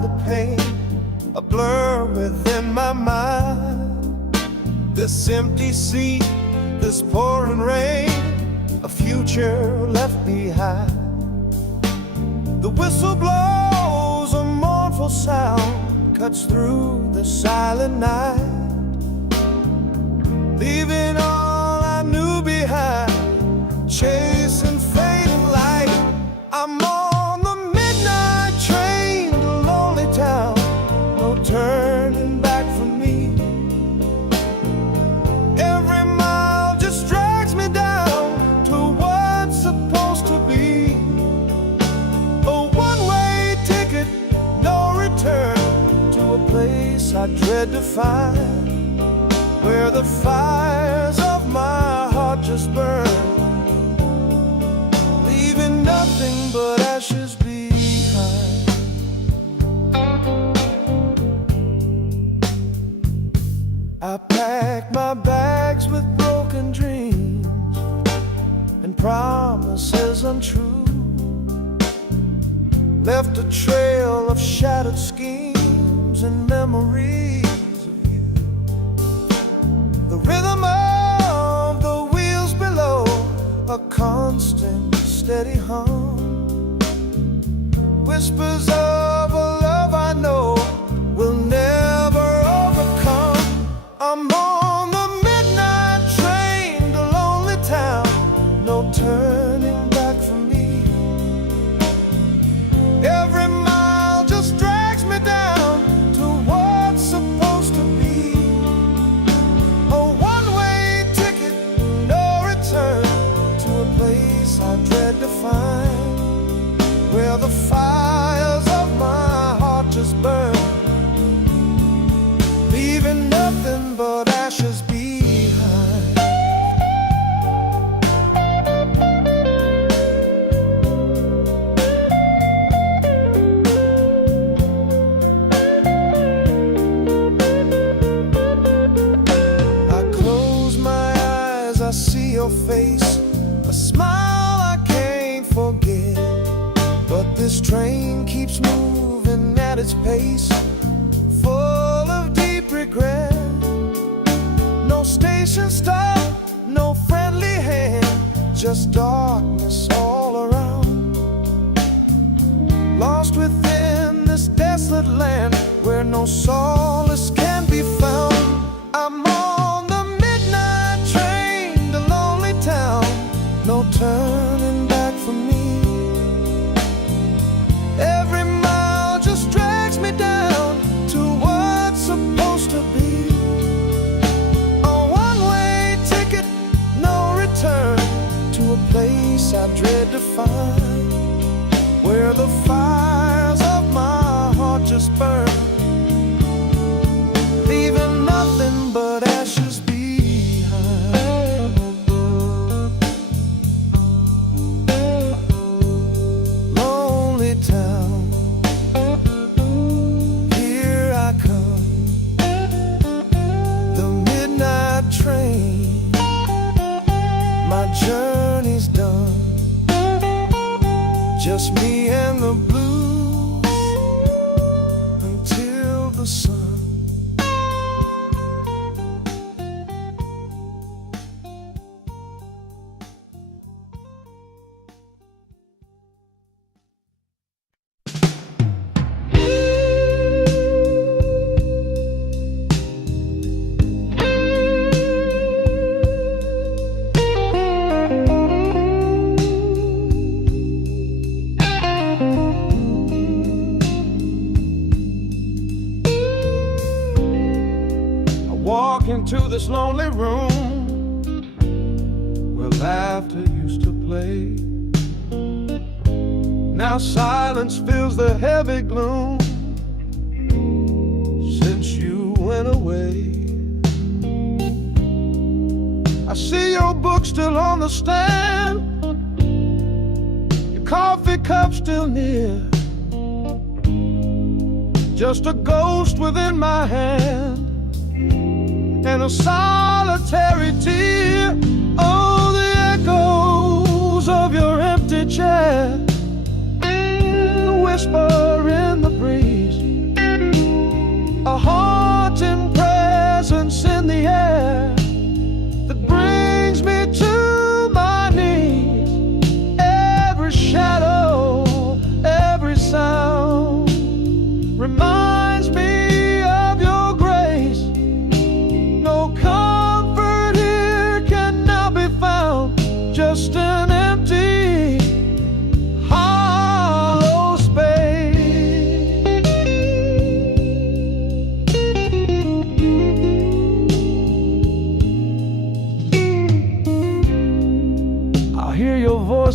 the pain, a blur within my mind. This empty sea, this pouring rain, a future left behind. The whistle blows, a mournful sound cuts through the silent night, leaving all I knew behind, chasing fading light. I'm on the midnight train to lonely town, no turning back for me. Every mile just drags me down to what's supposed to be. A one-way ticket, no return, to a place I dread to find, where the fires of my heart just burn, leaving nothing but ashes behind. I packed my bags with broken dreams and promises untrue, left a trail of shattered schemes and memories of you. The rhythm of the wheels below, a constant steady hum, whispers of a love I know will never overcome. I'm on the midnight train to lonely town, no turning back for me. Every mile just drags me down to what's supposed to be. A one-way ticket, no return, to a place I dread to find, where the fires of my heart just burn, leaving nothing but ashes behind. I close my eyes, I see your face, a smile I can't forget. But this train keeps moving at its pace, full of deep regret. No station stop, no friendly hand, just darkness all around. Lost within this desolate land where no solace can be found. I'm on the midnight train to lonely town, no turning back for me. Every mile just drags me down to what's supposed to be. A one-way ticket, no return, to a place I dread to find, where the fires of my heart just burn, leaving nothing but ashes behind. Lonely town, here I come, the midnight train, my journey's done, just me and the blues until the sun. Walk into this lonely room where laughter used to play. Now silence fills the heavy gloom since you went away. I see your book still on the stand, your coffee cup still near, just a ghost within my hand and a solitary tear. Oh, the echoes of your empty chair, the whisper in the breeze,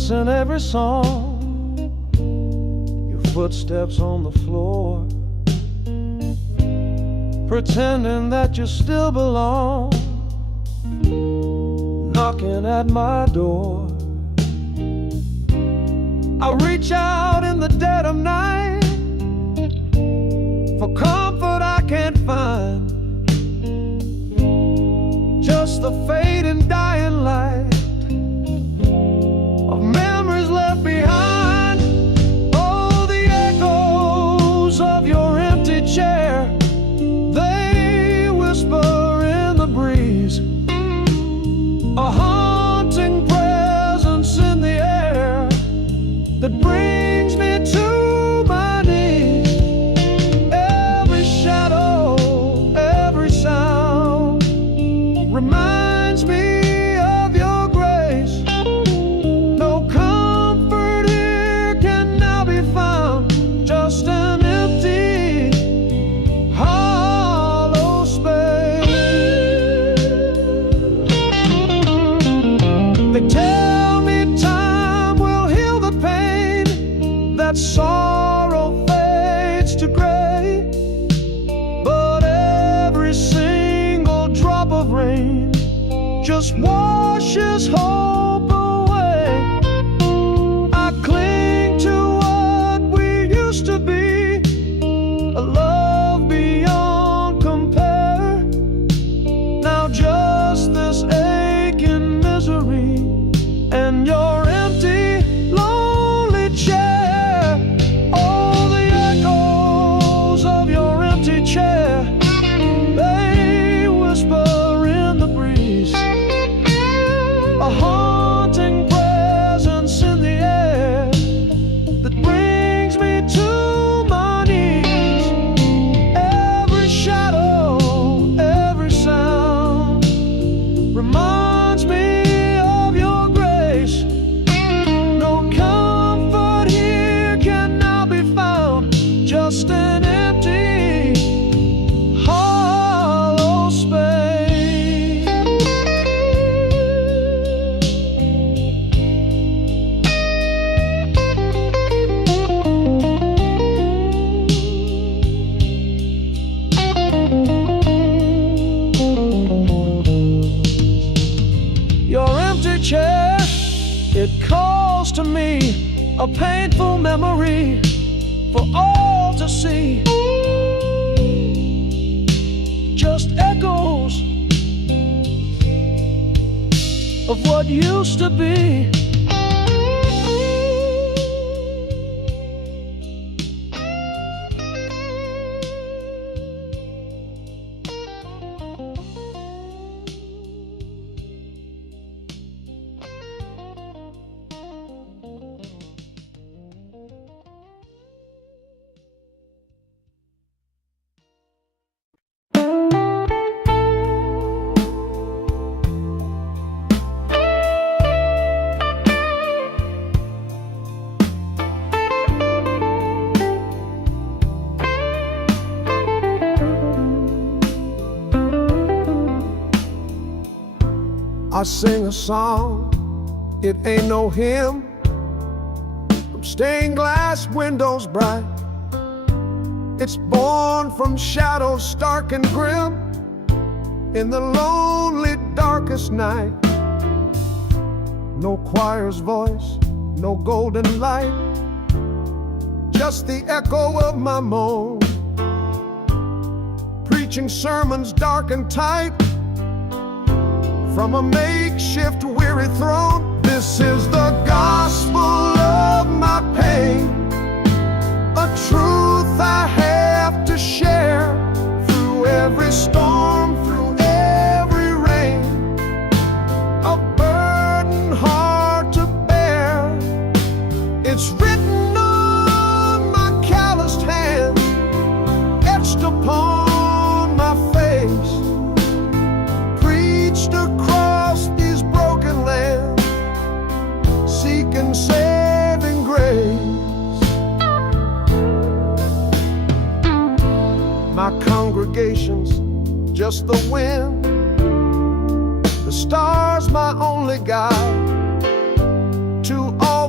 voice in every song, your footsteps on the floor, pretending that you still belong, knocking at my door. I reach out in the dead of night for comfort I can't find, just the fading dying light of memories left behind. Oh, the echoes of your empty chair, they whisper in the breeze, a haunting presence in the air that brings me to my knees. Every shadow, every sound reminds me of your grace. No comfort here can now be found, just an empty, hollow space. They tell me time will heal the pain, that sorrow fades to gray, but every single drop of rain just washes hope away. I cling to what we used to be, a love beyond compare. Now just this aching misery and your empty, lonely chair. All the echoes of your empty chair, they whisper in the breeze, a haunting presence in the air that brings me to my knees. Every shadow, every sound reminds me of your grace. No comfort here can now be found, just an empty, hollow space. Your empty chair, it calls to me, a painful memory for all to see. Just echoes of what used to be. I sing a song, it ain't no hymn, from stained glass windows bright. It's born from shadows stark and grim, in the lonely darkest night. No choir's voice, no golden light, just the echo of my moan, preaching sermons dark and tight from a makeshift weary throne. This is the gospel of my pain, a truth I have to share through every storm, through every rain, a burden hard to bear. It's written on my calloused hands, etched upon my face, preached across these broken lands, seeking saving grace. My congregation's just the wind, the stars my only guide, to all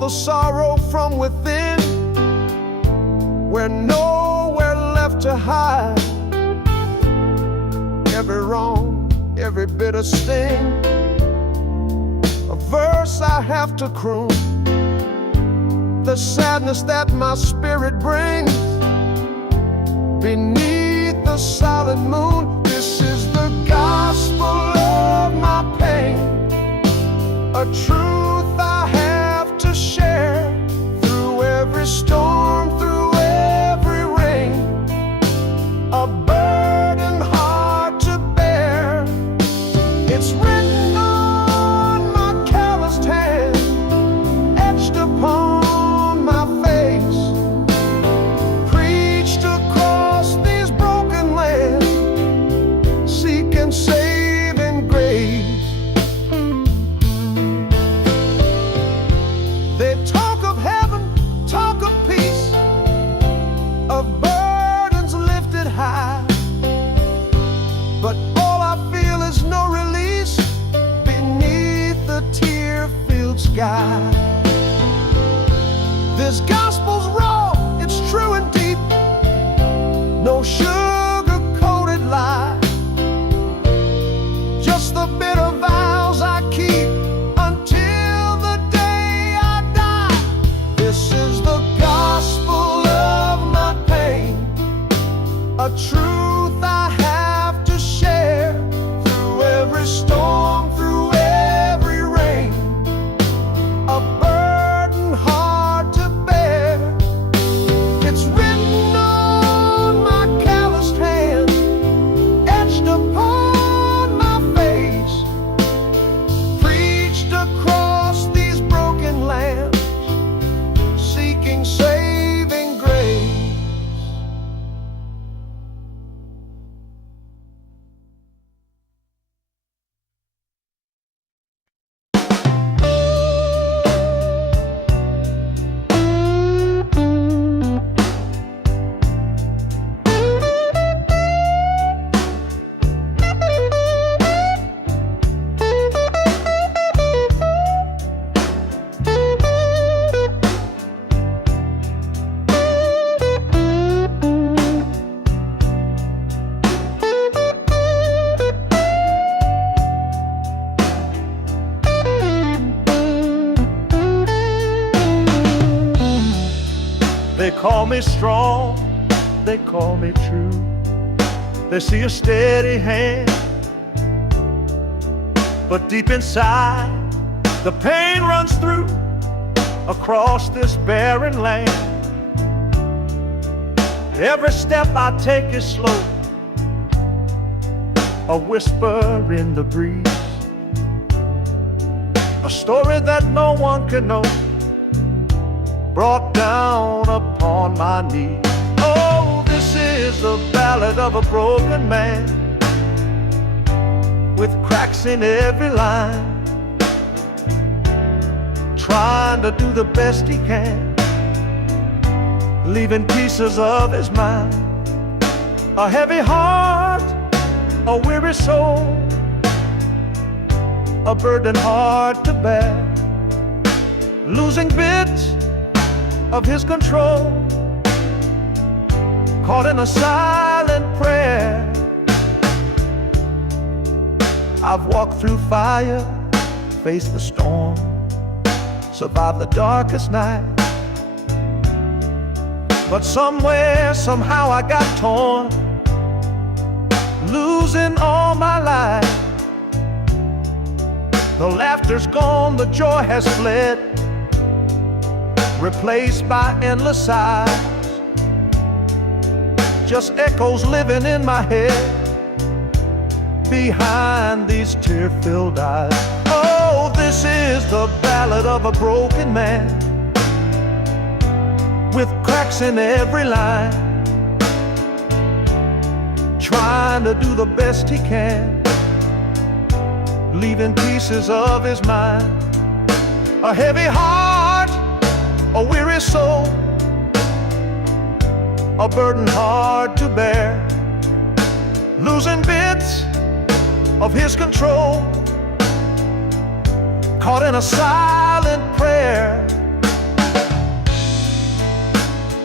the sorrow from within. We're nowhere left to hide. Every wrong, every bitter sting, a verse I have to croon. The sadness that my spirit brings beneath the silent moon. This is the gospel of my pain, a truth I have to share. Through every storm, through every rain, a burden hard to bear. It's written on my calloused hand, etched upon my face, preached across these broken lands, seeking saving grace. They talk of heaven, talk of peace, of burdens lifted high, but all I feel is no release beneath the tear-filled sky. This gospel's raw, it's true and deep, no sugar-coated lie, just the bitter vows I keep until the day I die. This is the gospel of my pain, a truth I have to share. Through every storm, through every rain, a burden hard to bear. It's written on my calloused hand, etched upon my face, preached across these broken lands, seeking saving grace. They call me strong, they call me true. They see a steady hand, but deep inside the pain runs through across this barren land. Every step I take is slow, a whisper in the breeze, a story that no one can know, brought down upon my knees. Oh, this is the ballad of a broken man, with cracks in every line, trying to do the best he can, leaving pieces of his mind. A heavy heart, a weary soul, a burden hard to bear, losing bits of his control, caught in a silent prayer. I've walked through fire, faced the storm, survived the darkest night, but somewhere, somehow I got torn, losing all my life. The laughter's gone, the joy has fled, replaced by endless sighs, just echoes living in my head behind these tear-filled eyes. Oh, this is the ballad of a broken man, with cracks in every line, trying to do the best he can, leaving pieces of his mind. A heavy heart, a weary soul, a burden hard to bear, losing bits of his control, caught in a silent prayer.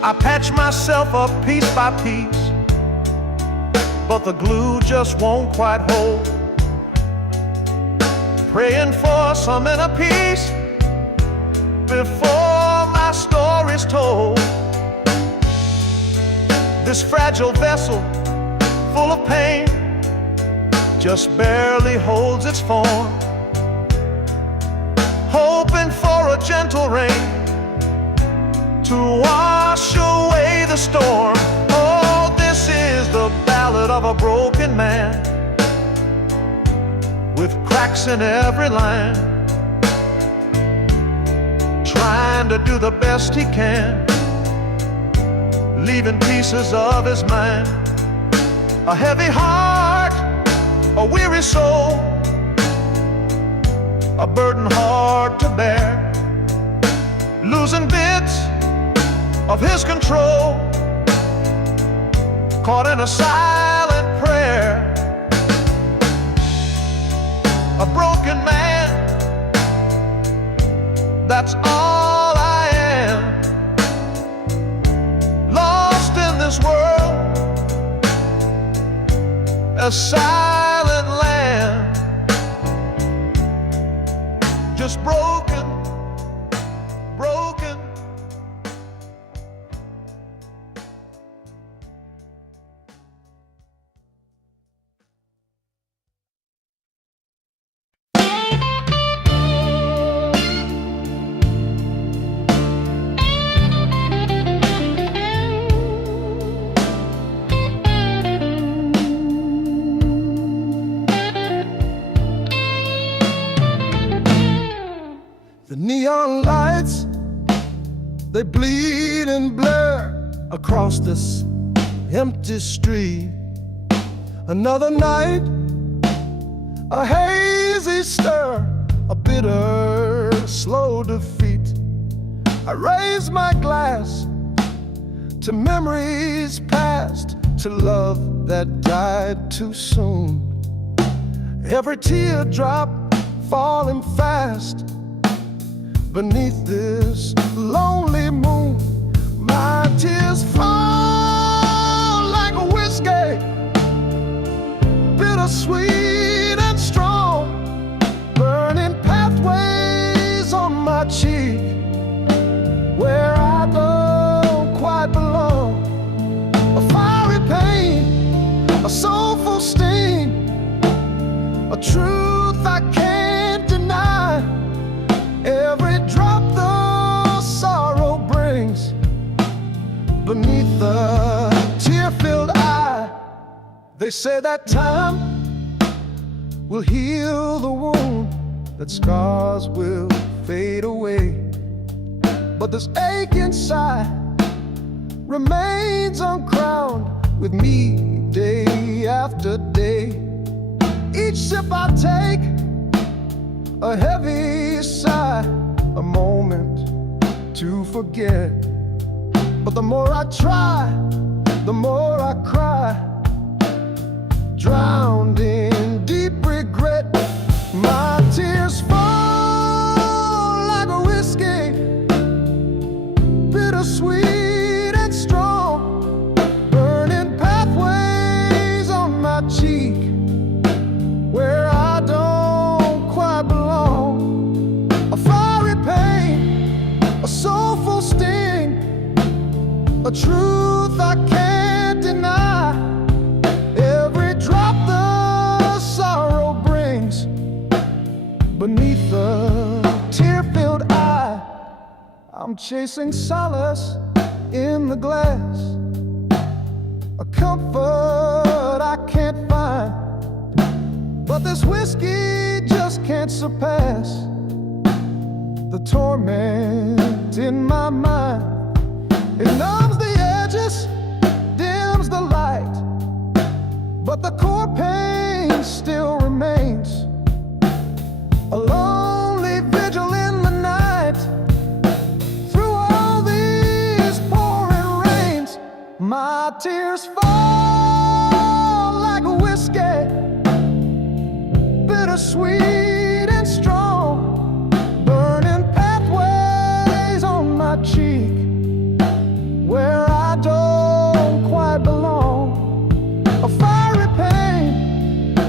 I patch myself up piece by piece, but the glue just won't quite hold. Praying for some inner peace before my story's told. This fragile vessel, full of pain, just barely holds its form, hoping for a gentle rain to wash away the storm. Oh, this is the ballad of a broken man, with cracks in every line, trying to do the best he can, leaving pieces of his mind. A heavy heart, a weary soul, a burden hard to bear, losing bits of his control, caught in a silent prayer. A broken man, that's all I am, lost in this world, a silent land, just broken, broken. The neon lights, they bleed and blur across this empty street. Another night, a hazy stir, a bitter, slow defeat. I raise my glass to memories past, to love that died too soon. Every teardrop falling fast beneath this lonely moon. My tears fall like a whiskey, bittersweet and strong, burning pathways on my cheek, where I don't quite belong. A fiery pain, a soulful sting, a truth I can't deny. Every drop the sorrow brings beneath the tear-filled eye. They say that time will heal the wound, that scars will fade away, but this ache inside remains uncrowned with me day after day. Each sip I take, a heavy sigh, a moment to forget. But the more I try, the more I cry, drowned in deep regret. My tears fall like a whiskey, bittersweet and strong, burning pathways on my cheek, where I don't quite belong. A fiery pain, a soulful sting, a truth I can't deny. Every drop the sorrow brings beneath the tear-filled eye. I'm chasing solace in the glass, a comfort I can't find, but this whiskey just can't surpass the torment in my mind. It numbs the edges, dims the light, but the core pain still remains. A lonely vigil in the night, through all these pouring rains. My tears fall like a whiskey, bittersweet and strong, burning pathways on my cheek, where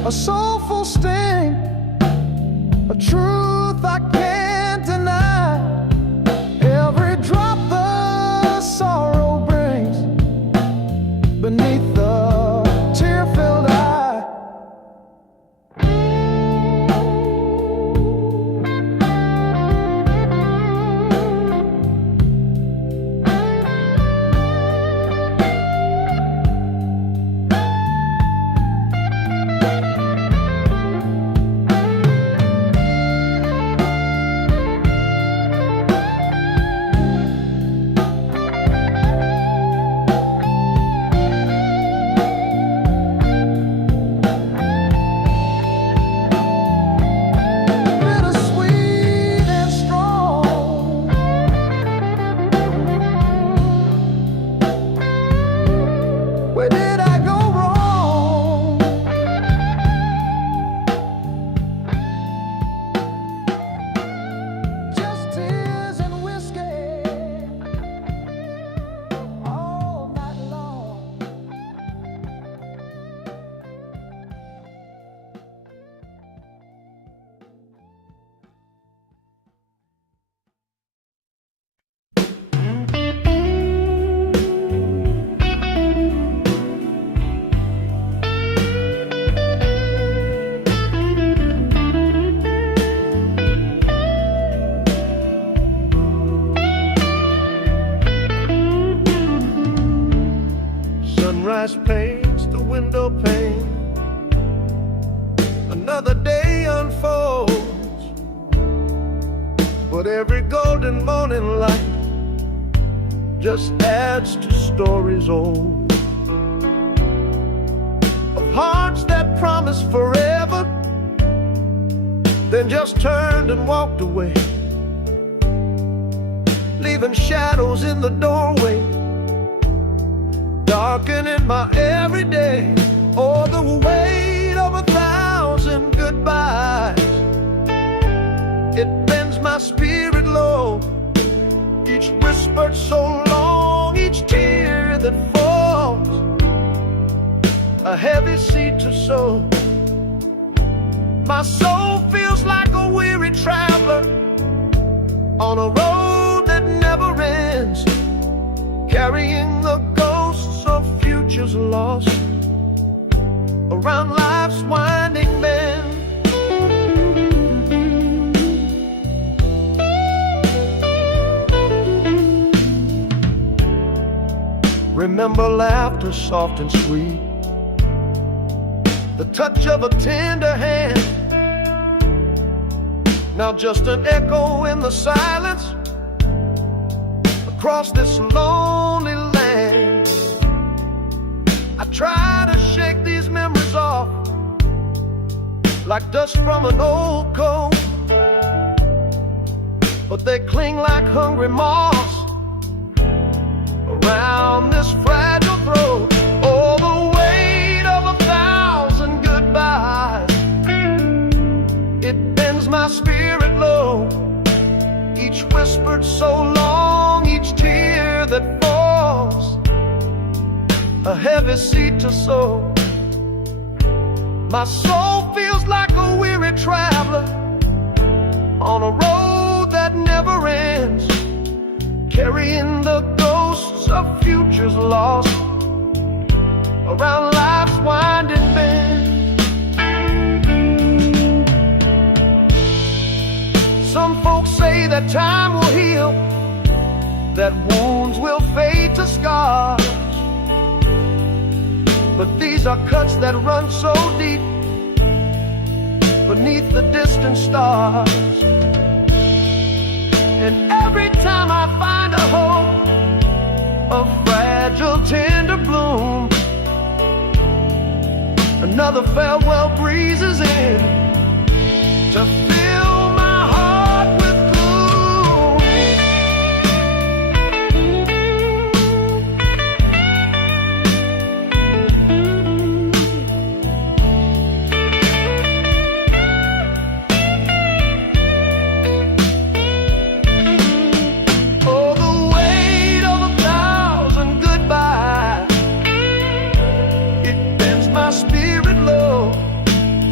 a soulful sting, a truth I can't deny. Every drop the sorrow brings beneath the tear-filled eye. Sunrise paints the window pane, another day unfolds, but every golden morning light just adds to stories old, of hearts that promised forever, then just turned and walked away, leaving shadows in the doorway, darkening my everyday. Oh, the weight of 1,000 goodbyes, it bends my spirit low. Each whispered so long, each tear that falls, a heavy seed to sow. My soul feels like a weary traveler on a road that never ends, carrying the ghosts of futures lost around life's winding bend. Remember laughter soft and sweet, the touch of a tender hand, now just an echo in the silence across this lonely land. I try to shake these memories off like dust from an old coat, but they cling like hungry moths around this fragile throat. Oh, the weight of 1,000 goodbyes, it bends my spirit low. Each whispered so long, each tear that falls, a heavy seed to sow. My soul feels like a weary traveler on a road that never ends, carrying the ghosts of futures lost around life's winding bend. Some folks say that time will heal, that wounds will fade to scars, but these are cuts that run so deep beneath the distant stars. And every time I find a hope, a fragile tender bloom, another farewell breezes in to fill my heart with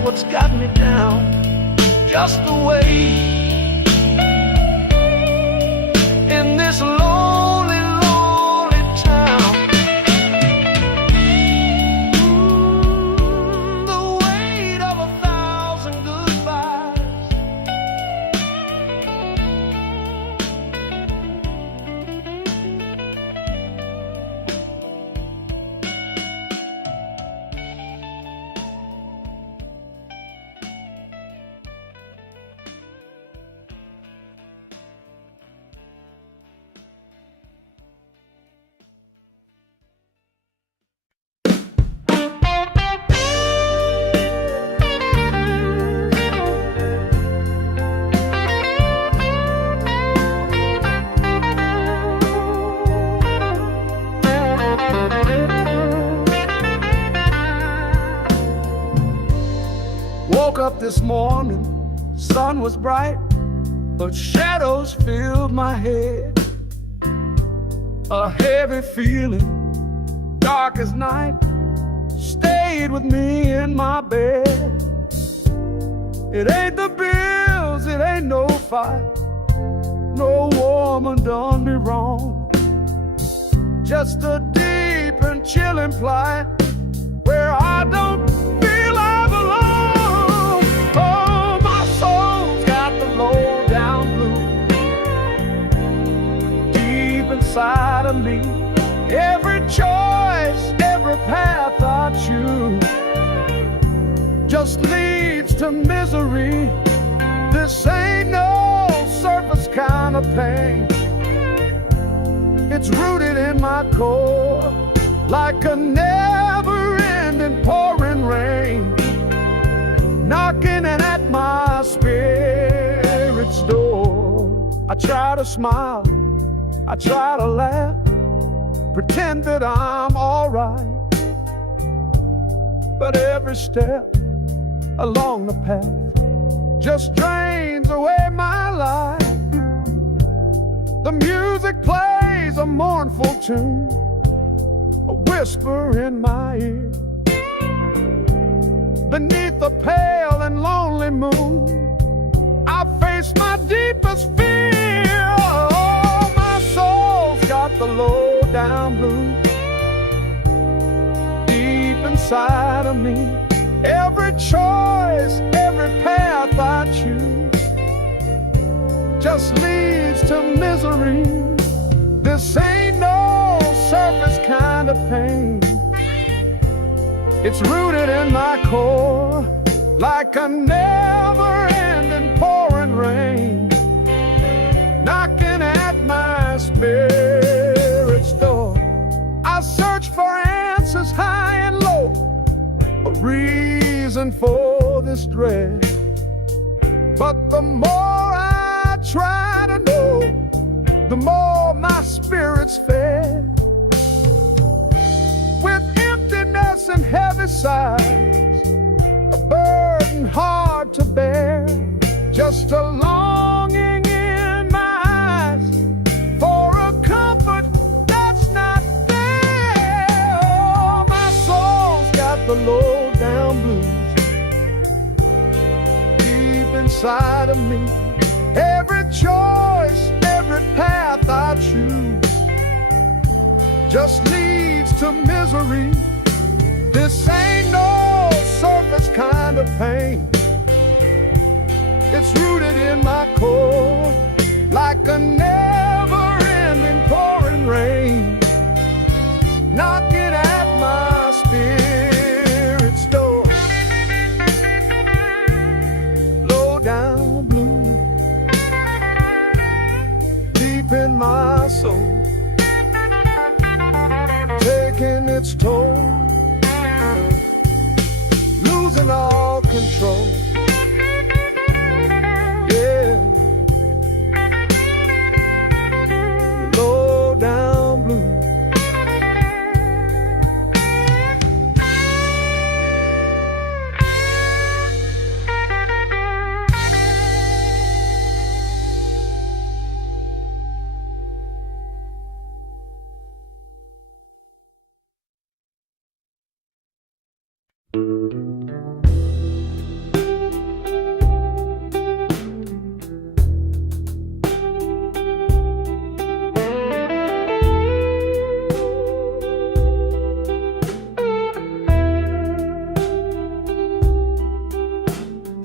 what's got me down. Just the way in this lonely, lonely town. The weight of 1,000 goodbyes. Woke up this morning, sun was bright, but shadows filled my head. A heavy feeling, dark as night, stayed with me in my bed. It ain't the bills, it ain't no fight, no woman done me wrong. Just a deep and chilling plight where I don't feel I belong. Oh, my soul's got the low down blues deep inside of me. Every choice, every path I choose just leads to misery. This ain't no surface kind of pain. It's rooted in my core like a never-ending pouring rain, knocking at my spirit's door. I try to smile, I try to laugh, pretend that I'm alright, but every step along the path just drains away my life. The music plays a mournful tune, a whisper in my ear. Beneath the pale and lonely moon, I face my deepest fear. Oh, my soul's got the low down blues deep inside of me. Every choice, every path I choose just leads to misery. This ain't no surface kind of pain. It's rooted in my core like a never-ending pouring rain, knocking at my spirit's door. I search for answers high and low, a reason for this dread. But the more I try to know, the more my spirit's fed. With emptiness and heavy sighs, a burden hard to bear, just a longing in my eyes for a comfort that's not there. Oh, my soul's got the low down blues deep inside of me. Every choice, every path I choose just leads to misery. This ain't no surface kind of pain. It's rooted in my core like a never-ending pouring rain, knocking at my spirit's door. Low down blue deep in my soul, taking its toll, losing all control. Yeah, low down blue.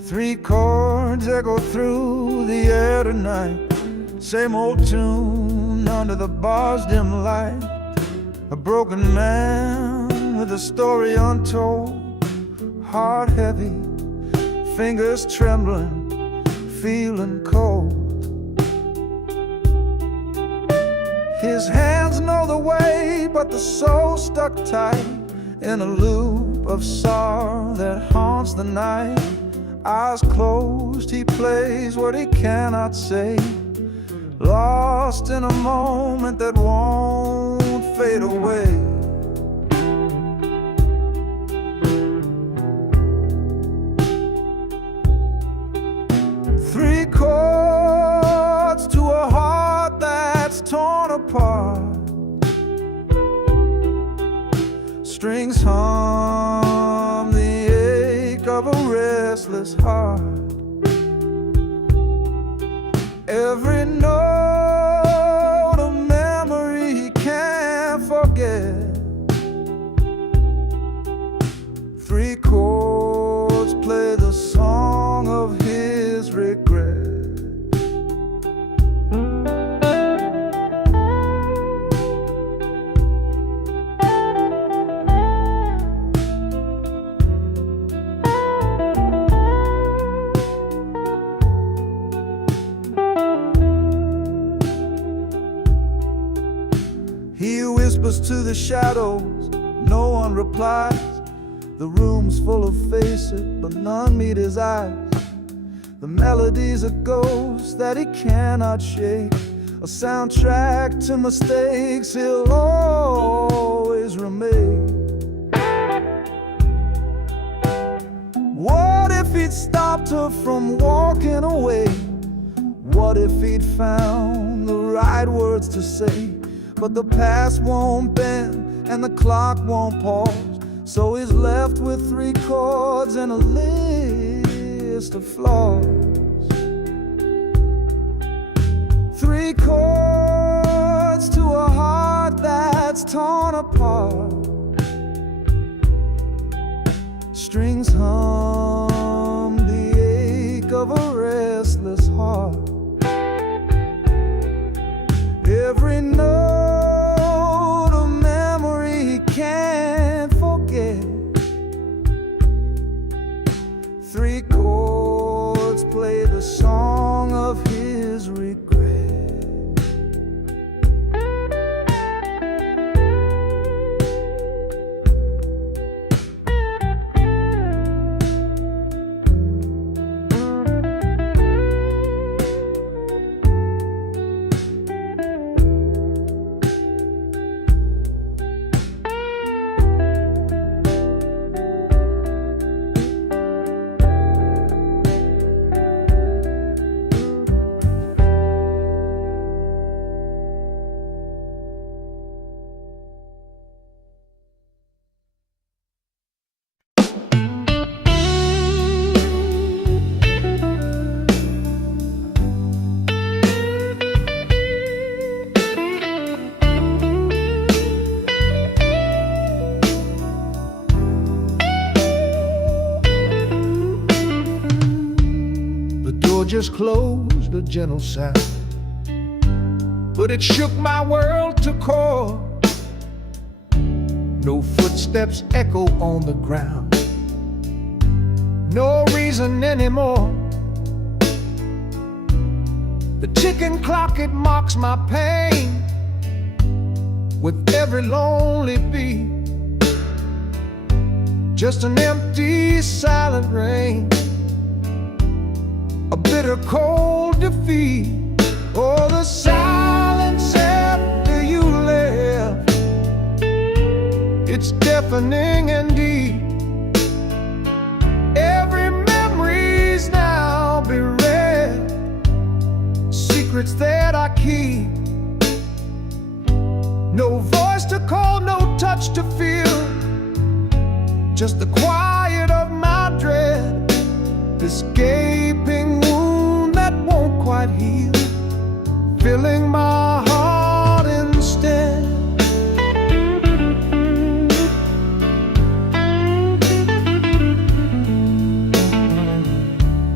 Three chords echo through the air tonight. Same old tune under the bar's dim light. A broken man with a story untold. Heart heavy, fingers trembling, feeling cold. His hands know the way, but the soul stuck tight in a loop of sorrow that haunts the night. Eyes closed, he plays what he cannot say, lost in a moment that won't fade away. Three chords to a heart that's torn apart. Strings hum the ache of a restless heart. Every note a memory he can't forget. Three chords play the song of his regret. He whispers to the shadows, no one replies. The room's full of faces, but none meet his eyes. The melody's a ghost that he cannot shake, a soundtrack to mistakes he'll always remake. What if he'd stopped her from walking away? What if he'd found the right words to say? But the past won't bend and the clock won't pause, so he's left with three chords and a list of flaws. Three chords to a heart that's torn apart. Strings hum the ache of a restless heart. Every note a memory he can't forget. Three chords play the song of his regret. Just closed, a gentle sound, but it shook my world to core. No footsteps echo on the ground, no reason anymore. The ticking clock, it mocks my pain with every lonely beat. Just an empty, silent rain, a bitter cold defeat. Oh, the silence after you left, it's deafening and deep. Every memory's now bereft, secrets that I keep. No voice to call, no touch to feel, just the quiet of my dread. This gaping wound that won't quite heal, filling my heart instead.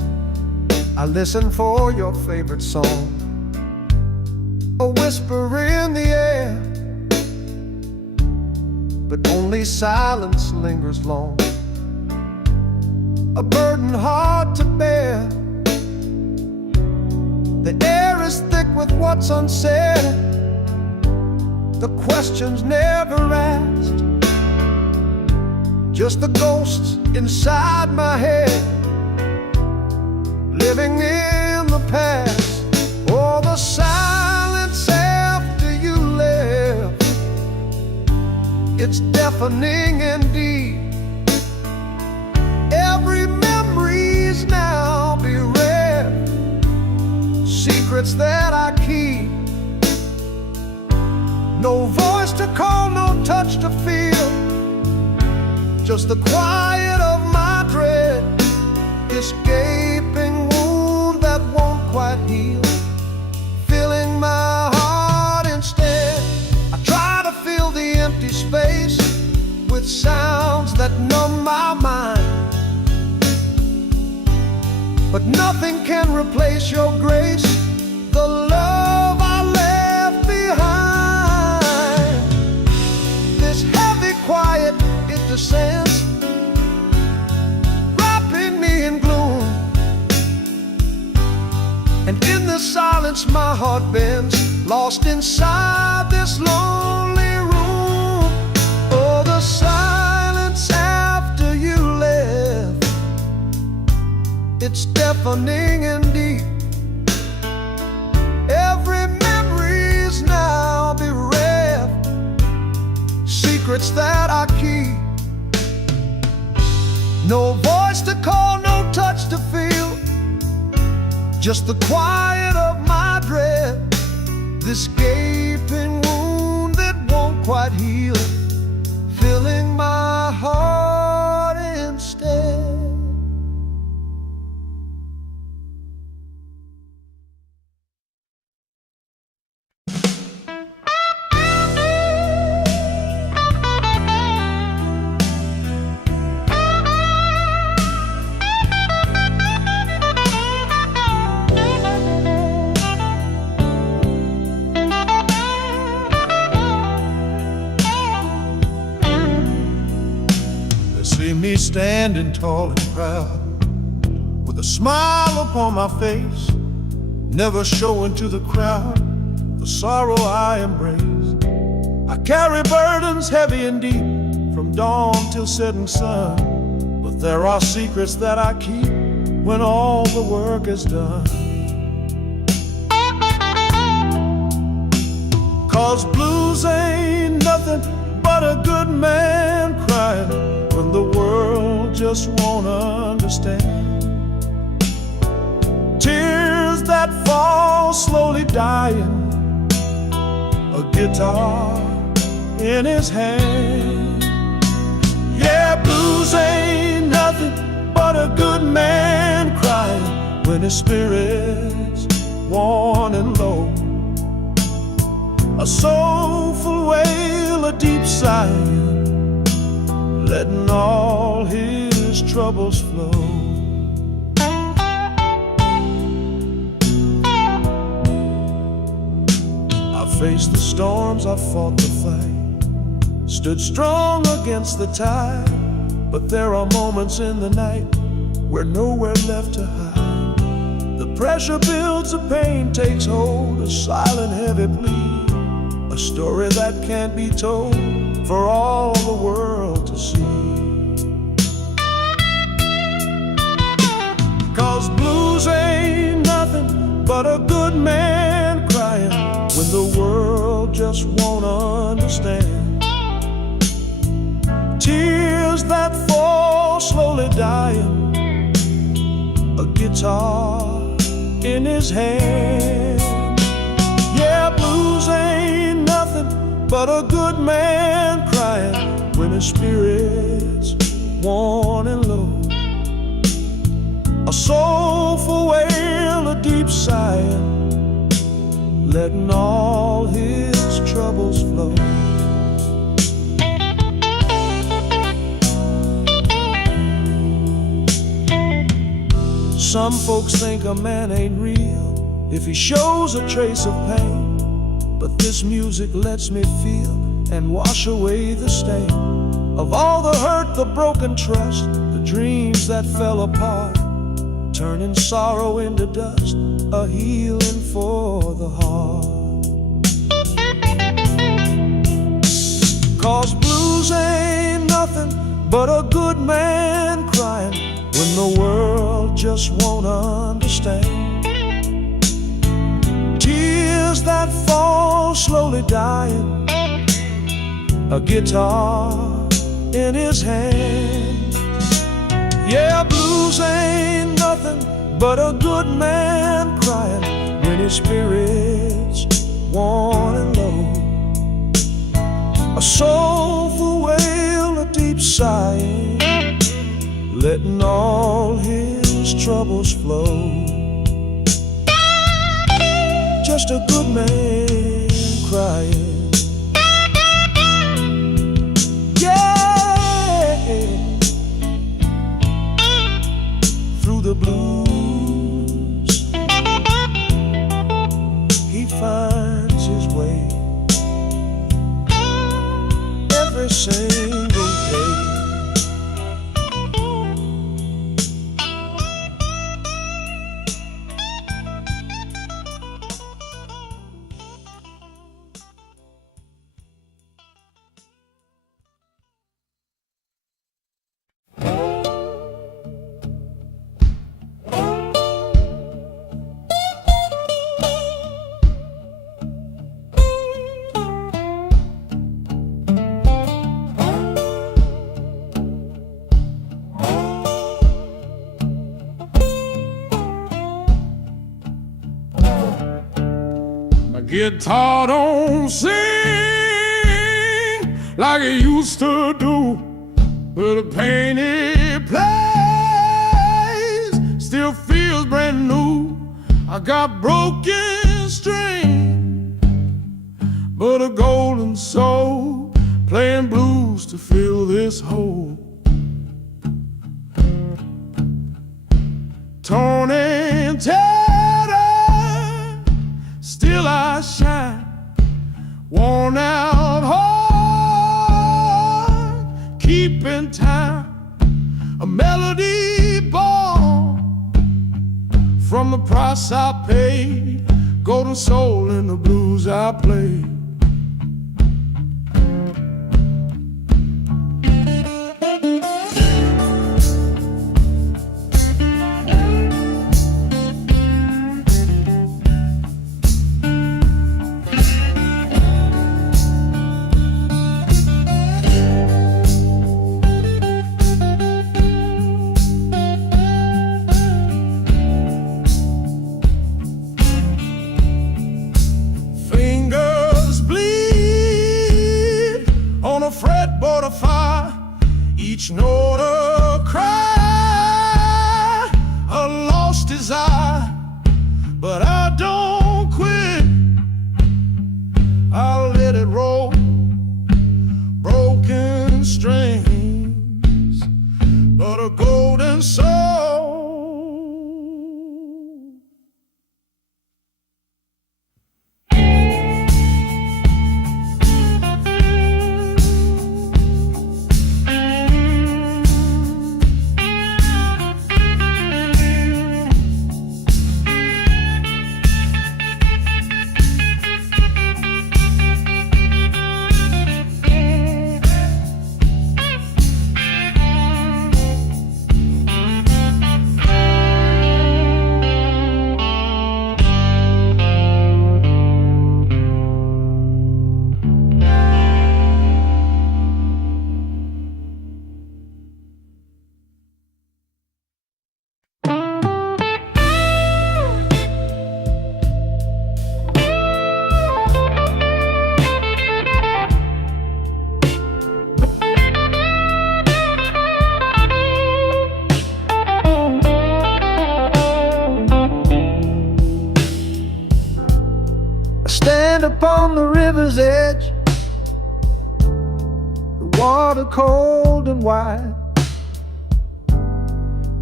I listen for your favorite song, a whisper in the air, but only silence lingers long, a burden hard to bear. The air is thick with what's unsaid, the questions never asked, just the ghosts inside my head, living in the past. Oh, the silence after you left, it's deafening indeed. Every memory's now bereft, secrets that I keep. No voice to call, no touch to feel, just the quiet of my dread, this gaping wound that won't quite heal, filling my heart instead. I try to fill the empty space with sounds that numb my mind, but nothing can replace your grace, the love I left behind. This heavy quiet, it descends, wrapping me in gloom, and in the silence my heart bends, lost inside this lonely room. Oh, the silence after you left, it's deafening indeed. Every memory's now bereft, secrets that I keep. No voice to call, no touch to feel, just the quiet of my dread, this gaping wound that won't quite heal, filling my heart instead. See me standing tall and proud, with a smile upon my face, never showing to the crowd the sorrow I embrace. I carry burdens heavy and deep, from dawn till setting sun, but there are secrets that I keep when all the work is done. 'Cause blues ain't nothing but a good man crying when the world just won't understand. Tears that fall slowly dying, a guitar in his hand. Yeah, blues ain't nothing but a good man crying when his spirit's worn and low. A soulful wail, a deep sigh, letting all his troubles flow. I faced the storms, I fought the fight, stood strong against the tide, but there are moments in the night where nowhere left to hide. The pressure builds, the pain takes hold, a silent heavy plea, a story that can't be told for all the world to see. 'Cause blues ain't nothing but a good man crying when the world just won't understand. Tears that fall slowly dying, a guitar in his hand. Yeah, blues ain't nothing but a good man crying when his spirit's worn and low. A soulful wail, a deep sigh, letting all his troubles flow. Some folks think a man ain't real if he shows a trace of pain, but this music lets me feel and wash away the stain of all the hurt, the broken trust, the dreams that fell apart, turning sorrow into dust, a healing for the heart. 'Cause blues ain't nothing but a good man crying when the world just won't understand. Tears that fall slowly dying, a guitar in his hand. Yeah, blues ain't nothing but a good man crying when his spirit's worn and low. A soulful wail, a deep sighing, letting all his troubles flow. Just a good man crying. Yeah, through the blues he finds his way every single day. Guitar don't sing like it used to do, but the pain it plays still feels brand new. I got broken string, but a golden soul playing blues to fill this hole. Torn and tattered, still I shine, worn out heart, keeping time, a melody born from the price I paid, golden soul in the blues I play. Fretboard of fire, each note a cry, a lost desire, but I don't quit. I'll let it roll, broken strings, but a golden soul. Stand upon the river's edge, the water cold and wide,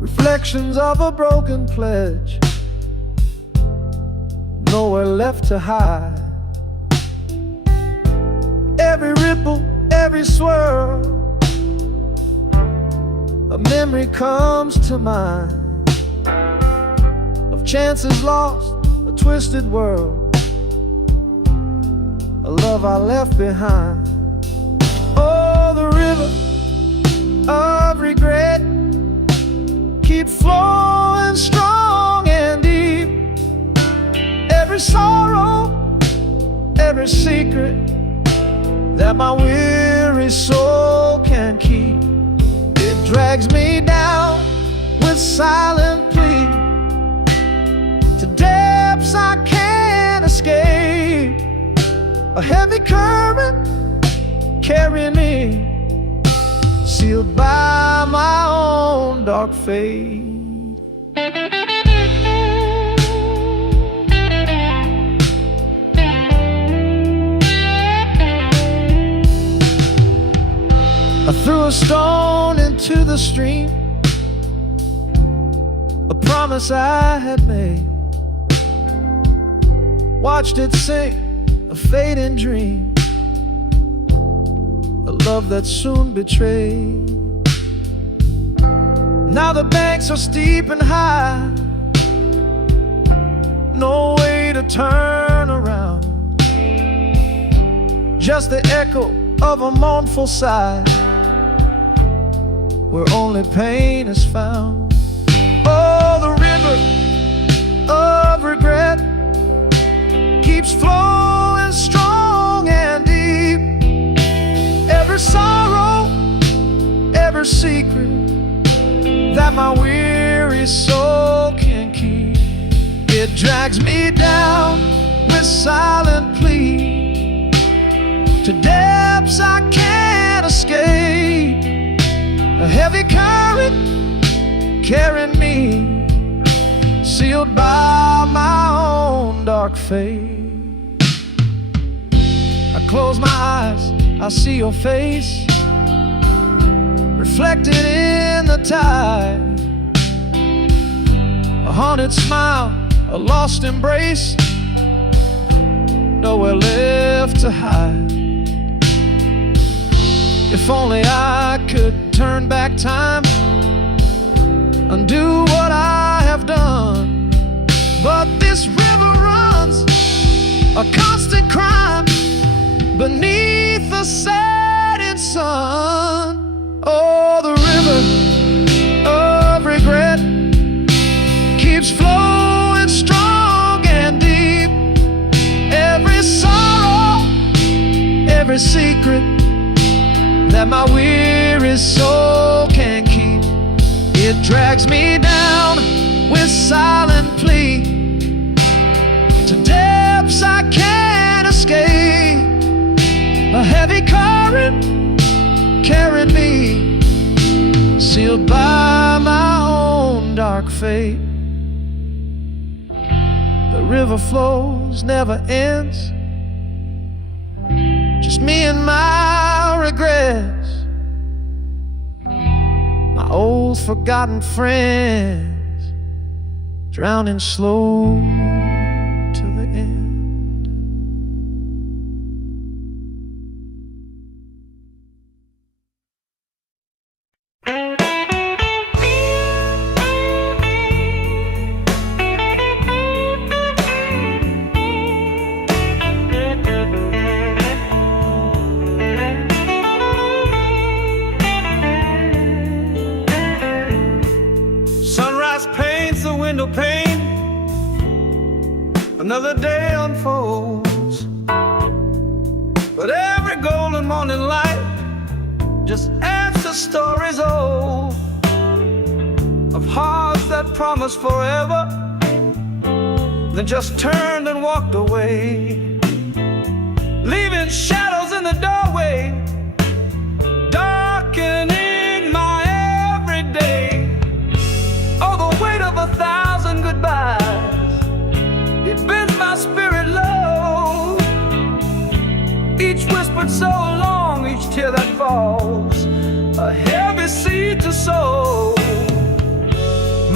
reflections of a broken pledge, nowhere left to hide. Every ripple, every swirl, a memory comes to mind of chances lost, a twisted world, a love I left behind. Oh, the river of regret keep flowing strong and deep. Every sorrow, every secret that my weary soul can keep, it drags me down with silent plea to depths I can't escape. A heavy current carrying me, sealed by my own dark fate. I threw a stone into the stream, a promise I had made. Watched it sink, a fading dream, a love that soon betrayed. Now the banks are steep and high, no way to turn around, just the echo of a mournful sigh, where only pain is found. Oh, the river of regret keeps flowing strong and deep. Every sorrow, every secret that my weary soul can keep, it drags me down with silent plea to depths I can't escape. A heavy current carrying me, sealed by my own dark fate. I close my eyes, I see your face reflected in the tide. A haunted smile, a lost embrace, nowhere left to hide. If only I could turn back time, undo what I have done. But this river runs a constant crime beneath the setting sun. Oh, the river of regret keeps flowing strong and deep. Every sorrow, every secret that my weary soul can keep, it drags me down with silent plea to depths I can't escape. A heavy current carrying me, sealed by my own dark fate. The river flows, never ends, just me and my regrets, my old forgotten friends, drowning slow to the end. Window pane, another day unfolds, but every golden morning light just adds to stories old of hearts that promised forever, then just turned and walked away, leaving shadows in the doorway, darkening my everyday. Oh, the weight of 1,000 goodbyes, it bends my spirit low. Each whispered so long, each tear that falls, a heavy seed to sow.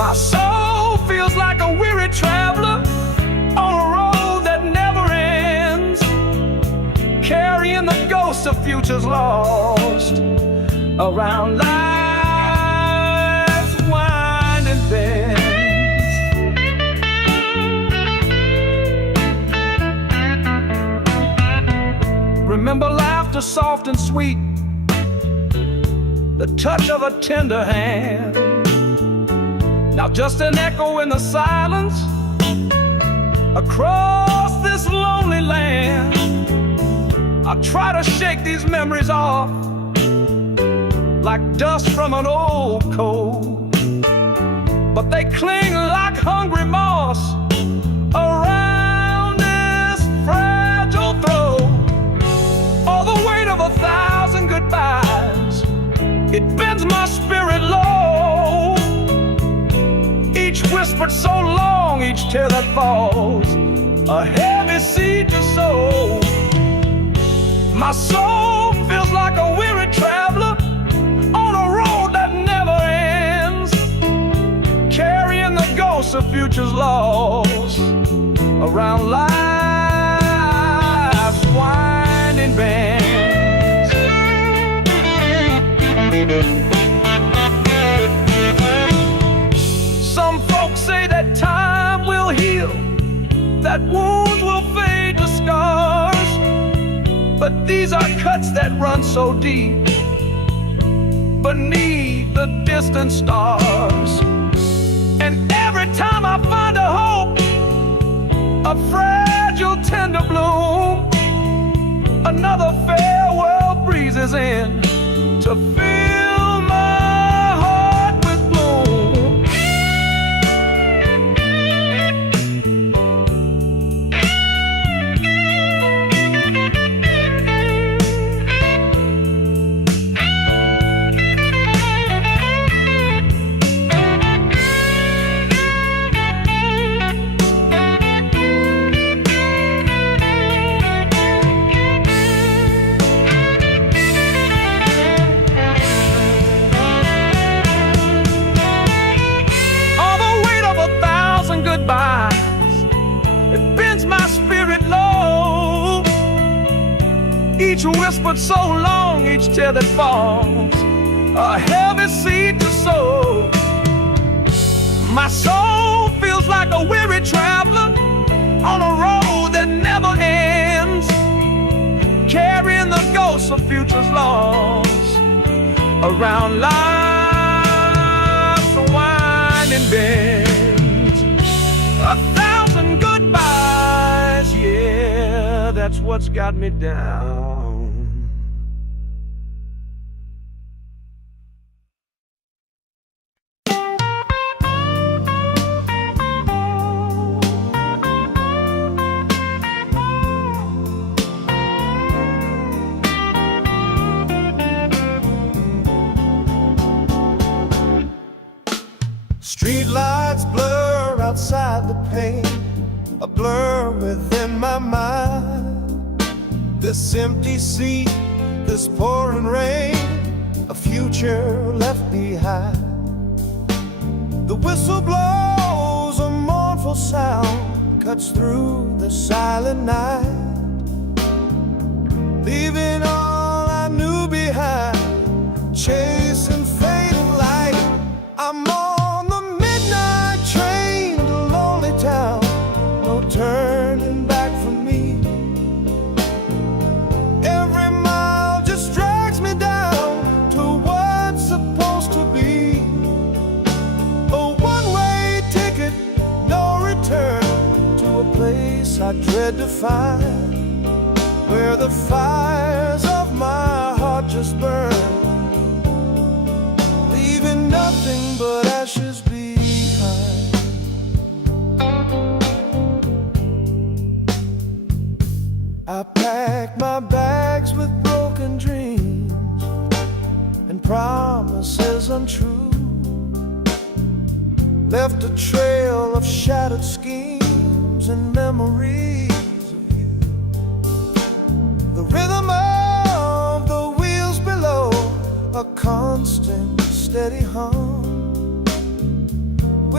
My soul feels like a weary traveler on a road that never ends, carrying the ghosts of futures lost around life's winding bends. Remember laughter soft and sweet, the touch of a tender hand. Now just an echo in the silence across this lonely land. I try to shake these memories off like dust from an old coat, but they cling like hungry moss around this fragile throat. All the weight of 1,000 goodbyes, it bends my spirit low. Each whispered so long, each tear that falls, a heavy seed to sow. My soul feels like a weary traveler on a road that never ends, carrying the ghosts of futures lost around life's winding bends. Some folks say that time will heal, that wounds will fade to scars, but these are cuts that run so deep beneath the distant stars. And every time I find a hope, a fragile tender bloom, another farewell breezes in to fill my heart with gloom. It bends my spirit low. Each whispered so long, each tear that falls, a heavy seed to sow. My soul feels like a weary traveler on a road that never ends, carrying the ghosts of futures lost around life's winding bends. 1,000 goodbyes, yeah, that's what's got me down. Street lights blur outside the pane, a blur within my mind. This empty seat, this pouring rain, a future left behind. The whistle blows, a mournful sound cuts through the silent night, leaving all I knew behind, chasing fatal light. I'm on the midnight train to lonely town, no turning back for me. Every mile just drags me down to what's supposed to be. A one-way ticket, no return, to a place I dread to find, where the fires of my heart just burn, leaving nothing but ashes behind. I packed my bags with broken dreams and promises untrue, left a trail of shattered schemes and memories of you. The rhythm of the wheels below, a constant steady hum,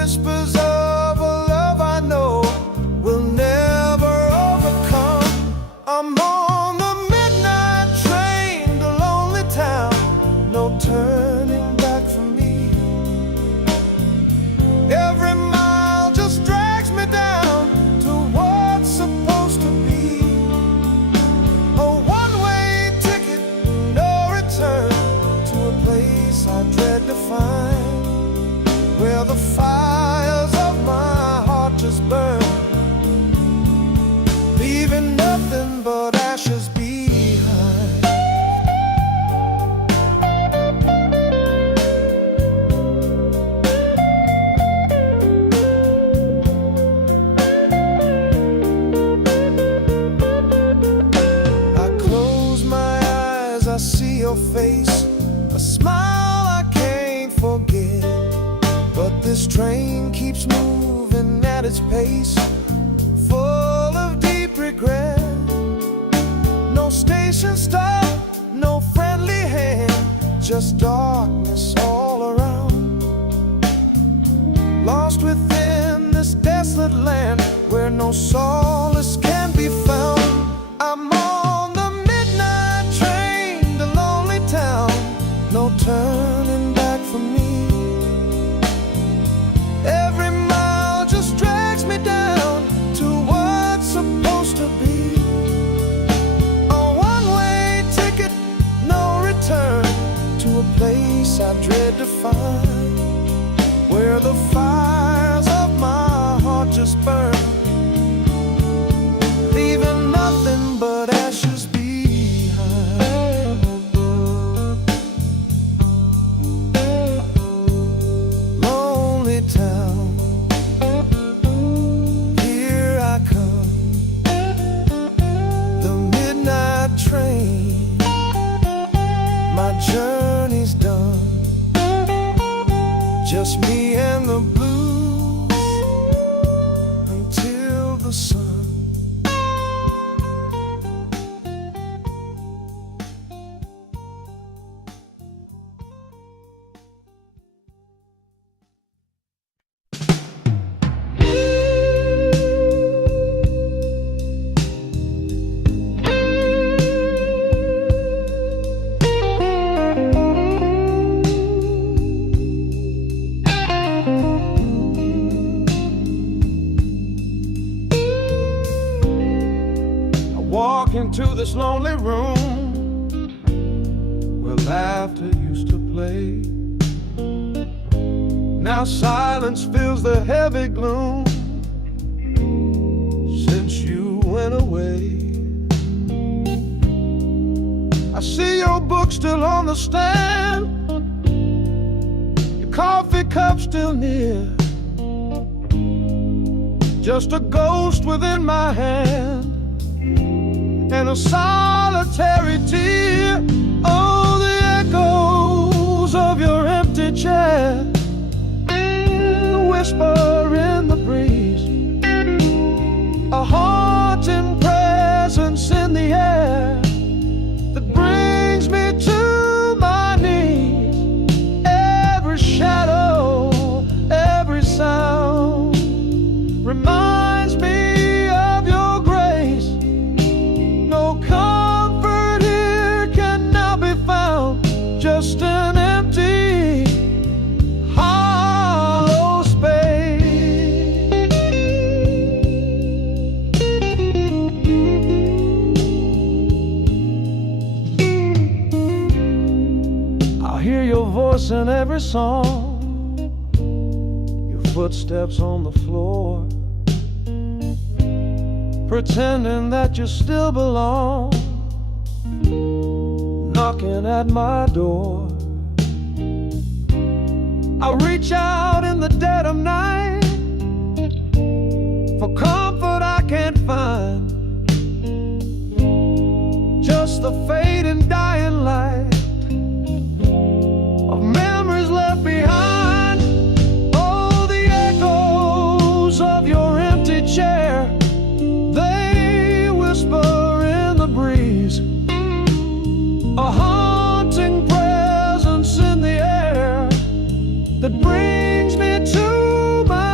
whispers of a love I know will never overcome. I'm on the midnight train to lonely town, no turning back for me. Every mile just drags me down to what's supposed to be a one-way ticket, no return, to a place I dread to find, where the fires of my heart just burn, leaving nothing but ashes behind. I close my eyes, I see your face, a smile I can't forget. But this train keeps moving at its pace, full of deep regret. No station stop, no friendly hand, just darkness all around. Lost within this desolate land where no solace can be found. I'm on the midnight train to lonely town, no turning back for me. Every mile just drags me down to what's supposed to be a one-way ticket, no return, to a place I dread to find, where the fires of my heart just burn, leaving nothing but ashes behind. Lonely town, here I come, the midnight train, my journey's done, just me and the blues until the sun. Walk into this lonely room where laughter used to play. Now silence fills the heavy gloom since you went away. I see your book still on the stand, your coffee cup still near, just a ghost within my hand and a solitary tear. Oh, the echoes of your empty chair, the whisper in the breeze, a haunting presence in the air that brings me to my knees. Every shadow, every sound reminds me of your grace. No comfort here can now be found, just an empty, hollow space. I hear your voice in every song, your footsteps on the floor, pretending that you still belong, knocking at my door. I reach out in the dead of night for comfort I can't find, just the fading dying light of memories left behind. Oh, the echoes of your empty chair, they whisper in the breeze, a haunting presence in the air that brings me to my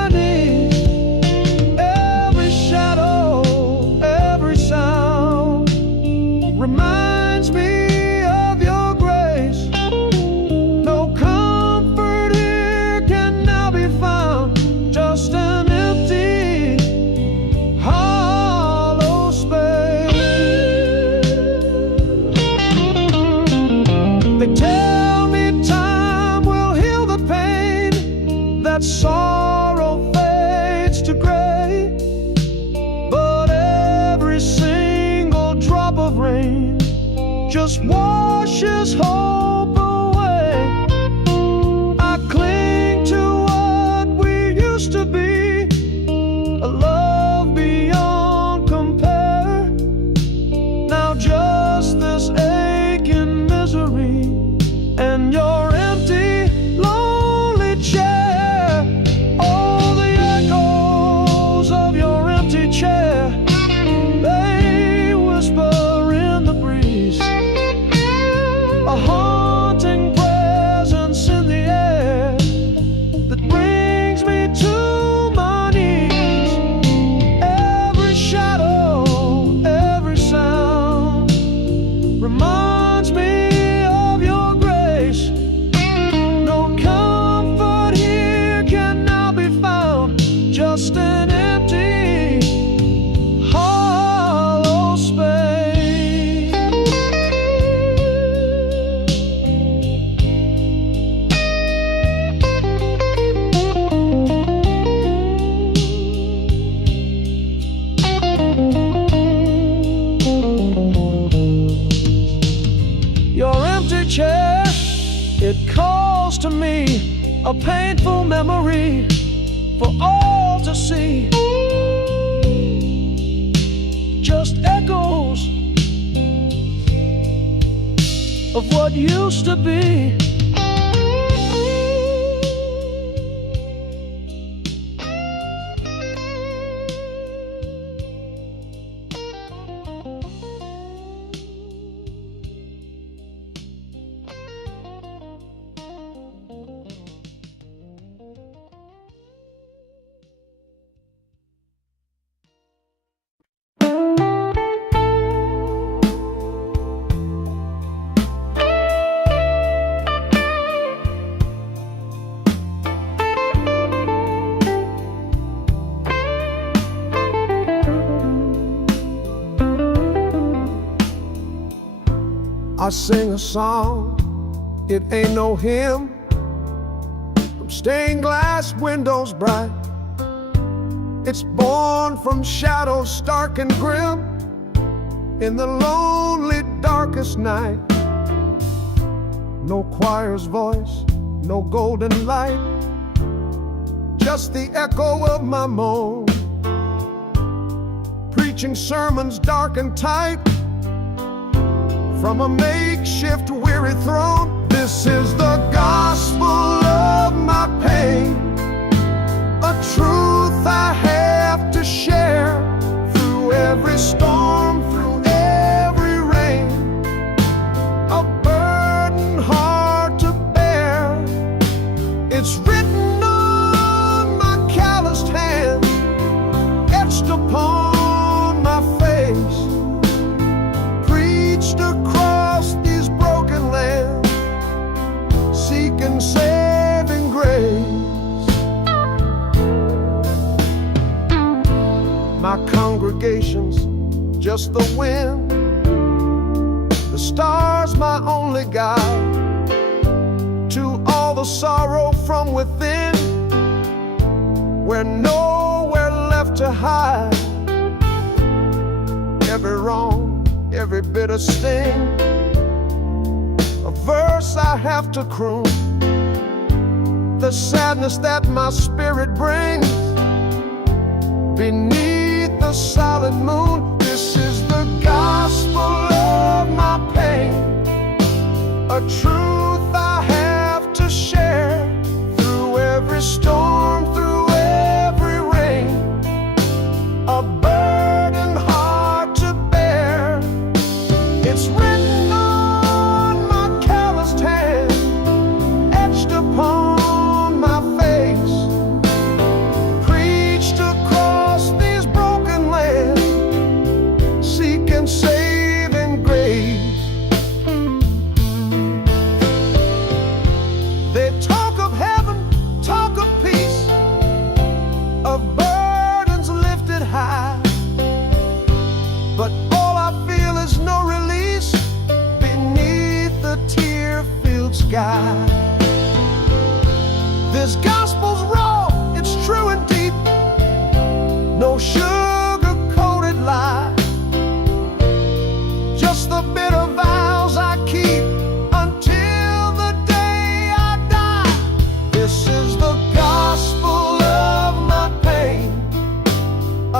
washes hope away. I cling to what we used to be, a love beyond compare. Now just this aching misery and your empty, lonely chair. All the echoes of your empty chair, they whisper in the breeze, a haunting presence in the air that brings me to my knees. Every shadow, every sound reminds me of your grace. No comfort here can now be found, just an empty, hollow space. Your empty chair, it calls to me, a painful memory for all to see. Just echoes of what used to be. I sing a song, it ain't no hymn, from stained glass windows bright. It's born from shadows stark and grim, in the lonely darkest night. No choir's voice, no golden light, just the echo of my moan, preaching sermons dark and tight from a makeshift weary throne. This is the gospel of my pain, a truth I have to share through every storm, through every rain, a burden hard to bear. It's written on my calloused hands, etched upon my face, preached across these broken lands, seeking saving grace. My congregation's just the wind, the stars my only guide, to all the sorrow from within, we're nowhere left to hide. Every wrong, every bitter sting, a verse I have to croon, the sadness that my spirit brings beneath the solid moon. This is the gospel of my pain, a truth I have to share through every storm, through every rain, a burden hard to bear. It's written on my calloused hand, etched upon my face, preached across these broken lands, seeking saving grace.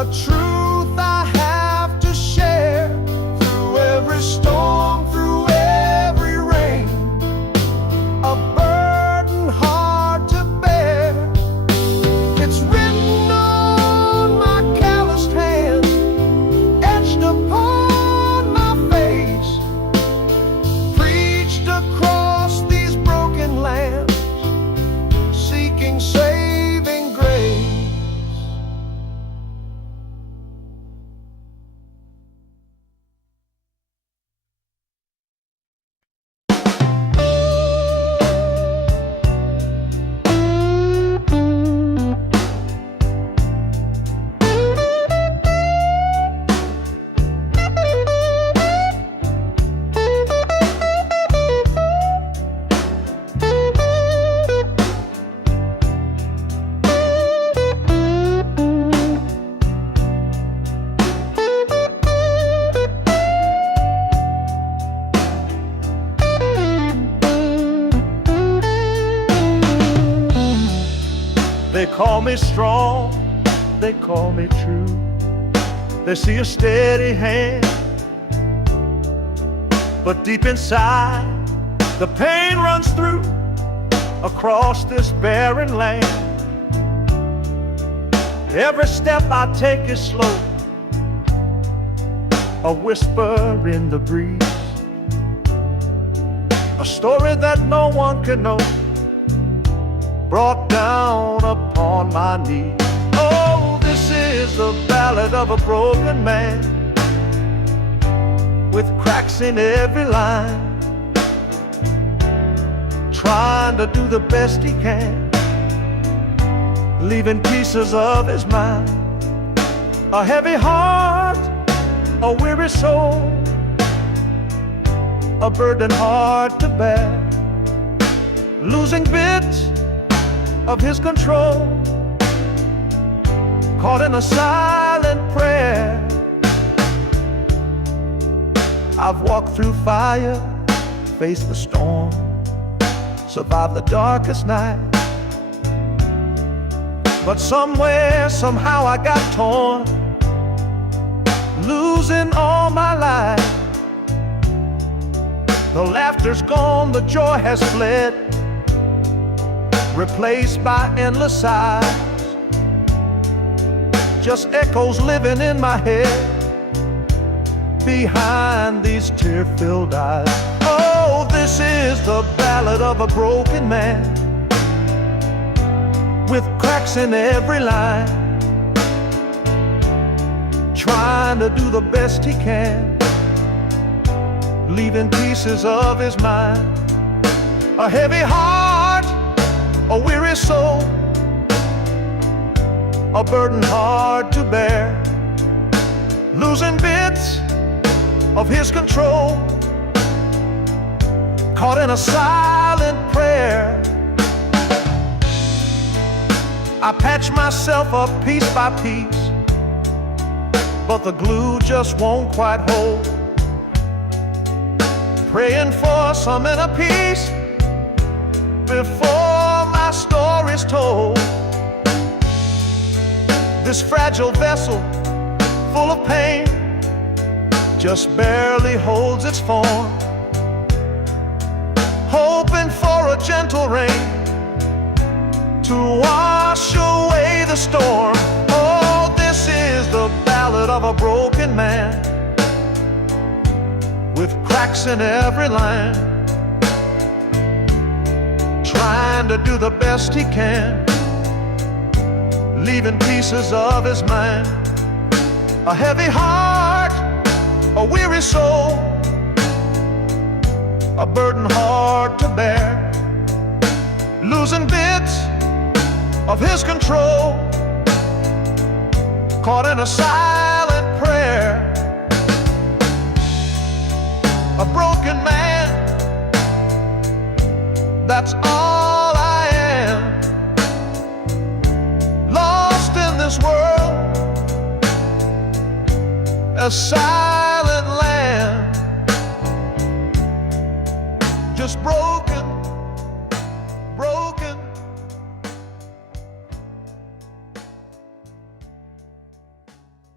truth I have to share. Through every storm, through every rain, a burden hard to bear. It's written on my calloused hand, etched upon my face, preached across these broken lands, seeking saving grace. They call me strong, they call me true. They see a steady hand, but deep inside the pain runs through across this barren land. Every step I take is slow, a whisper in the breeze, a story that no one can know, brought down upon my knees. Oh, this is the ballad of a broken man, with cracks in every line, trying to do the best he can, leaving pieces of his mind. A heavy heart, a weary soul, a burden hard to bear, losing bits of his control, caught in a silent prayer. I've walked through fire, faced the storm, survived the darkest night, but somewhere, somehow I got torn, losing all my life. The laughter's gone, the joy has fled, replaced by endless sighs, just echoes living in my head behind these tear-filled eyes. Oh, this is the ballad of a broken man, with cracks in every line, trying to do the best he can, leaving pieces of his mind. A heavy heart, a weary soul, a burden hard to bear, losing bits of his control, caught in a silent prayer. I patch myself up piece by piece, but the glue just won't quite hold, praying for some inner peace before my story's told. This fragile vessel, full of pain, just barely holds its form, hoping for a gentle rain to wash away the storm. Oh, this is the ballad of a broken man, with cracks in every line, trying to do the best he can, leaving pieces of his mind. A heavy heart, a weary soul, a burden hard to bear, losing bits of his control, caught in a silent prayer. A broken man, that's all I am, lost in this world, a silent land, just broken, broken.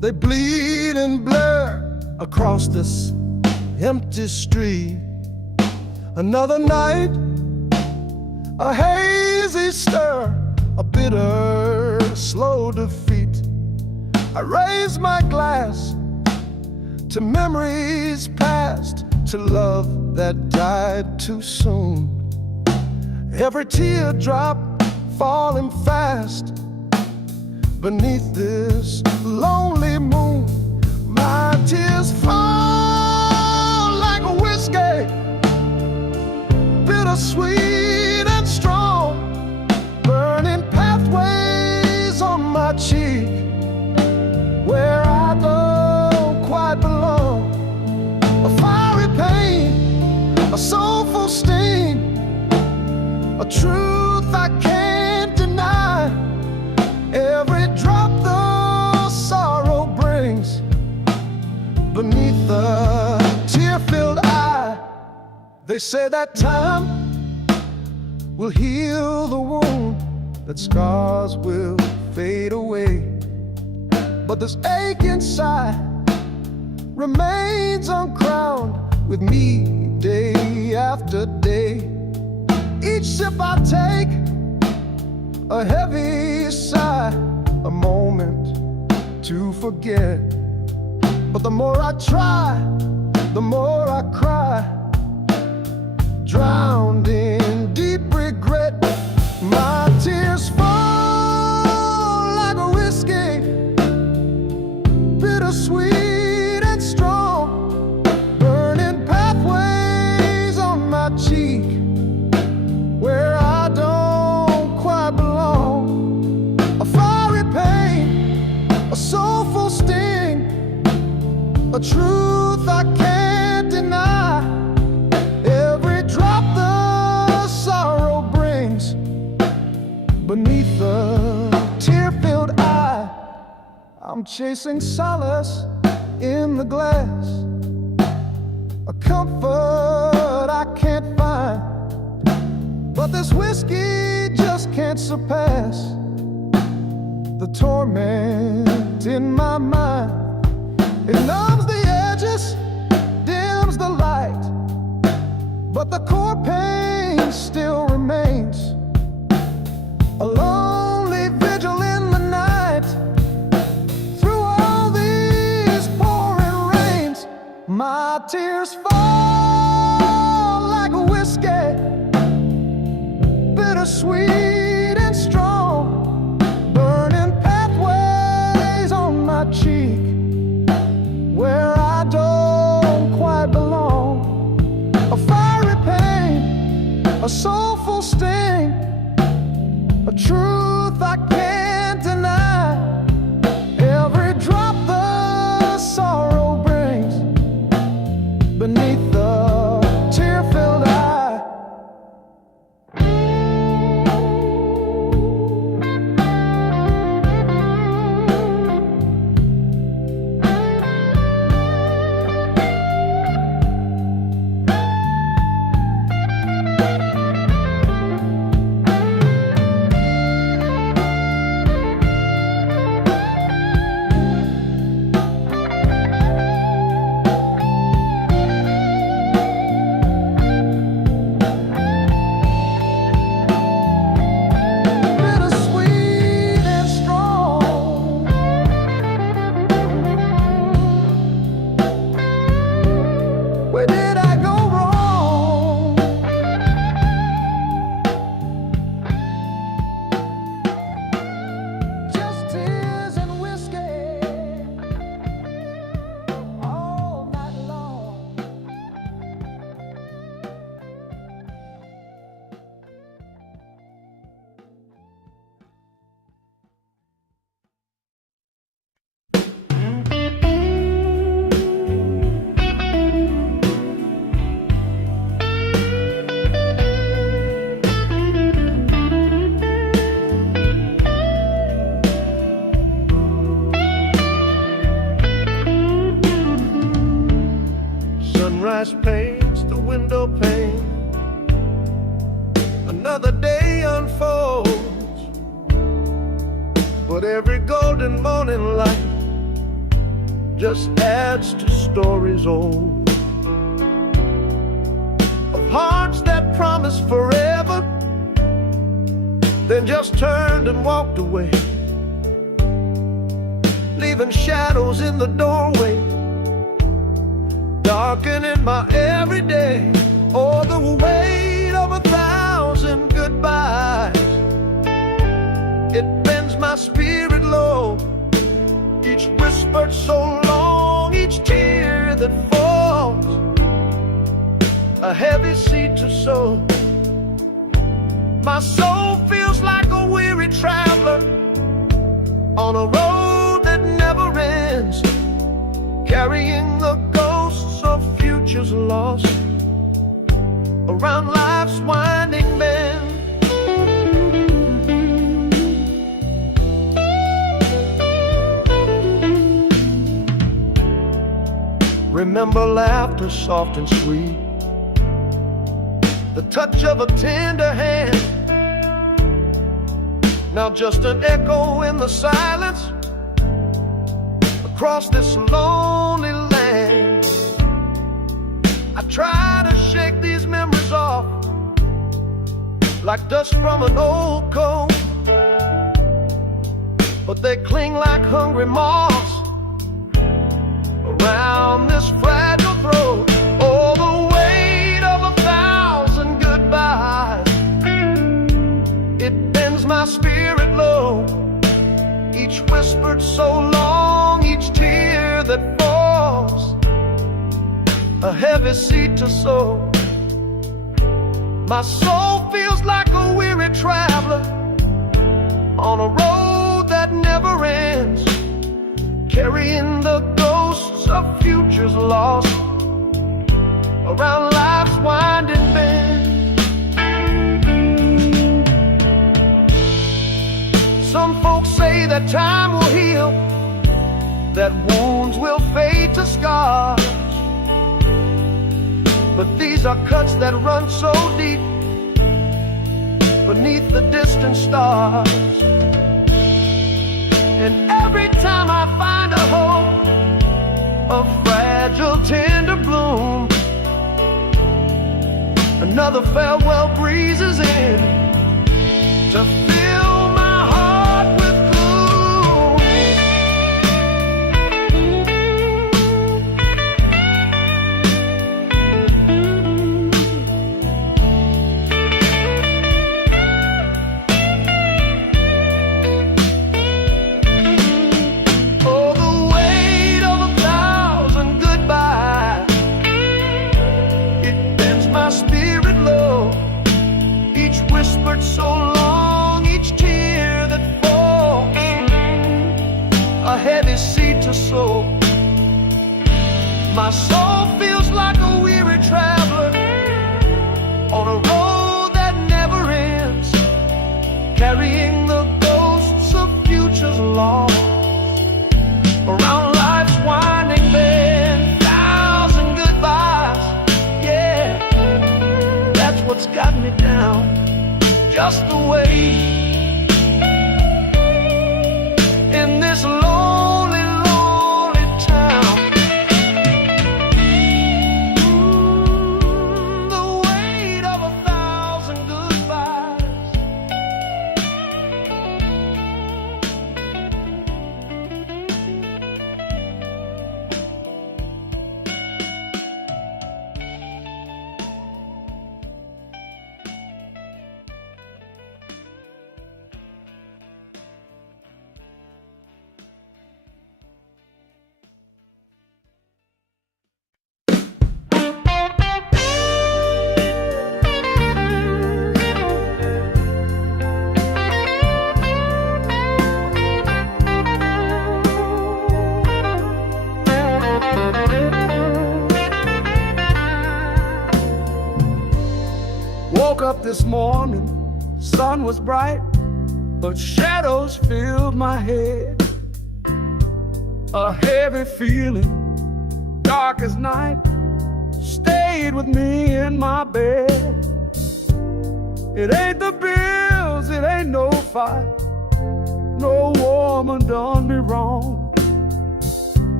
They bleed and blur across this empty street. Another night, a hazy stir, a bitter, slow defeat. I raise my glass to memories past, to love that died too soon. Every teardrop falling fast beneath this lonely moon. My tears fall like a whiskey, bittersweet and strong, burning pathways on my cheek where I don't quite belong. A fiery pain, a soulful sting, a truth I can't deny. Every drop the sorrow brings beneath the tear-filled eye. They say that time will heal the wound, that scars will fade away, but this ache inside remains uncrowned with me day after day. Each sip I take, a heavy sigh, a moment to forget. But the more I try, the more I cry, drowned in deep regret. My tears fall like a whiskey, bittersweet and strong, burning pathways on my cheek where I don't quite belong. A fiery pain, a soulful sting, a truth I can't deny. Every drop the sorrow brings beneath the tear-filled eye. I'm chasing solace in the glass, a comfort I can't find, but this whiskey just can't surpass the torment in my mind. It numbs the edges, dims the light, but the core pain still remains. A lonely vigil in the night, through all these pouring rains. My tears fall like a whiskey, bittersweet and strong, burning pathways on my cheek where I don't quite belong. A fiery pain, a soulful sting, a truth I can't deny. Every drop the sorrow brings beneath the tear-filled eye. Where did I go wrong? Just tears and whiskey all night long. Sunrise paints the window pane, another day unfolds, but every golden morning light just adds to stories old of hearts that promised forever, then just turned and walked away, leaving shadows in the doorway, darkening my everyday. Oh, the weight of 1,000 goodbyes, it bends my spirit low. Each whispered so long, each tear that falls, a heavy seed to sow. My soul feels like a weary traveler on a road that never ends, carrying the ghosts of futures lost around life's winding bend. Remember laughter soft and sweet, the touch of a tender hand, now just an echo in the silence across this lonely land. I try to shake these memories off like dust from an old coat, but they cling like hungry moths around this fragile throat. Oh, the weight of 1,000 goodbyes, it bends my spirit low. Each whispered so long, each tear that falls, a heavy seed to sow. My soul feels like a weary traveler on a road that never ends, carrying the ghosts of futures lost around life's winding bend. Some folks say that time will heal, that wounds will fade to scars, but these are cuts that run so deep beneath the distant stars. And every time I find a hope, a fragile tender bloom, another farewell breezes in to fill my heart with gloom. Oh, the weight of 1,000 goodbyes, it bends my spirit low. Each whispered so long, each tear that falls, a heavy seed to sow. My soul feels like a weary traveler on a road that never ends, carrying the ghosts of futures lost around life's winding bend. 1,000 goodbyes, yeah, that's what's got me down, just the way in this lonely, lonely town. The weight of 1,000 goodbyes. Woke up this morning, sun was bright, but shadows filled my head. A heavy feeling, dark as night, stayed with me in my bed. It ain't the bills, it ain't no fight, no woman done me wrong.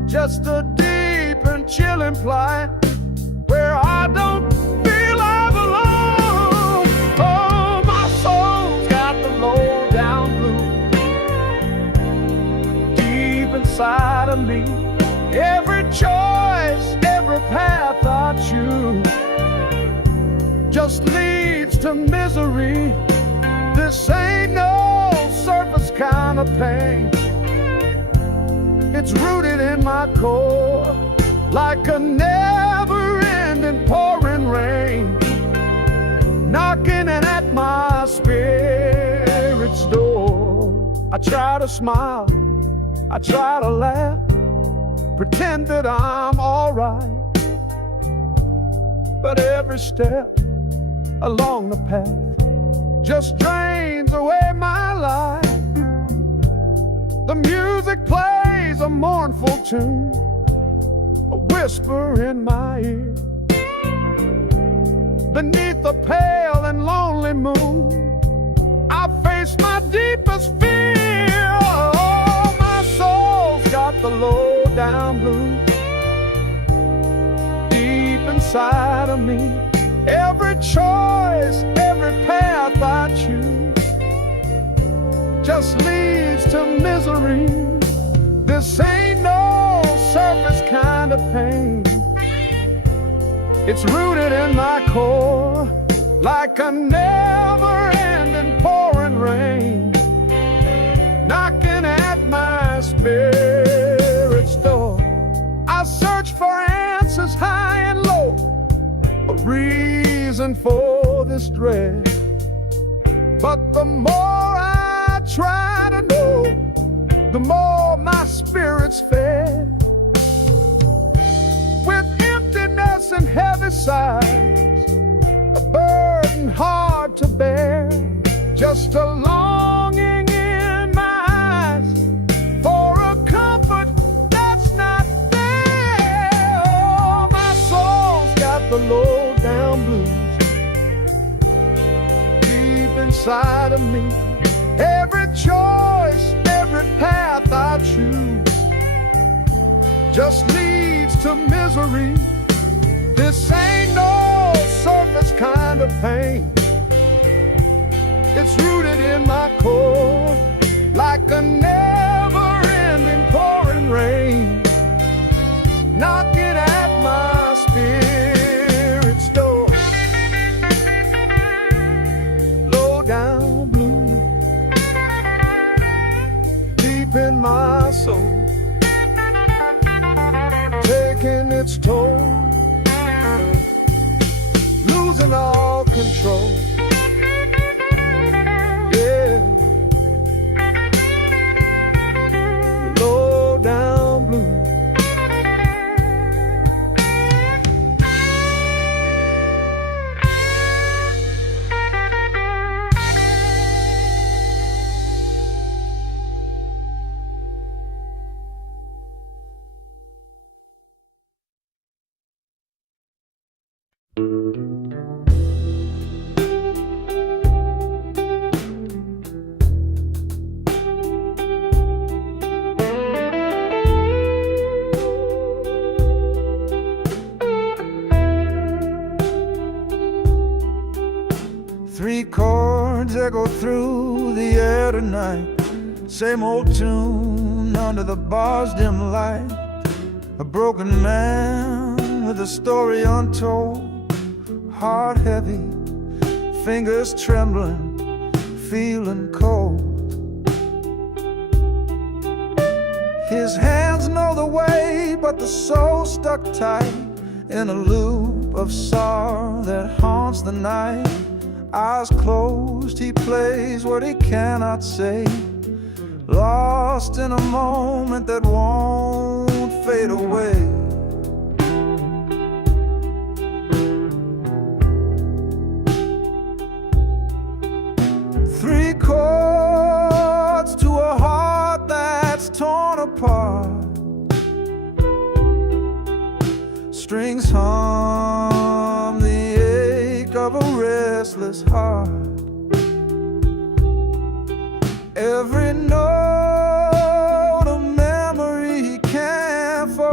just a deep and chilling plight where I don't feel I belong. Oh, my soul's got the low down blues deep inside of me. Every choice, every path I choose just leads to misery. This ain't no surface kind of pain. It's rooted in my core like a never-ending pouring rain, knocking at my spirit's door. I try to smile, I try to laugh, pretend that I'm alright, but every step along the path just drains away my life. The music plays a mournful tune, a whisper in my ear. Beneath the pale and lonely moon, I face my deepest fear. Oh, my soul's got the low down blues deep inside of me. Every choice, every path I choose just leads to misery. This ain't no surface kind of pain. It's rooted in my core like a never-ending pouring rain, knocking at my spirit's door. I search for answers high and low, a reason for this dread, but the more I try to know, the more my spirit's fed. With emptiness and heavy sighs, a burden hard to bear, just a longing in my eyes for a comfort that's not there. Oh, my soul's got the low down blues deep inside of me. Every choice, every path I choose just leads to misery. This ain't no surface kind of pain. It's rooted in my core like a never-ending pouring rain, knocking at my spirit's door. Low down blue deep in my soul, taking its toll, losing all control. Yeah, low down blue. Three chords echo through the air tonight, same old tune under the bar's dim light. A broken man with a story untold, heart heavy, fingers trembling, feeling cold. His hands know the way, but the soul stuck tight in a loop of sorrow that haunts the night. Eyes closed, he plays what he cannot say, lost in a moment that won't fade away. Three chords to a heart that's torn apart, strings hum the ache of a restless heart. Every note a memory he can't forget.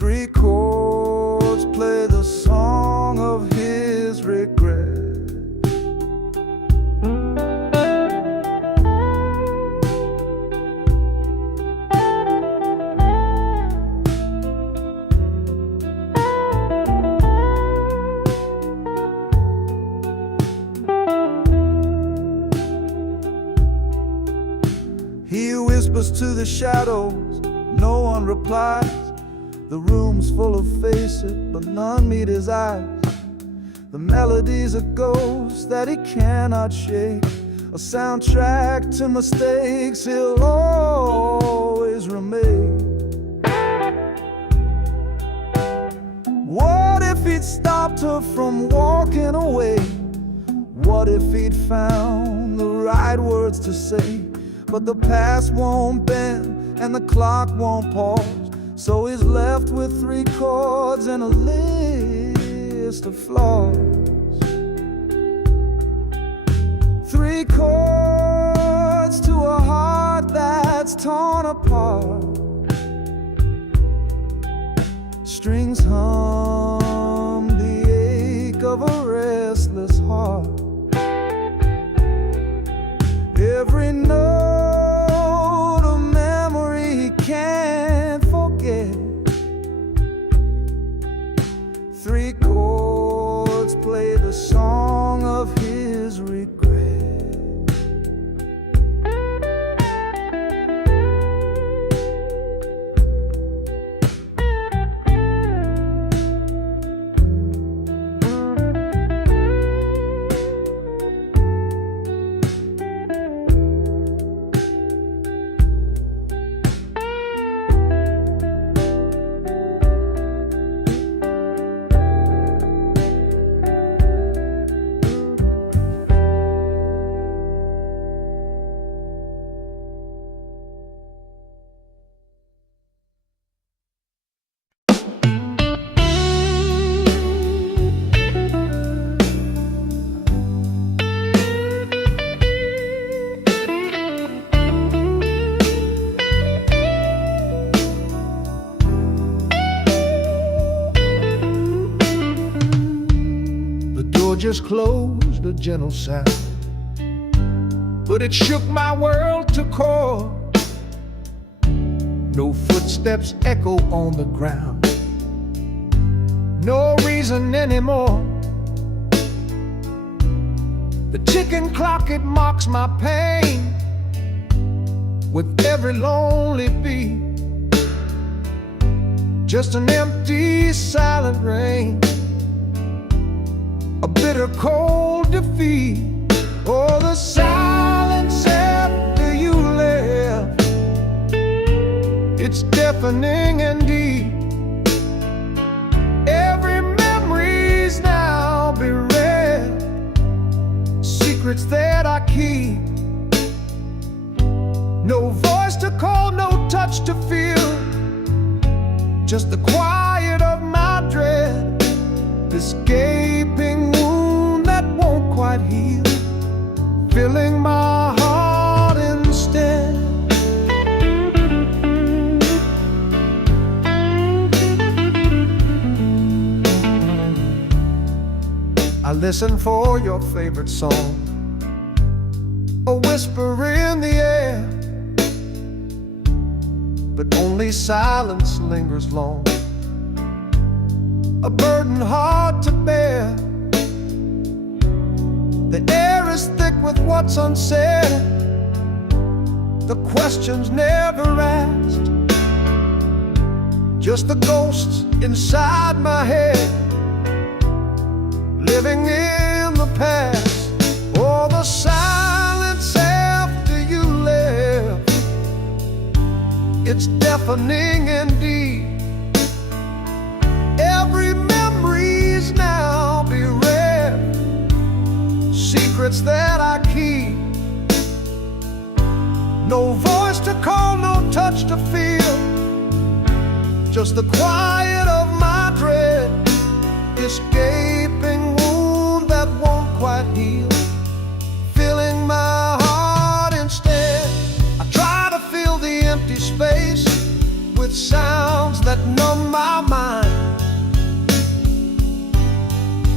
Three chords play the song of his regret. He whispers to the shadows, no one replies. The room's full of faces, but none meet his eyes. The melody's a ghost that he cannot shake, a soundtrack to mistakes he'll always remake. What if he'd stopped her from walking away? What if he'd found the right words to say? But the past won't bend and the clock won't pause, so he's left with three chords and a list of flaws. Three chords to a heart that's torn apart. Strings hum the ache of a restless heart. Every note a memory he can't forget. Three chords play the song of his regret. Just closed, a gentle sound, but it shook my world to core. No footsteps echo on the ground, no reason anymore. The ticking clock, it mocks my pain with every lonely beat. Just an empty, silent rain, a bitter cold defeat. Oh, the silence after you left, it's deafening and deep. Every memory's now bereft, secrets that I keep. No voice to call, no touch to feel, just the quiet of my dread. This gaping wound that won't quite heal, filling my heart instead. I listen for your favorite song, a whisper in the air, but only silence lingers long, a burden hard to bear. The air is thick with what's unsaid, the questions never asked, just the ghosts inside my head, living in the past. Oh, the silence after you left, it's deafening indeed. Every memory's now bereft, secrets that I keep. No voice to call, no touch to feel, just the quiet of my dread. This gaping wound that won't quite heal, filling my heart instead. I try to fill the empty space with sounds that numb my mind,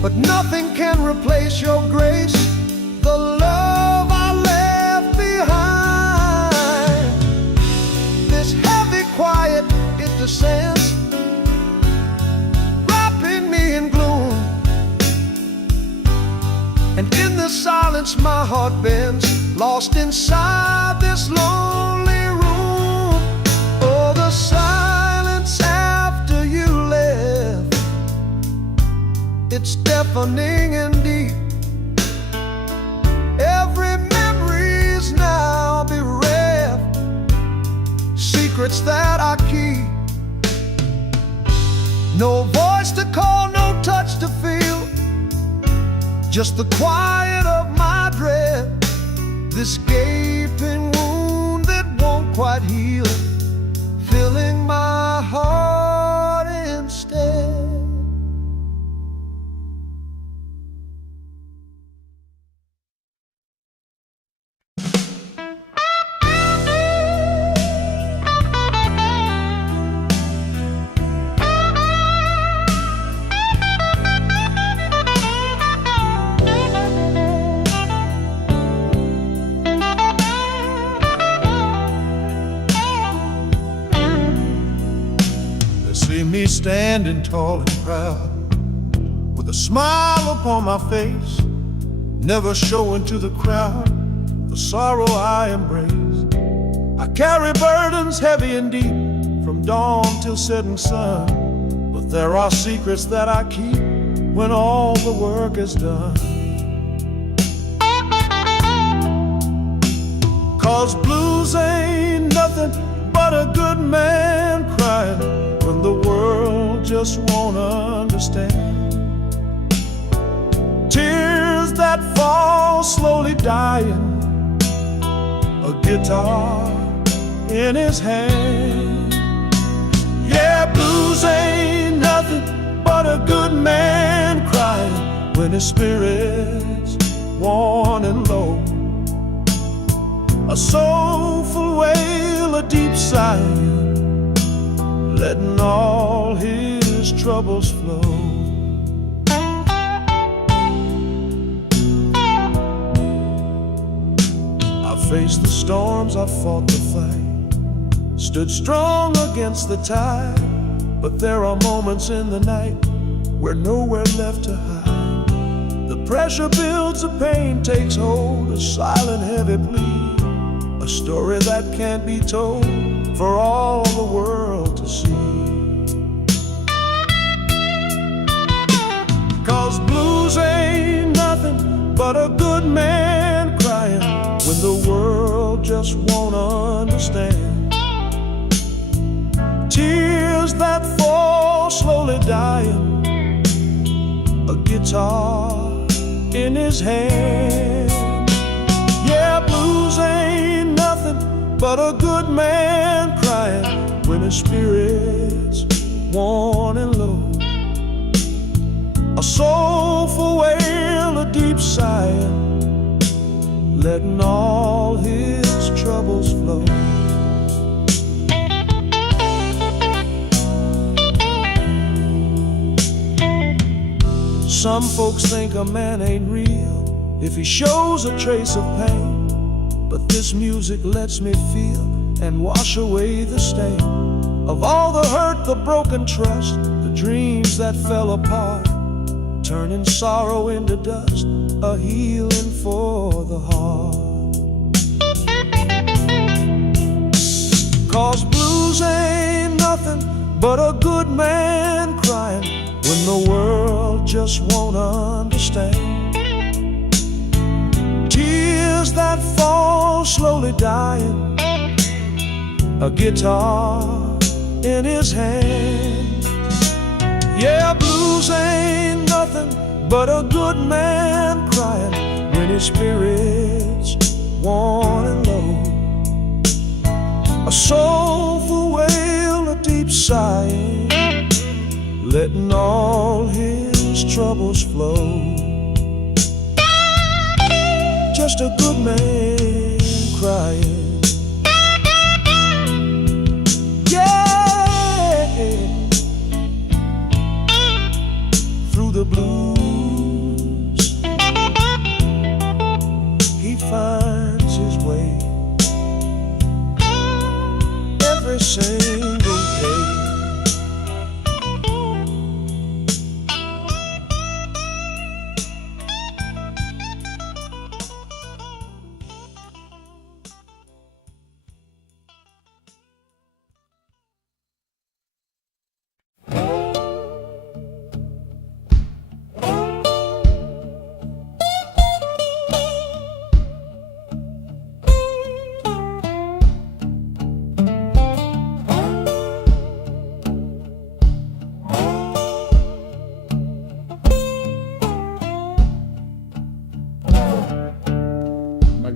but nothing can replace your grace, the love I left behind. This heavy quiet, it descends, wrapping me in gloom. And in the silence my heart bends, lost inside this lonely room. Oh, the silence after you left, it's deafening and deep. Every memory's now bereft, secrets that I keep. No voice to call, no touch to feel, just the quiet of my dread. This gaping wound that won't quite heal, filling my heart instead. See me standing tall and proud, with a smile upon my face, never showing to the crowd the sorrow I embrace. I carry burdens heavy and deep, from dawn till setting sun, but there are secrets that I keep when all the work is done. 'Cause blues ain't nothing but a good man crying when the world just won't understand. Tears that fall slowly dying, a guitar in his hand. Yeah, blues ain't nothing but a good man crying when his spirit's worn and low. A soulful wail, a deep sigh, letting all his troubles flow. I faced the storms, I fought the fight, stood strong against the tide, but there are moments in the night where nowhere left to hide. The pressure builds, the pain takes hold, a silent heavy plea, a story that can't be told for all the world to see. 'Cause blues ain't nothing but a good man crying when the world just won't understand. Tears that fall slowly dying, a guitar in his hand. Yeah, blues ain't nothing but a good man crying when his spirit's worn and low. A soulful wail, a deep sigh, letting all his troubles flow. Some folks think a man ain't real if he shows a trace of pain, but this music lets me feel and wash away the stain of all the hurt, the broken trust, the dreams that fell apart, turning sorrow into dust, a healing for the heart. 'Cause blues ain't nothing but a good man crying when the world just won't understand. Tears that fall slowly dying, a guitar in his hand. Yeah, blues ain't nothing but a good man crying when his spirit's worn and low. A soulful wail, a deep sigh, letting all his troubles flow. Just a good man crying. Yeah, through the blues.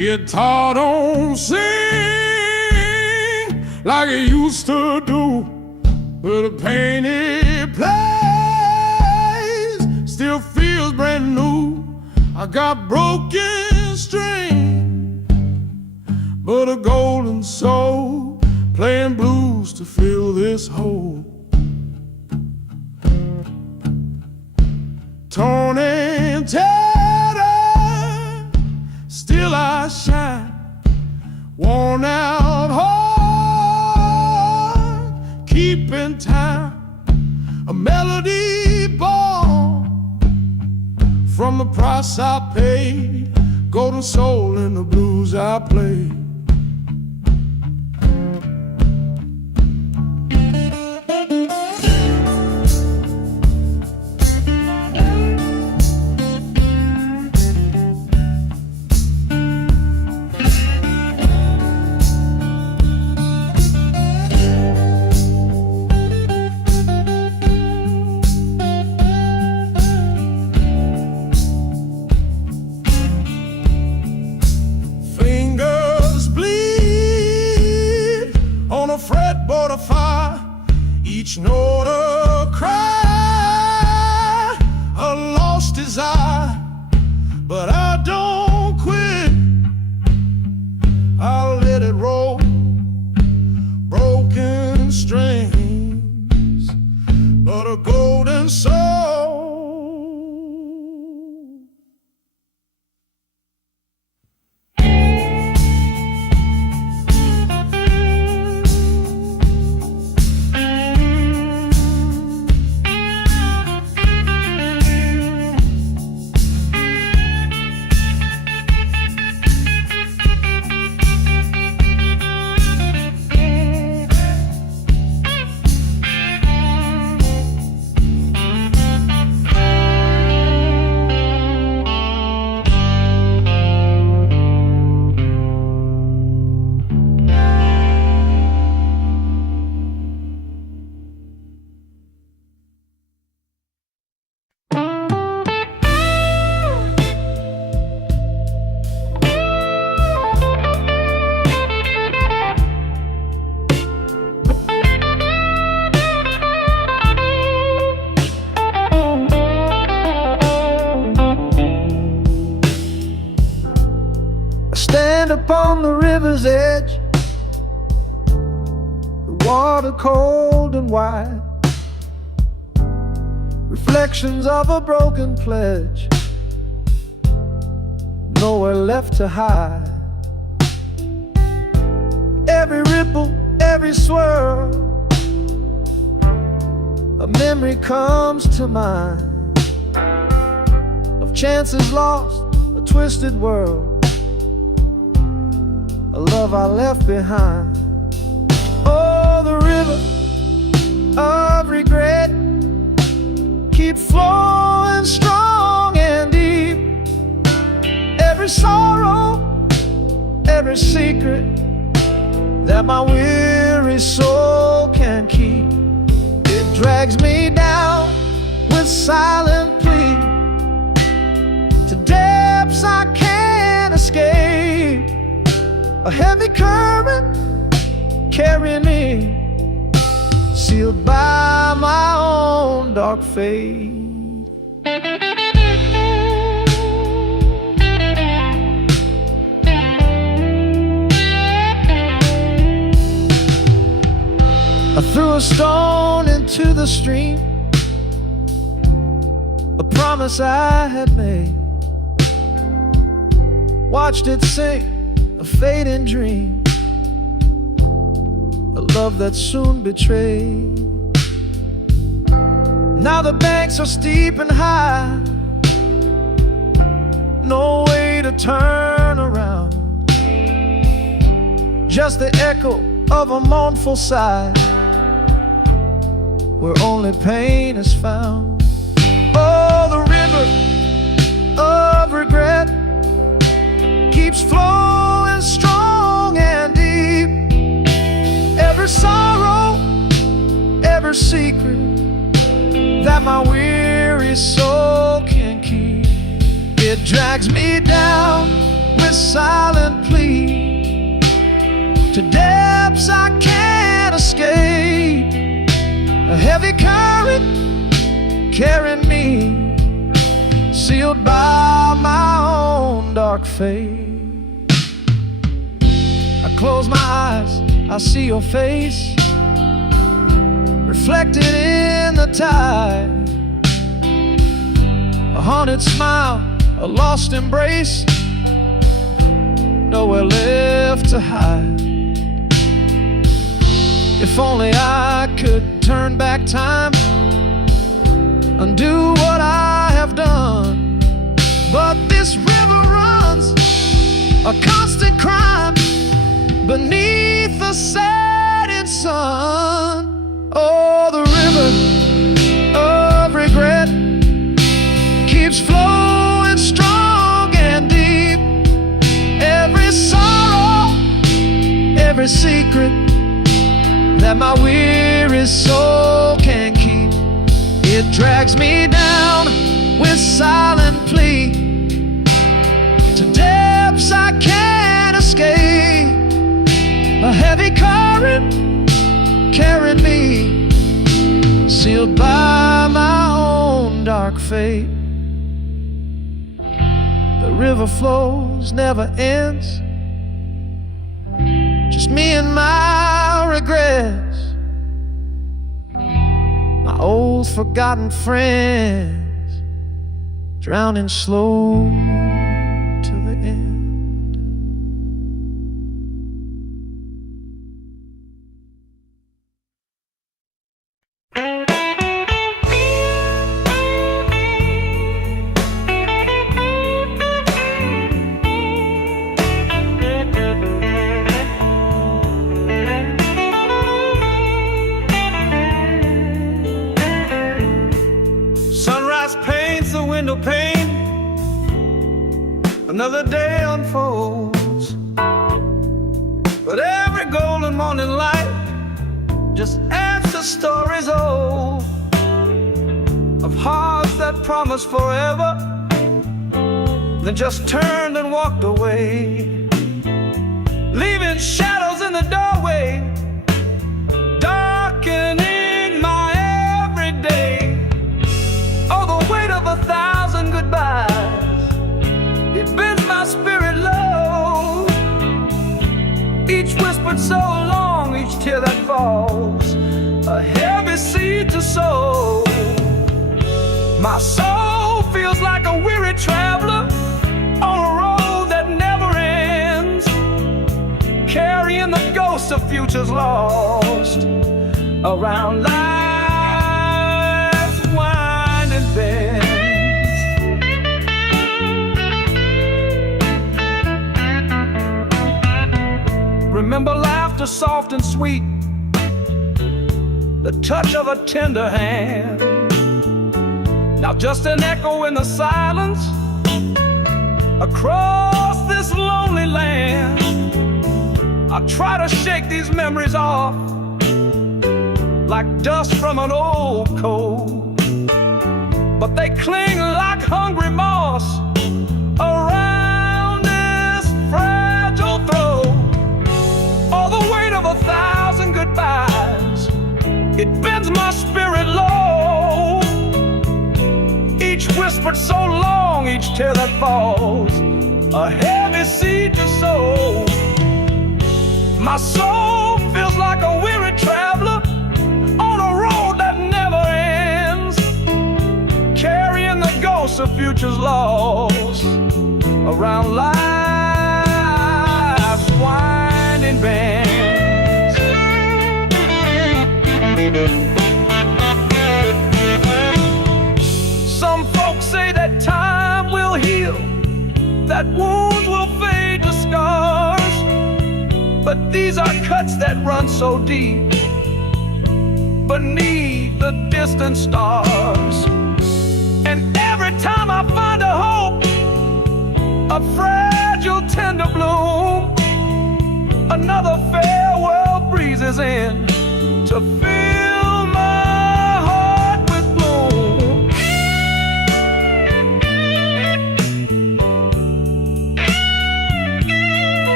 Guitar don't sing like it used to do, but the pain it plays still feels brand new. I got broken strings, but a golden soul playing blues to fill this hole. Torn and tattered, still I shine. Worn out heart, keeping time. A melody born from the price I paid. Golden soul in the blues I play. Fretboard of fire, each note a cry, a lost desire. But I don't quit, I'll let it roll. Broken strings, but a golden soul. Upon the river's edge, the water cold and wide, reflections of a broken pledge, nowhere left to hide. Every ripple, every swirl, a memory comes to mind of chances lost, a twisted world, a love I left behind. Oh, the river of regret keeps flowing strong and deep. Every sorrow, every secret that my weary soul can keep, it drags me down with silent plea to depths I can't escape. A heavy current carrying me, sealed by my own dark fate. I threw a stone into the stream, a promise I had made, watched it sink, a fading dream, a love that soon betrayed. Now the banks are steep and high, no way to turn around, just the echo of a mournful sigh, where only pain is found. Oh, the river of regret keeps flowing strong and deep. Every sorrow, every secret that my weary soul can keep, it drags me down with with silent plea to depths I can't escape. A heavy current carrying me, sealed by my own dark fate. I close my eyes, I see your face reflected in the tide. A haunted smile, a lost embrace, nowhere left to hide. If only I could turn back time, undo what I have done. But this river runs a constant crime beneath the setting sun. Oh, the river of regret keeps flowing strong and deep. Every sorrow, every secret that my weary soul can keep, it drags me down with silent plea to depths I can't escape. A heavy current carrying me, sealed by my own dark fate. The river flows, never ends, just me and my regrets, my old forgotten friends, drowning slow to the end. Window pane, another day unfolds, but every golden morning light just adds to stories old of hearts that promised forever, then just turned and walked away, leaving shadows in the doorway, darkening my everyday. Oh, the weight of 1,000 goodbyes, it bends my spirit low. Each whispered so long, each tear that falls, a heavy seed to sow. My soul feels like a weary traveler on a road that never ends, carrying the ghosts of futures lost around life's winding bends. Remember laughter soft and sweet, the touch of a tender hand. Now just an echo in the silence across this lonely land. I try to shake these memories off like dust from an old coat, but they cling like hungry moss around this fragile throat. All the weight of 1,000 goodbyes, it bends my spirit low. Each whispered so long, each tear that falls, a heavy seed to sow. My soul feels like a weary traveler on a road that never ends, carrying the ghosts of futures lost around life's winding bends. Some folks say that time will heal, that wounds will fade to scars, but these are cuts that run so deep beneath the distant stars. And every time I find a hope, a fragile tender bloom, another farewell breezes in to fill my heart with gloom.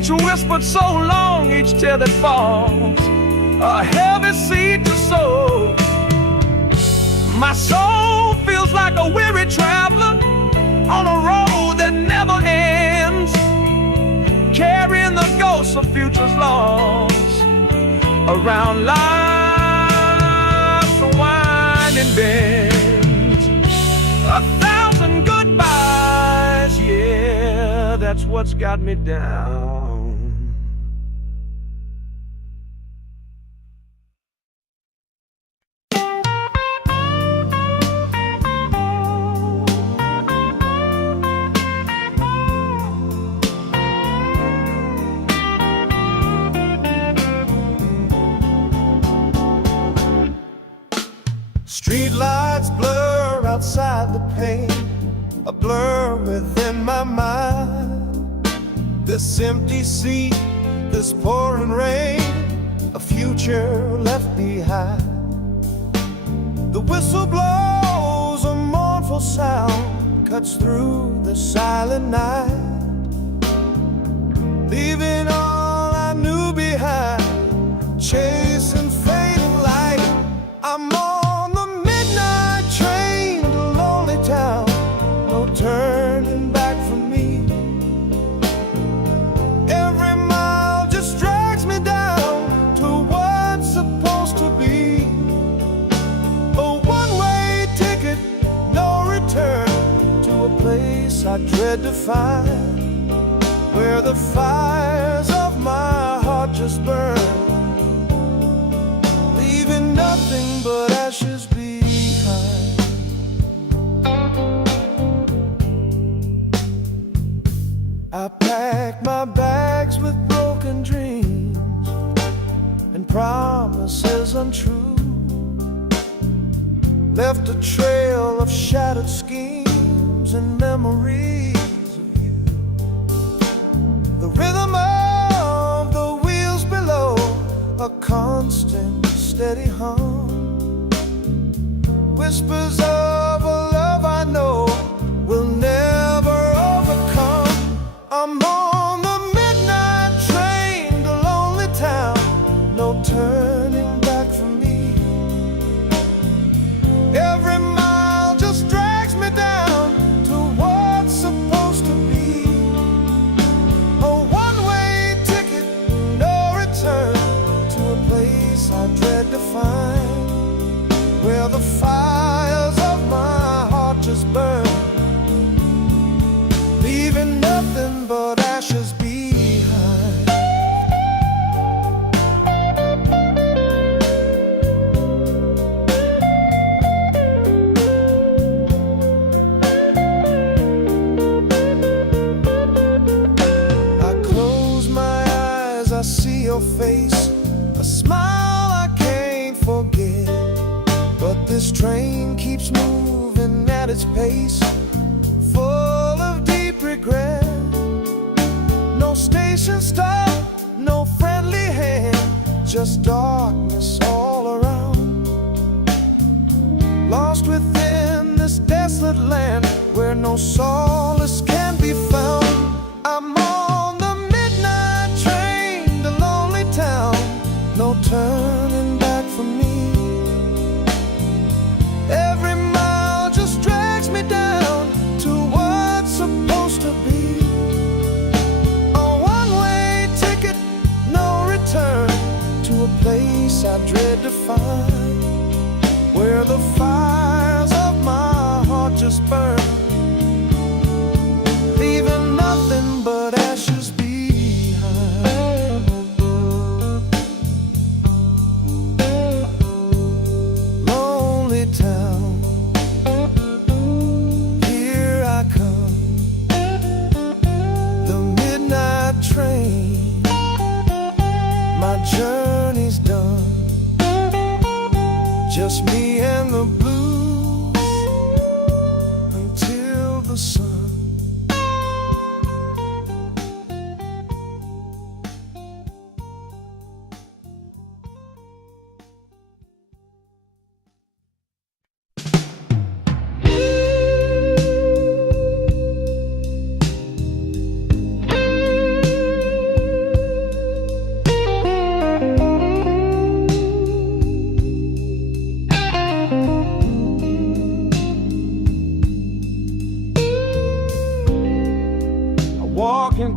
speech whispered so long, each tear that falls a heavy seed to sow. My soul feels like a weary traveler on a road that never ends, carrying the ghosts of futures lost around life's winding bends. 1,000 goodbyes, yeah, that's what's got me down. Street lights blur outside the pane, a blur within my mind. This empty seat, this pouring rain, a future left behind. The whistle blows, a mournful sound cuts through the silent night, leaving all I knew behind, chasing fading light. I'm on the midnight train to lonely town, no turning back for me. Every mile just drags me down to what's supposed to be. A one-way ticket, no return, to a place I dread to find, where the fires of my heart just burn, leaving nothing but ashes behind. I packed my bags with broken dreams and promises untrue, left a trail of shattered schemes and memories of you. The rhythm of the wheels below, a constant steady hum, whispers of a love I know will never overcome. I'm on the midnight train to lonely town, no turning back for me. Every mile just drags me down to what's supposed to be. A one-way ticket, no return, to a place I dread to find, where the fires of my heart just burn, leaving nothing but ashes behind. I close my eyes, I see your face, a smile I can't forget. But this train keeps moving at its pace, full of deep regret. No station stop, no friendly hand, just darkness all around. Lost within this desolate land, where no solace can be found. I'm on the midnight train to lonely town, no turning back for me. Every mile just drags me down to what's supposed to be. A one-way ticket, no return, to a place I dread to find, where the fires of my heart just burn, leaving nothing but ashes behind. Lonely town, here I come, the midnight train, my journey's done, just me and the blues until the sun.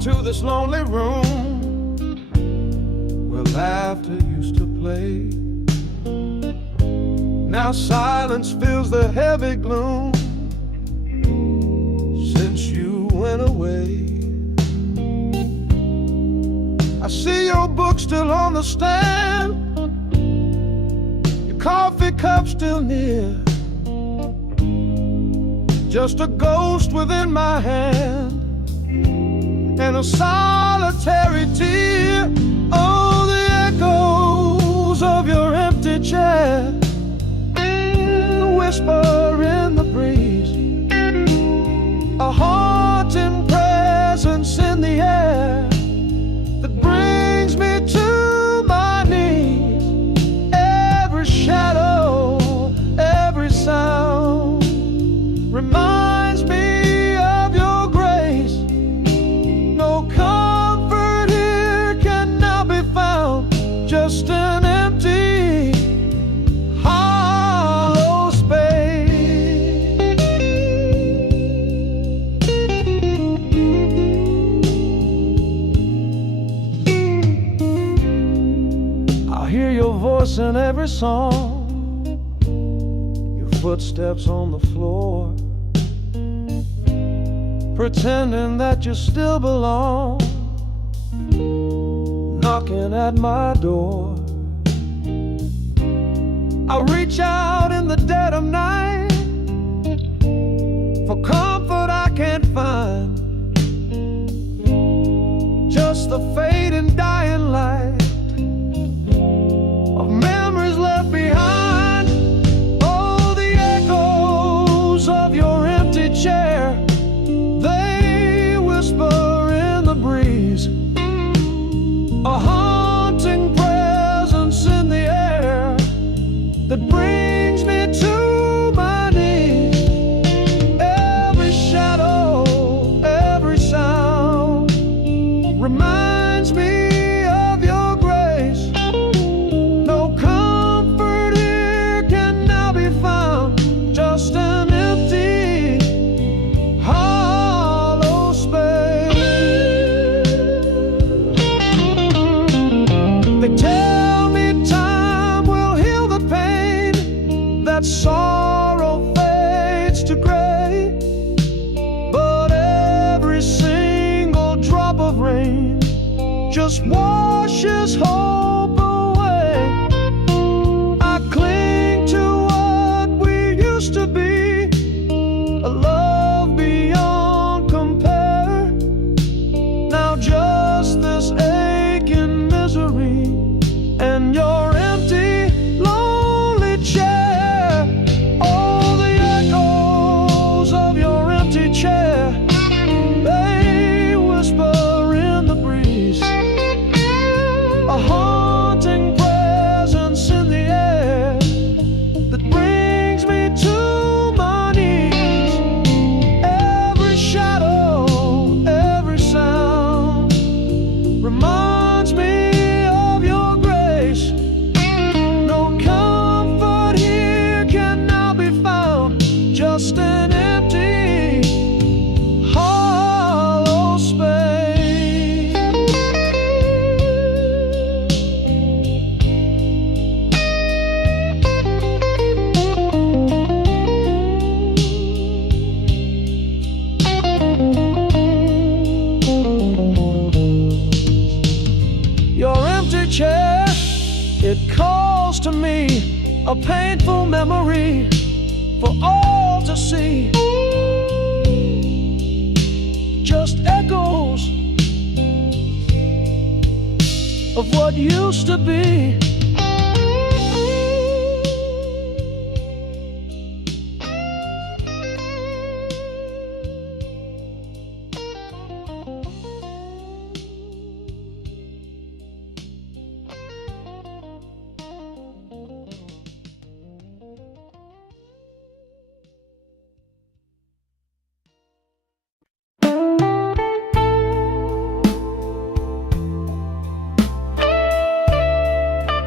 to this lonely room where laughter used to play. Now silence fills the heavy gloom since you went away. I see your book still on the stand, your coffee cup still near, just a ghost within my hand and a solitary tear. Oh, the echoes of your empty chair, the whisper in the breeze, a haunting presence in the air that brings me to my knees. Every shadow, every sound reminds me of your grace. No comfort here can now be found, just an empty, hollow space. I hear your voice in every song, your footsteps on the floor, pretending that you still belong, knocking at my door. I reach out in the dead of night for comfort I can't find, just the fading dying light of memories left behind. Oh, the echoes of your empty chair, they whisper in the breeze, a haunting presence in the air that brings me to my knees. Every shadow, every sound reminds me of your grace. No comfort here can now be found, just an empty, hollow space. They tell me time will heal the pain, that sorrow fades to gray, but every single drop of rain just washes hope away. I cling to what we used to be, a love beyond compare. Now just this aching misery and your empty, lonely chair. Oh, the echoes of your empty chair, they whisper in the breeze, a haunting presence in the air that brings me to my knees. Every shadow, every sound reminds me of your grace. No comfort here can now be found, just an empty, hollow space. Your empty chair, it calls to me, a painful memory for all to see. Just echoes of what used to be.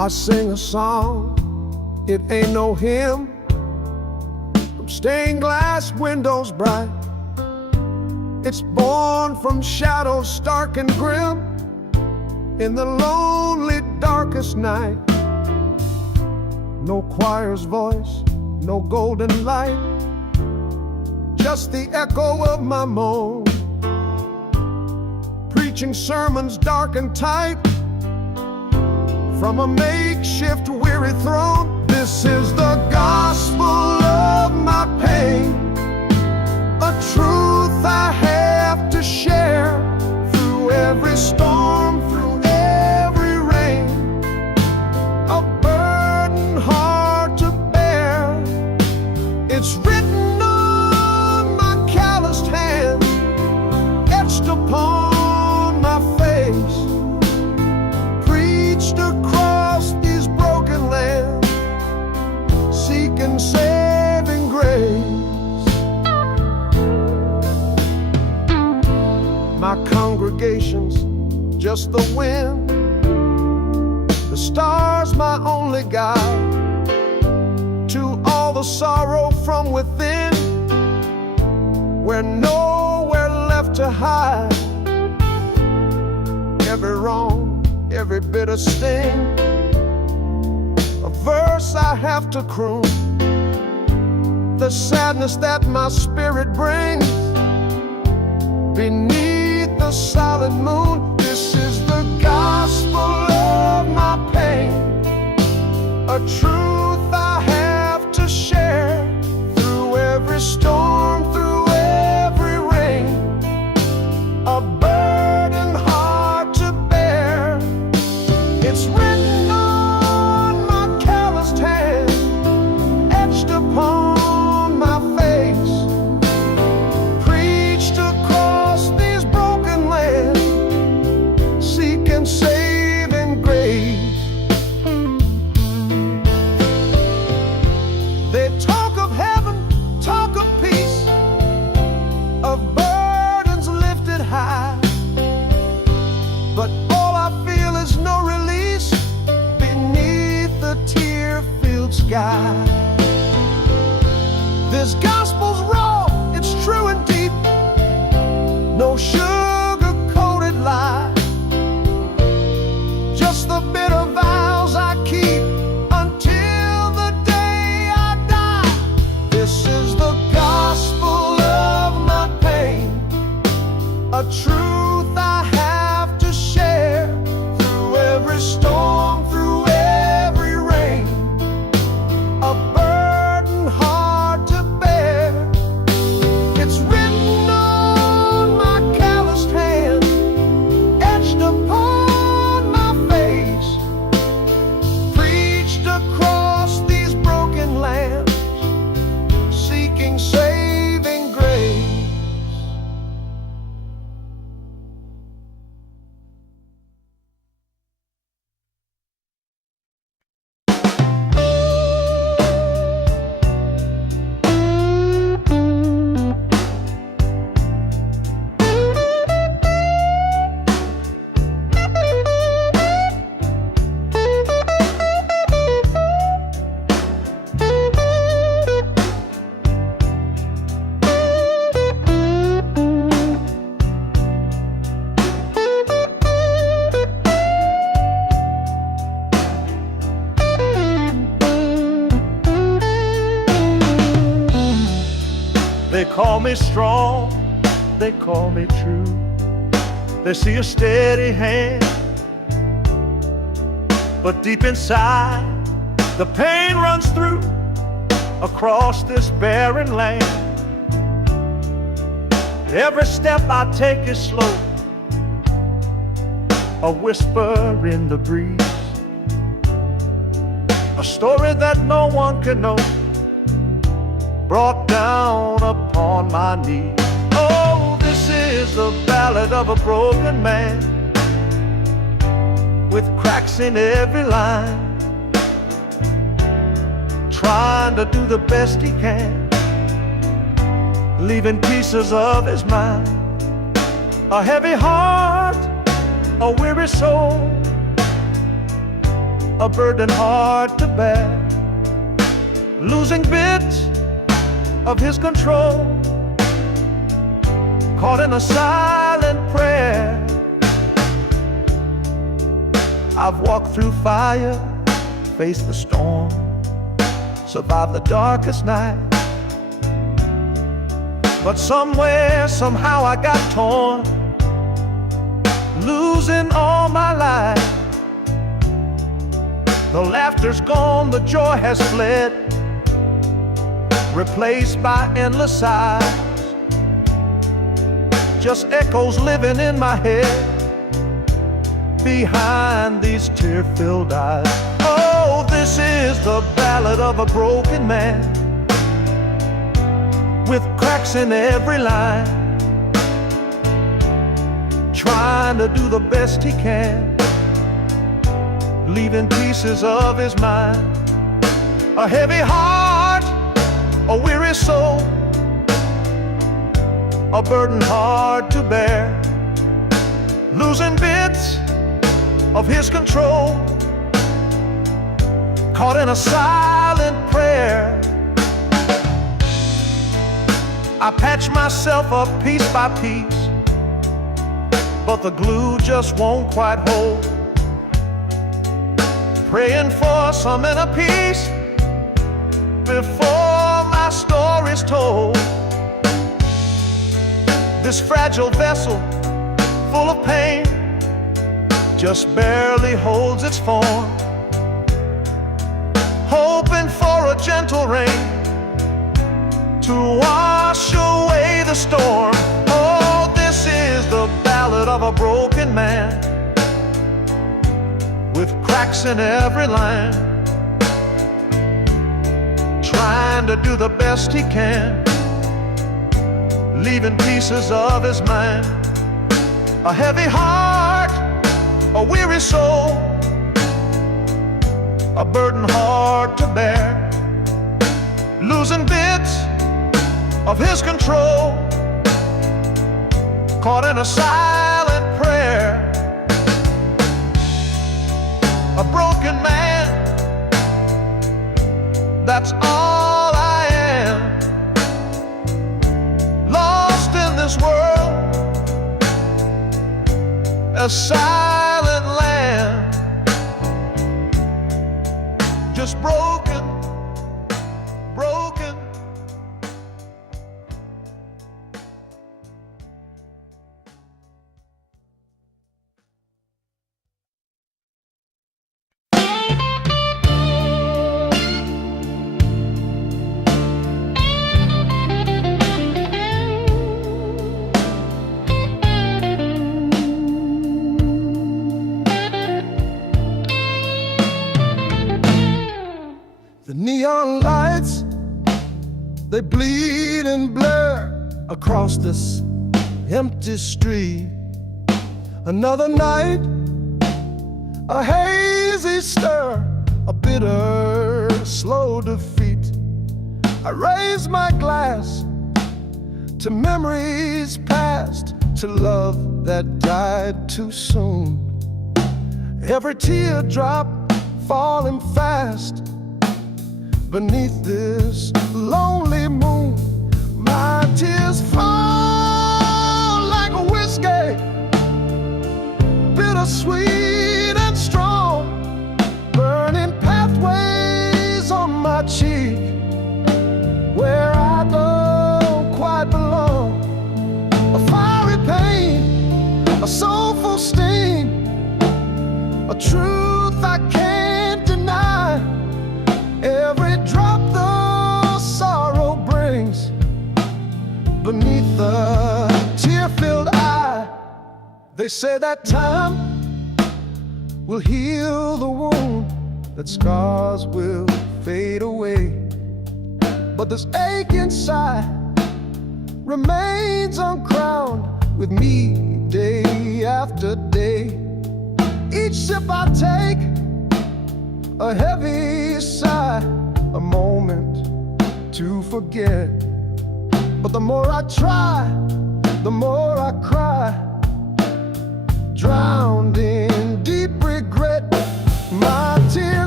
I sing a song, it ain't no hymn, from stained glass windows bright. It's born from shadows stark and grim, in the lonely darkest night. No choir's voice, no golden light, just the echo of my moan, preaching sermons dark and tight from a makeshift weary throne. This is the gospel of my pain, a truth I have to share through every storm, through every rain, a burden hard to bear. It's written on my calloused hands, etched upon my face, preached across these broken lands, seeking saving grace. My congregation's just the wind, the stars my only guide to all the sorrow from within, where nowhere left to hide. Every wrong, every bitter sting, a verse I have to croon, the sadness that my spirit brings beneath the silent moon. This is the gospel of my pain, a truth I have to share through every storm, through every rain, a burden hard to bear. It's written on my calloused hand, etched upon my face, preached across these broken lands, seeking saving grace. They talk of heaven, talk of peace, of burdens lifted high, but all I feel is no release beneath the tear-filled sky. This gospel's raw, it's true and deep, no sugar-coated lie, just the bitter vows I keep until the day I die. This is the gospel of my pain, a truth I have to share through every storm, through every rain, a burden hard to bear. It's written on my calloused hand, etched upon my face, preached across these broken lands, seeking saving grace. They call me strong, they call me true. They see a steady hand, but deep inside the pain runs through across this barren land. Every step I take is slow, a whisper in the breeze, a story that no one can know, brought down upon my knees. Oh, this is the ballad of a broken man, with cracks in every line, trying to do the best he can, leaving pieces of his mind, a heavy heart, a weary soul, a burden hard to bear, losing bits of his control, caught in a silent prayer. I've walked through fire, faced the storm, survived the darkest night. But somewhere, somehow I got torn, losing all my life. The laughter's gone, the joy has fled, replaced by endless sighs. Just echoes living in my head, behind these tear-filled eyes. Oh, this is the ballad of a broken man, with cracks in every line, trying to do the best he can, leaving pieces of his mind. A heavy heart, a weary soul, a burden hard to bear, losing bits of his control, caught in a silent prayer. I patch myself up piece by piece, but the glue just won't quite hold. Praying for some inner peace before my story's told. This fragile vessel, full of pain, just barely holds its form, hoping for a gentle rain to wash away the storm. Oh, this is the ballad of a broken man, with cracks in every line, trying to do the best he can, leaving pieces of his mind. A heavy heart, a weary soul, a burden hard to bear, losing bits of his control, caught in a silent prayer. A broken man, that's all I am, lost in this world, a silent land, just broken, broken. The neon lights, they bleed and blur across this empty street. Another night, a hazy stir, a bitter, slow defeat. I raise my glass to memories past, to love that died too soon. Every teardrop falling fast beneath this lonely moon. My tears fall like a whiskey, bittersweet and strong, burning pathways on my cheek, where I don't quite belong. A fiery pain, a soulful sting, a truth I can't deny. Every drop the sorrow brings beneath the tear-filled eye. They say that time will heal the wound, that scars will fade away, but this ache inside remains uncrowned with me day after day. Each sip I take, a heavy sigh, a moment to forget. But the more I try, the more I cry, drowned in deep regret. My tears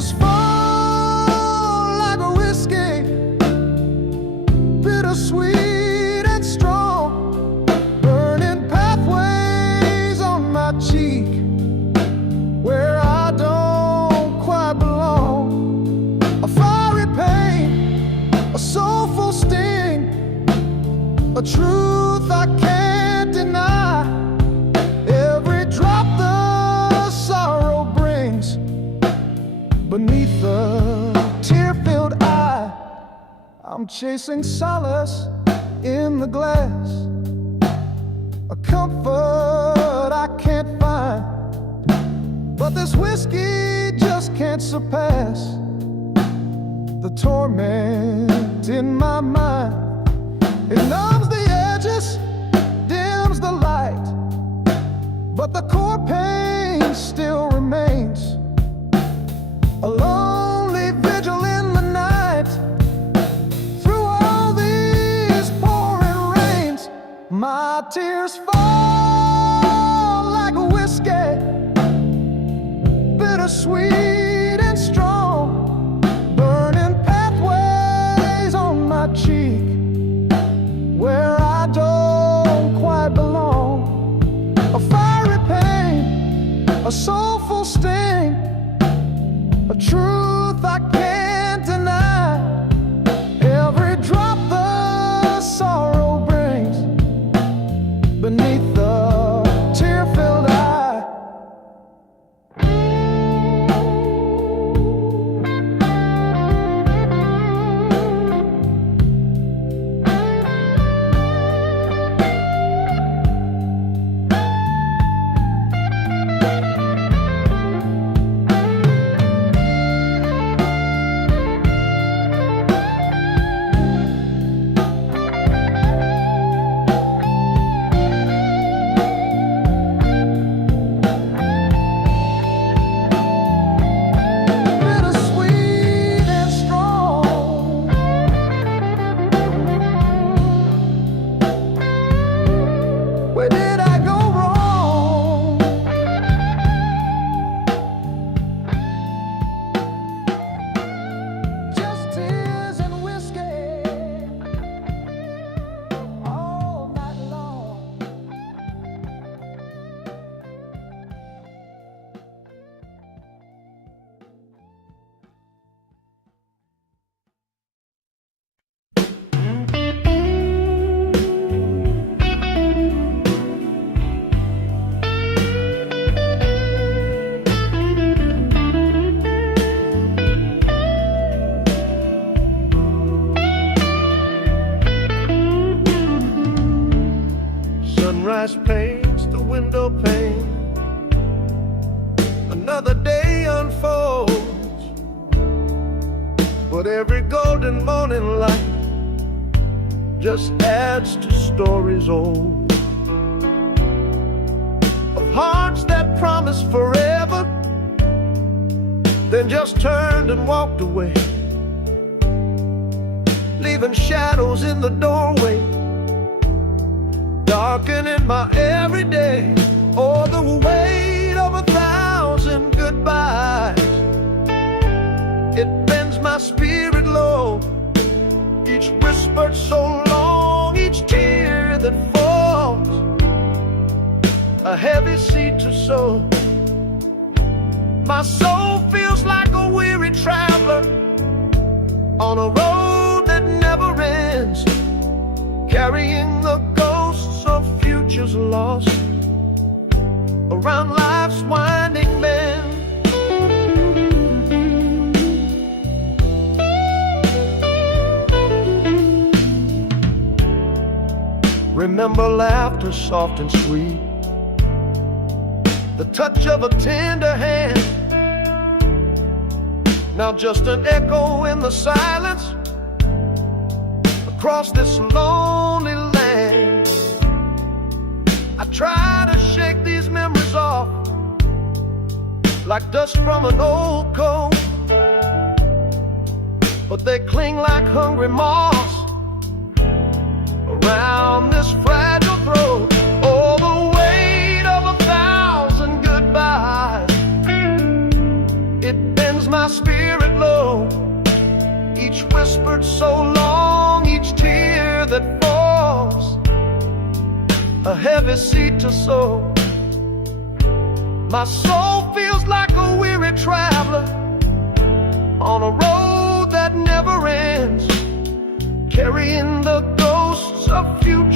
a truth I can't deny. Every drop the sorrow brings beneath the tear-filled eye. I'm chasing solace in the glass, a comfort I can't find. But this whiskey just can't surpass the torment in my mind. It numbs the edges, dims the light, but the core pain still remains. A lonely vigil in the night. Through all these pouring rains, my tears fall like a whiskey, bittersweet and strong, burning pathways on my cheek where I don't quite belong. A fiery pain, a soulful sting, a truth I can't deny. Every drop the sorrow brings beneath the tear-filled eye. Where did I go wrong? Just tears and whiskey all night long. Sunrise paints the window pane. Another day unfolds, but every golden morning light just adds to stories old, of hearts that promised forever, then just turned and walked away, leaving shadows in the doorway, darkening my everyday. Oh, the weight of 1,000 goodbyes, it bends my spirit low. Each whispered so long, each tear that falls, a heavy seed to sow. My soul feels like a weary traveler on a road that never ends, carrying the ghosts of futures lost around life's winding bend. Remember laughter soft and sweet, the touch of a tender hand, now just an echo in the silence across this lonely land. I try to shake these memories off like dust from an old coat, but they cling like hungry moths around this fragile throat. Oh, the weight of 1,000 goodbyes, it bends my spirit low. Each whispered so long, each tear that falls, a heavy seed to sow. My soul feels like a weary traveler on a road that never ends, carrying the ghosts of future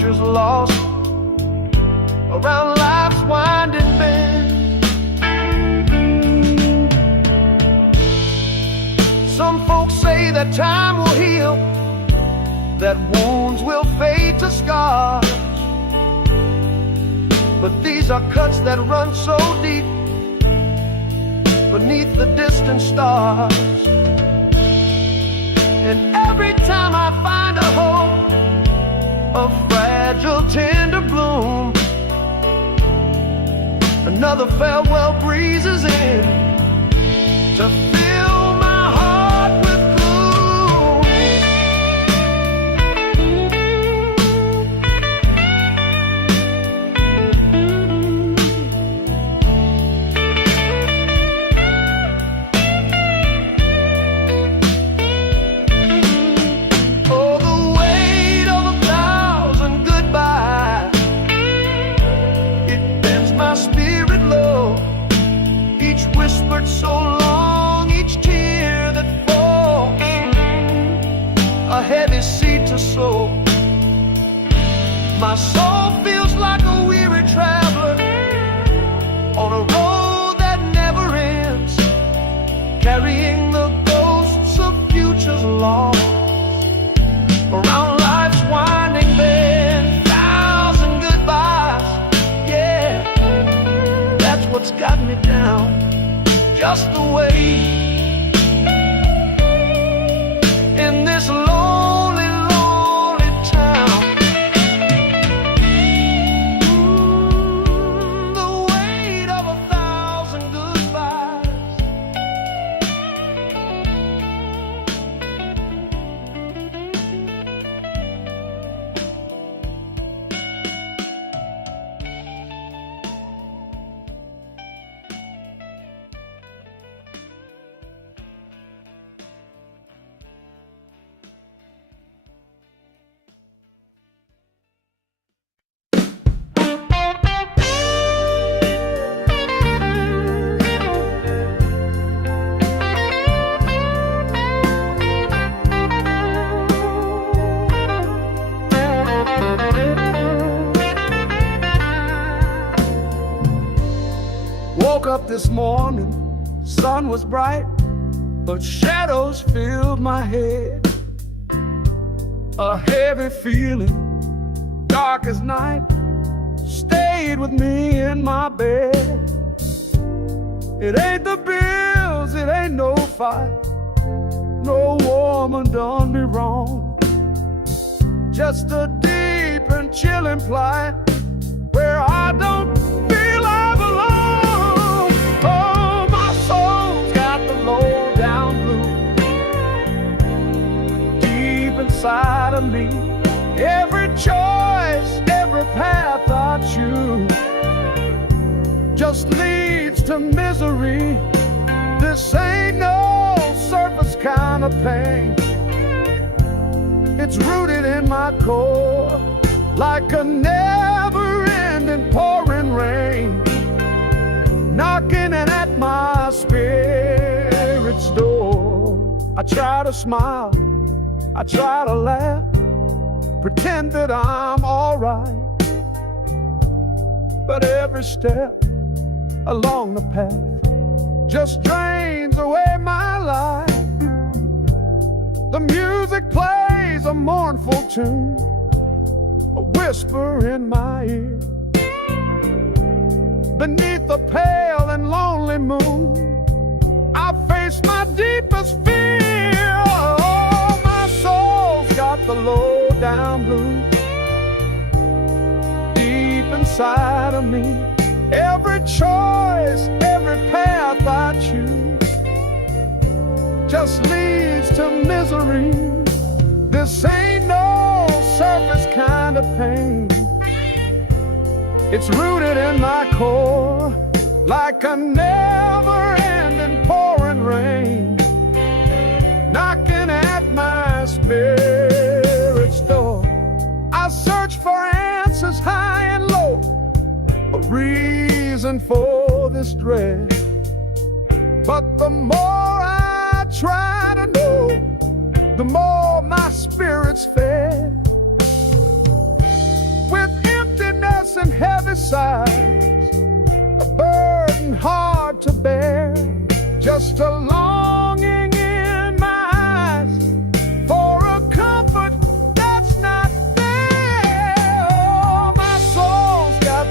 that time will heal, that wounds will fade to scars. But these are cuts that run so deep beneath the distant stars. And every time I find a hope, a fragile, tender bloom, another farewell breezes in to fill my heart with gloom. Oh, the weight of 1,000 goodbyes, it bends my spirit low. Each whispered so long, each tear that falls, a heavy seed to sow. My soul feels like a weary traveler on a road that never ends, carrying the ghosts of futures lost around life's winding bend. 1,000 goodbyes, yeah, that's what's got me down. Just the way in this lonely, lonely town. The weight of 1,000 goodbyes. Woke up this morning, sun was bright, but shadows filled my head. A heavy feeling, dark as night, stayed with me in my bed. It ain't the bills, it ain't no fight, no woman done me wrong. Just a deep and chilling plight where I don't feel I belong. Oh, my soul's got the low down blues deep inside of me. Every choice, every path I choose just leads to misery. This ain't no surface kind of pain. It's rooted in my core like a never-ending pouring rain, knocking at my spirit's door. I try to smile, I try to laugh, pretend that I'm alright, but every step along the path just drains away my life. The music plays a mournful tune, a whisper in my ear. Beneath the pale and lonely moon, I face my deepest fear. Oh, my soul's got the low down blues deep inside of me. Every choice, every path I choose just leads to misery. This ain't no surface kind of pain. It's rooted in my core like a never-ending pouring rain, knocking at my spirit's door. I search for answers high and low, a reason for this dread. But the more I try to know, the more my spirit's fed. With emptiness and heavy sighs, a burden hard to bear, just a longing in my eyes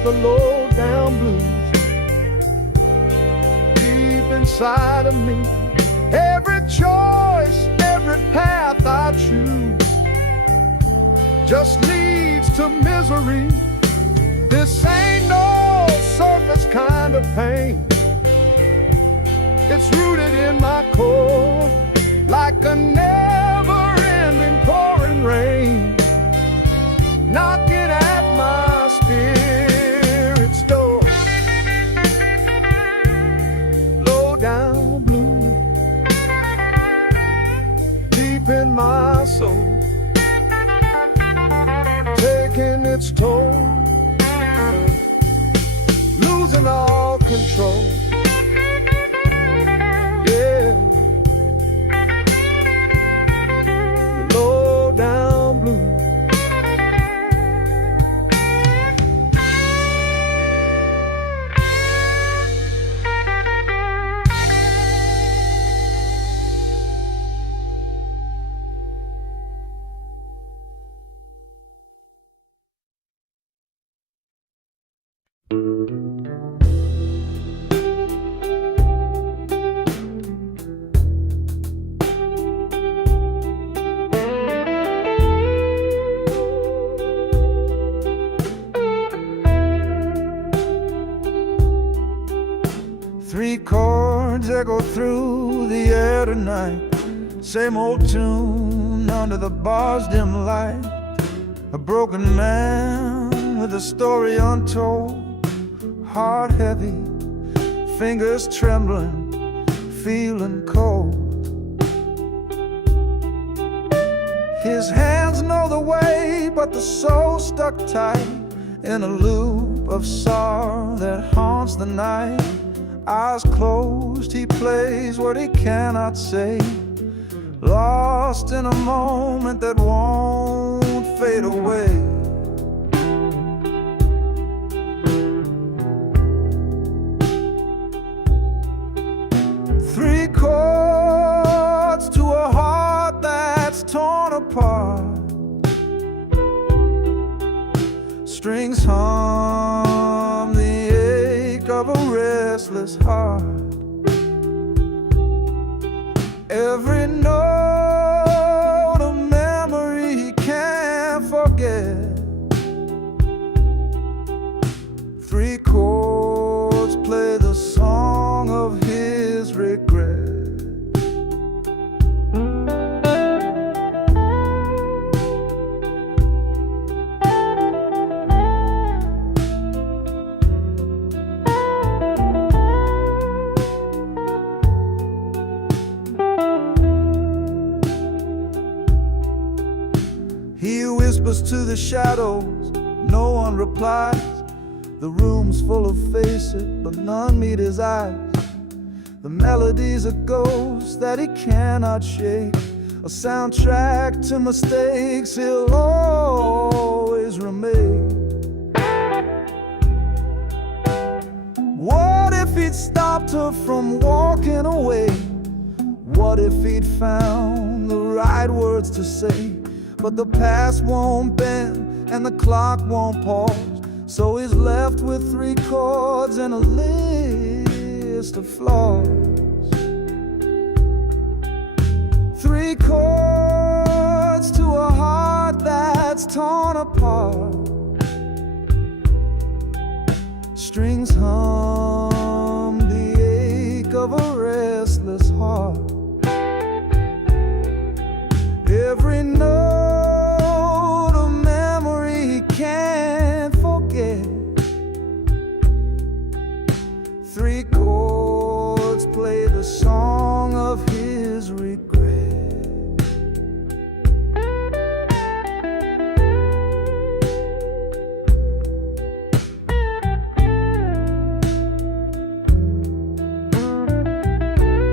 the low down blues deep inside of me. Every choice, every path I choose just leads to misery. This ain't no surface kind of pain. It's rooted in my core, like a never-ending pouring rain, knocking at my spirit's door. Low down blue, deep in my soul, taking its toll, losing all control. Yeah, low down blue. Three chords echo through the air tonight. Same old tune under the bar's dim light. A broken man with a story untold. Heart heavy, fingers trembling, feeling cold. His hands know the way, but the soul stuck tight in a loop of sorrow that haunts the night. Eyes closed, he plays what he cannot say, lost in a moment that won't fade away. Three chords to a heart that's torn apart. Strings hum the ache of a restless heart. Every note a memory he can't forget. Three chords play the song of his regret. He whispers to the shadows, no one replies. The room's full of faces, but none meet his eyes. The melody's a ghost that he cannot shake, a soundtrack to mistakes he'll always remake. What if he'd stopped her from walking away? What if he'd found the right words to say? But the past won't bend and the clock won't pause, so he's left with three chords and a list of flaws. Three chords to a heart that's torn apart. Strings hum the ache of a restless heart. Every note a memory he can't forget. Three chords play the song of his regret.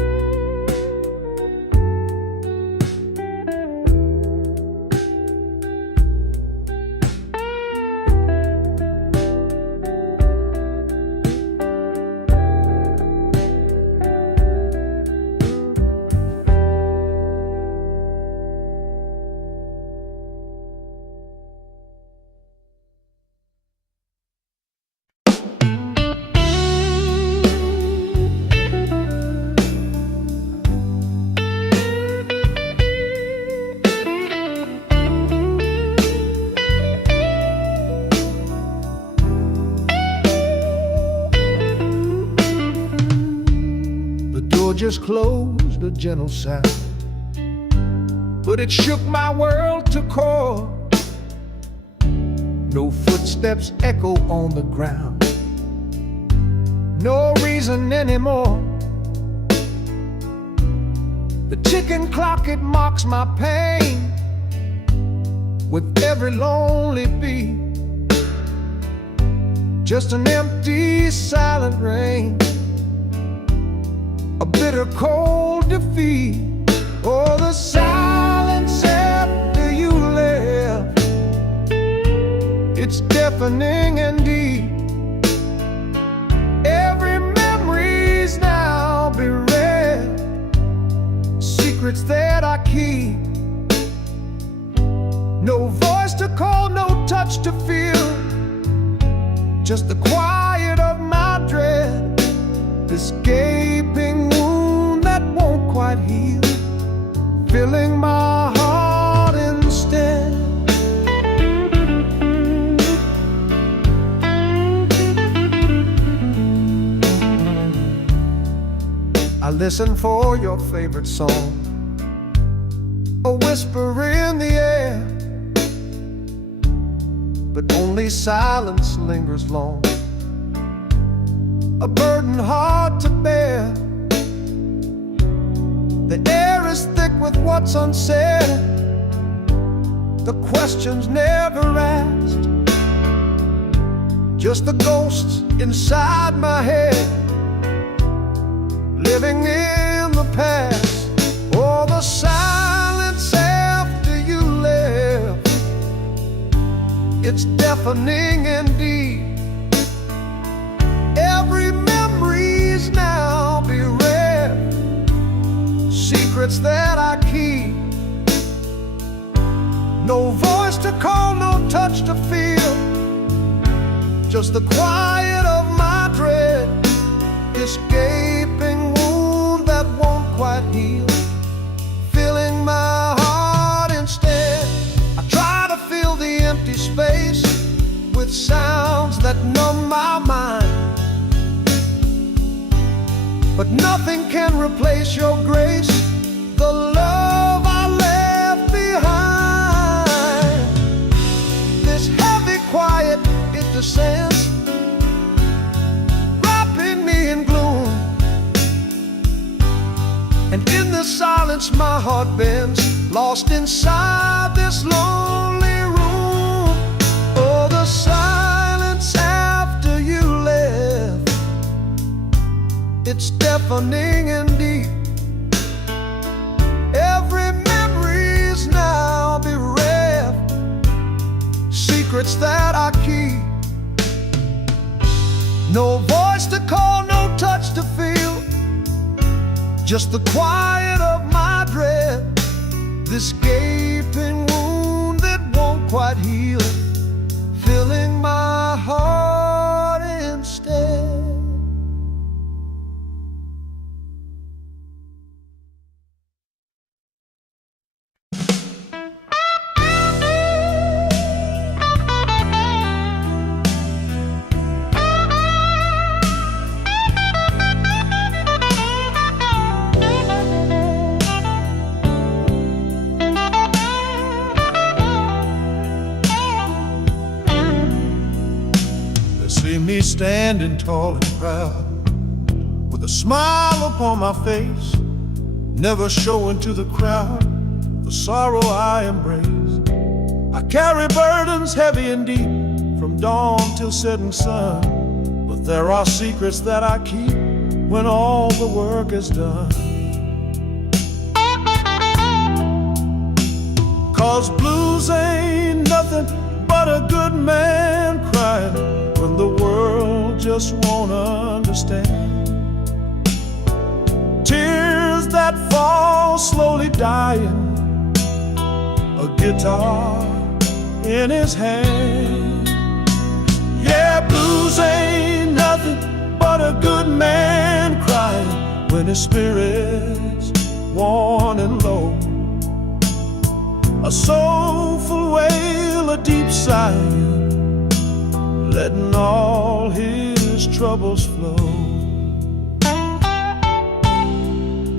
just closed, a gentle sound, but it shook my world to core. No footsteps echo on the ground, no reason anymore. The ticking clock, it mocks my pain with every lonely beat. Just an empty, silent rain, a bitter, cold defeat. Oh, the silence after you left, it's deafening and deep. Every memory's now bereft, secrets that I keep. No voice to call, no touch to feel, just the quiet of my dread, this gaping wound that won't quite heal, filling my heart instead. I listen for your favorite song, a whisper in the air, but only silence lingers long, a burden hard to bear. The air is thick with what's unsaid, the questions never asked, just the ghosts inside my head, living in the past. Oh, the silence after you left, it's deafening and deep. Every memory's now bereft, secrets that I keep. No voice to call, no touch to feel, just the quiet of my dread, this gaping wound that won't quite heal, filling my heart instead. I try to fill the empty space with sounds that numb my mind, but nothing can replace your grace, the love I left behind. This heavy quiet, it descends, wrapping me in gloom, and in the silence my heart bends, lost inside this lonely room. Oh, the silence after you left, it's deafening and deep. Every memory's now bereft, secrets that I keep. No voice to call, no touch to feel, just the quiet of my dread, this gaping wound that won't quite heal, filling my heart instead. See me standing tall and proud, with a smile upon my face, never showing to the crowd the sorrow I embrace. I carry burdens heavy and deep, from dawn till setting sun, but there are secrets that I keep when all the work is done. 'Cause blues ain't nothing but a good man crying when the world just won't understand. Tears that fall slowly dying, a guitar in his hand. Yeah, blues ain't nothing but a good man crying when his spirit's worn and low. A soulful wail, a deep sigh, letting all his troubles flow.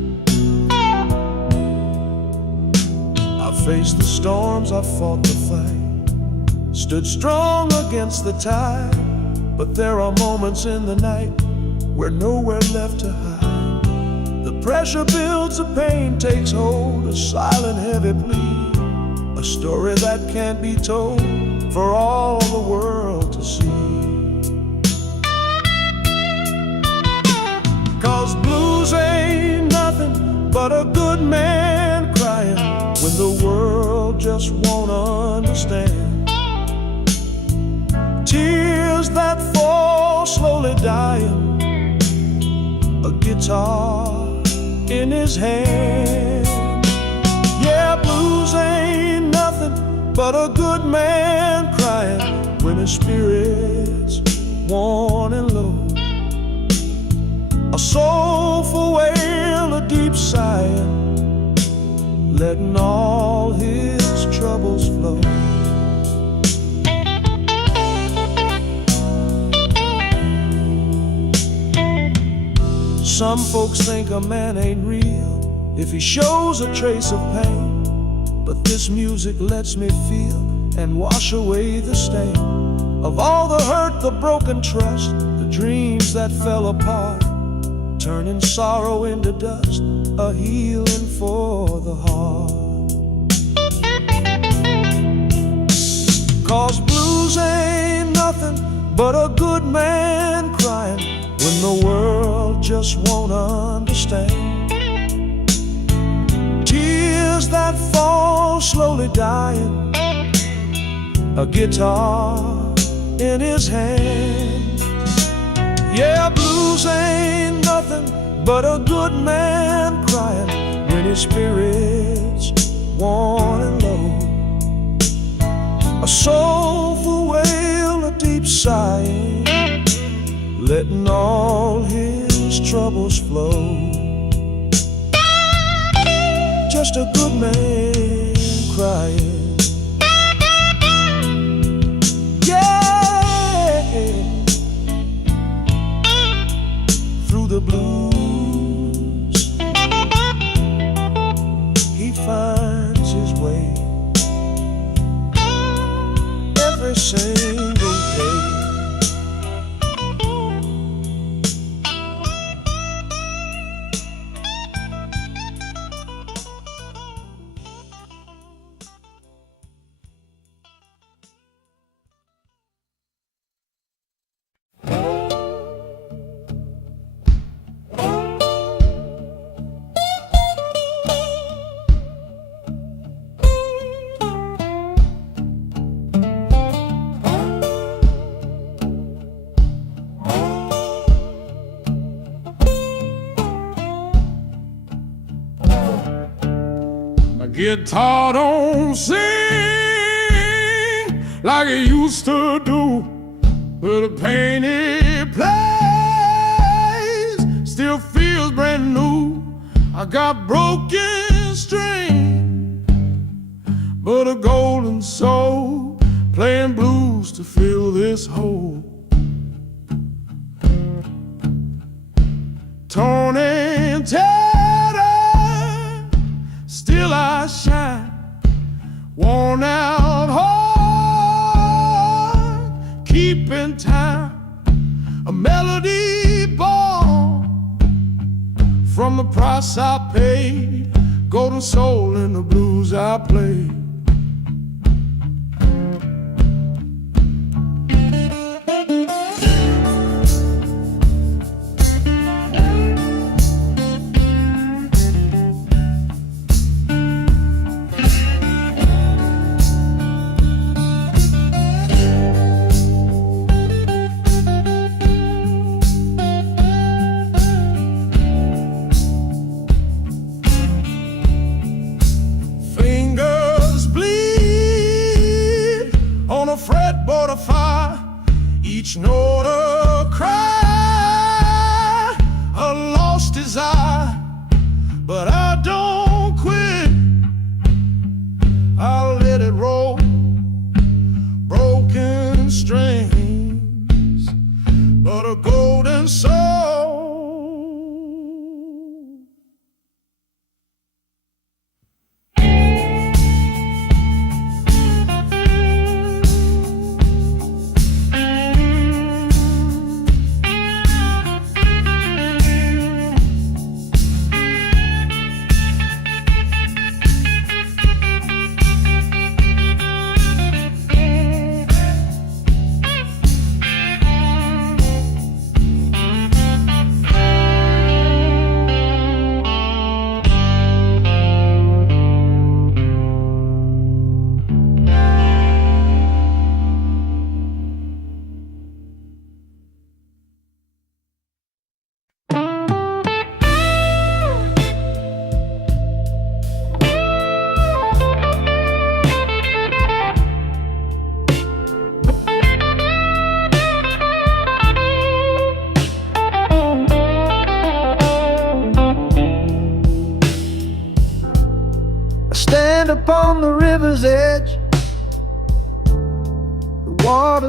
Faced the storms, I fought the fight, stood strong against the tide. But there are moments in the night where nowhere left to hide. The pressure builds, the pain takes hold, a silent heavy plea, a story that can't be told for all the world to see. 'Cause blues ain't nothing but a good man crying when the world just won't understand. Tears that fall slowly dying, a guitar in his hand. Yeah, blues ain't nothing but a good man crying when his spirit's worn and low. A soulful wail, a deep sighing, letting all his troubles flow. Some folks think a man ain't real if he shows a trace of pain, but this music lets me feel and wash away the stain of all the hurt, the broken trust, the dreams that fell apart, turning sorrow into dust, a healing for the heart. 'Cause blues ain't nothing but a good man crying when the world just won't understand. Tears that fall slowly dying, a guitar in his hand. Yeah, blues ain't nothing but a good man crying when his spirit's worn and low. A soulful wail, a deep sighing, letting all his troubles flow. Just a good man crying. Yeah, through the blues he finds his way every single day. Guitar don't sing like it used to do, but the pain it plays still feels brand new. I got broken string, but a golden soul playing blues to fill this hole. Torn and tattered, still I shine, worn out heart, keeping time, a melody born from the price I paid, golden soul in the blues I played. Fretboard of fire, each note a cry, a lost desire, but I don't quit. I'll let it roll, broken strings, but a golden soul.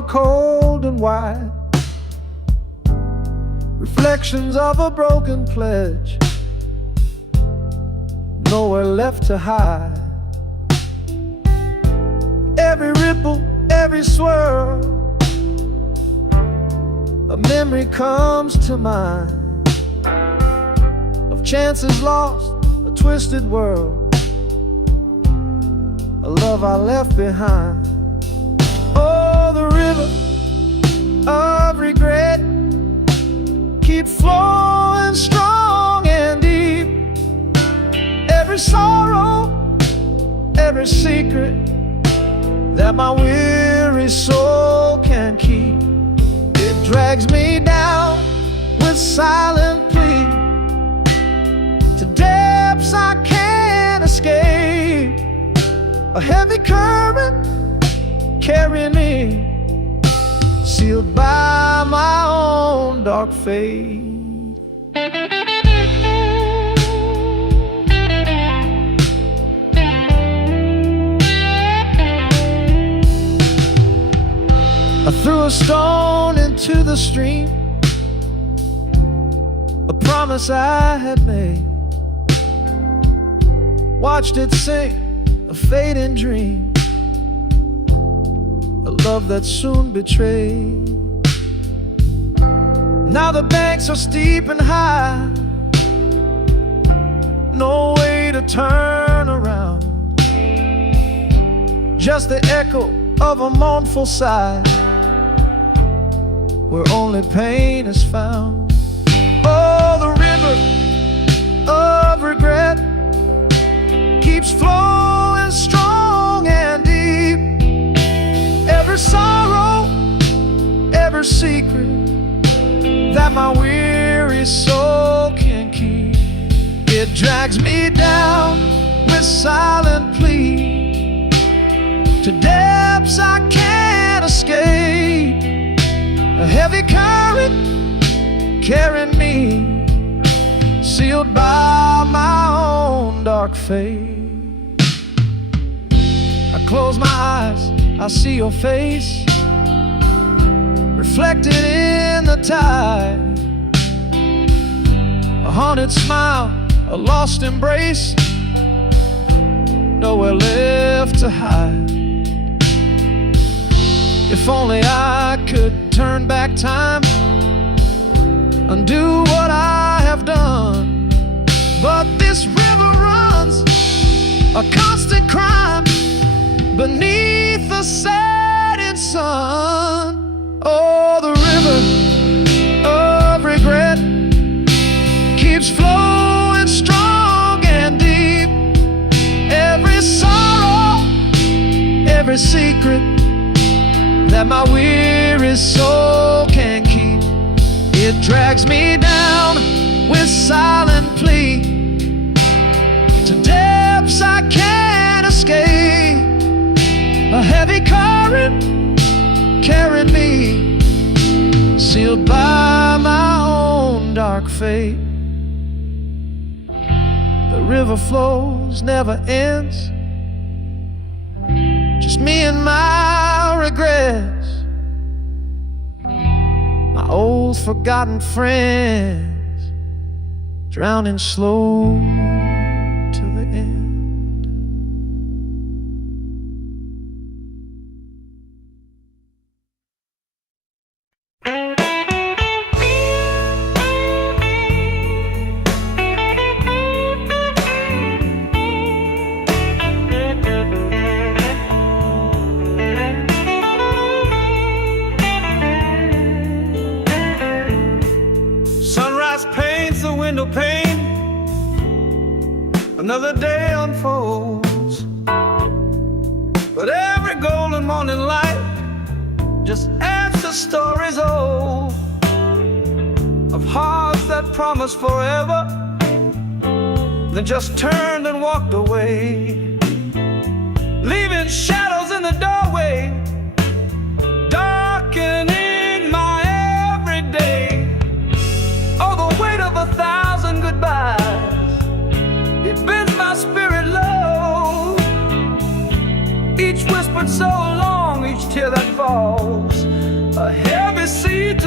cold and white, reflections of a broken pledge, nowhere left to hide. Every ripple, every swirl, a memory comes to mind of chances lost, a twisted world, a love I left behind. Oh, the river of regret keep flowing strong and deep. Every sorrow, every secret that my weary soul can keep, it drags me down with silent plea to depths I can't escape. A heavy current carrying me, sealed by my own dark fate. I threw a stone into the stream, a promise I had made, watched it sink, a fading dream, a love that soon betrayed. Now the banks are steep and high, no way to turn around, just the echo of a mournful sigh, where only pain is found. Oh, the river of regret keeps flowing strong and deep. Every sorrow, every secret that my weary soul can keep, it drags me down with silent plea to depths I can't escape. A heavy current carrying me, sealed by my own dark fate. I close my eyes, I see your face reflected in the tide, a haunted smile, a lost embrace, nowhere left to hide. If only I could turn back time, undo what I have done, but this river runs a constant crime beneath the setting sun. Oh, the river of regret keeps flowing strong and deep. Every sorrow, every secret that my weary soul can keep, it drags me down with silent plea to depths I can't escape. A heavy current carrying me, sealed by my own dark fate. The river flows, never ends, just me and my regrets, my old forgotten friends, drowning slow to the end. Window pane, another day unfolds, but every golden morning light just adds to stories old of hearts that promised forever, then just turned and walked away, leaving shadows in the doorway, darkening my everyday. Oh, the weight of 1,000 goodbyes, it bends my spirit low. Each whispered so long, each tear that falls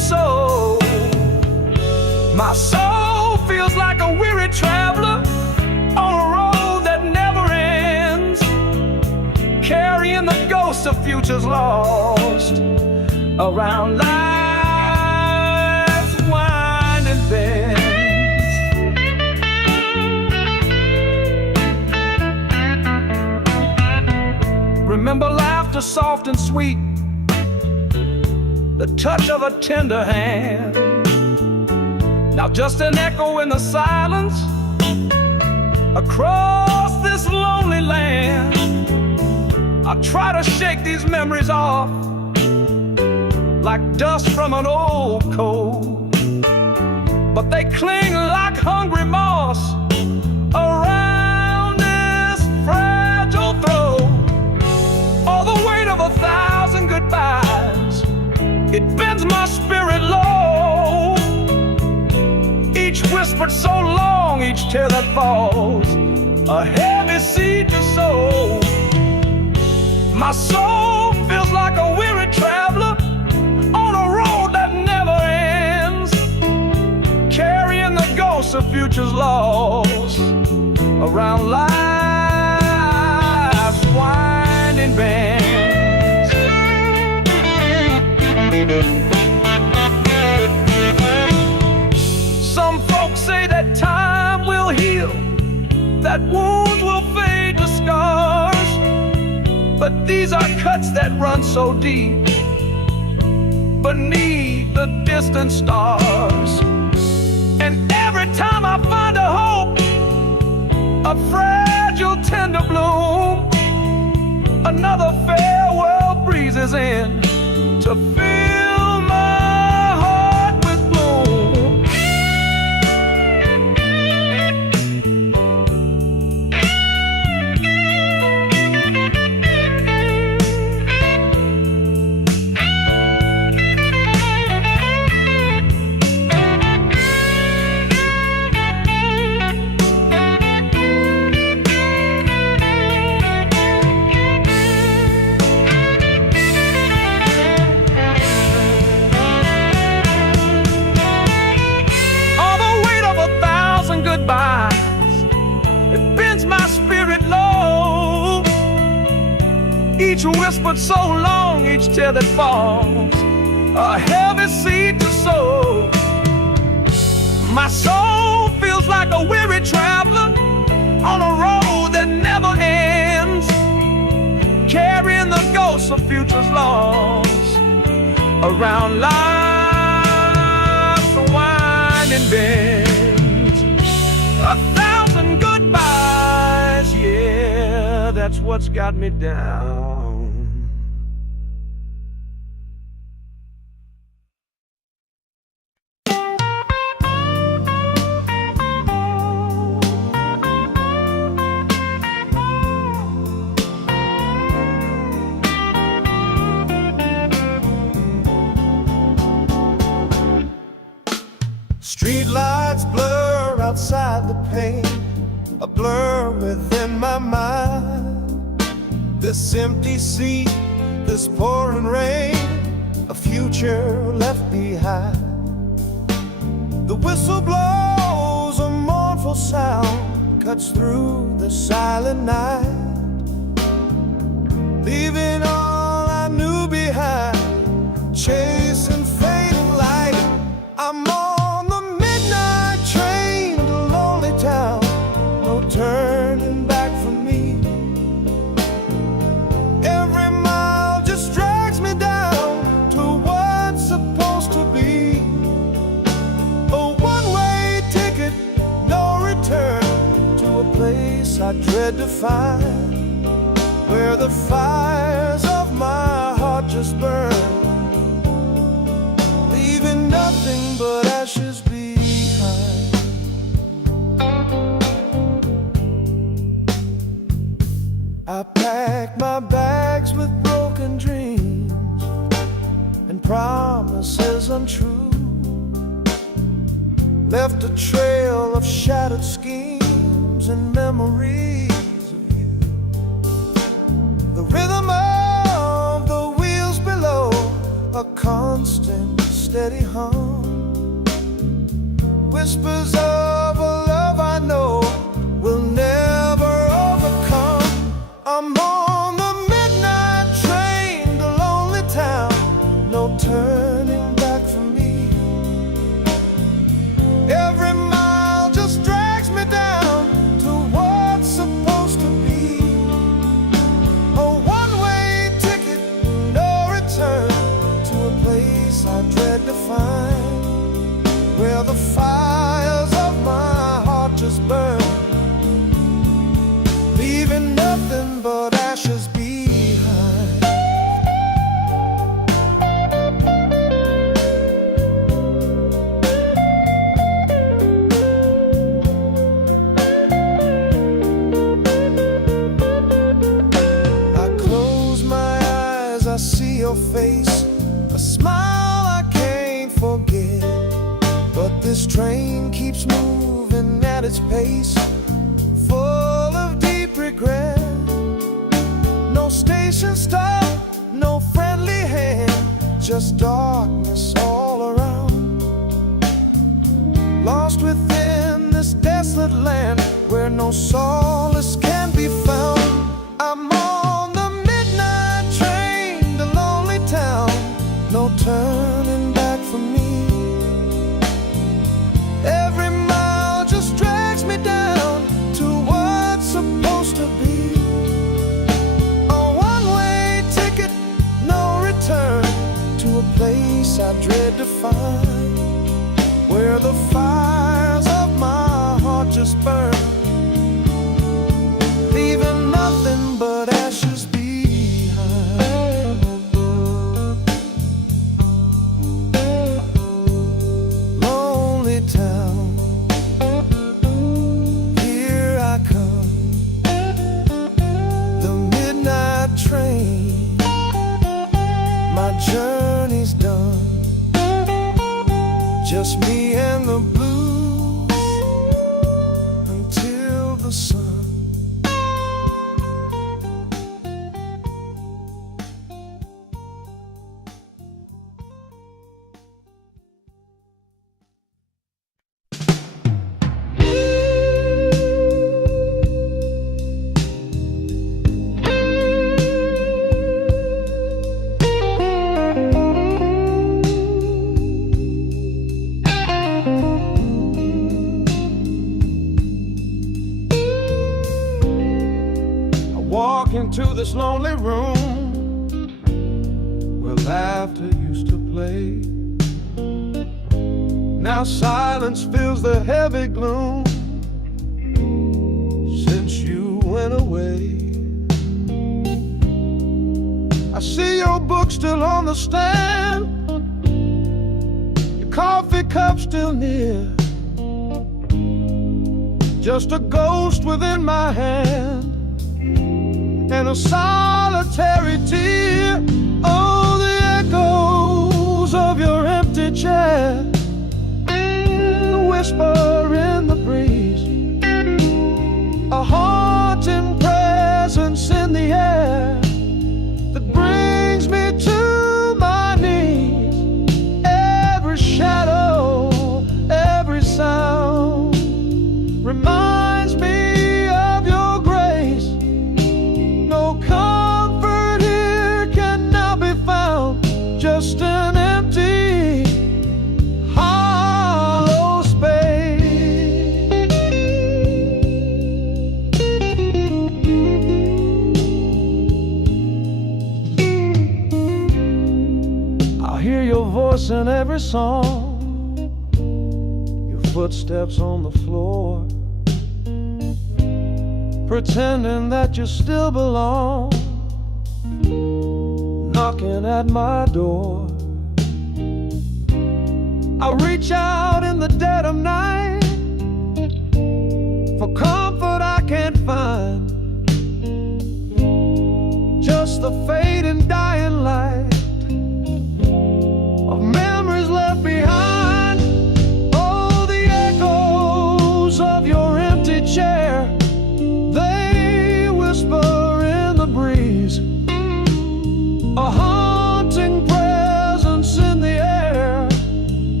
soul. My soul feels like a weary traveler on a road that never ends, carrying the ghosts of futures lost around life's winding bends. Remember laughter soft and sweet, the touch of a tender hand. Now just an echo in the silence across this lonely land. I try to shake these memories off like dust from an old coat, but they cling like hungry moss around this fragile throat. Oh, the weight of 1,000 goodbyes, it bends my spirit low. Each whispered so long, each tear that falls, a heavy seed to sow. My soul feels like a weary traveler on a road that never ends, carrying the ghosts of futures lost around life's winding bends. Some folks say that time will heal, that wounds will fade to scars, but these are cuts that run so deep beneath the distant stars. And every time I find a hope, a fragile tender bloom, another farewell breezes in to fill my heart with gloom. It bends my spirit low. Each whispered so long, each tear that falls, a heavy seed to sow. My soul feels like a weary traveler on a road that never ends, carrying the ghosts of futures lost around life's winding bend. 1,000 goodbyes, yeah, that's what's got me down. Streetlights blur outside the pane, a blur within my mind. This empty seat, this pouring rain, a future left behind. The whistle blows, a mournful sound cuts through the silent night, leaving all I knew behind, chasing fading light. I'm on the midnight train to lonely town, no turning back for me. Every mile just drags me down to what's supposed to be. A one-way ticket, no return, to a place I dread to find, where the fires of my heart just burn, leaving nothing but ashes behind. I packed my bags with broken dreams and promises untrue, left a trail of shattered schemes and memories of you. The rhythm of the wheels below, a constant, steady hum. Whispers of a love I know will never overcome. I'm on the midnight train to lonely town, no turning back for me. Every mile just drags me down to what's supposed to be. A one-way ticket, no return, to a place I dread to find, where the fires of my heart just burn, leaving nothing but ashes behind. I close my eyes, I see your face, a smile I can't forget. But this train keeps moving at its pace, full of deep regret. No station stop, no friendly hand, just darkness all around. Lost within this desolate land where no solace can be found. I'm on the midnight train to lonely town, no turning back for me. Every mile just drags me down to what's supposed to be. A one-way ticket, no return, to a place I dread to find, where the fires of my heart just burn, leaving nothing but ashes behind. Lonely town, here I come, the midnight train, my journey's done, just me and the blues until the sun. Walk into this lonely room where laughter used to play. Now silence fills the heavy gloom since you went away. I see your book still on the stand, your coffee cup still near, just a ghost within my hand and a solitary tear. Oh, the echoes of your empty chair, the whisper in the breeze, a haunting presence in the air that brings me to my knees. Every shadow, every sound reminds me of your grace. No comfort here can now be found, just an empty, hollow space. I hear your voice in every song, your footsteps on the floor, pretending that you still belong, knocking at my door. I reach out in the dead of night for comfort I can't find, just the fading dying light of memories left behind. Oh, the echoes of your empty chair, they whisper in the breeze, a haunting presence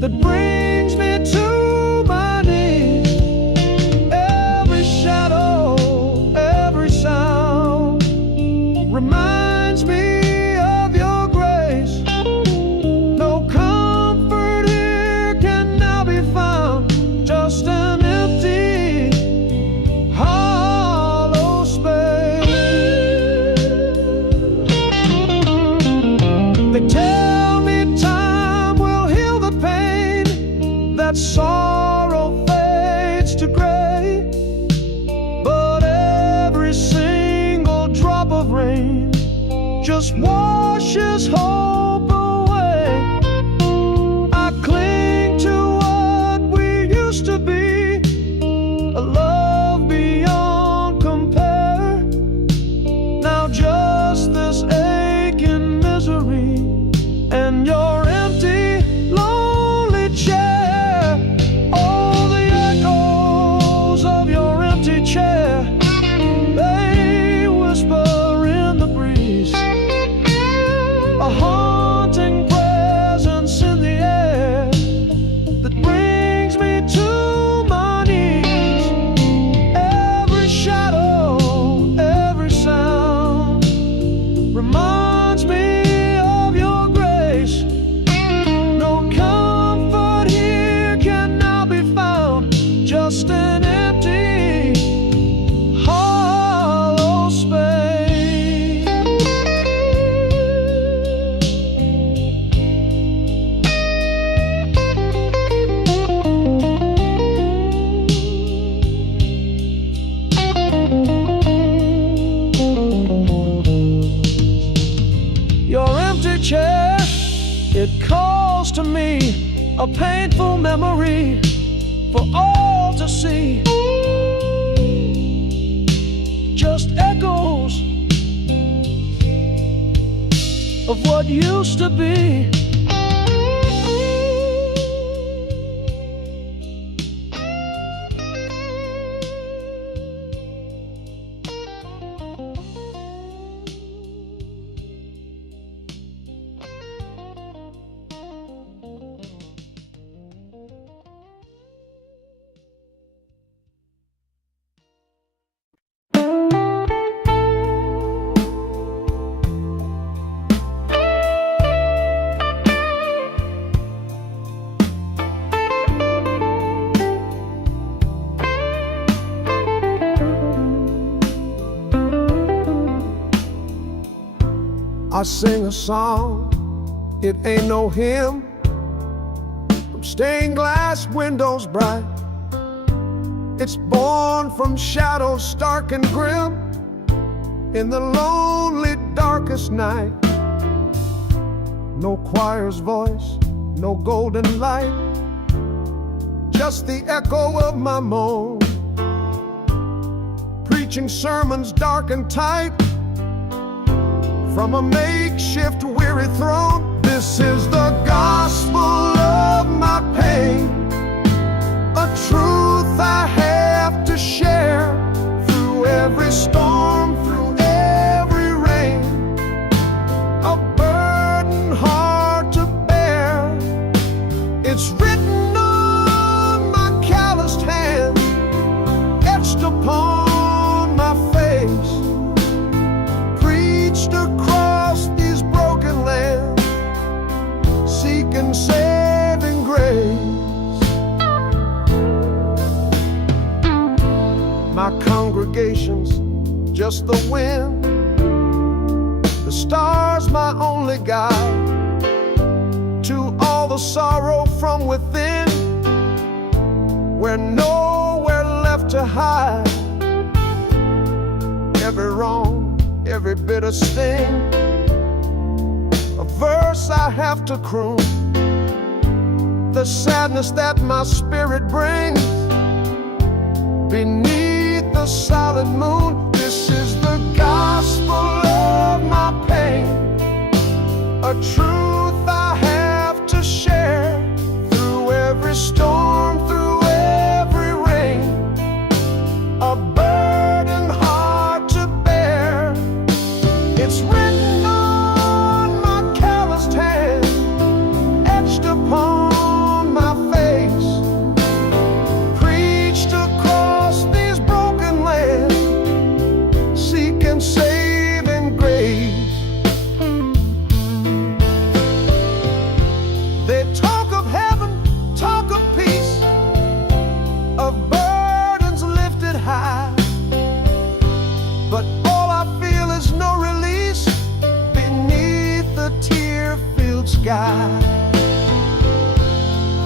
that brings me to my knees. Every shadow, every sound reminds me of your grace. No comfort here can now be found, just an empty, hollow space. They tell me time will heal the pain, that sorrow fades to gray, but every single drop of rain just washes hope away. I cling to what we used to be, a love beyond compare. Now just this aching misery and your empty, lonely chair. Oh, the echoes of your empty chair, they whisper in the breeze, a haunting presence in the air that brings me to my knees. Every shadow, every sound reminds me of your grace. No comfort here can now be found, just an empty, hollow space. Your empty chair, it calls to me, a painful memory for all to see. Just echoes of what used to be. I sing a song, it ain't no hymn, from stained glass windows bright. It's born from shadows stark and grim, in the lonely darkest night. No choir's voice, no golden light, just the echo of my moan, preaching sermons dark and tight from a makeshift weary throne. This is the gospel of my pain, a truth I have to share through every storm, through every rain, a burden hard to bear. It's written on my calloused hand, etched upon my face, preached across these broken lands, seeking saving grace. My congregation's just the wind, the stars my only guide, to all the sorrow from within, we're nowhere left to hide. Every wrong, every bitter sting, a verse I have to croon, the sadness that my spirit brings beneath the solid moon. This is the gospel of my pain, a truth I have to share through every storm, through every rain, a burden hard to bear. It's written on my calloused hand, etched upon my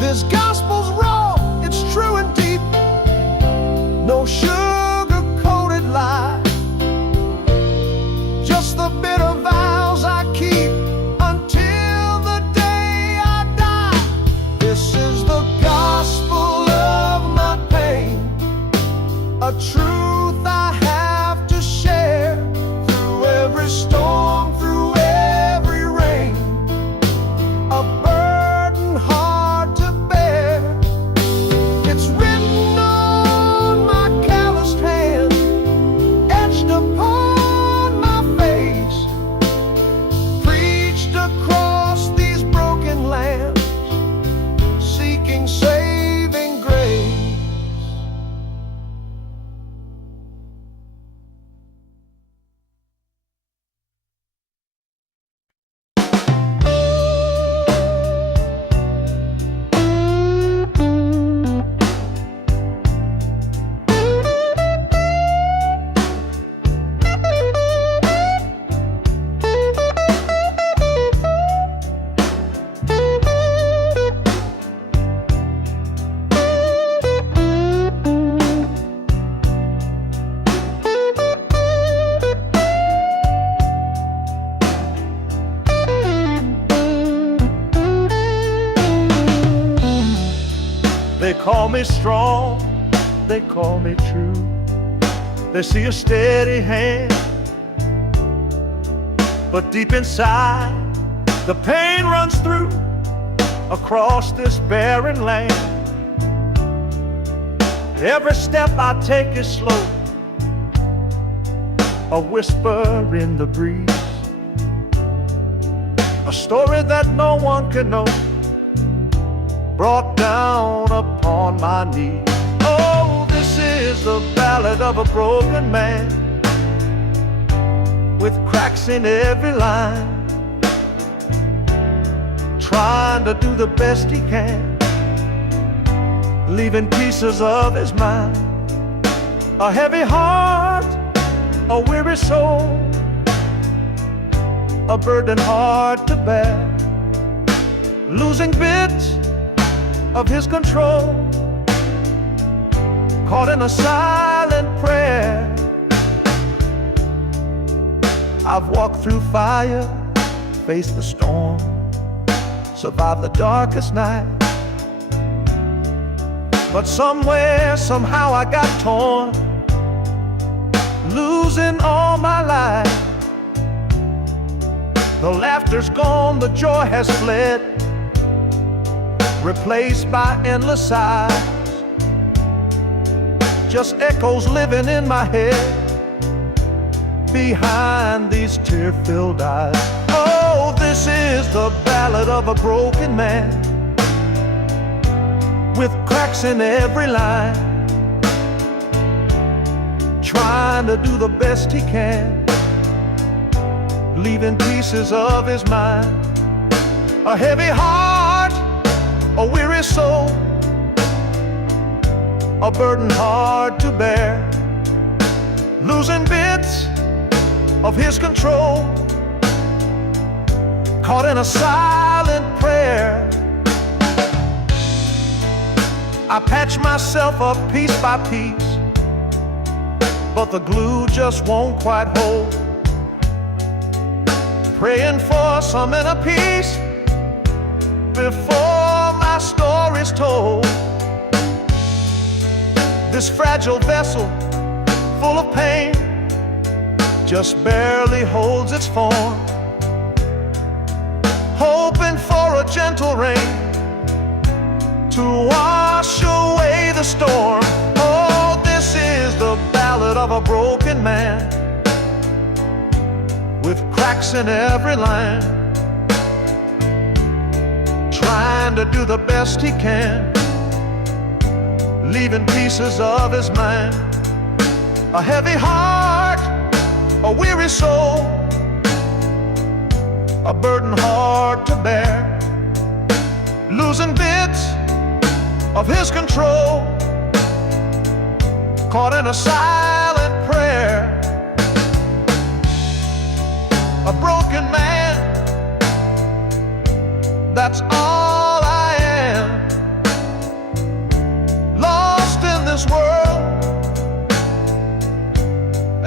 This gospel's raw, it's true and deep. No sugar-coated lie, just the bitter vows I keep until the day I die. This is the gospel of my pain, a truth I have to share through every storm, through every rain, a burden hard to bear. It's written on my calloused hand, etched upon my face, preached across these broken lands, seeking saving grace. They call me strong, they call me true. They see a steady hand, but deep inside the pain runs through across this barren land. Every step I take is slow, a whisper in the breeze, a story that no one can know, brought down upon my knees. Oh, this is the ballad of a broken man, with cracks in every line, trying to do the best he can, leaving pieces of his mind. A heavy heart, a weary soul, a burden hard to bear, losing bits of his control, caught in a silent prayer. I've walked through fire, faced the storm, survived the darkest night, but somewhere, somehow I got torn, losing all my life. The laughter's gone, the joy has fled, replaced by endless sighs, just echoes living in my head behind these tear-filled eyes. Oh, this is the ballad of a broken man, with cracks in every line, trying to do the best he can, leaving pieces of his mind. A heavy heart, a weary soul, a burden hard to bear, losing bits of his control, caught in a silent prayer. I patch myself up piece by piece, but the glue just won't quite hold, praying for some inner peace before my story's told. This fragile vessel, full of pain, just barely holds its form, hoping for a gentle rain to wash away the storm. Oh, this is the ballad of a broken man, with cracks in every line, trying to do the best he can, leaving pieces of his mind. A heavy heart, a weary soul, a burden hard to bear, losing bits of his control, caught in a silent prayer. A broken man, that's all I am.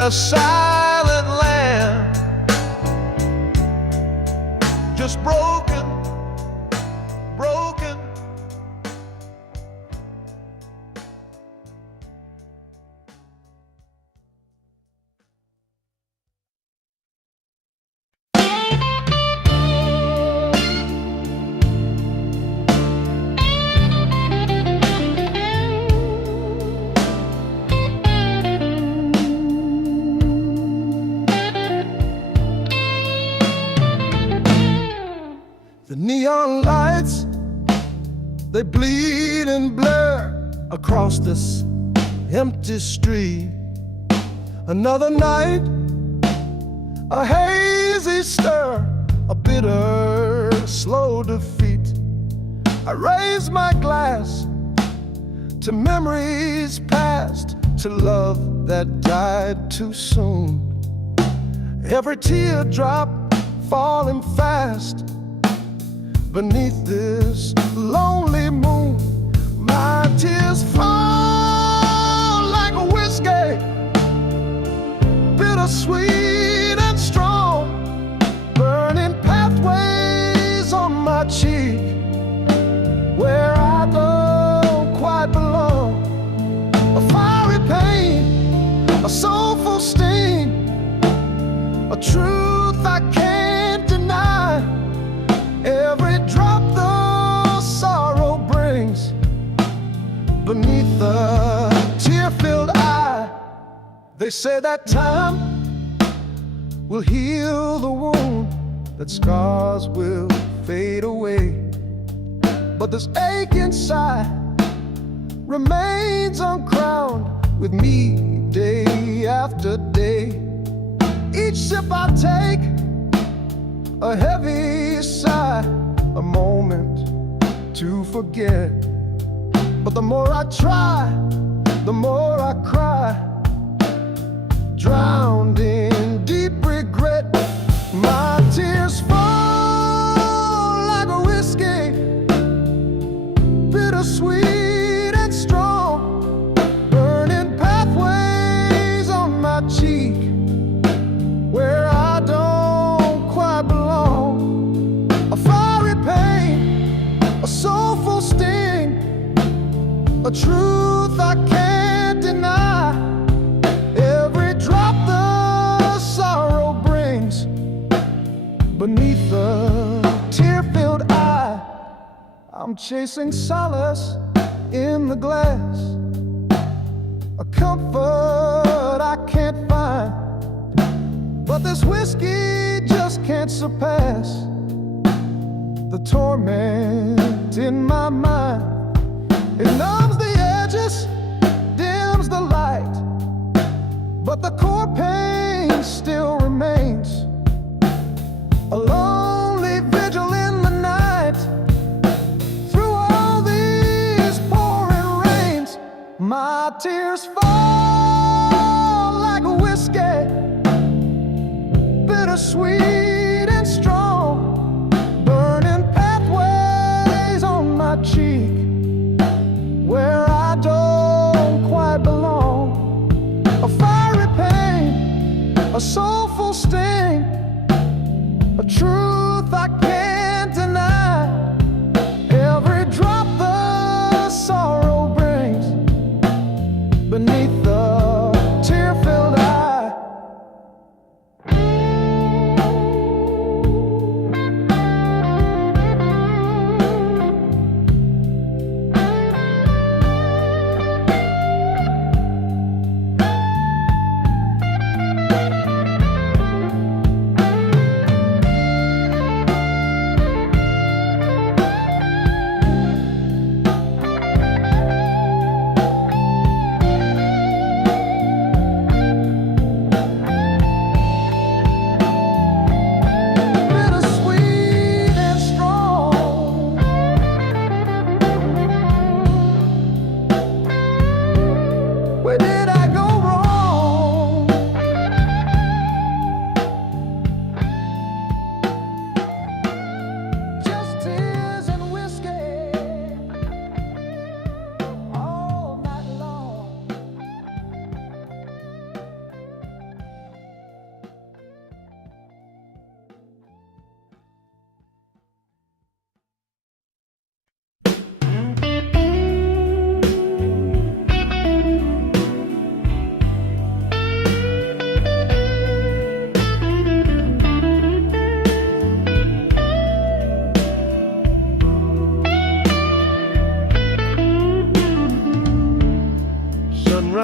a silent land, just broken, broken. The neon lights, they bleed and blur across this empty street. Another night, a hazy stir, a bitter, slow defeat. I raise my glass to memories past, to love that died too soon. Every teardrop falling fast beneath this lonely moon. My tears fall like a whiskey, bittersweet and strong, burning pathways on my cheek where I don't quite belong. A fiery pain, a soulful sting, a truth I can't deny. Every drop the sorrow brings beneath the tear-filled eye. They say that time will heal the wound, that scars will fade away, but this ache inside remains uncrowned with me day after day. Each sip I take, a heavy sigh, a moment to forget. But the more I try, the more I cry, drowned in deep regret. My tears fall like a whiskey, bittersweet and strong, burning pathways on my cheek where I don't quite belong. A fiery pain, a soulful sting, a truth I can't deny. Every drop the sorrow brings beneath the tear-filled eye. I'm chasing solace in the glass, a comfort I can't find, but this whiskey just can't surpass the torment in my mind. It numbs the edges, dims the light, but the core pain still remains. A lonely vigil in the night, through all these pouring rains. My tears fall like a whiskey, bittersweet and strong, burning pathways on my cheek where I don't quite belong. A fiery pain, a soulful sting, a truth I can't deny. Every drop the sorrow brings beneath the tear-filled eye.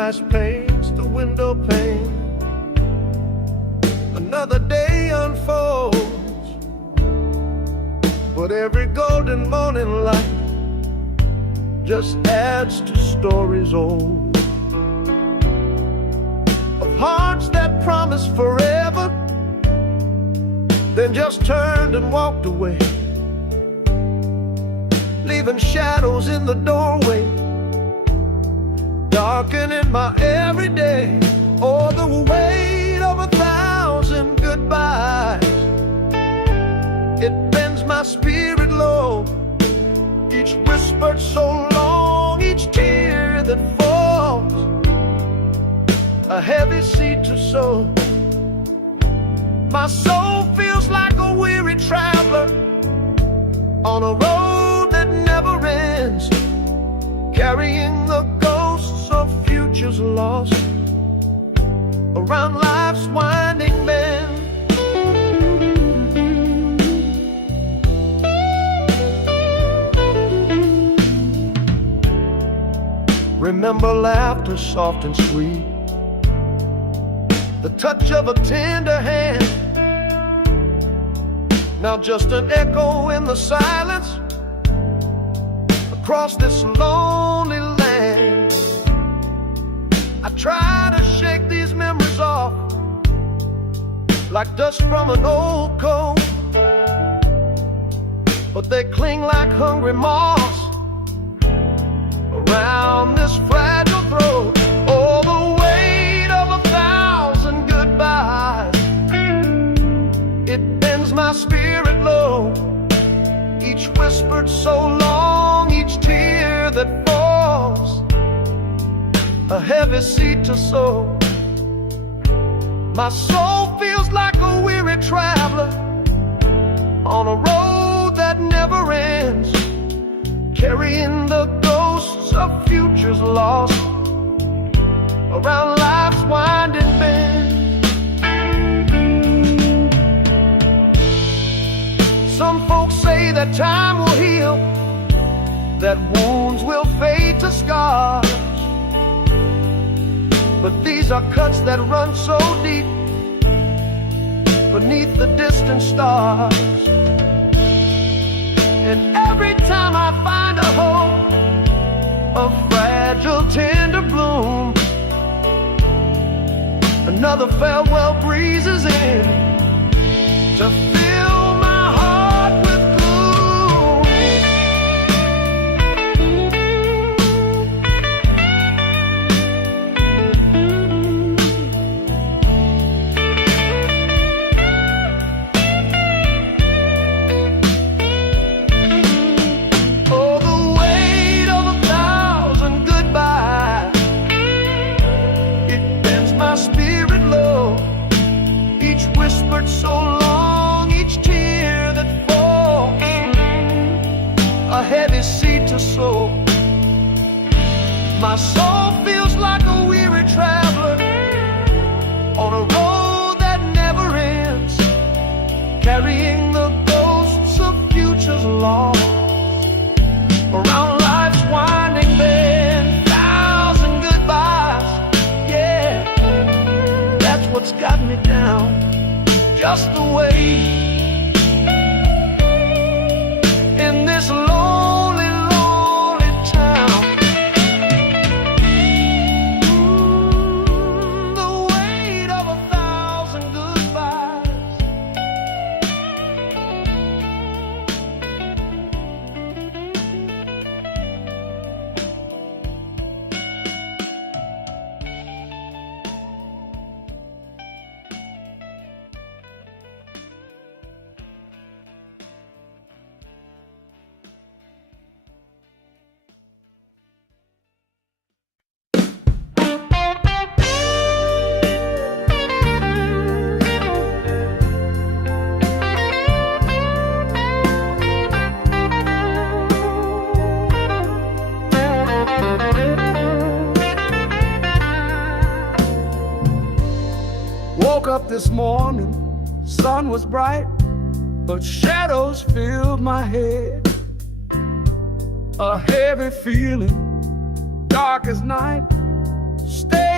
sunrise paints the window pane. Another day unfolds, but every golden morning light just adds to stories old, of hearts that promised forever, then just turned and walked away, leaving shadows in the doorway, darkening my everyday. Oh, the weight of 1,000 goodbyes, it bends my spirit low. Each whispered so long, each tear that falls, a heavy seed to sow. My soul feels like a weary traveler on a road that never ends, carrying the ghosts of futures lost around life's winding bend. Remember laughter soft and sweet, the touch of a tender hand. Now just an echo in the silence across this lonely land. I try to shake these memories off like dust from an old coat, but they cling like hungry moths around this fragile throat. Oh, the weight of 1,000 goodbyes, it bends my spirit low. Each whispered so long, each tear that falls, a heavy seed to sow. My soul feels like a weary traveler on a road that never ends, carrying the ghosts of futures lost around life's winding bend. Some folks say that time will heal, that wounds will fade to scars, but these are cuts that run so deep beneath the distant stars. And every time I find a hope, a fragile tender bloom, another farewell breezes in to fill my heart with gloom. Oh, the weight of 1,000 goodbyes, it bends my spirit low. Each whispered so long, each tear that falls, a heavy seed to sow. My soul feels like a weary traveler on a road that never ends, carrying the ghosts of futures lost around life's winding bend. 1,000 goodbyes, yeah, that's what's got me down, just the way in this lonely, lonely town. The weight of 1,000 goodbyes. Woke up this morning, sun was bright, but shadows filled my head. A heavy feeling, dark as night,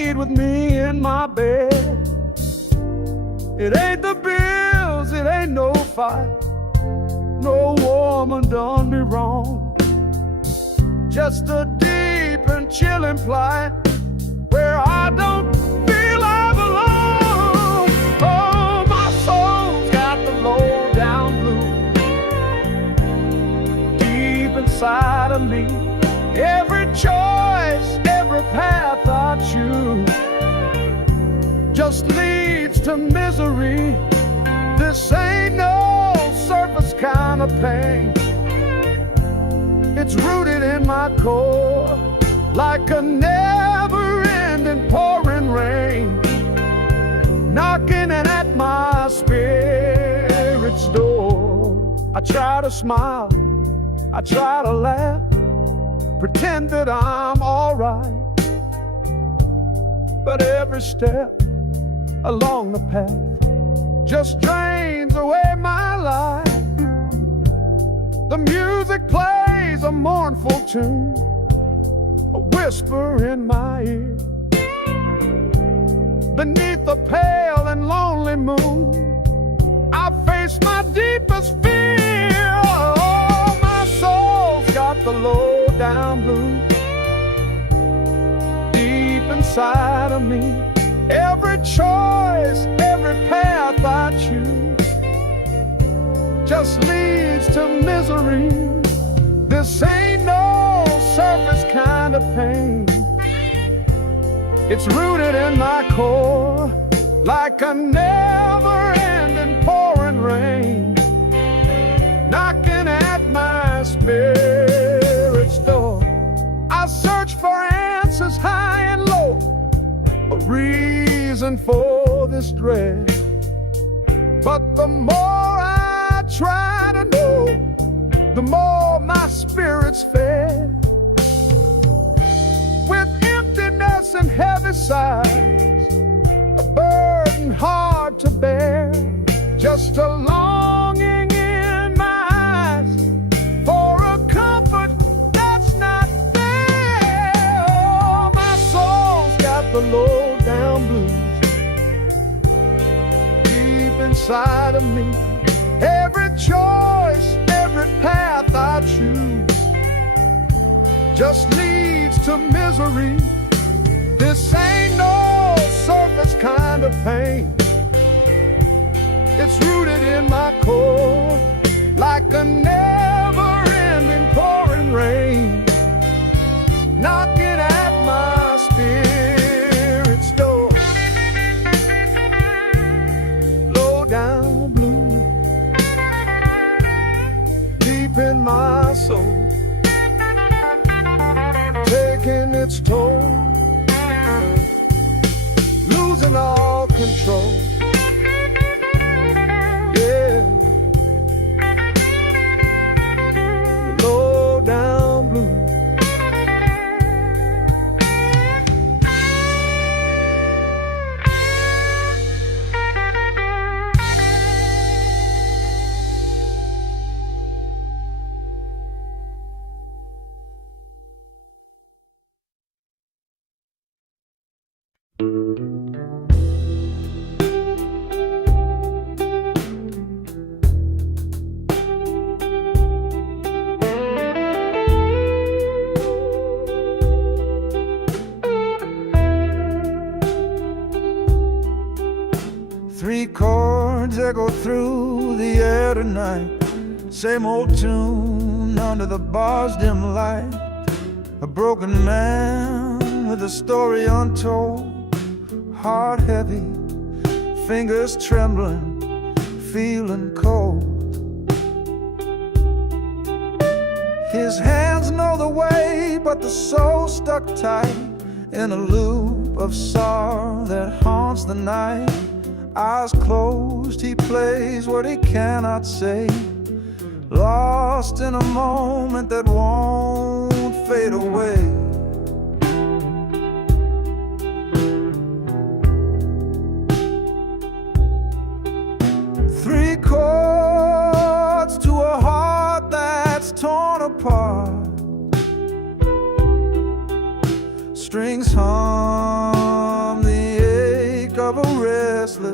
laid with me in my bed. It ain't the bills, it ain't no fight. No woman done me wrong. Just a deep and chilling plight where I don't feel I belong. Oh, my soul's got the low down blues deep inside of me. Every choice, every path I choose just leads to misery. This ain't no surface kind of pain. It's rooted in my core like a never-ending pouring rain, knocking at my spirit's door. I try to smile, I try to laugh, pretend that I'm alright, but every step along the path just drains away my life. The music plays a mournful tune, a whisper in my ear. Beneath the pale and lonely moon, I face my deepest fear. Oh, my soul's got the low down blues deep inside of me. Every choice, every path I choose just leads to misery. This ain't no surface kind of pain. It's rooted in my core like a never-ending pouring rain, knocking at my spirit's door. I search for answers high and low, a reason for this dread. But the more I try to know, the more my spirit's fed. With emptiness and heavy sighs, a burden hard to bear, just a longing in my eyes for a comfort that's not there. Oh, my soul's got the low down blues deep inside of me. Every choice, every path I choose just leads to misery. This ain't no surface kind of pain. It's rooted in my core like a never-ending pouring rain, knocking at my spirit's door. Low down blue deep in my soul, taking its toll, losing all control. Yeah, low down blue. Three chords echo through the air tonight, same old tune under the bar's dim light. A broken man with a story untold, heart heavy, fingers trembling, feeling cold. His hands know the way, but the soul stuck tight in a loop of sorrow that haunts the night. Eyes closed, he plays what he cannot say, lost in a moment that won't fade away. Three chords to a heart that's torn apart, strings hung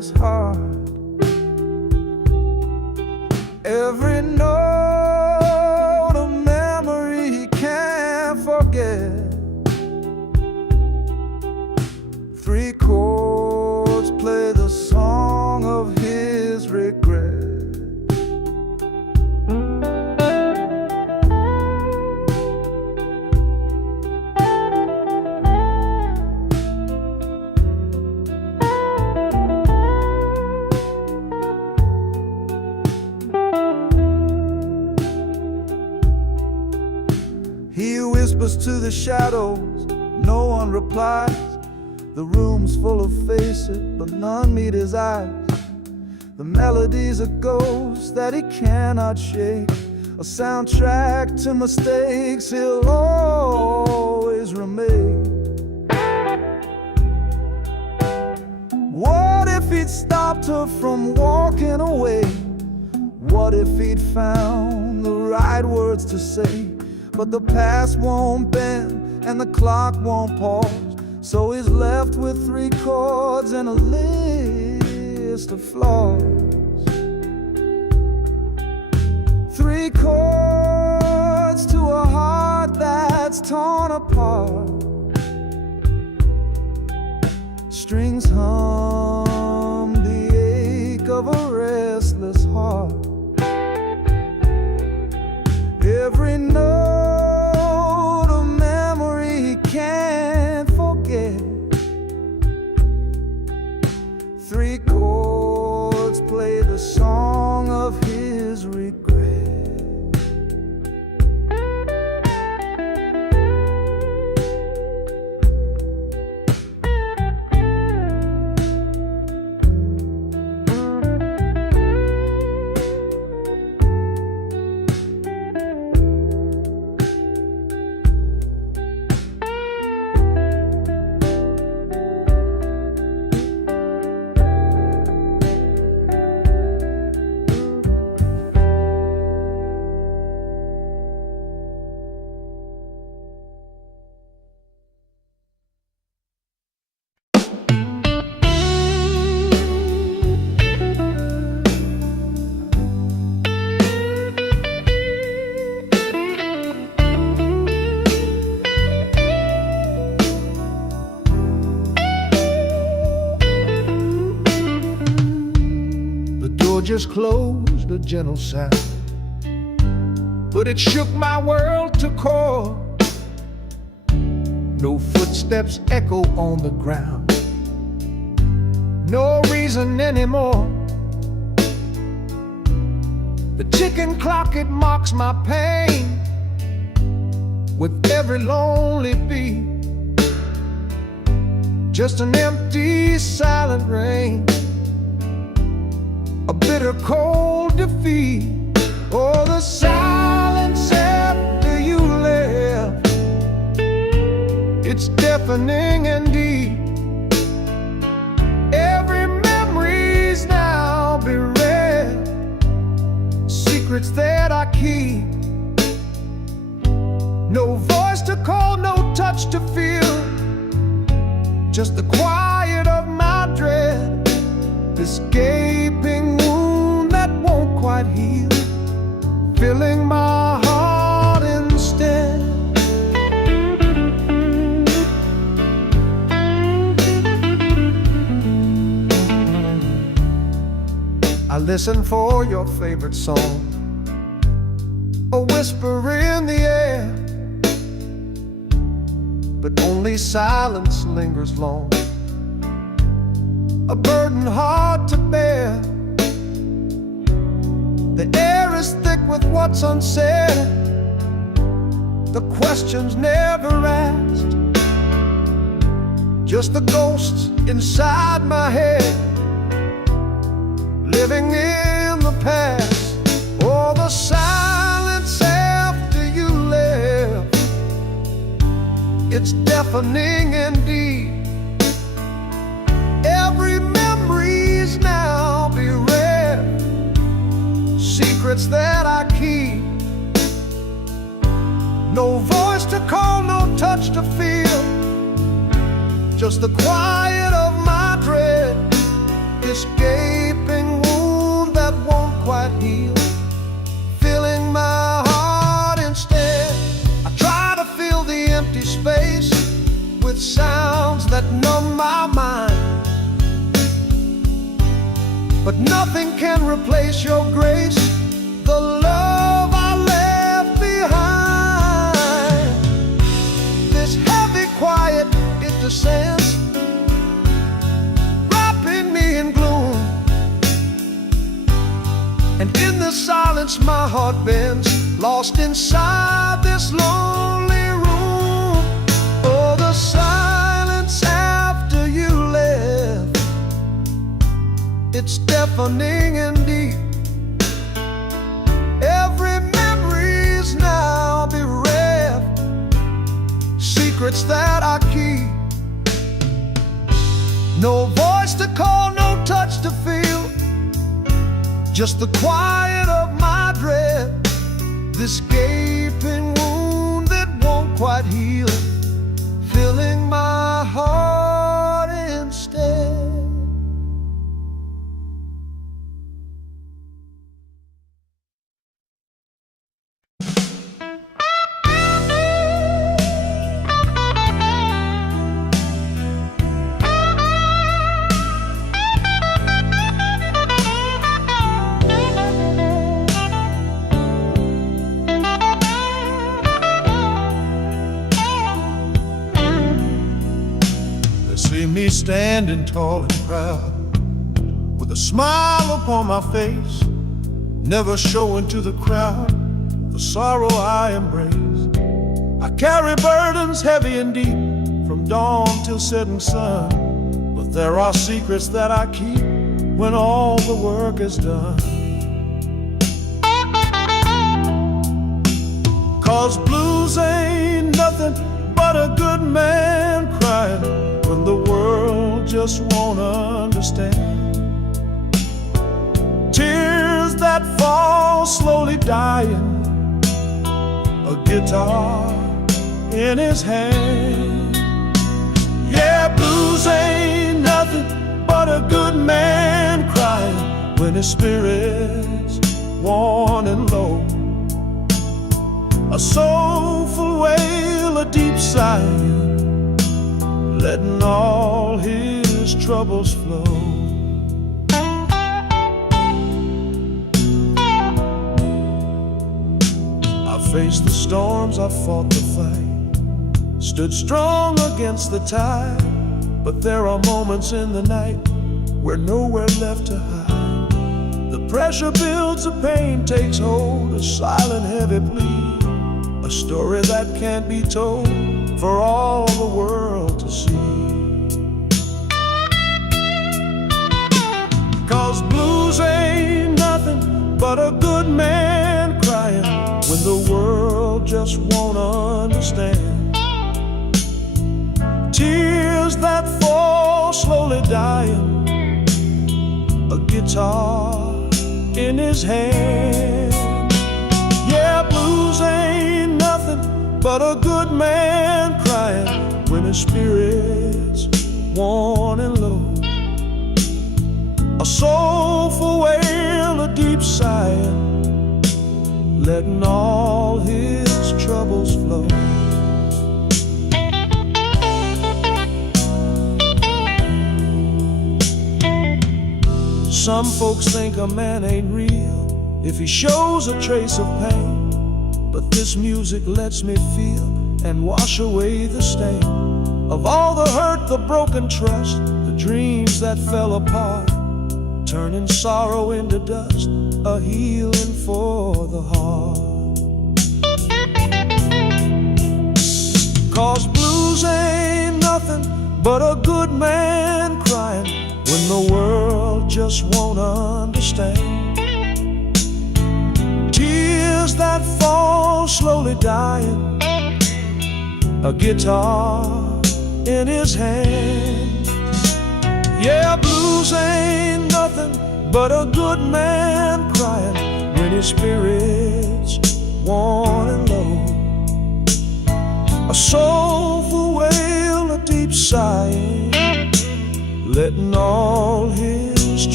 his heart. Every note of memory he can't forget. 3 chords play the song of his regret. He whispers to the shadows, no one replies. The room's full of faces, but none meet his eyes. The melody's a ghost that he cannot shake, a soundtrack to mistakes he'll always remake. What if he'd stopped her from walking away? What if he'd found the right words to say? But the past won't bend and the clock won't pause, so he's left with 3 chords and a list of flaws. 3 chords to a heart that's torn apart. Strings hum the ache of a restless heart. Every note of memory he can't forget. 3 chords play the song of his regret. Just closed, a gentle sound, but it shook my world to core. No footsteps echo on the ground, no reason anymore. The ticking clock, it mocks my pain with every lonely beat. Just an empty, silent rain, a bitter cold defeat. Oh, the silence after you left, it's deafening and deep. Every memory's now bereft, secrets that I keep. No voice to call, no touch to feel, just the quiet of my dread. This gaping wound that won't quite heal, filling my heart instead. I listen for your favorite song, a whisper in the air, but only silence lingers long, a burden hard to bear. The air is thick with what's unsaid, the questions never asked, just the ghosts inside my head, living in the past. Oh, the silence after you left, it's deafening indeed. Every memory's now bereft, secrets that I keep. No voice to call, no touch to feel, just the quiet of my dread. this gaping wound that won't quite heal, filling my heart instead. I try to fill the empty space with sounds that numb my mind, but nothing can replace your grace, the love I left behind. This heavy quiet, it descends, wrapping me in gloom, and in the silence my heart bends, lost inside this lonely room. Oh, the silence after you left, it's deafening and deep. Every memory's now bereft, secrets that I keep. No voice to call, no touch to feel, just the quiet of my dread. This gaping wound that won't quite heal, filling my heart instead. See me standing tall and proud, with a smile upon my face, never showing to the crowd the sorrow I embrace. I carry burdens heavy and deep, from dawn till setting sun, but there are secrets that I keep when all the work is done. 'Cause blues ain't nothing but a good man crying when the world just won't understand. Tears that fall slowly dying, a guitar in his hand. Yeah, blues ain't nothing but a good man crying when his spirit's worn and low. A soulful wail, a deep sigh, letting all his troubles flow. I faced the storms, I fought the fight, stood strong against the tide, but there are moments in the night where nowhere left to hide. The pressure builds, the pain takes hold, a silent heavy plea, a story that can't be told for all the world to see. 'Cause blues ain't nothing but a good man crying when the world just won't understand. Tears that fall slowly dying, a guitar in his hand. Yeah, blues ain't nothing but a good man crying when his spirit's worn and low. A soulful wail, a deep sigh, letting all his troubles flow. Some folks think a man ain't real if he shows a trace of pain, but this music lets me feel and wash away the stain of all the hurt, the broken trust, the dreams that fell apart, turning sorrow into dust, a healing for the heart. 'Cause blues ain't nothing but a good man crying when the world just won't understand. Tears that fall slowly dying, a guitar in his hand. Yeah, blues ain't nothing but a good man crying when his spirit's worn and low. A soulful wail, a deep sigh, letting all his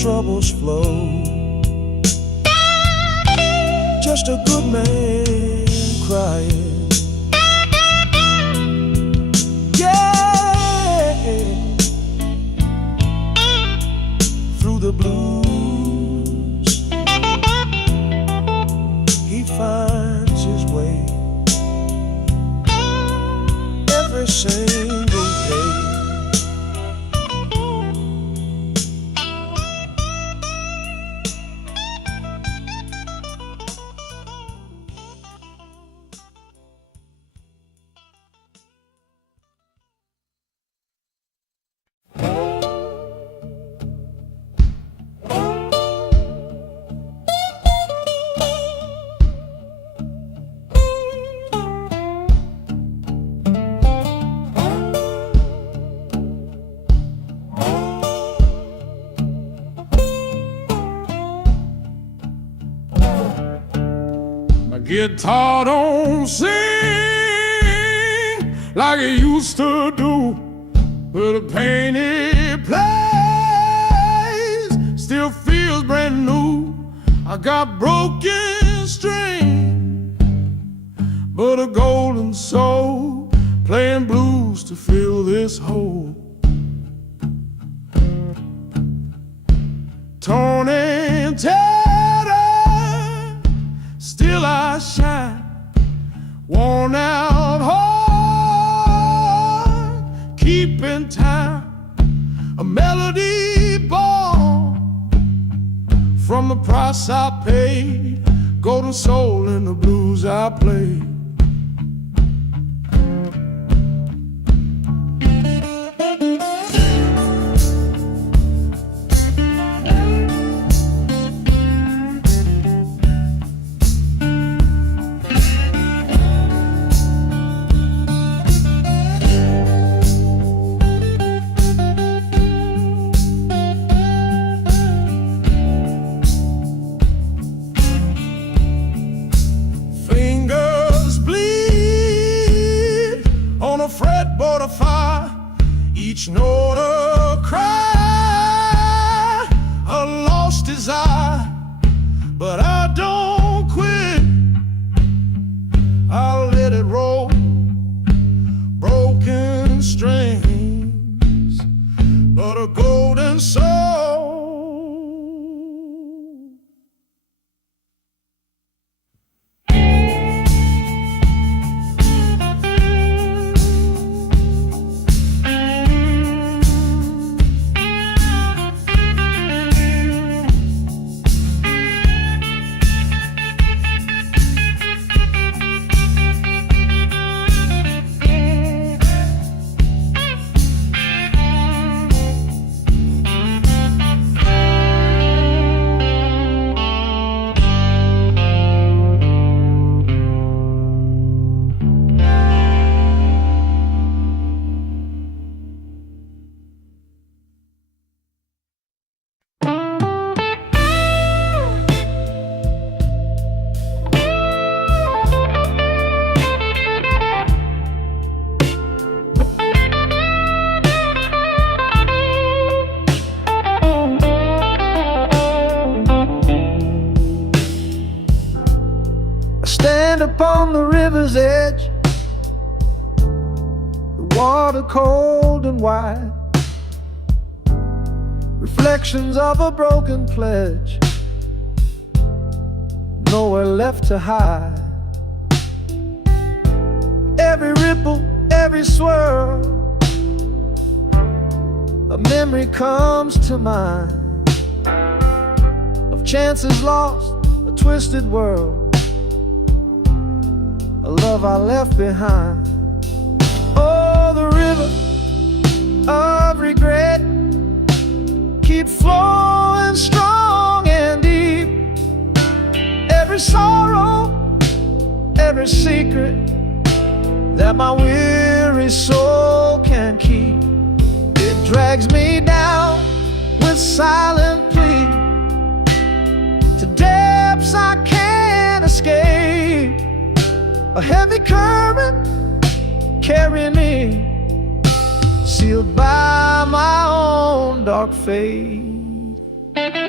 troubles flow. Just a good man crying. Yeah, through the blues he finds his way every single day. Guitar don't sing like it used to do, but the pain it plays still feels brand new. I got broken string, but a golden soul playing blues to fill this hole. Torn and tattered, still I shine. Worn out heart, keeping time. A melody born from the price I paid. Golden soul in the blues I played. Fretboard of fire, each note a cry, a lost desire, but I don't quit. I'll let it roll, broken strings, but a golden soul. Upon the river's edge, the water cold and wide, reflections of a broken pledge, nowhere left to hide. Every ripple, every swirl, a memory comes to mind of chances lost, a twisted world, a love I left behind. Oh, the river of regret keeps flowing strong and deep. Every sorrow, every secret that my weary soul can keep, it drags me down with silent plea to depths I can't escape. A heavy current carrying me, sealed by my own dark fate.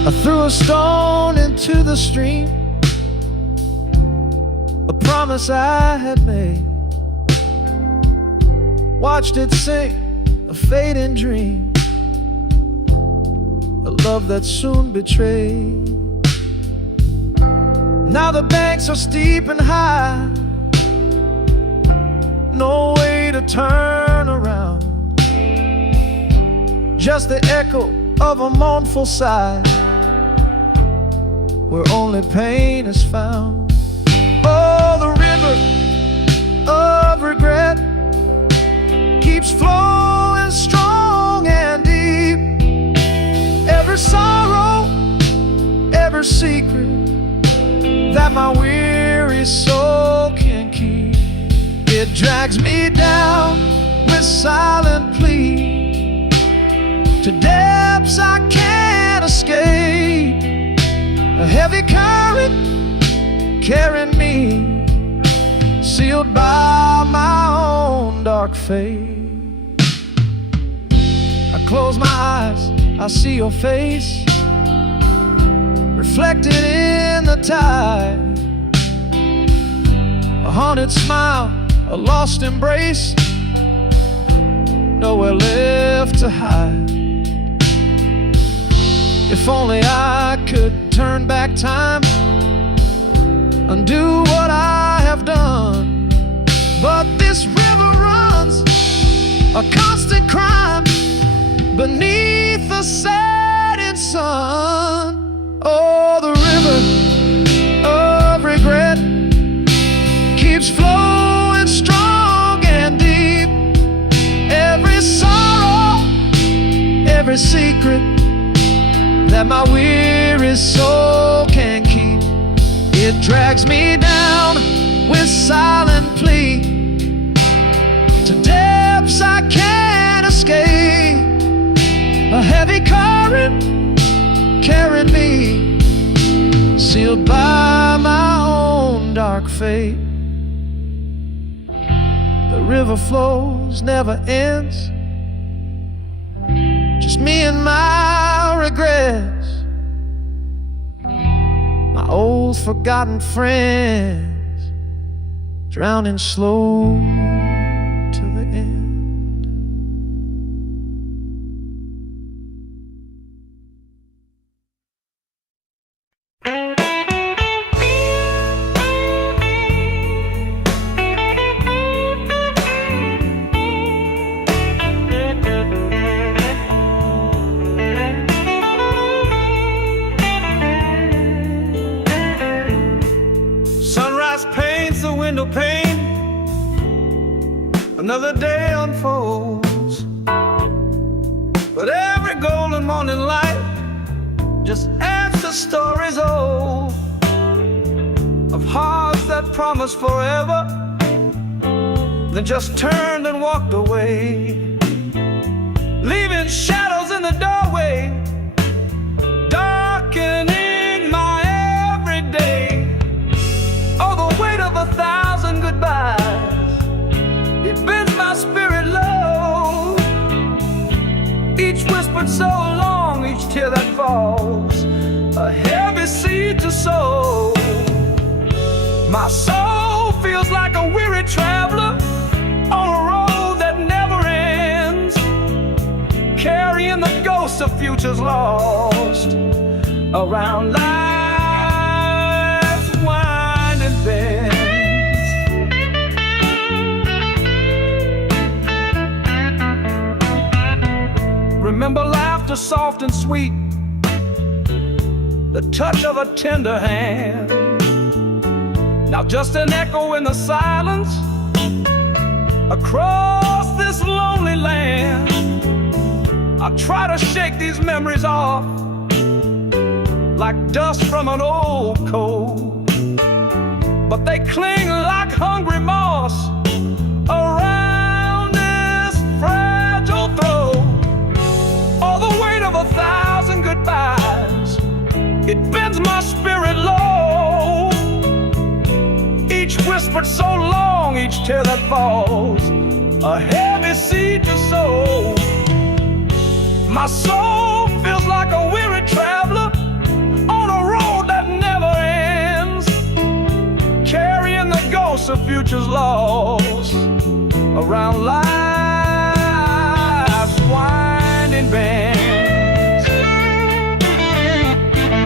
I threw a stone into the stream, a promise I had made. Watched it sink, a fading dream, a love that soon betrayed. Now the banks are steep and high, no way to turn around, just the echo of a mournful sigh, where only pain is found. Oh, the river of regret keeps flowing strong and deep. Every sorrow, every secret that my weary soul can keep, it drags me down with silent plea to depths I can't escape. A heavy current carrying me, sealed by my own dark fate. I close my eyes, I see your face reflected in the tide. A haunted smile, a lost embrace, nowhere left to hide. If only I could turn back time, undo what I have done. But this river runs a constant crime beneath the setting sun. Oh, the river of regret keeps flowing strong and deep. Every sorrow, every secret that my weary soul can keep, it drags me down with silent plea to depths I can't escape. A heavy current carrying me, sealed by my own dark fate. The river flows, never ends, just me and my regrets, my old forgotten friends, drowning slow to the end. Window pane, another day unfolds, but every golden morning light just adds to stories old of hearts that promised forever, then just turned and walked away, leaving shadows in the doorway, darkening my everyday. Oh, the weight of 1,000 goodbyes, it bends my spirit low. Each whispered so long, each tear that falls, a heavy seed to sow. My soul feels like a weary traveler on a road that never ends, carrying the ghosts of futures lost around life's winding bends. Remember laughter soft and sweet, the touch of a tender hand. Now just an echo in the silence across this lonely land. I try to shake these memories off like dust from an old coat, but they cling like hungry moss around this fragile throat. All the weight of 1,000 goodbyes, it bends my spirit low. Each whispered so long, each tear that falls, a heavy seed to sow. My soul feels like a weary traveler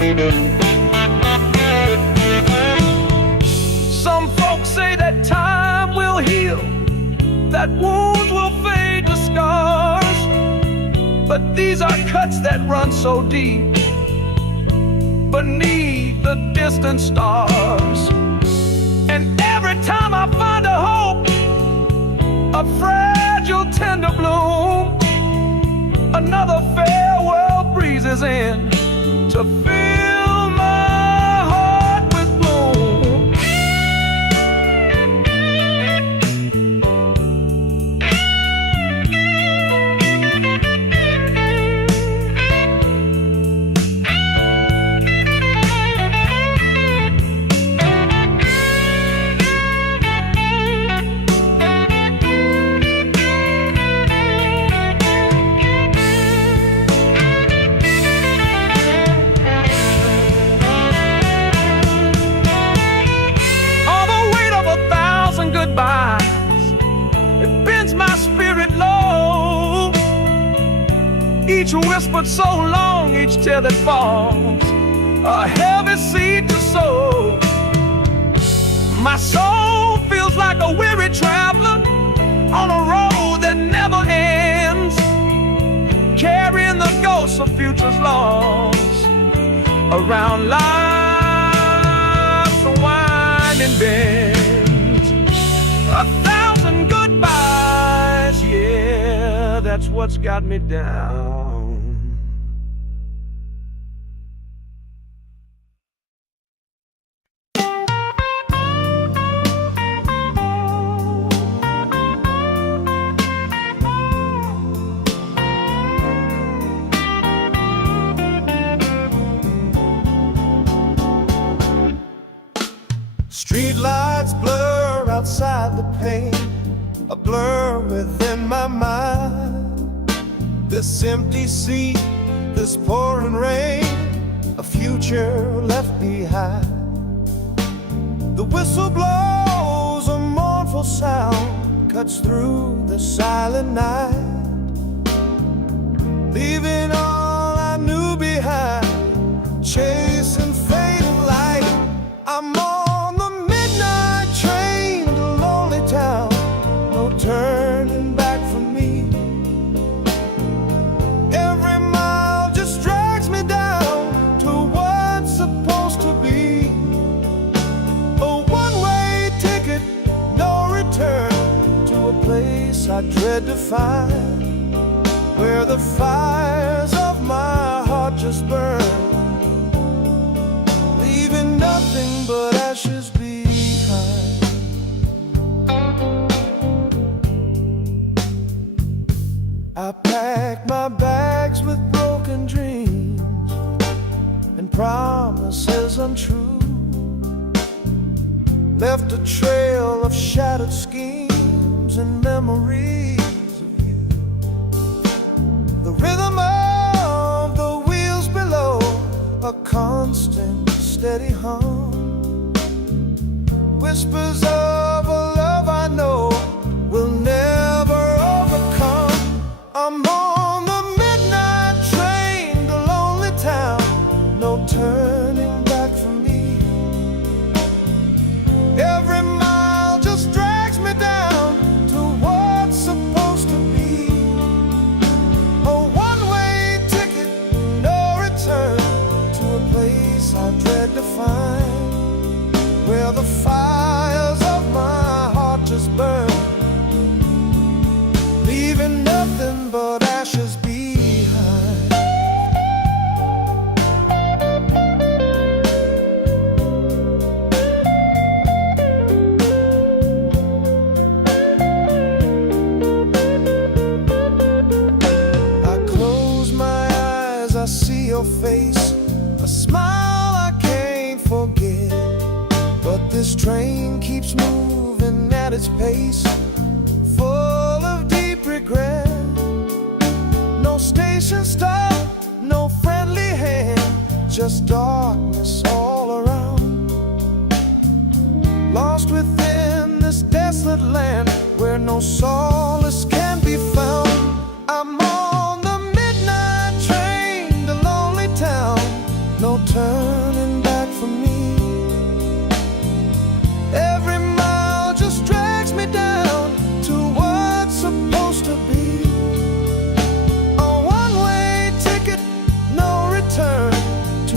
Some folks say that time will heal, that wounds will fade to scars, but these are cuts that run so deep beneath the distant stars. And every time I find a hope, a fragile tender bloom, another farewell breezes in to fill my heart with gloom. It bends my spirit low. Each whispered so long, each tear that falls, a heavy seed to sow. My soul feels like a weary traveler on a road that never ends, carrying the ghosts of futures lost around life's winding bend. 1,000 goodbyes, yeah, that's what's got me down. Streetlights blur outside the pane, a blur within my mind. This empty seat, this pouring rain, a future left behind. The whistle blows, a mournful sound cuts through the silent night, leaving all I knew behind, chasing fading light. I'm on the midnight train to lonely town, no turning back for me. Every mile just drags me down to what's supposed to be. A one-way ticket, no return, to a place I dread to find, where the fires of my heart just burn, leaving nothing but ashes behind. I packed my bags with broken dreams and promises untrue, left a trail of shattered schemes and memories of you. The rhythm of the wheels below, a constant steady hum, whispers of a love I know will never overcome. I'm on the midnight train to lonely town, no turning back for me. Every mile just drags me down to what's supposed to be. A one-way ticket, no return, to a place I dread to find, where the fires of my heart just burn, leaving nothing but ashes behind. I close my eyes, I see your face, a smile I can't forget. But this train keeps moving at its pace, full of deep regret. No station stop, no friendly hand, just darkness all around. Lost within this desolate land, where no solace can be found. I'm on the midnight train to lonely town, no turn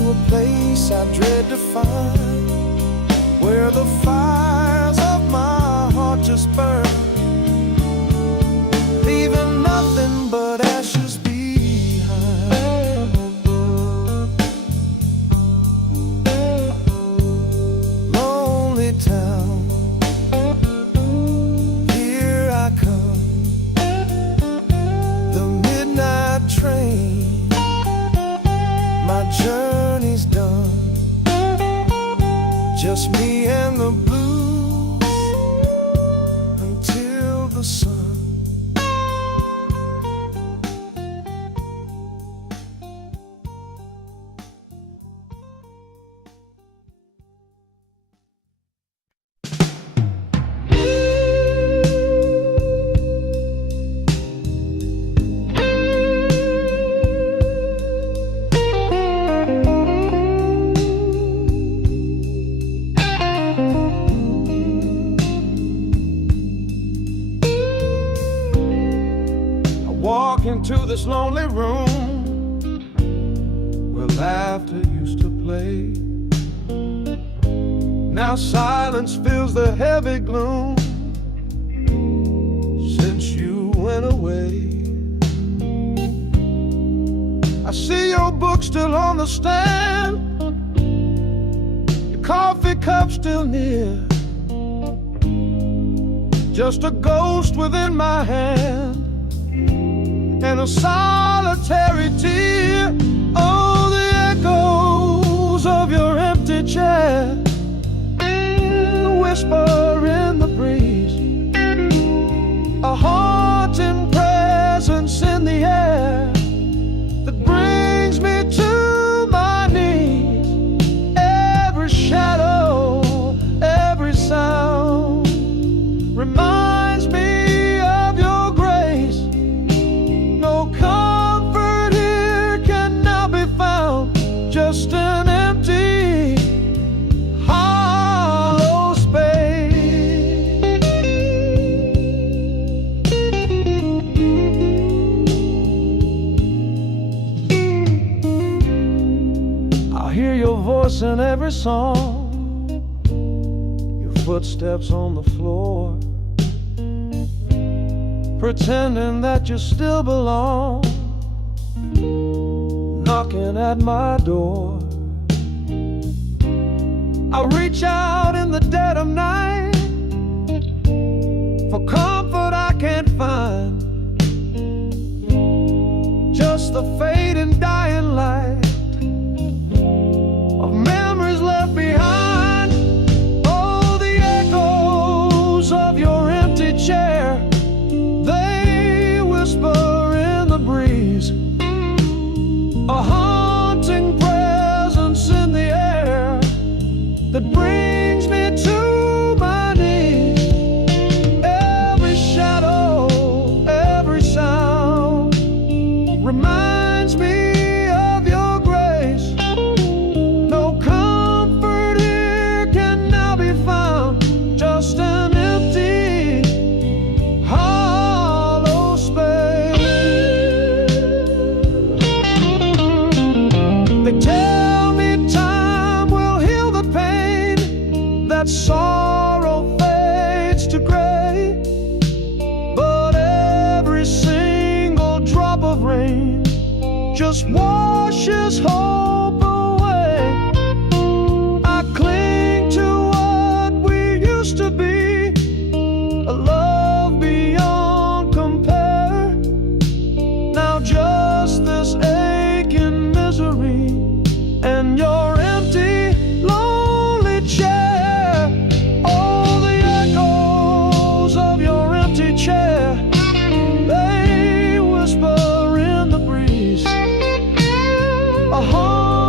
a place I dread to find, where the fires of my heart just burn, leaving nothing but ashes behind. Lonely town, here I come, the midnight train, my journey's done, just me and the blues until the sun. Walk into this lonely room where laughter used to play. Now silence fills the heavy gloom since you went away. I see your book still on the stand, your coffee cup still near, just a ghost within my hand and a solitary tear. Oh, the echoes of your empty chair, the whisper in the breeze, a haunting presence in the air that brings me to my knees. Every shadow, every sound reminds me of your grace. No comfort here can now be found, just an empty, hollow space. I hear your voice in every song, your footsteps on the floor, pretending that you still belong, knocking at my door. I reach out in the dead of night for comfort I can't find, just the fading dying light of memories left behind. Oh, the echoes of your empty chair, they whisper in the breeze, a haunting presence in the air that brings me to my knees. Every shadow, every sound reminds me of your grace. No comfort here can now be found, just an empty, hollow space. They tell me time will heal the pain, that sorrow fades to gray, but every single drop of rain just washes hope away. I cling to what we used to be, a love beyond compare. Now just this aching misery and your empty, lonely chair. All the echoes of your empty chair, they whisper in the breeze, a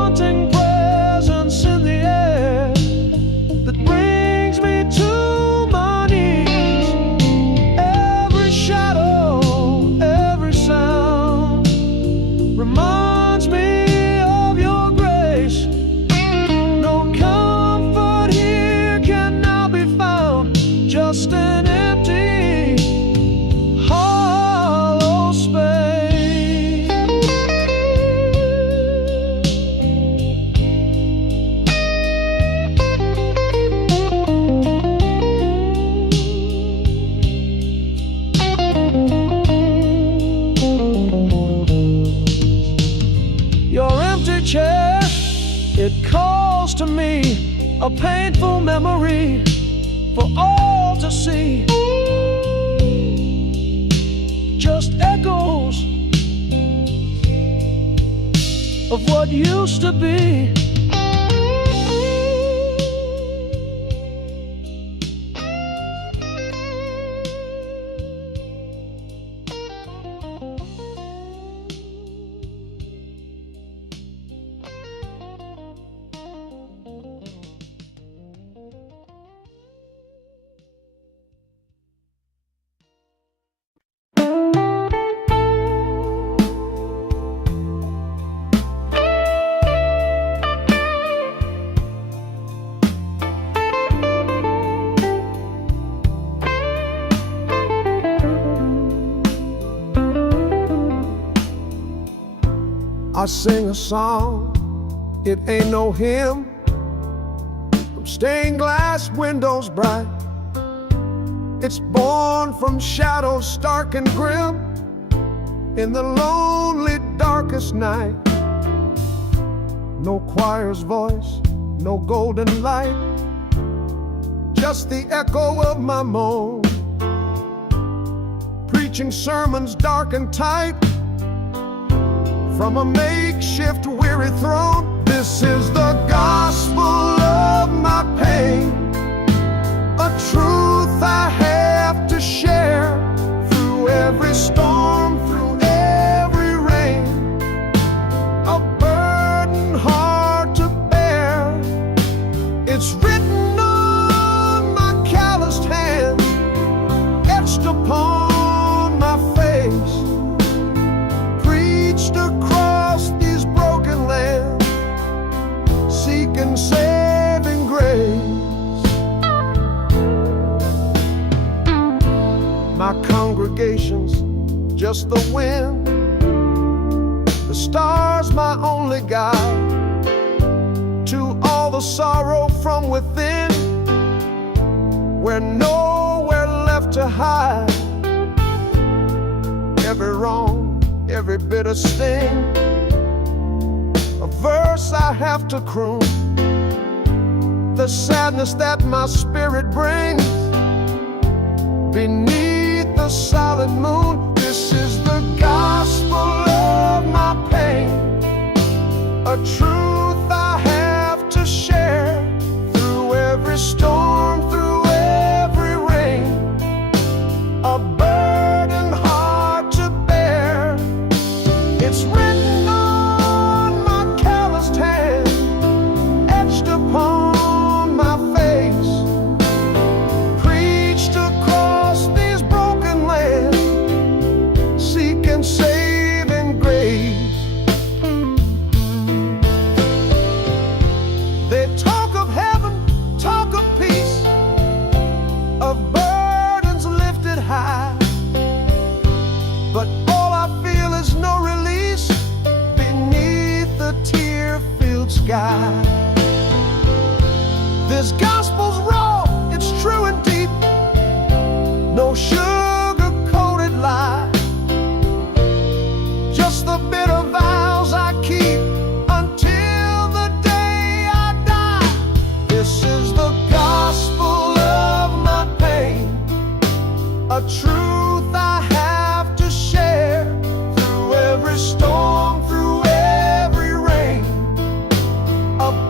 empty chair. It calls to me, a painful memory for all to see. Just echoes of what used to be. I sing a song, it ain't no hymn, from stained glass windows bright. It's born from shadows stark and grim, in the lonely darkest night. No choir's voice, no golden light, just the echo of my moan, preaching sermons dark and tight from a makeshift weary throne. This is the gospel of my pain, a truth I have to share through every storm, through every rain, a burden hard to bear. It's written on my calloused hands, etched upon my face, preached across these broken lands, seeking saving grace. My congregation's just the wind, the stars my only guide to all the sorrow from within, where nowhere left to hide. Every wrong, every bitter sting, a verse I have to croon, the sadness that my spirit brings beneath the silent moon. This is the gospel of my pain, a truth I have to share through every storm, through every rain, a burden hard to bear. It's written on my calloused hand, etched upon my face, preached across these broken lands, seeking saving grace. They talk of heaven, talk of peace, of burdens lifted high, but all I feel is no release beneath the tear-filled sky. This gospel's raw, it's true and deep, no sugar-coated lie, just the bitter vows I keep until the day I die. This is the gospel of my pain, a truth I have to share through every storm, through every rain, a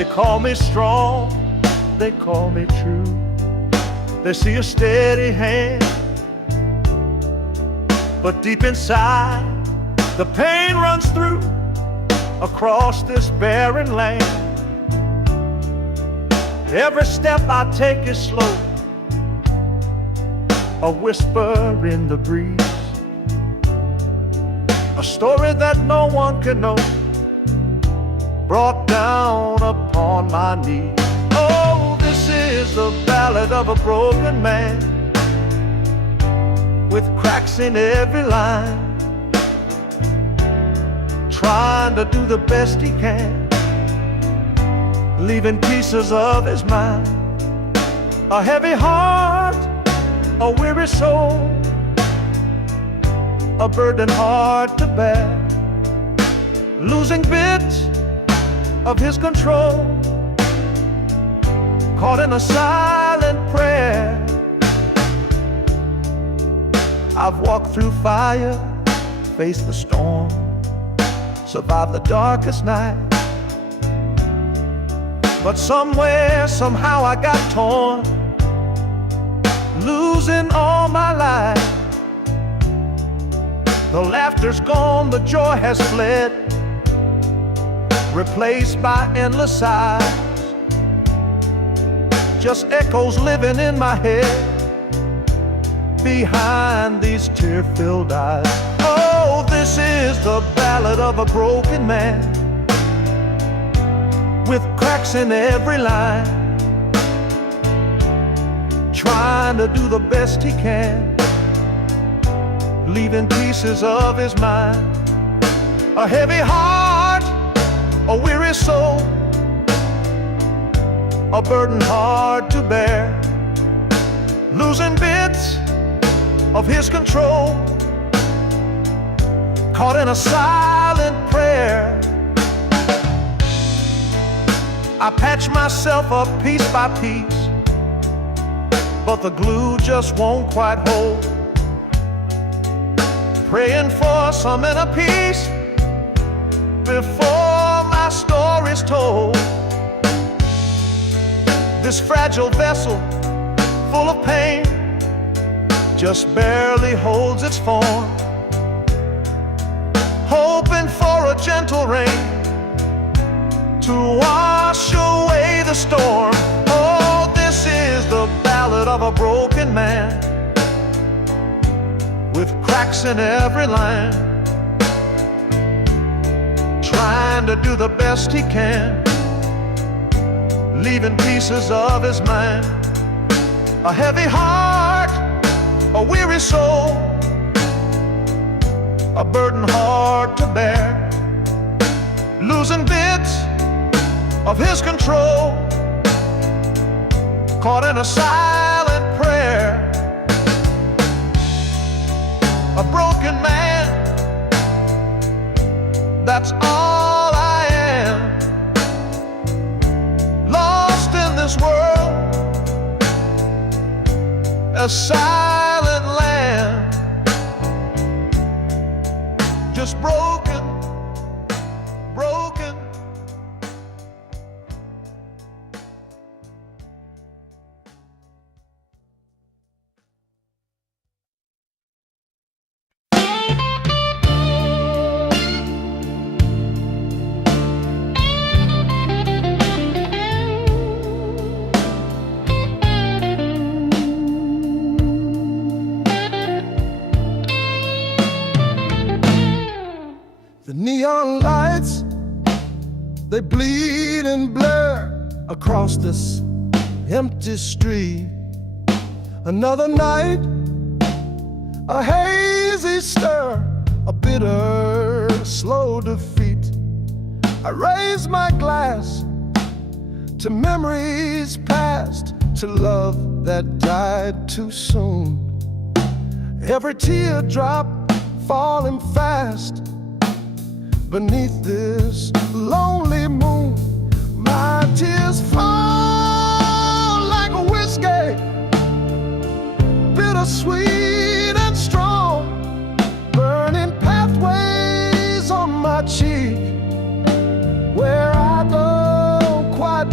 They call me strong, they call me true. They see a steady hand, but deep inside the pain runs through across this barren land. Every step I take is slow, a whisper in the breeze, a story that no one can know, brought down upon my knees. Oh, this is the ballad of a broken man, with cracks in every line, trying to do the best he can, leaving pieces of his mind. A heavy heart, a weary soul, a burden hard to bear, losing bits of his control, caught in a silent prayer. I've walked through fire, faced the storm, survived the darkest night, but somewhere, somehow I got torn, losing all my life. The laughter's gone, the joy has fled, replaced by endless sighs, just echoes living in my head behind these tear-filled eyes. Oh, this is the ballad of a broken man, with cracks in every line, trying to do the best he can, leaving pieces of his mind. A heavy heart, a weary soul, a burden hard to bear, losing bits of his control, caught in a silent prayer. I patch myself up piece by piece, but the glue just won't quite hold, praying for some inner peace before my story's told. This fragile vessel, full of pain, just barely holds its form, hoping for a gentle rain to wash away the storm. Oh, this is the ballad of a broken man, with cracks in every line, trying to do the best he can, leaving pieces of his mind. A heavy heart, a weary soul, a burden hard to bear, losing bits of his control, caught in a silent prayer. A broken man, that's all I am, lost in this world, a silent land, just broken, broken. The neon lights, they bleed and blur across this empty street. Another night, a hazy stir, a bitter, slow defeat. I raise my glass to memories past, to love that died too soon. Every teardrop falling fast beneath this lonely moon. My tears fall like a whiskey, bittersweet and strong, burning pathways on my cheek, where I don't quite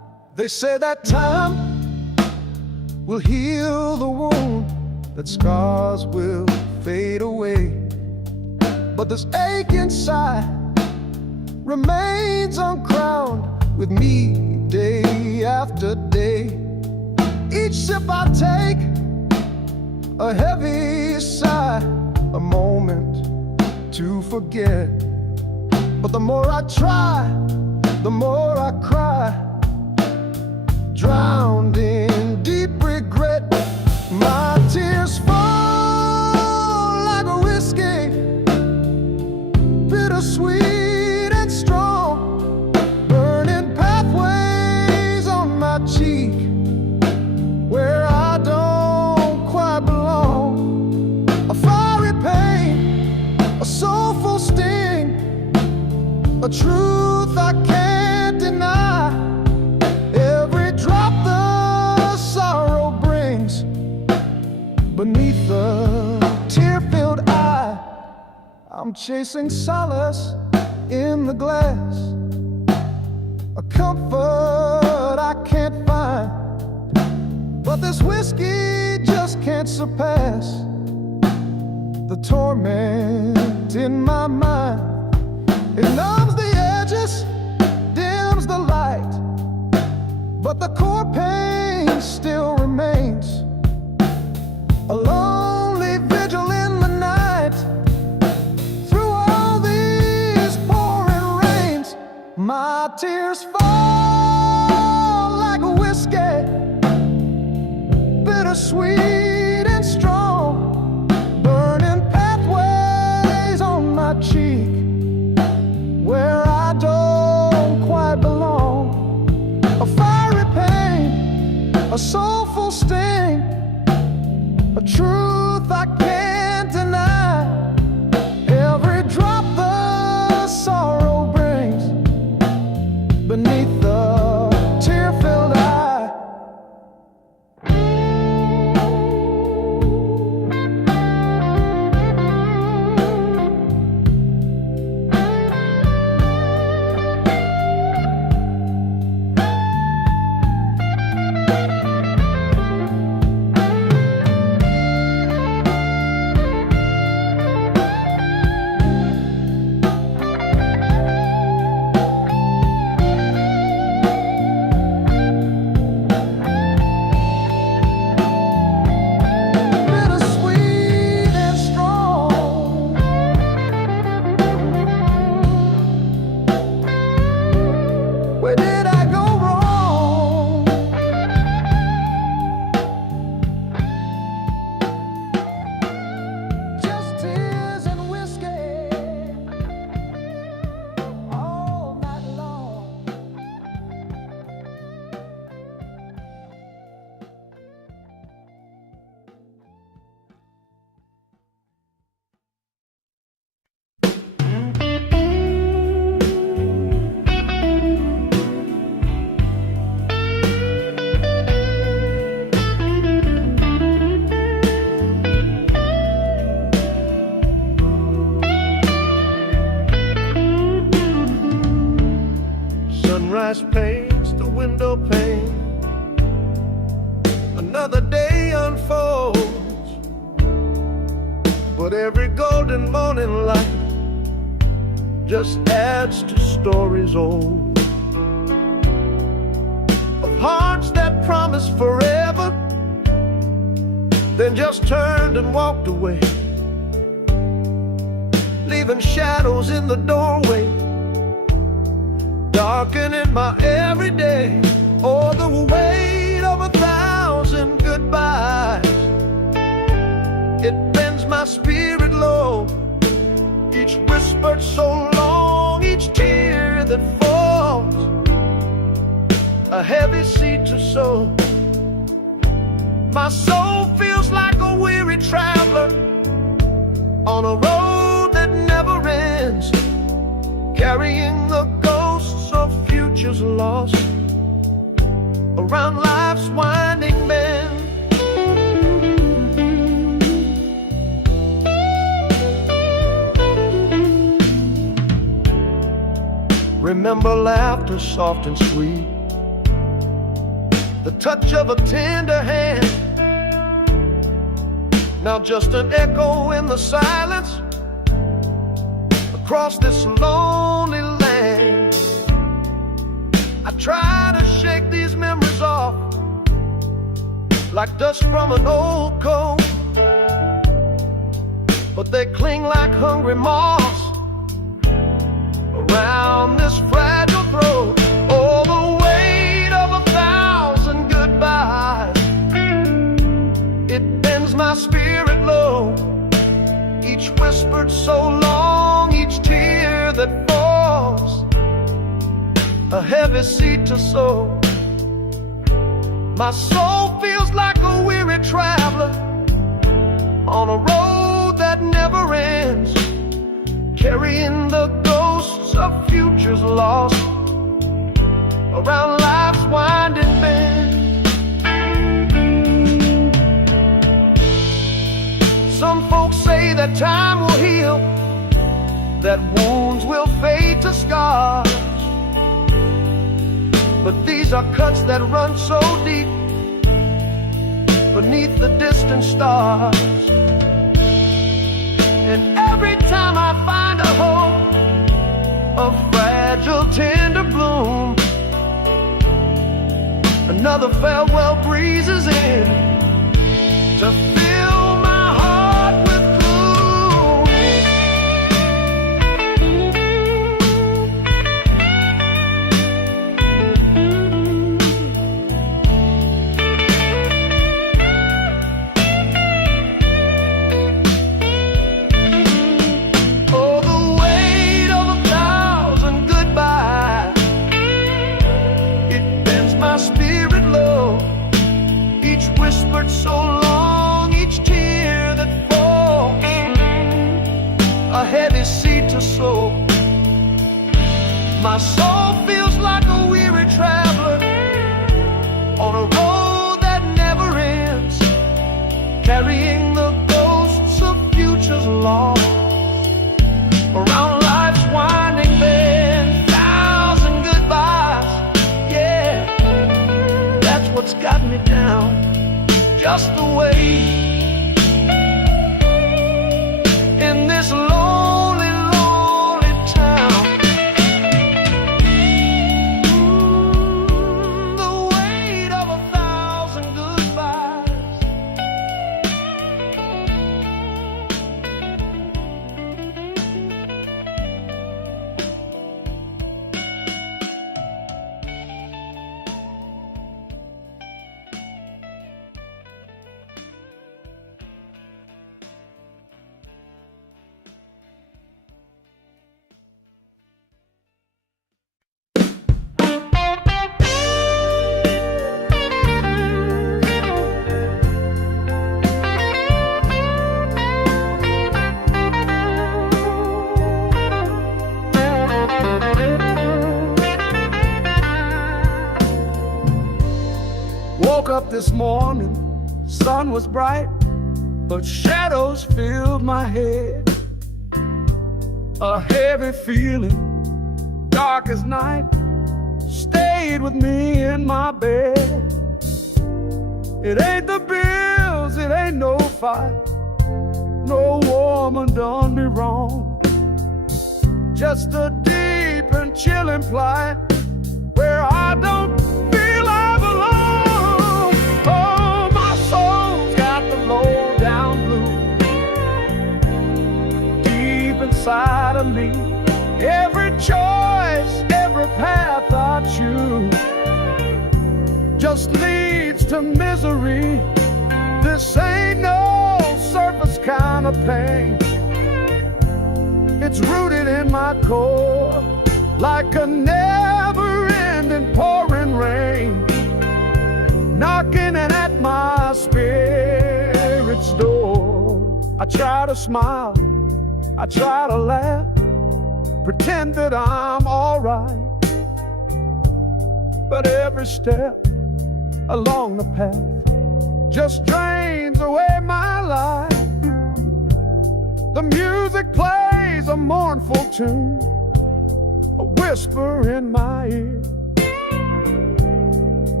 say that time will heal the wound, that scars will fade away, but this ache inside remains uncrowned with me day after day. Each sip I take, a heavy sigh, a moment to forget. But the more I try, the more I cry, drowned in deep regret. My tears fall like a whiskey, bittersweet and strong, burning pathways on my cheek where I don't quite belong. A fiery pain, a soulful sting, a truth I can't deny. Every drop the sorrow brings beneath the tear-filled eye. I'm chasing solace in the glass, a comfort I can't find, but this whiskey just can't surpass the torment in my mind. It numbs the edges, dims the light, but the core pain still remains. A lonely vigil in the night, through all these pouring rains. My tears fall like a whiskey, bittersweet and strong, burning pathways on my cheek where I don't quite belong. A fiery pain, a soulful sting, a truth I can't deny. Every drop the sorrow brings beneath the tear-filled eye. Where did I go wrong? Just tears and whiskey all night long. Sunrise paints the window pane, another day unfolds, but every golden morning light just adds to stories old, of hearts that promised forever, then just turned and walked away, leaving shadows in the doorway, darkening my everyday. Oh, the weight of 1,000 goodbyes, it bends my spirit low. Each whispered so long, each tear that falls, a heavy seed to sow. My soul feels like a weary traveler on a road that never ends, carrying the ghosts of futures lost around life's winding bend. Remember laughter soft and sweet, the touch of a tender hand. Now just an echo in the silence across this lonely land. I try to shake these memories off like dust from an old coat, but they cling like hungry moths around this fragile throat. Oh, the weight of 1,000 goodbyes, it bends my spirit low. Each whispered so long, each tear that falls, a heavy seed to sow. My soul feels like a weary traveler on a road that never ends, carrying the ghosts of futures lost around life's winding bend. Some folks say that time will heal, that wounds will fade to scars, but these are cuts that run so deep beneath the distant stars. And every time I find a hope, a fragile, tender bloom, another farewell breezes in to fill my heart with gloom. Oh, the weight of 1,000 goodbyes, it bends my spirit low. Each whispered so long, each tear that falls, a heavy seed to sow. My soul feels like a weary traveler on a road that never ends, carrying the ghosts of futures lost around life's winding bend. 1,000 goodbyes, yeah, that's what's got me down. Just the way in this lonely, lonely town. The weight of 1,000 goodbyes. Woke up this morning, sun was bright, but shadows filled my head. A heavy feeling, dark as night, stayed with me in my bed. It ain't the bills, it ain't no fight, no woman done me wrong. Just a deep and chilling plight where I don't feel I belong. Oh, my soul's got the low down blues deep inside of me. Every choice, every path I choose just leads to misery. This ain't no surface kind of pain. It's rooted in my core like a never-ending pouring rain, knocking at my spirit's door. I try to smile, I try to laugh, pretend that I'm alright, but every step along the path just drains away my life. The music plays a mournful tune, a whisper in my ear,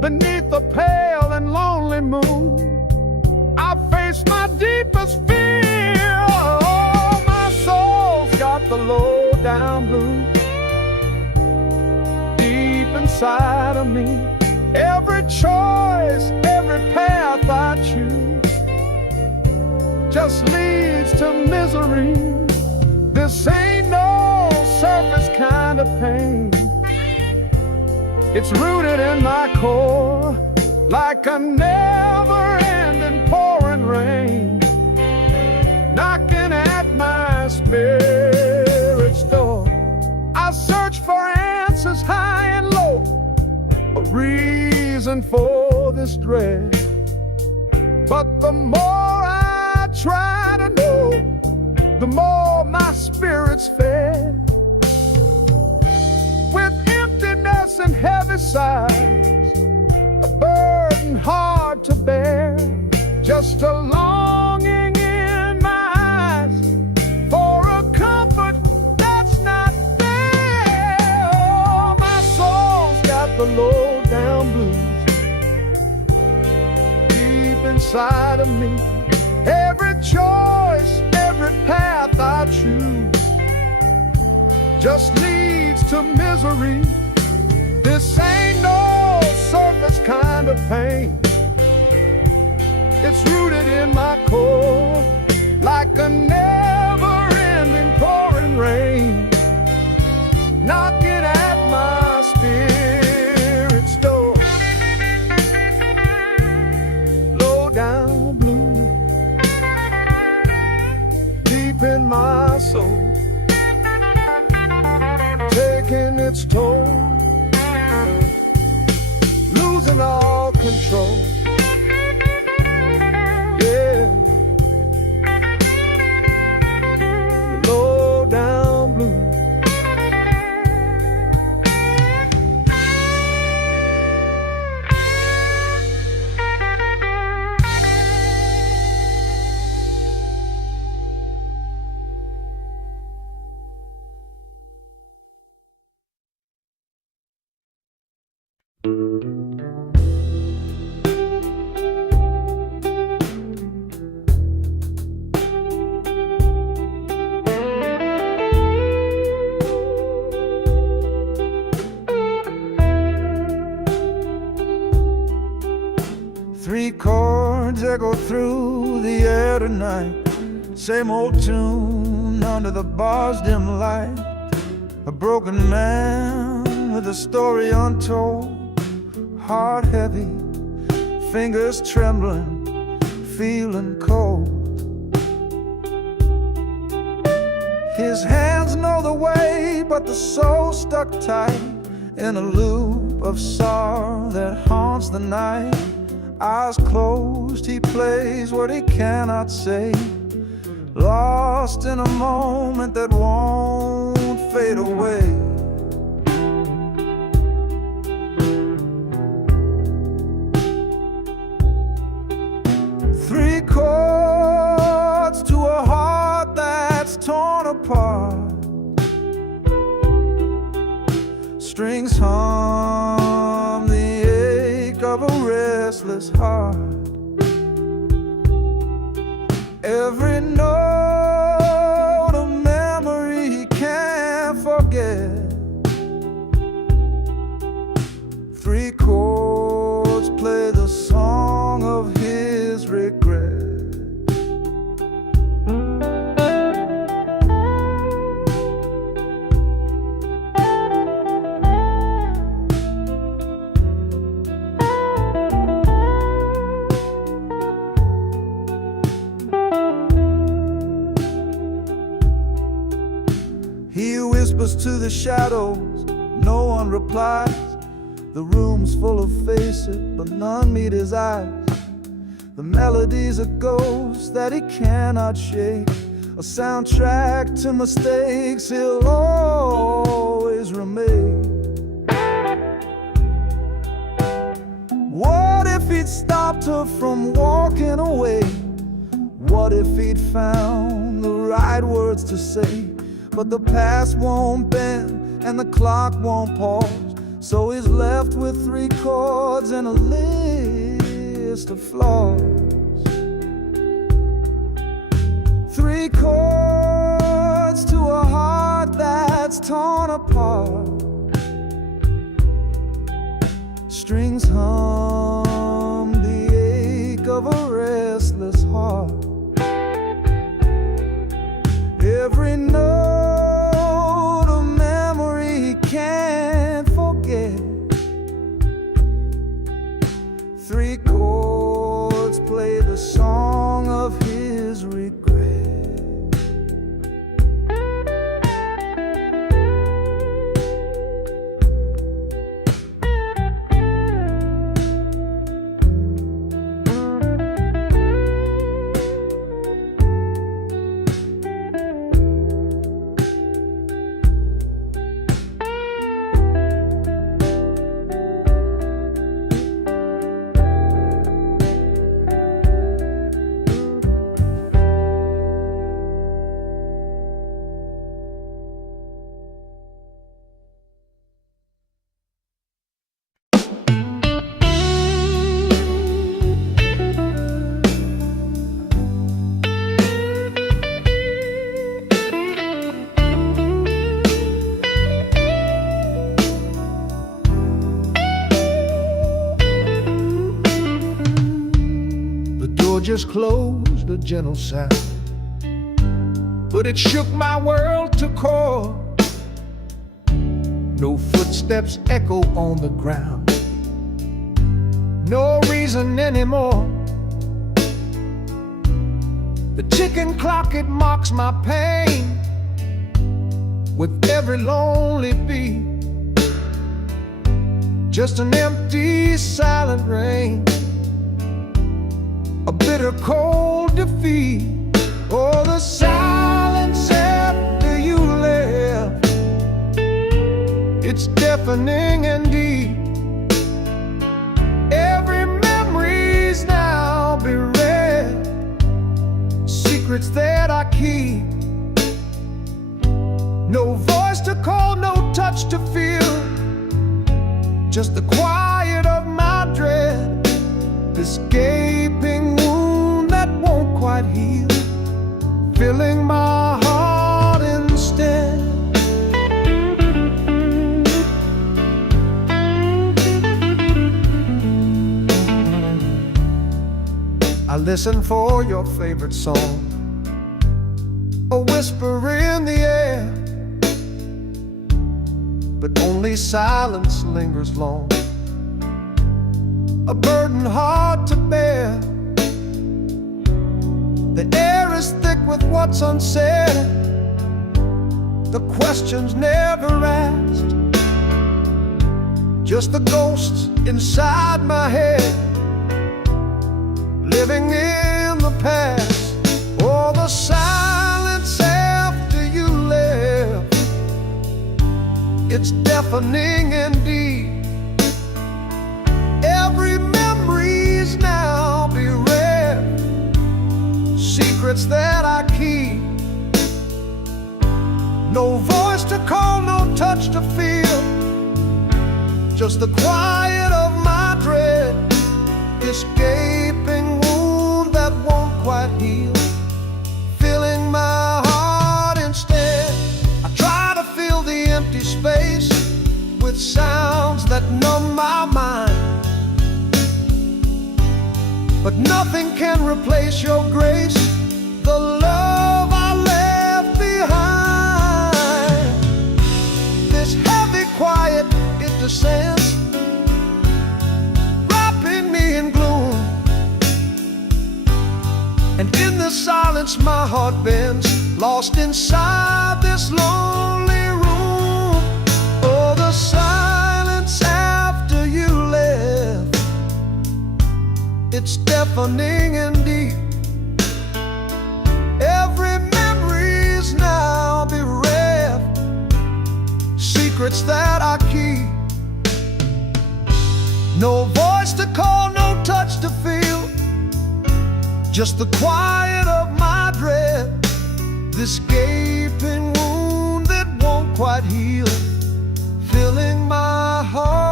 beneath the pale and lonely moon, I face my deepest fear. Oh, my soul's got the low down blues deep inside of me. Every choice, every path I choose just leads to misery. This ain't no surface kind of pain. It's rooted in my core like a never-ending pouring rain, knocking at my spirit's door. I search for answers high and low, a reason for this dread. But the more I try to know, the more my spirit's fed. With emptiness and heavy sighs, a burden hard to bear, just a longing in my eyes for a comfort that's not there. Oh, my soul's got the low down blues deep inside of me. Every choice, every path I choose just leads to misery. This ain't no surface kind of pain. It's rooted in my core like a never-ending pouring rain, knocking at my spirit's door. Low down blue deep in my soul, taking its toll, losing all control. Yeah, low down blue. Three chords echo through the air tonight, same old tune under the bar's dim light. A broken man with a story untold, heart heavy, fingers trembling, feeling cold. His hands know the way, but the soul stuck tight in a loop of sorrow that haunts the night. Eyes closed, he plays what he cannot say, lost in a moment that won't fade away. Three chords to a heart that's torn apart, strings hum the ache of a restless heart. Every note a memory he can't forget. Three chords play the song of his regret. He whispers to the shadows, no one replies. The room's full of faces, but none meet his eyes. The melody's a ghost that he cannot shake, a soundtrack to mistakes he'll always remake. What if he'd stopped her from walking away? What if he'd found the right words to say? But the past won't bend and the clock won't pause. So he's left with 3 chords and a list of flaws. 3 chords to a heart that's torn apart. Strings hum the ache of a restless heart. Every note a memory he can't forget. 3 chords play the song of his regret. Just closed, a gentle sound, but it shook my world to core. No footsteps echo on the ground, no reason anymore. The ticking clock, it mocks my pain with every lonely beat. Just an empty, silent rain, a bitter cold defeat. Oh, the silence after you left, it's deafening and deep. Every memory's now bereft, secrets that I keep. No voice to call, no touch to feel, just the quiet of my dread. This gaping wound that won't quite heal, filling my heart instead. I listen for your favorite song, a whisper in the air, but only silence lingers long, a burden hard to bear. The air is thick with what's unsaid, the questions never asked, just the ghosts inside my head, living in the past. Oh, the silence after you left, it's deafening indeed. Every memory's now bereft, secrets that I keep. No voice to call, no touch to feel, just the quiet of my dread. This gaping wound that won't quite heal, filling my heart instead. I try to fill the empty space with sounds that numb my mind, but nothing can replace your grace, the love I left behind. This heavy quiet, it descends, wrapping me in gloom, and in the silence my heart bends, lost inside this lonely room. Oh, the silence after you left, it's deafening and deep. Every memory's now bereft, secrets that I keep. No voice to call, no touch to feel, just the quiet of my dread. This gaping wound that won't quite heal, filling my heart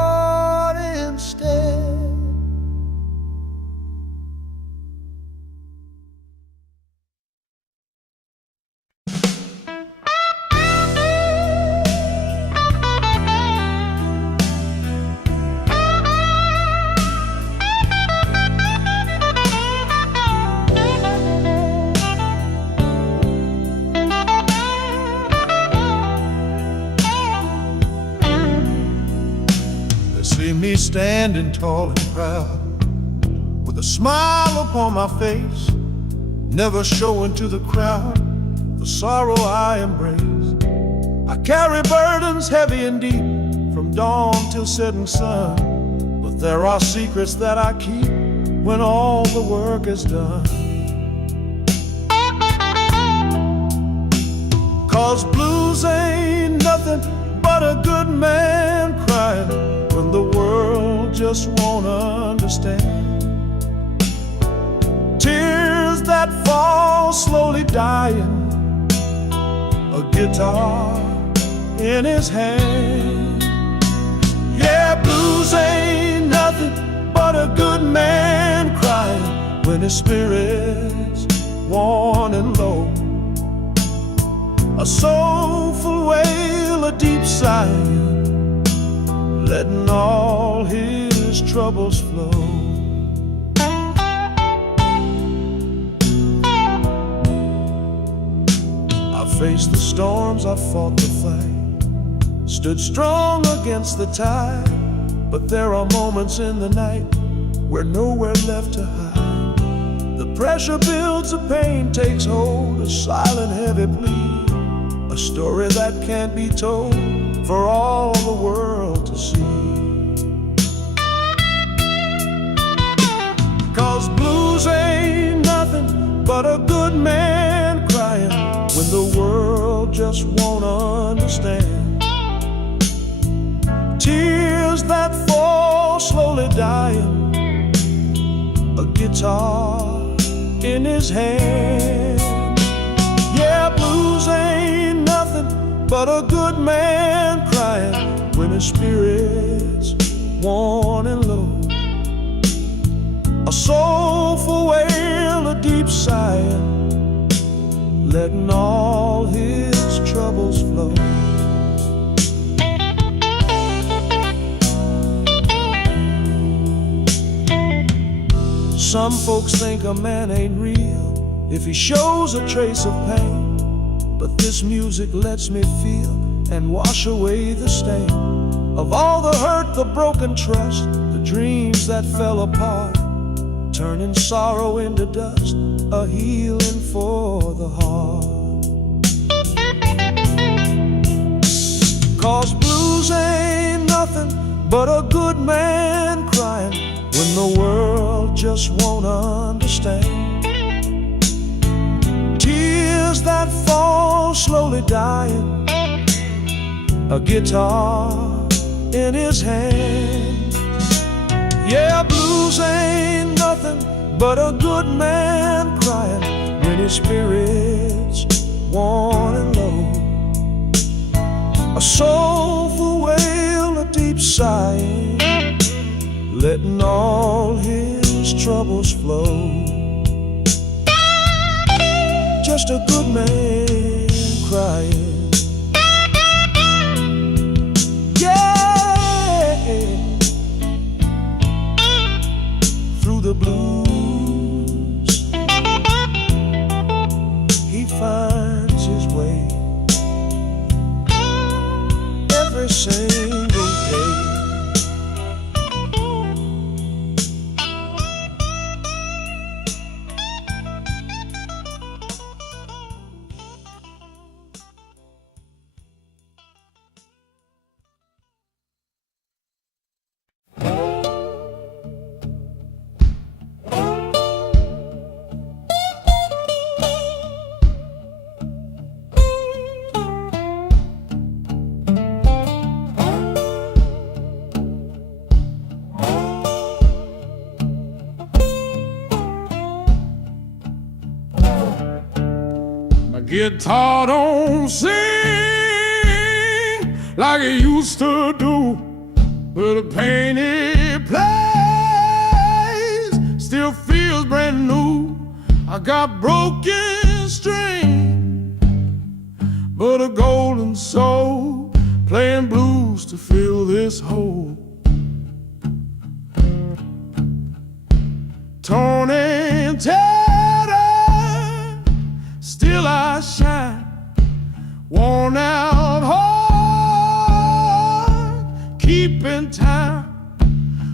standing tall and proud, with a smile upon my face, never showing to the crowd the sorrow I embrace. I carry burdens heavy and deep, from dawn till setting sun, but there are secrets that I keep when all the work is done. 'Cause blues ain't nothing but a good man crying when the world just won't understand. Tears that fall slowly dying, a guitar in his hand. Yeah, blues ain't nothing but a good man crying when his spirit's worn and low. A soulful wail, a deep sigh, letting all his troubles flow. I faced the storms, I fought the fight, stood strong against the tide, but there are moments in the night where nowhere left to hide. The pressure builds, the pain takes hold, a silent heavy plea, a story that can't be told for all the world to see. 'Cause blues ain't nothing but a good man crying when the world just won't understand. Tears that fall slowly dying, a guitar in his hand. Yeah, blues ain't nothing but a good man crying when his spirit's worn and low. A soulful wail, a deep sigh, letting all his troubles flow. Some folks think a man ain't real if he shows a trace of pain, but this music lets me feel and wash away the stain of all the hurt, the broken trust, the dreams that fell apart, turning sorrow into dust, a healing for the heart. 'Cause blues ain't nothing but a good man crying when the world just won't understand. Tears that fall slowly dying, a guitar in his hand. Yeah, blues ain't nothing but a good man crying when his spirit's worn and low. A soulful wail, a deep sigh, letting all his troubles flow. Just a good man crying. Yeah, through the blues he finds his way every single day. Guitar don't sing like it used to do, but the pain it plays still feels brand new. I got broken string, but a golden soul playing blues to fill this hole. Torn and tattered, still I shine, worn out heart, keeping time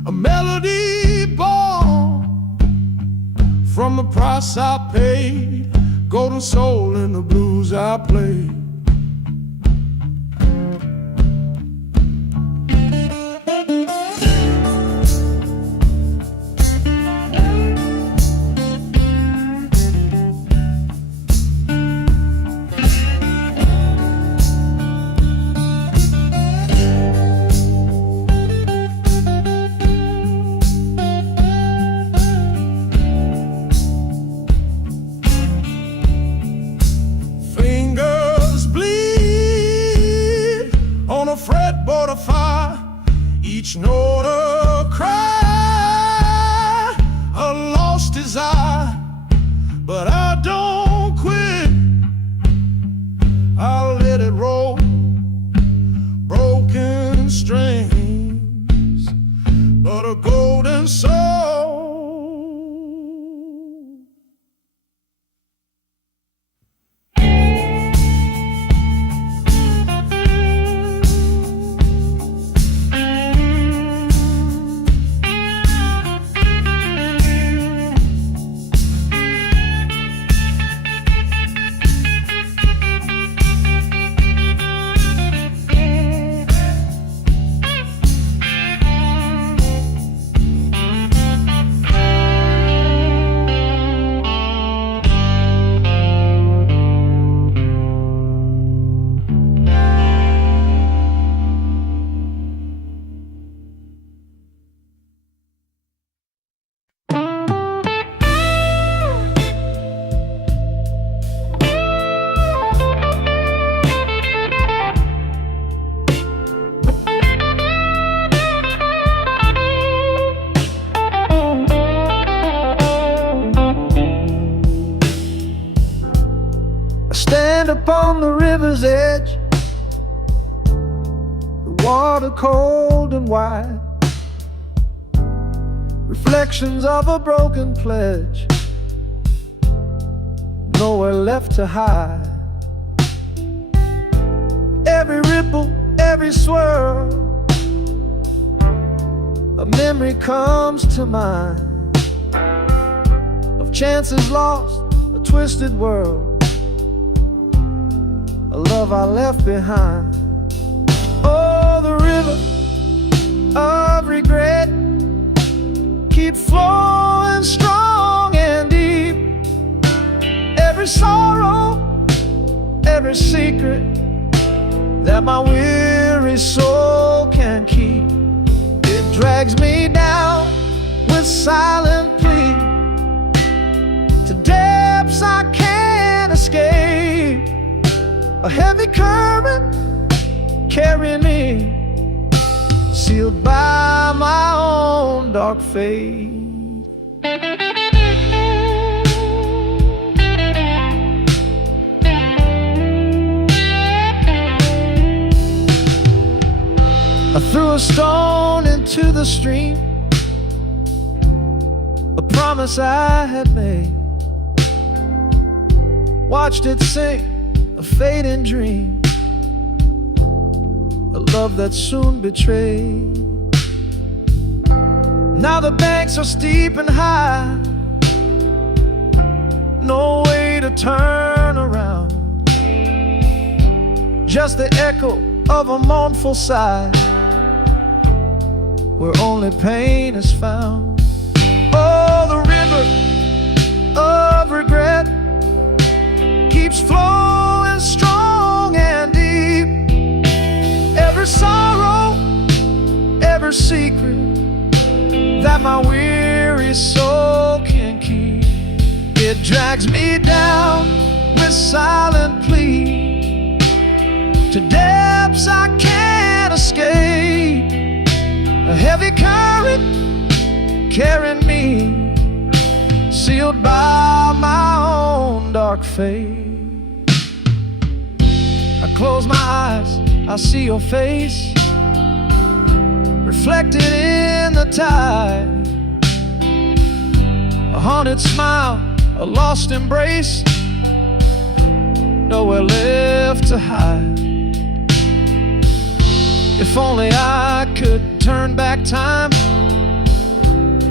a melody born from the price I paid, golden soul in the blues I played. Fretboard of fire, each note a cry, a lost desire. But I don't quit, I'll let it roll. Broken strings, but a golden soul. Stand upon the river's edge, the water cold and wide, reflections of a broken pledge, nowhere left to hide. Every ripple, every swirl, a memory comes to mind of chances lost, a twisted world, a love I left behind. Oh, the river of regret keep flowing strong and deep. Every sorrow, every secret that my weary soul can keep, it drags me down with silent plea to depths I can't escape. A heavy current carrying me, sealed by my own dark fate. I threw a stone into the stream, a promise I had made, watched it sink, a fading dream, a love that soon betrayed. Now the banks are steep and high, no way to turn around, just the echo of a mournful sigh, where only pain is found. Oh, the river of regret keeps flowing strong and deep. Every sorrow, every secret that my weary soul can keep, it drags me down with silent plea to depths I can't escape. A heavy current carrying me, sealed by my own dark fate. I close my eyes, I see your face reflected in the tide, a haunted smile, a lost embrace, nowhere left to hide. If only I could turn back time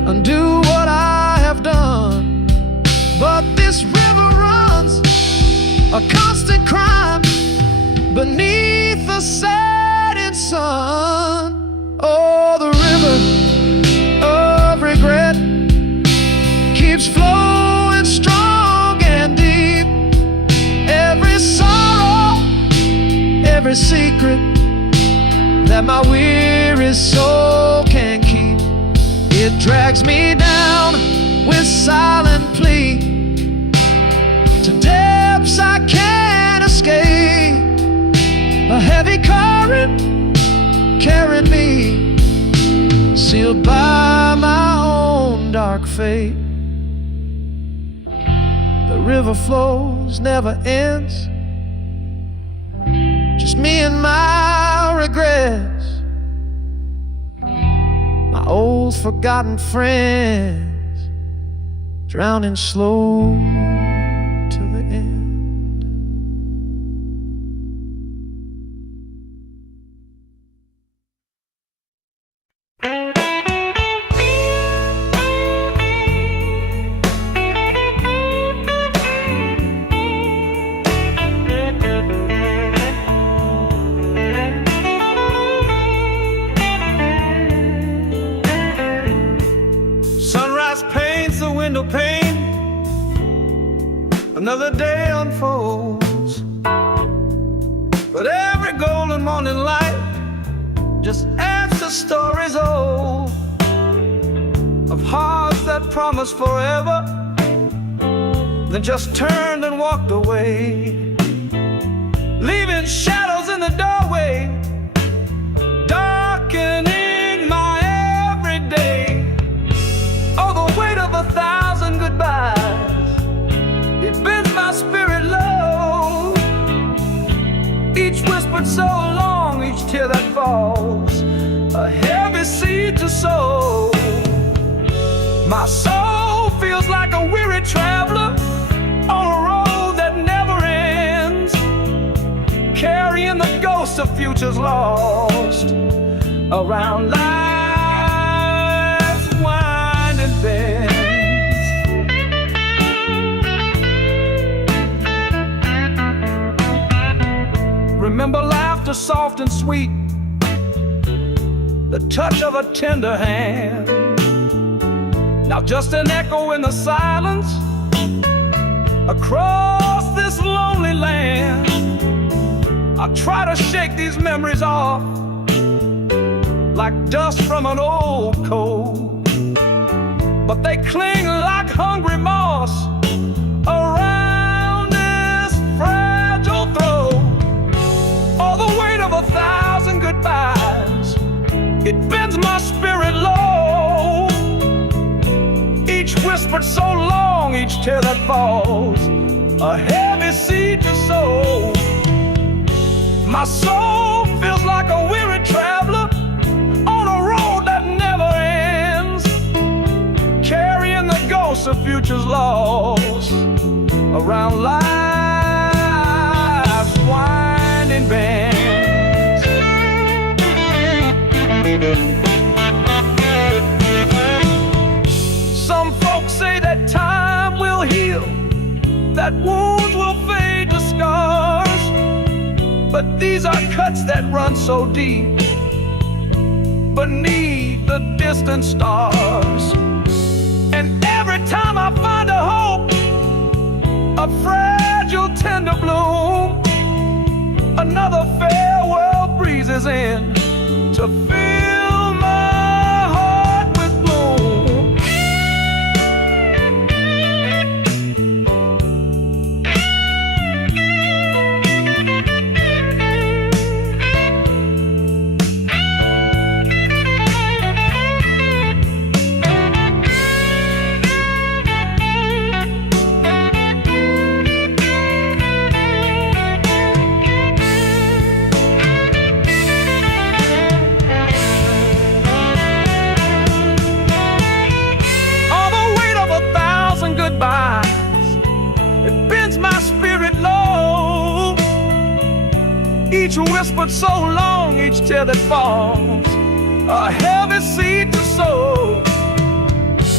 undo what I have done. But this river runs a constant crime beneath the setting sun. Oh, the river of regret keeps flowing strong and deep. Every sorrow, every secret that my weary soul can keep, it drags me down with silent plea to depths I can't escape. A heavy current carrying me, sealed by my own dark fate. The river flows, never ends, just me and my regrets, my old forgotten friends, drowning slow to the end. Window pane, another day unfolds, but every golden morning light just adds to stories old of hearts that promised forever, then just turned and walked away, leaving shadows in the doorway, darkening my everyday. Oh, the weight of 1,000 goodbyes, it bends my spirit low. Each whispered so long, each tear that falls, a heavy seed to sow. My soul feels like a weary traveler on a road that never ends, carrying the ghosts of futures lost around life's winding bends. Remember laughter soft and sweet, the touch of a tender hand. Now just an echo in the silence across this lonely land. I try to shake these memories off like dust from an old coat, but they cling like hungry moss around this fragile throat. Oh, the weight of 1,000 goodbyes, it bends my spirit low. Each whispered so long, each tear that falls, a heavy seed to sow. My soul feels like a weary traveler on a road that never ends, carrying the ghosts of futures lost around life's winding bends. Some folks say that time will heal, that wounds will fade to scars, but these are cuts that run so deep beneath the distant stars. And every time I find a hope, a fragile tender bloom, another farewell breezes in to fill my heart with gloom. It bends my spirit low. Each whispered so long, each tear that falls, a heavy seed to sow.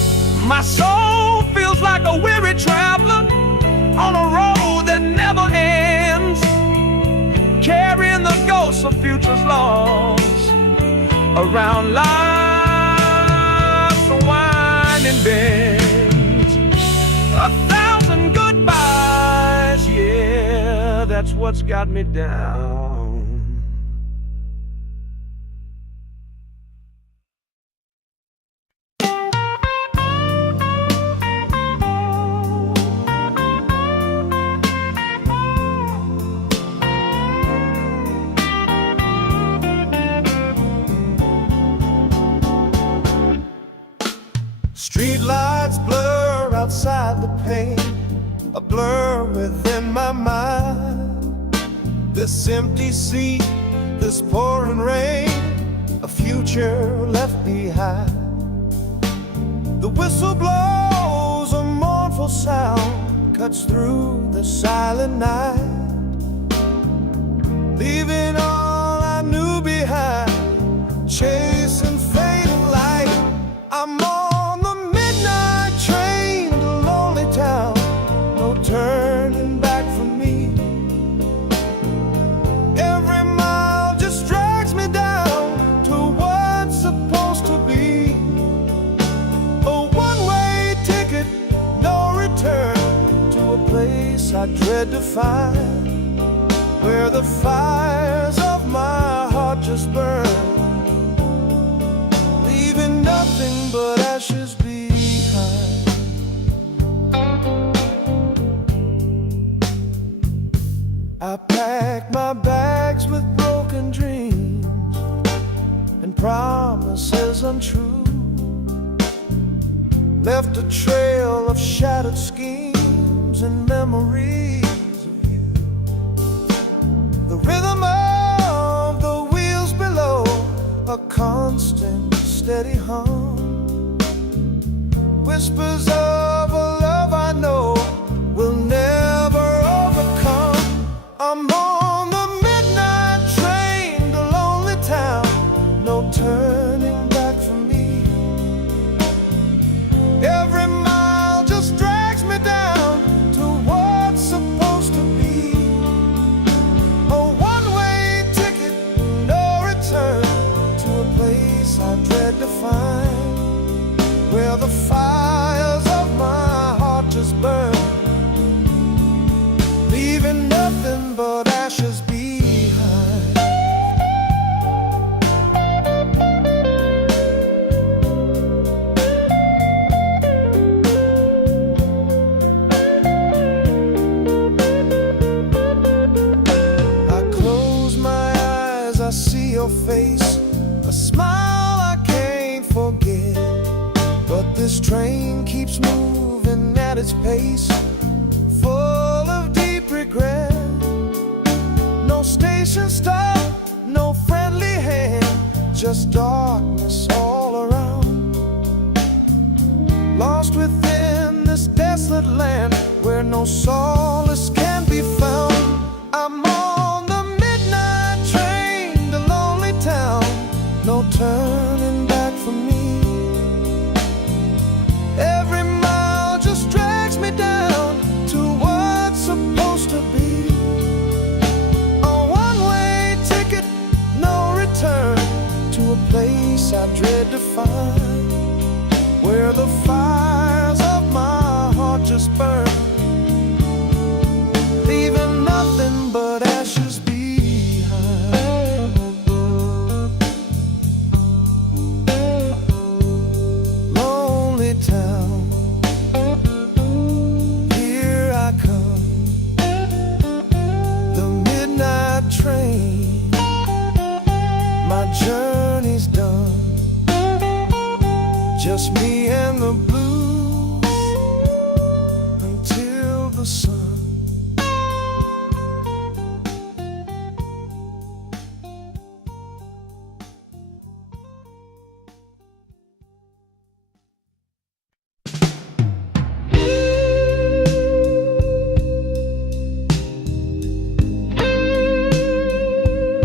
My soul feels like a weary traveler on a road that never ends, carrying the ghosts of futures lost around life's winding bends. 1,000 goodbyes, yeah, that's what's got me down. Street lights blur outside the pane, a blur within my mind. This empty seat, this pouring rain, a future left behind. The whistle blows, a mournful sound cuts through the silent night, leaving all I knew behind, chasing fading light. I'm on the midnight train to lonely town, no turning back for me. Every mile just drags me down to what's supposed to be. A one-way ticket, no return, to a place I dread to find, where the fires of my heart just burn, leaving nothing but ashes behind. I packed my bags with broken dreams and promises untrue, left a trail of shattered schemes and memories of you. The rhythm of the wheels below, a constant steady hum, whispers of a love I know will never overcome. I'm on the midnight train to lonely town, no turning back for me. Every mile just drags me down to what's supposed to be. A one-way ticket, no return, to a place I dread to find, where the fires of my heart just burn, leaving nothing but ashes behind. I close my eyes, I see your face, a smile I can't forget. But this train keeps moving at its pace, full of deep regret. No station stop, no friendly hand, just darkness all around. Lost within this desolate land, where no solace can be found. I'm on the midnight train to lonely town, no turning back for me. Every mile just drags me down to what's supposed to be. A one-way ticket, no return, to a place I dread to find, where the fires of my heart just burn, leaving nothing but ashes behind. Lonely town, here I come, the midnight train, my journey's done, just me and the blues until the sun.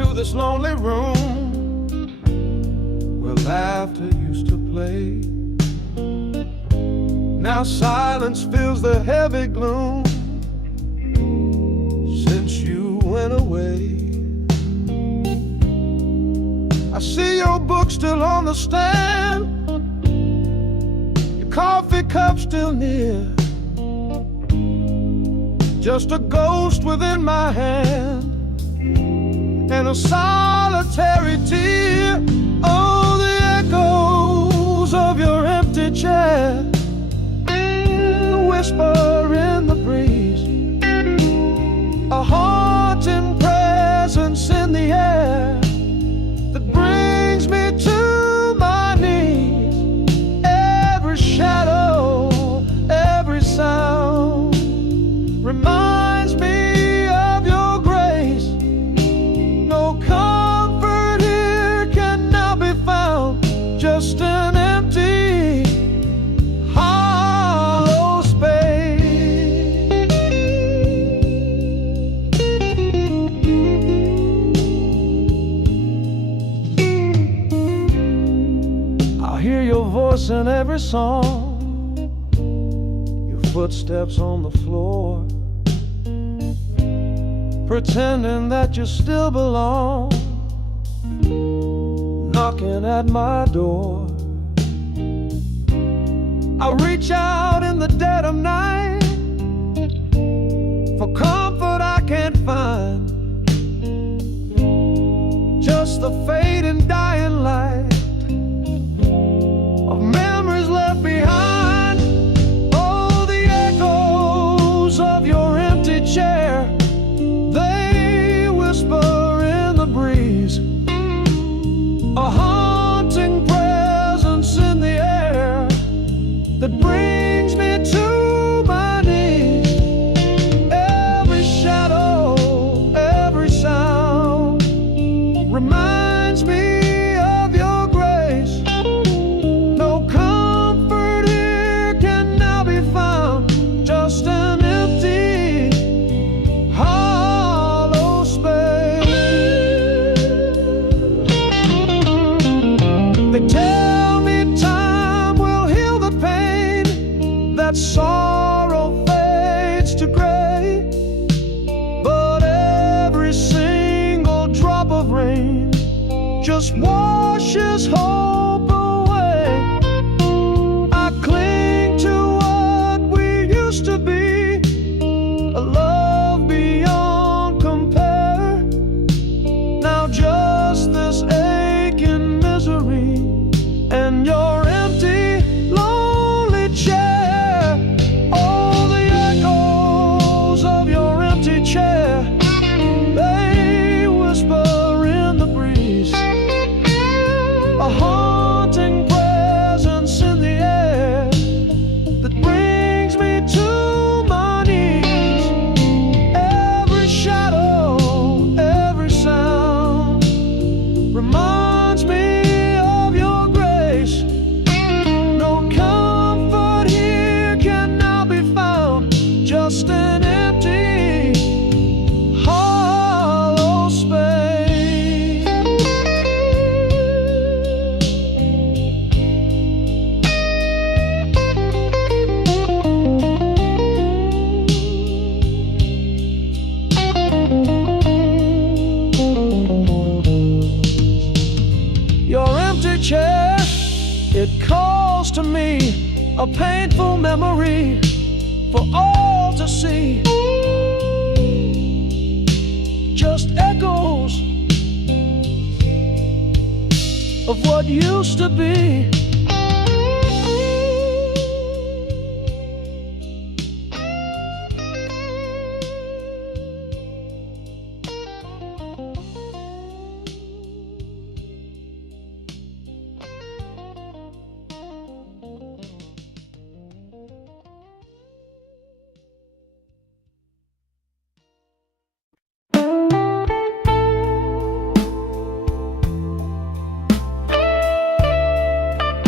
to this lonely room where laughter used to play. Now silence fills the heavy gloom since you went away. I see your book still on the stand, your coffee cup still near, just a ghost within my hand and a solitary tear. Oh, the echoes of your empty chair, the whisper in the breeze, a haunting presence in the air that brings me to my knees. Every shadow, every sound reminds me of your grace. No comfort here can now be found, just an empty, hollow space. I hear your voice in every song, your footsteps on the floor, pretending that you still belong, knocking at my door. I reach out in the dead of night for comfort I can't find, just the fading dying light of memories left behind. Oh, the echoes of your empty chair, they whisper in the breeze, a haunting presence in the air that brings me to my knees. Every shadow, every sound reminds me of your grace. No comfort here can now be found, just an empty, hollow space. They tell me time will heal the pain, that sorrow fades to gray, but every single drop of rain just washes hope away. I cling to what we used to be, a love beyond compare. Now just this aching misery and your empty, lonely chair. Oh, the echoes of your empty chair, they whisper in the breeze, a haunting presence in the air that brings me to my knees. Every shadow, every sound reminds me of your grace. No comfort here can now be found, just an empty, hollow space. Your empty chair, it calls to me, a painful memory for all to see. Just echoes of what used to be.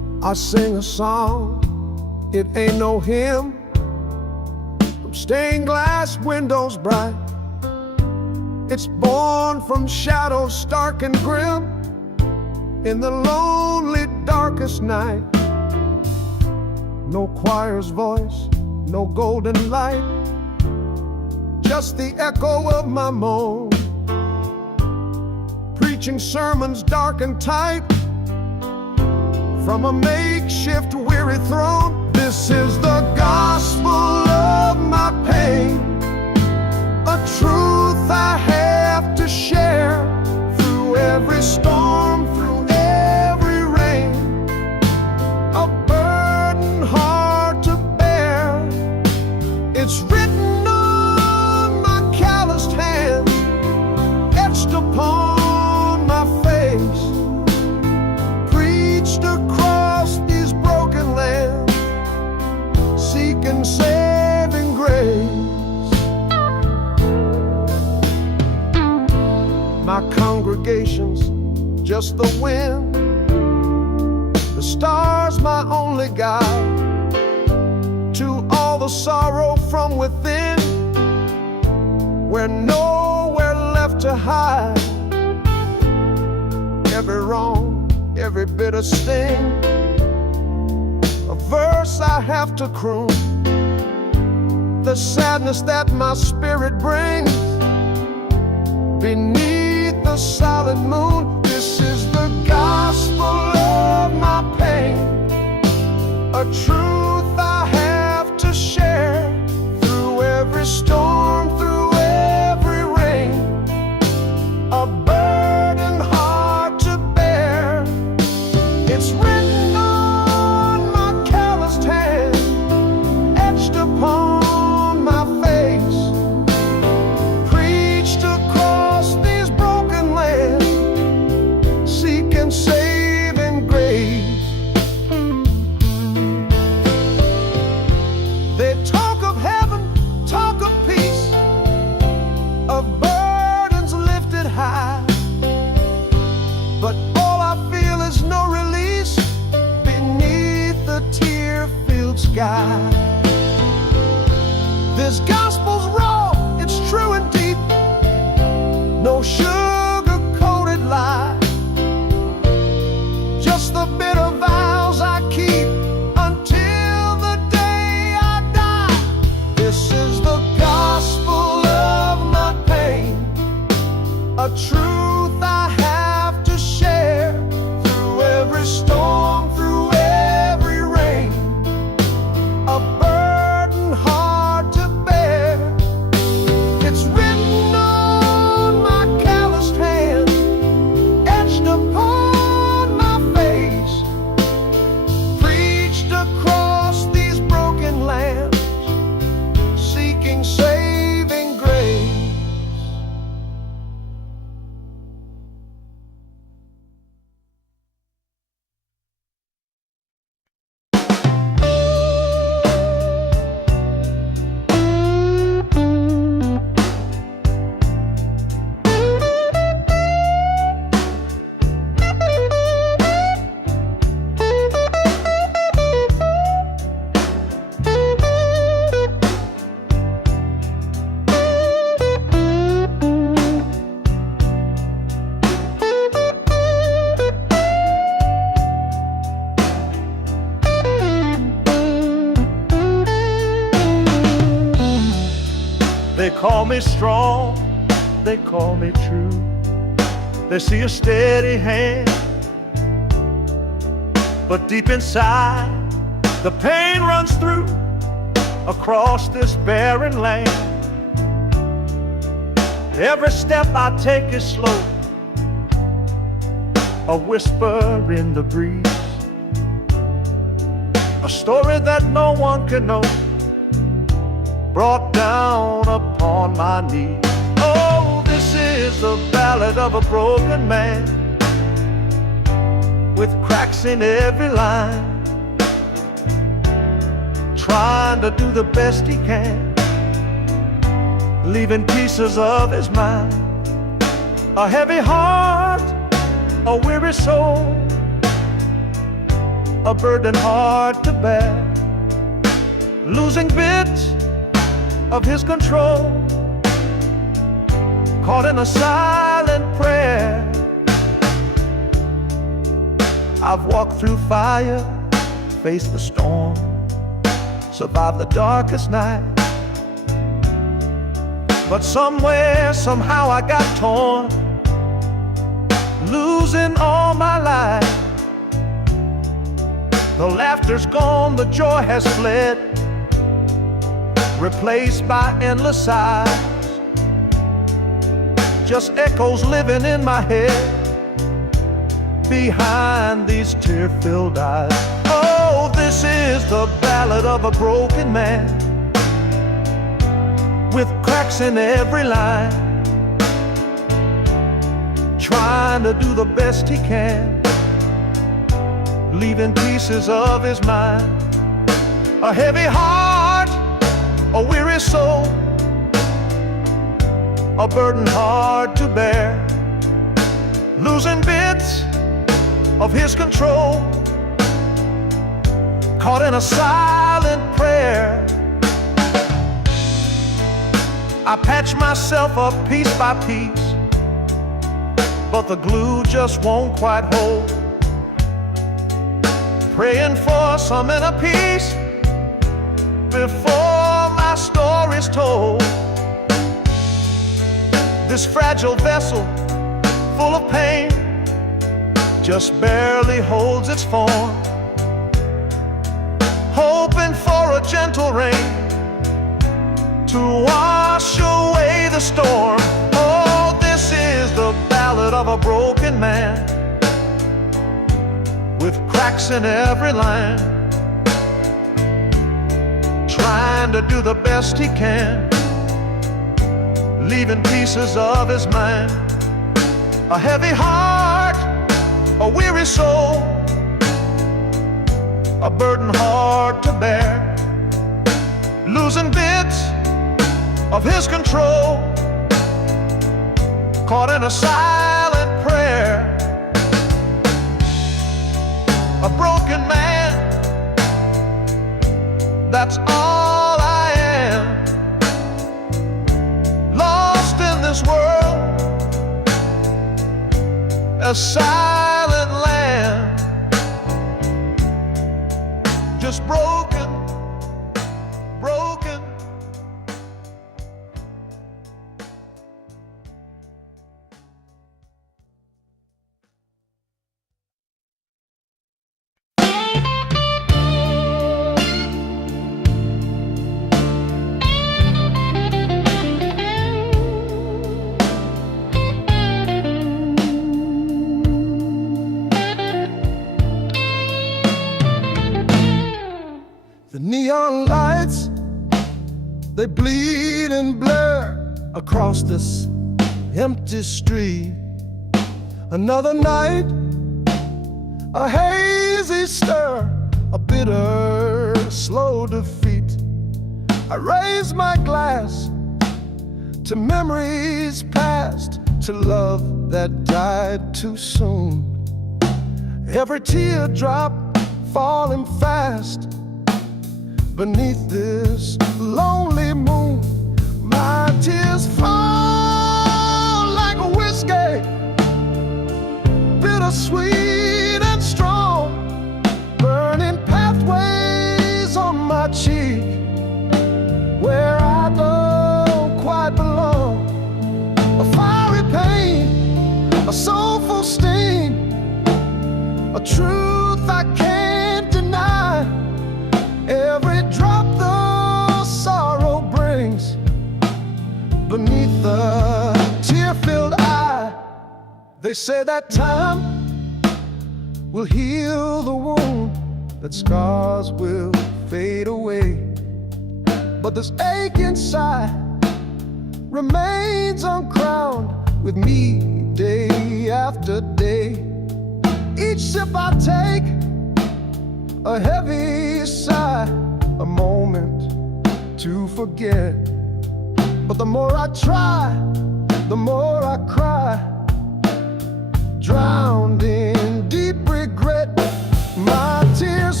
I sing a song, it ain't no hymn, from stained glass windows bright. It's born from shadows stark and grim, in the lonely darkest night. No choir's voice, no golden light, just the echo of my moan, preaching sermons dark and tight from a makeshift weary throne. This is the gospel of my pain, a truth I have to share through every storm, through every rain, a burden hard to bear. It's written on my calloused hand, etched upon my face, preached across these broken lands, seeking saving grace. My congregation's just the wind, the stars my only guide to all the sorrow from within, where nowhere left to hide. Every wrong, every bitter sting, a verse I have to croon, the sadness that my spirit brings beneath the solid moon. This is the gospel of my pain, a truth I have to share through every storm, through every rain, a burden hard to bear. It's written on my calloused hand, etched upon my face, preached across these broken lands, seeking saving grace. They talk of heaven, talk of peace, of burdens lifted high, but all I feel is no release beneath the tear-filled sky. This gospel's raw, it's true and deep, no sugar-coated lie, just the bitter vows I keep until the day I die. This is the gospel of my pain, a truth I have to share through every storm, through every rain, a burden hard to bear. It's written on my calloused hand, etched upon my face, preached across these broken lands, seeking saving grace. They call me strong, they call me true. They see a steady hand, but deep inside the pain runs through across this barren land. Every step I take is slow, a whisper in the breeze, a story that no one can know, brought down upon my knees. Oh, this is the ballad of a broken man, with cracks in every line, trying to do the best he can, leaving pieces of his mind, a heavy heart, a weary soul, a burden hard to bear, losing bits of his control, caught in a silent prayer. I've walked through fire, faced the storm, survived the darkest night. But somewhere, somehow I got torn, losing all my life. The laughter's gone, the joy has fled, replaced by endless sighs. Just echoes living in my head, behind these tear-filled eyes. Oh, this is the ballad of a broken man, with cracks in every line, trying to do the best he can, leaving pieces of his mind. A heavy heart, a weary soul, a burden hard to bear, losing bits of his control, caught in a silent prayer. I patch myself up piece by piece, but the glue just won't quite hold. Praying for some inner peace before my story's told. This fragile vessel, full of pain, just barely holds its form, hoping for a gentle rain to wash away the storm. Oh, this is the ballad of a broken man, with cracks in every line, trying to do the best he can, leaving pieces of his mind. A heavy heart, a weary soul, a burden hard to bear, losing bits of his control, caught in a silent prayer. A broken man, that's all I am, lost in this world, a silent land, just broken, broken. The neon lights, they bleed and blur across this empty street. Another night, a hazy stir, a bitter, slow defeat. I raise my glass to memories past, to love that died too soon. Every teardrop falling fast beneath this lonely moon. My tears fall like a whiskey, bittersweet and strong, burning pathways on my cheek where I don't quite belong. A fiery pain, a soulful sting, a truth I can't deny. Every drop the sorrow brings beneath the tear-filled eye. They say that time will heal the wound, that scars will fade away, but this ache inside remains uncrowned with me day after day. Each sip I take, a heavy sigh, a moment to forget. But the more I try, the more I cry, drowned in deep regret. My tears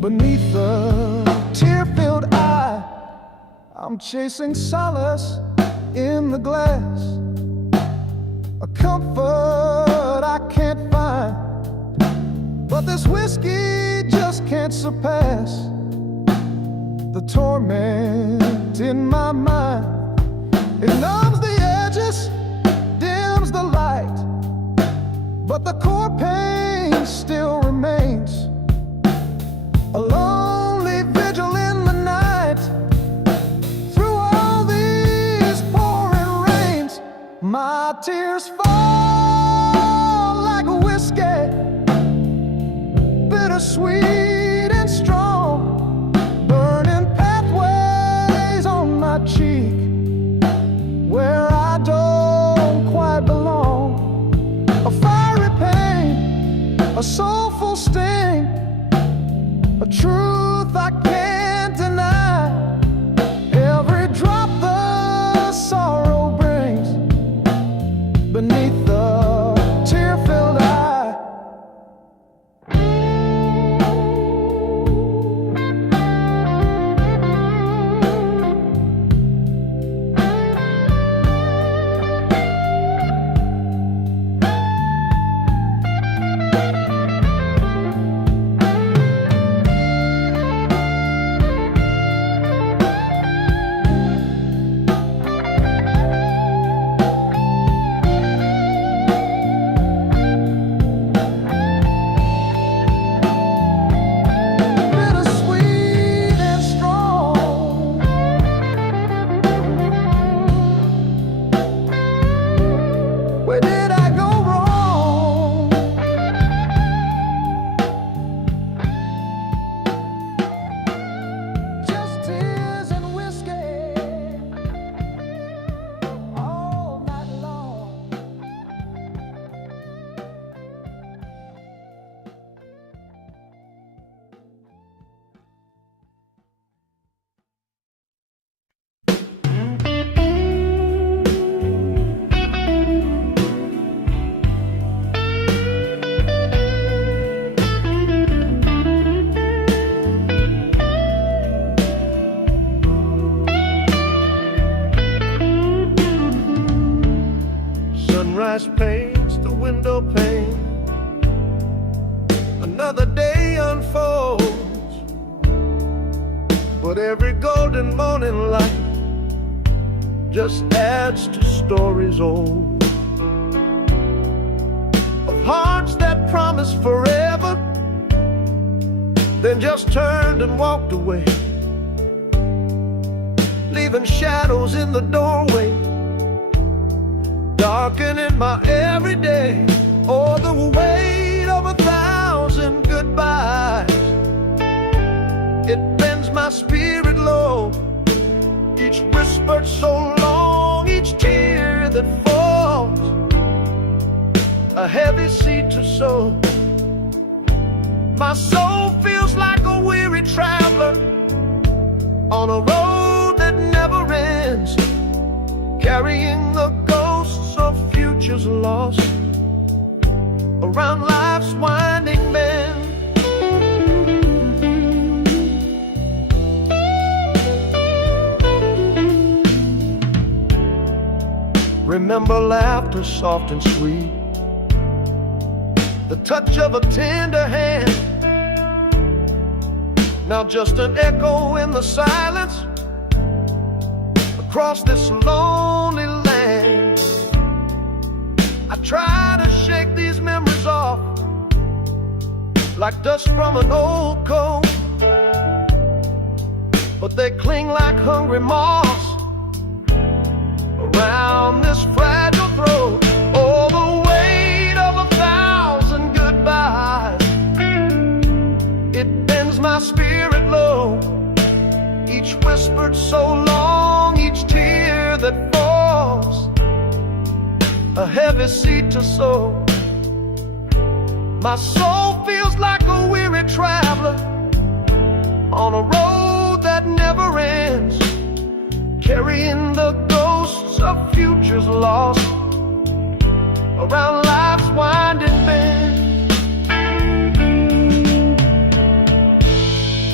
Beneath the tear-filled eye, I'm chasing solace in the glass, a comfort I can't find, but this whiskey just can't surpass the torment in my mind. It numbs the edges, dims the light, but the core pain still remains. A lonely vigil in the night, through all these pouring rains. My tears fall like a whiskey, bittersweet and strong, burning pathways on my cheek where I don't quite belong. A fiery pain, a soulful sting, a truth I can't deny. Every drop the sorrow brings beneath the tear-filled eye. Where did I go wrong? Just tears and whiskey all night long. Sunrise paints the window pane, another day unfolds, but every golden morning light just adds to stories old, of hearts that promised forever, then just turned and walked away, leaving shadows in the doorway, darkening my everyday. Oh, the weight of 1,000 goodbyes, it bends my spirit low. Each whispered so long, each tear that falls, a heavy seed to sow. My soul feels like a weary traveler on a road that never ends, carrying the ghosts of futures lost around life's winding bend. Remember laughter soft and sweet, the touch of a tender hand, now just an echo in the silence across this lonely land. I try to shake these memories off like dust from an old coat, but they cling like hungry moths around this fragile throat. Oh, the weight of 1,000 goodbyes, it bends my spirit low. Each whispered so long, each tear that falls, a heavy seed to sow. My soul feels like a weary traveler on a road that never ends, carrying the ghosts of futures lost around life's winding bend.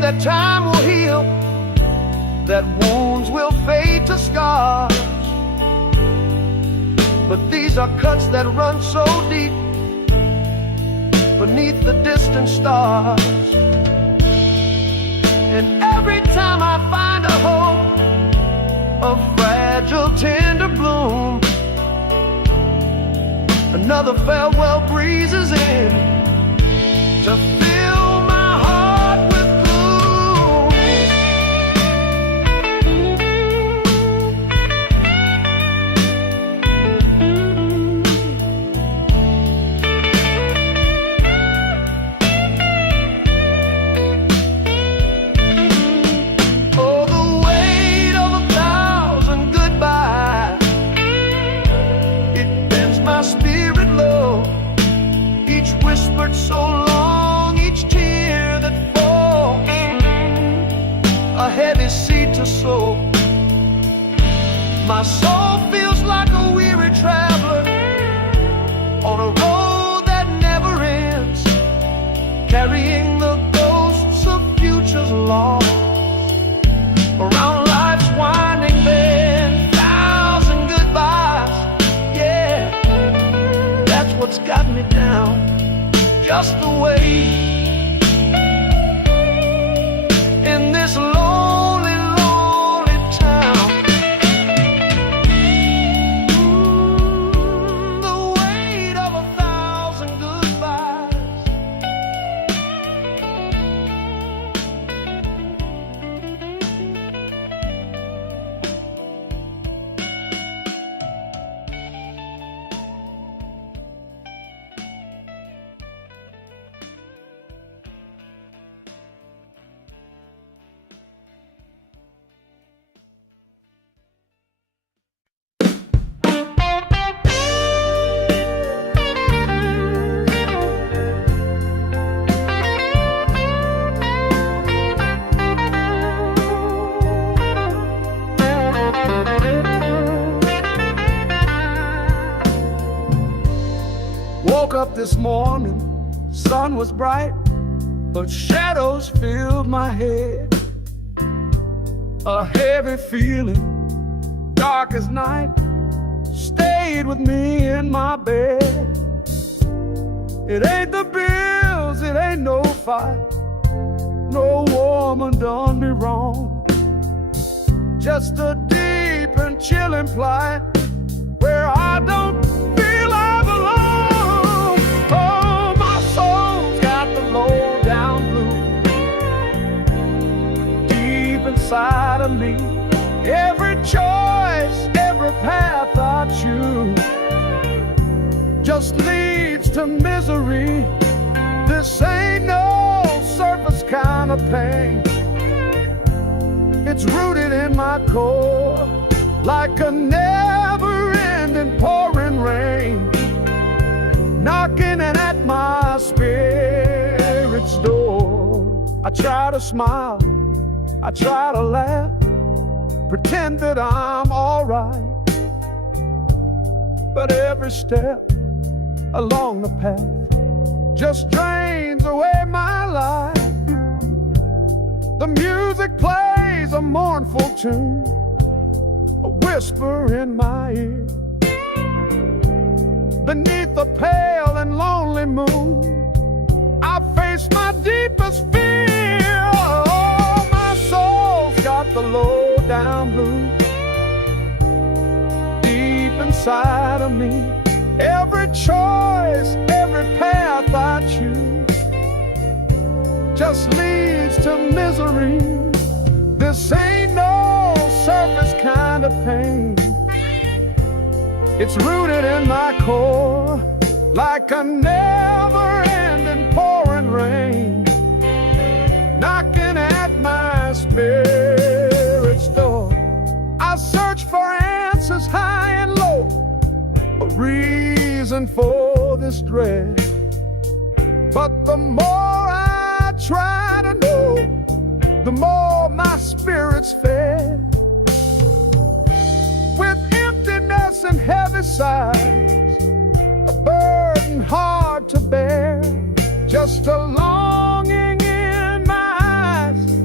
that time will heal, that wounds will fade to scars. But these are cuts that run so deep beneath the distant stars. And every time I find a hope, a fragile, tender bloom, another farewell breezes in to fill my heart with gloom. Oh, the weight of 1,000 goodbyes, it bends my spirit low. Each whispered so long, each tear that falls, a heavy seed to sow. My soul feels like a weary traveler on a road that never ends, carrying the ghosts of futures lost around life's winding bend. 1,000 goodbyes, yeah, that's what's got me down. Just the way in this lonely, lonely town. The weight of 1,000 goodbyes. Woke up this morning, sun was bright, but shadows filled my head. A heavy feeling, dark as night, stayed with me in my bed. It ain't the bills, it ain't no fight, no woman done me wrong. Just a deep and chilling plight where I don't feel I belong. Oh, my soul's got the low down blues deep inside of me. Every choice, every path I choose just leads to misery. This ain't no surface kind of pain. It's rooted in my core like a never-ending pouring rain, knocking at my spirit's door. I try to smile, I try to laugh, pretend that I'm alright, but every step along the path just drains away my life. The music plays a mournful tune, a whisper in my ear. Beneath the pale and lonely moon, I face my deepest fear. Oh, my soul's got the low down blues deep inside of me. Every choice, every path I choose just leads to misery. This ain't no surface kind of pain. It's rooted in my core like a never-ending pouring rain, knocking at my spirit's door. I search for answers high and low, a reason for this dread. But the more I try to know, the more my spirit's fed. With emptiness and heavy sighs, a burden hard to bear, just a longing in my eyes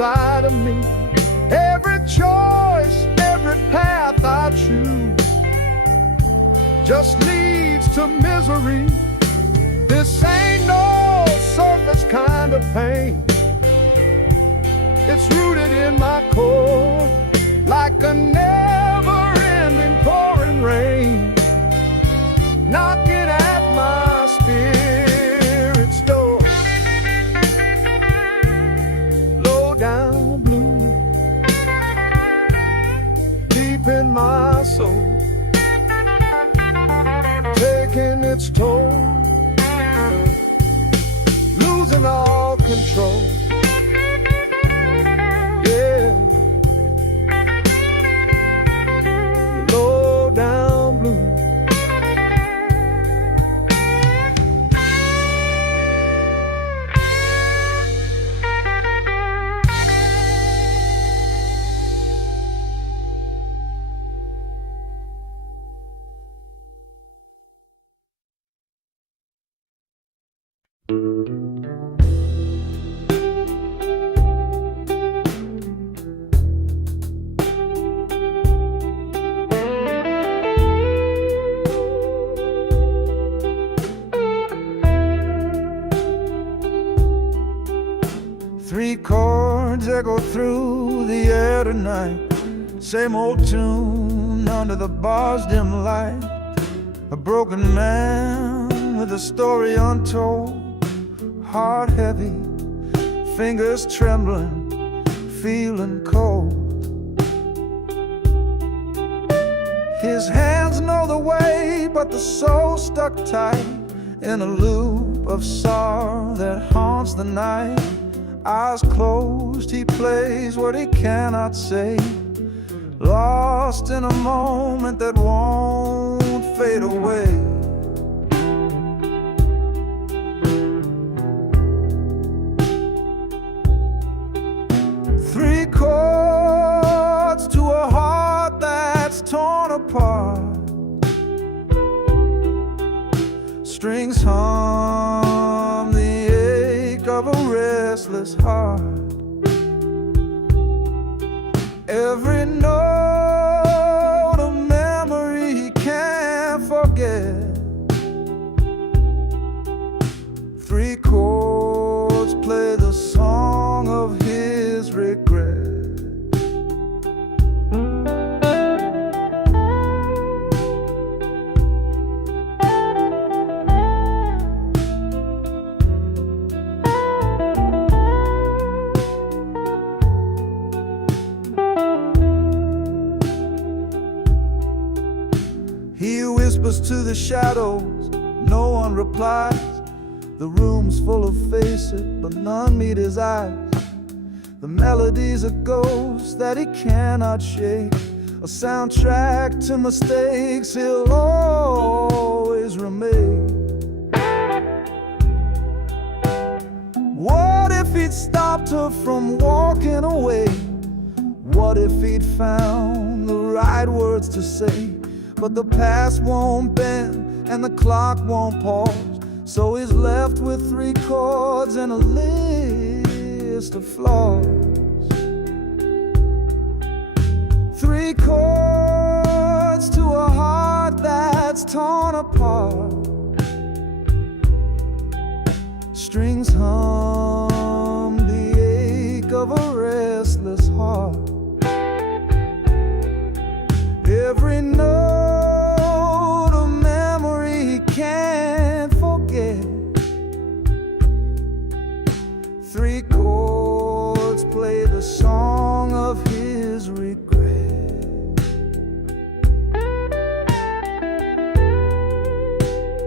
inside of me. Every choice, every path I choose just leads to misery. This ain't no surface kind of pain. It's rooted in my core, like a never-ending pouring rain, knocking at my spirit's door. Low down blue, deep in my soul, taking its toll, losing all control. Yeah, low down blue. Three chords echo through the air tonight. Same old tune under the bar's dim light. A broken man with a story untold. Heart heavy, fingers trembling, feeling cold. His hands know the way, but the soul stuck tight in a loop of sorrow that haunts the night. Eyes closed, he plays what he cannot say, lost in a moment that won't fade away. Three chords to a heart that's torn apart. Strings hum the ache of a restless heart. Every note a memory he can't forget. Three chords play the song of his regret. He whispers to the shadows, no one replies. The room's full of faces, but none meet his eyes. The melody's a ghost that he cannot shake, a soundtrack to mistakes he'll always remake. What if he'd stopped her from walking away? What if he'd found the right words to say? But the past won't bend and the clock won't pause, so he's left with three chords and a list of flaws. Three chords to a heart that's torn apart. Strings hum the ache of a restless heart. Every note a memory he can't forget. Three chords play the song of his regret.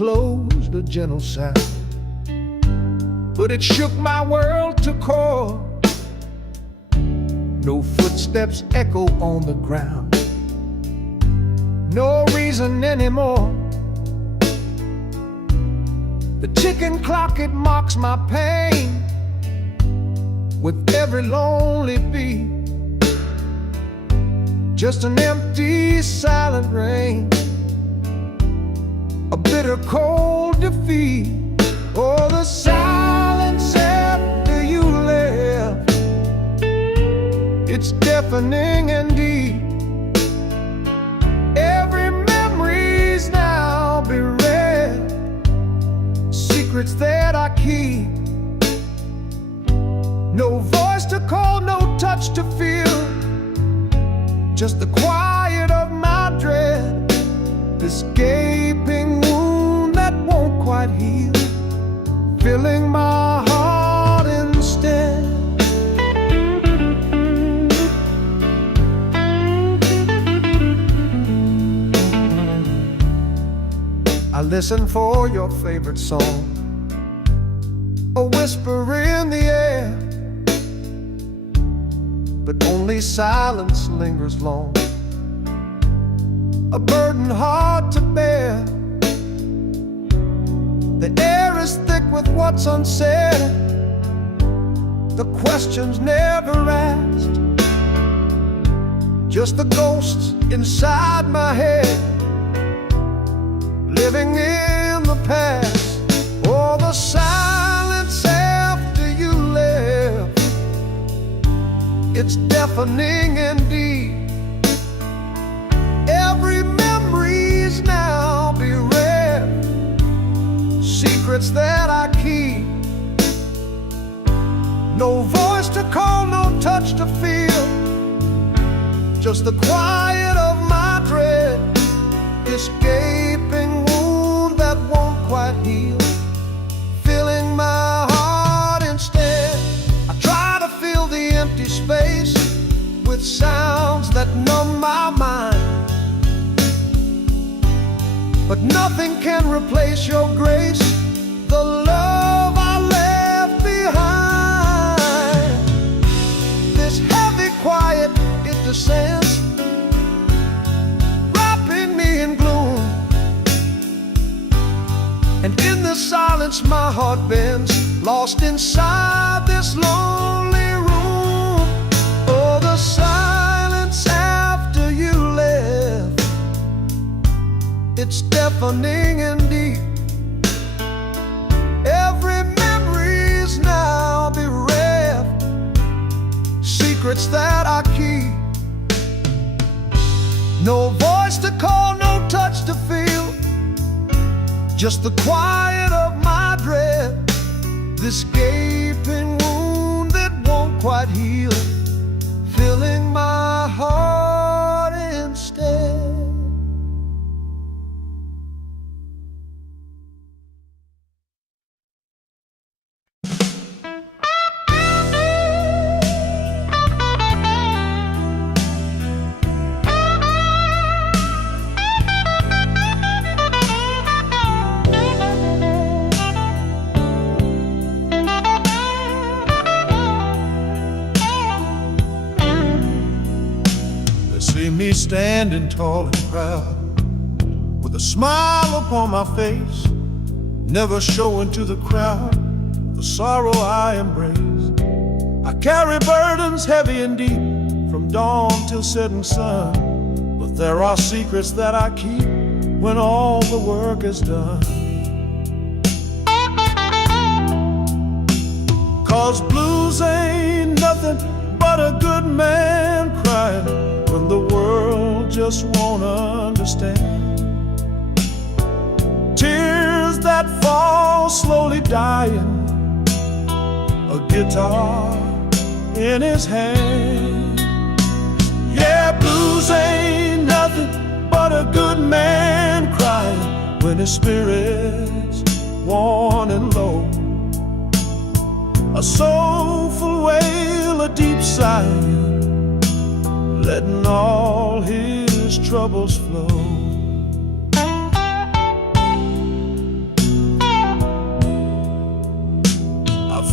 closed, a gentle sound, but it shook my world to core. No footsteps echo on the ground, no reason anymore. The ticking clock, it mocks my pain with every lonely beat. Just an empty, silent rain, a bitter, cold defeat. Oh, the silence after you left, it's deafening and deep. Every memory's now bereft, secrets that I keep. No voice to call, no touch to feel, just the quiet of my dread, this gaping wound that won't quite heal, filling my heart instead. I listen for your favorite song, a whisper in the air, but only silence lingers long, a burden hard to bear. The air is thick with what's unsaid, the questions never asked, just the ghosts inside my head, living in the past. Oh, the silence after you left, it's deafening and deep. Every memory's now bereft, secrets that I keep. No voice to call, no touch to feel, just the quiet of my dread, this gaping wound that won't quite heal, filling my heart instead. I try to fill the empty space with sounds that numb my mind, but nothing can replace your grace, the love I left behind. This heavy quiet, it descends, wrapping me in gloom, and in the silence my heart bends, lost inside this lonely room. Oh, the silence after you left, it's deafening and deep. Every memory's now bereft, secrets that I keep. No voice to call, no touch to feel, just the quiet of my dread, this gaping wound that won't quite heal, filling my heart instead. See me standing tall and proud, with a smile upon my face, never showing to the crowd the sorrow I embrace. I carry burdens heavy and deep, from dawn till setting sun, but there are secrets that I keep when all the work is done. 'Cause blues ain't nothing but a good man crying when the world just won't understand. Tears that fall slowly dying, a guitar in his hand. Yeah, blues ain't nothing but a good man crying when his spirit's worn and low. A soulful wail, a deep sigh, letting all his troubles flow.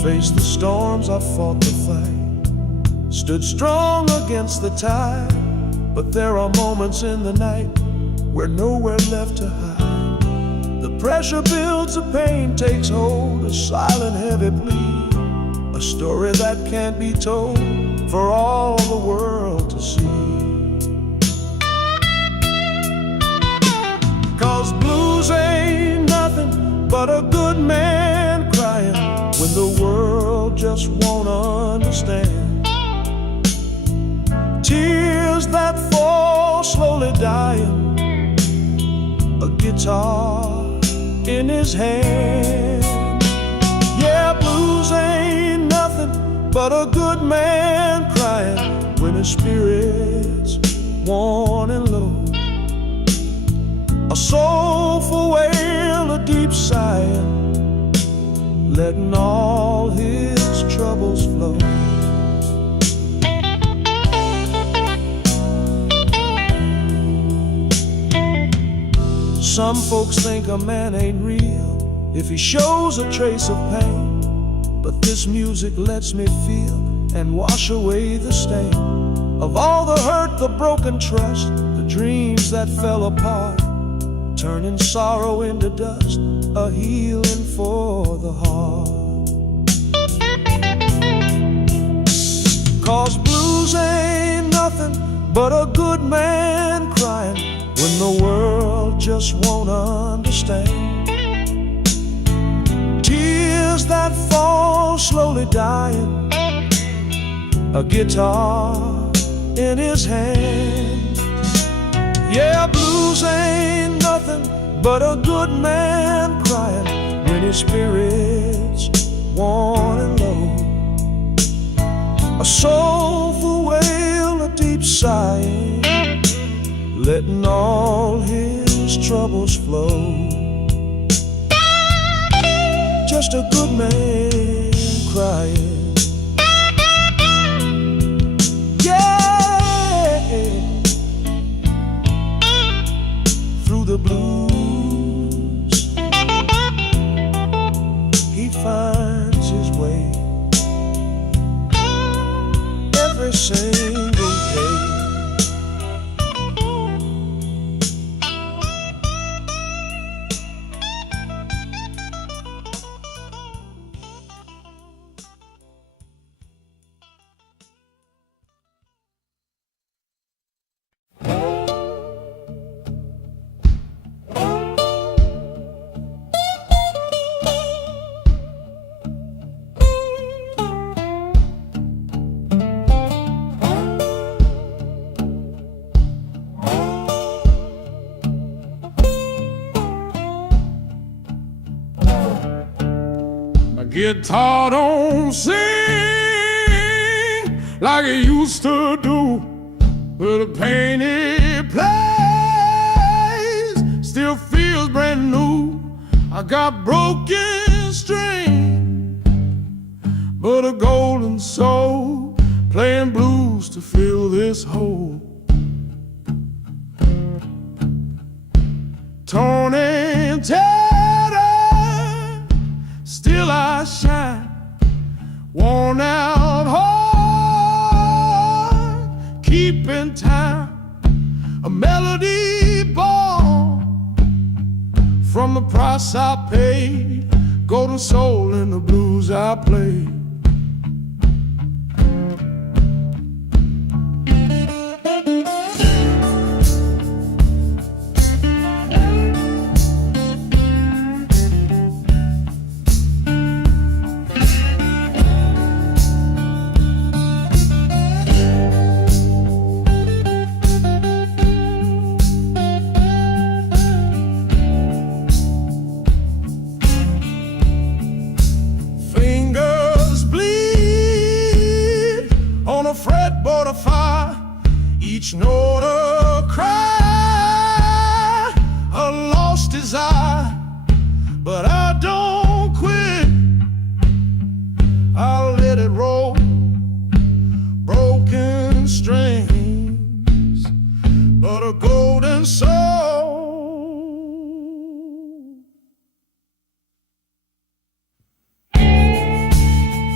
faced the storms, I fought the fight, stood strong against the tide. But there are moments in the night where nowhere left to hide. The pressure builds, the pain takes hold, a silent heavy plea, a story that can't be told for all the world to see. 'Cause blues ain't nothing but a good man crying when the world just won't understand. Tears that fall slowly dying, a guitar in his hand. Yeah, blues ain't nothing but a good man crying when his spirit's worn and low. A soulful wail, a deep sigh, letting all his troubles flow. Some folks think a man ain't real if he shows a trace of pain, but this music lets me feel and wash away the stain of all the hurt, the broken trust, the dreams that fell apart, turning sorrow into dust, a healing for the heart. 'Cause blues ain't nothing but a good man crying when the world just won't understand. Tears that fall slowly dying, a guitar in his hand. Yeah, blues ain't nothing but a good man crying when his spirit's worn and low. A soulful wail, a deep sigh, letting all his troubles flow. Just a good man crying. Yeah, through the blues he finds his way every single day. Guitar don't sing like it used to do, but the pain it plays still feels brand new. I got broken string, but a golden soul playing blues to fill this hole. Torn and tattered, still I shine, worn out heart, keeping time, a melody born from the price I paid, golden soul in the blues I played. Fretboard of fire, each note a cry, a lost desire, but I don't quit. I'll let it roll, broken strings, but a golden soul.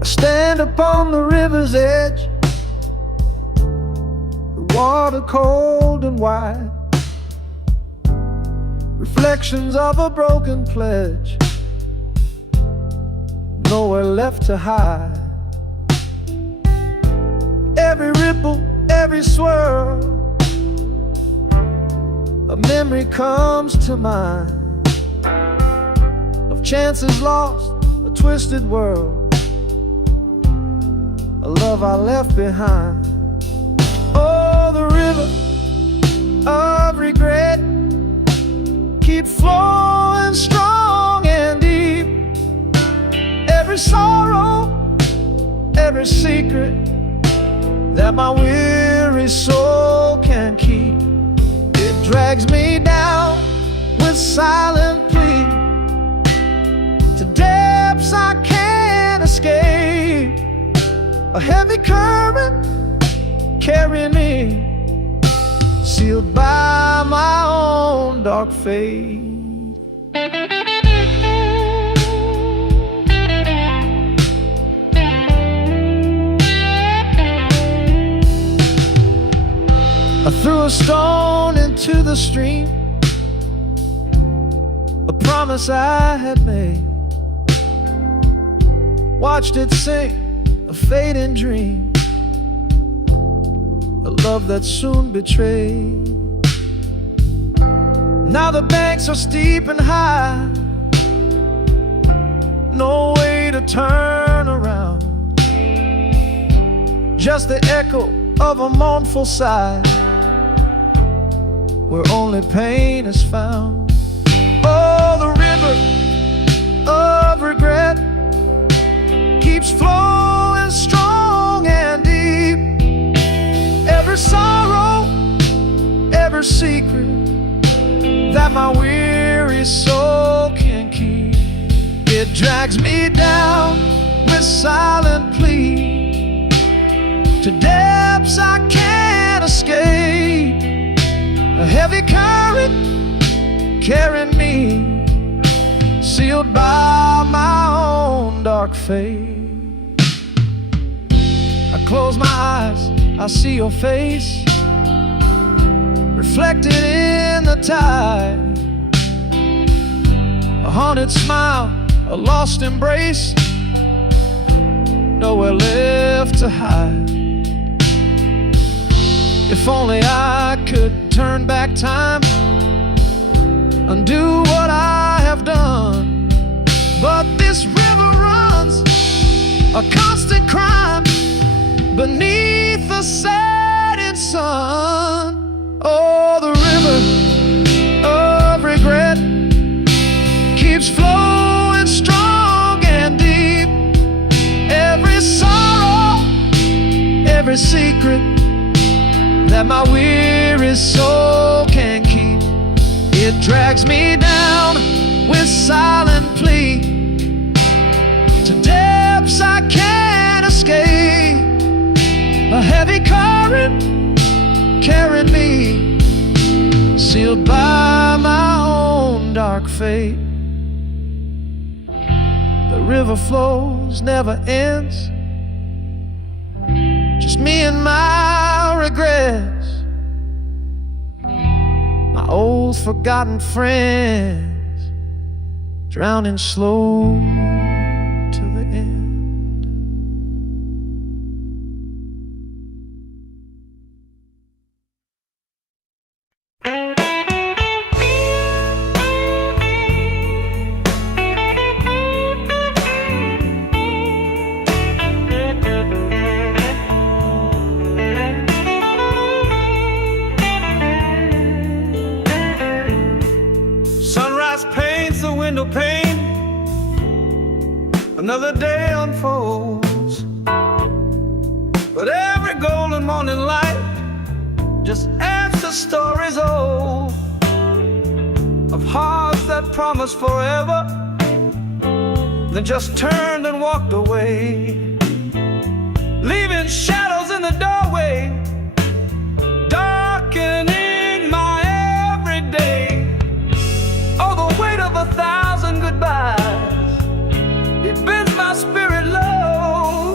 I stand upon the river's edge, the water cold and wide, reflections of a broken pledge, nowhere left to hide. Every ripple, every swirl, a memory comes to mind of chances lost, a twisted world, a love I left behind. Oh, the river of regret keeps flowing strong and deep. Every sorrow, every secret that my weary soul can keep, it drags me down with silent plea to depths I can't escape. A heavy current carrying me, sealed by my own dark fate. I threw a stone into the stream, a promise I had made, watched it sink, a fading dream, a love that soon betrayed. Now the banks are steep and high, no way to turn around, just the echo of a mournful sigh, where only pain is found. Oh, the river of regret keeps flowing strong and deep. Every sorrow, every secret that my weary soul can keep, it drags me down with silent plea to depths I can't escape. A heavy current carrying me, sealed by my own dark fate. I close my eyes, I see your face reflected in the tide, a haunted smile, a lost embrace, nowhere left to hide. If only I could turn back time, undo what I have done, but this river runs a constant crime beneath the setting sun. Oh, the river of regret keeps flowing strong and deep. Every sorrow, every secret that my weary soul can keep, it drags me down with silent plea to depths I can't escape. A heavy current carrying me, sealed by my own dark fate. The river flows, never ends, just me and my regrets, my old forgotten friends, drowning slow to the end. Pain, another day unfolds, but every golden morning light just adds to stories old of hearts that promised forever, then just turned and walked away, leaving shadows in the doorway, darkening my everyday. Oh, the weight of 1,000 goodbyes, it bends my spirit low.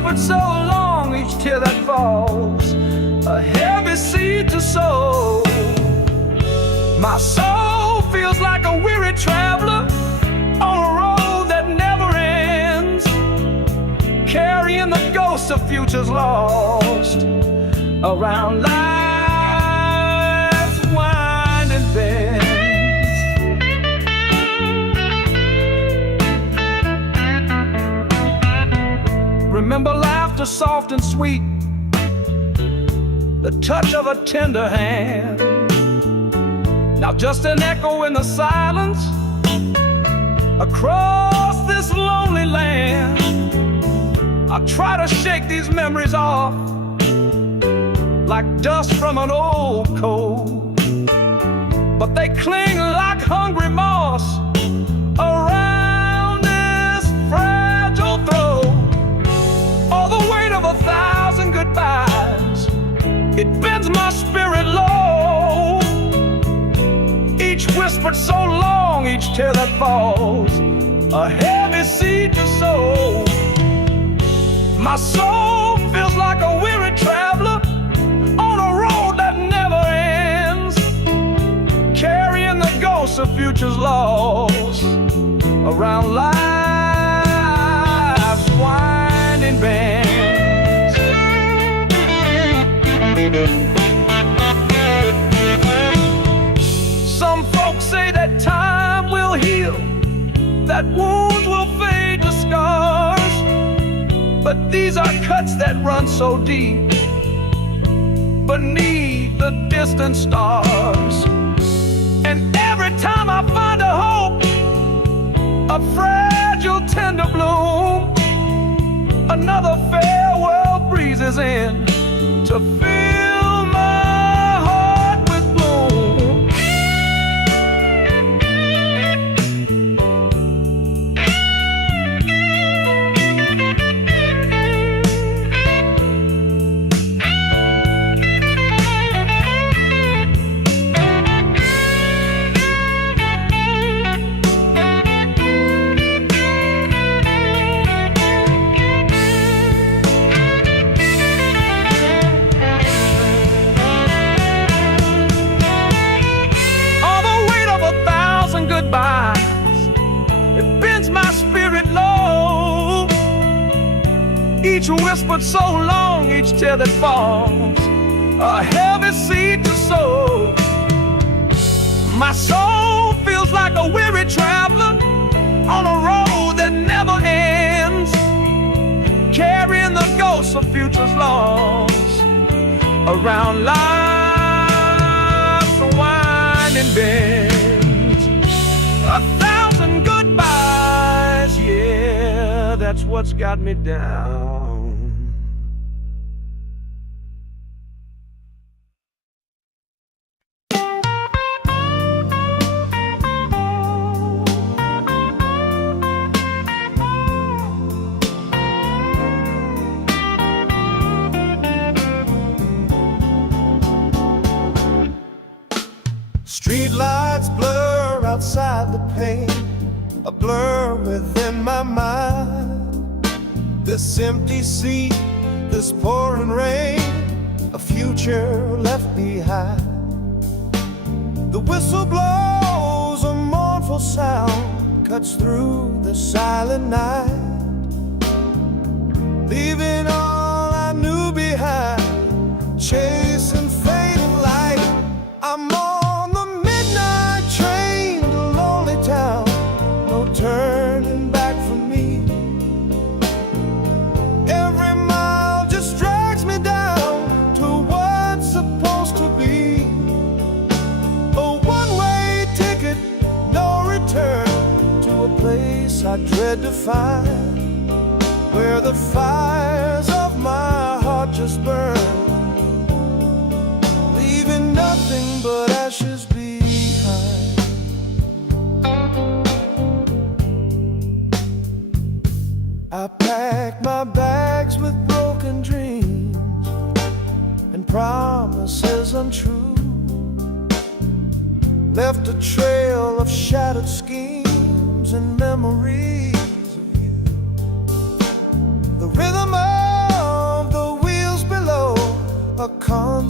whispered so long, each tear that falls, a heavy seed to sow. My soul feels like a weary traveler on a road that never ends, carrying the ghosts of futures lost around life's winding bends. Remember laughter soft and sweet, the touch of a tender hand. Now just an echo in the silence across this lonely land. I try to shake these memories off like dust from an old coat, but they cling like hungry moss around this fragile throat. Oh, the weight of 1,000 goodbyes, it bends my spirit low. Each whispered so long, each tear that falls, a heavy seed to sow. My soul feels like a weary traveler on a road that never ends, carrying the ghosts of futures lost around life's winding bends. Some folks say that time will heal, that wounds will fade to scars, but these are cuts that run so deep beneath the distant stars. And every time I find a hope, a fragile tender bloom, another farewell breezes in to fill my heart with gloom. It bends my spirit low. Each whispered so long, each tear that falls, a heavy seed to sow. My soul feels like a weary traveler on a road that never ends, carrying the ghosts of futures lost around life's winding bend. 1,000 goodbyes, yeah, that's what's got me down. Street lights blur outside the pane, a blur within my mind. This empty seat, this pouring rain, a future left behind. The whistle blows, a mournful sound cuts through the silent night, leaving all I knew behind, chasing fading light. I'm on the midnight train to lonely town, no turning back for me. Every mile just drags me down to what's supposed to be. A one-way ticket, no return, to a place I dread to find, where the fires of my heart just burn, leaving nothing but ashes behind. I packed my bags with broken dreams and promises untrue, left a trail of shattered schemes and memories of you. The rhythm of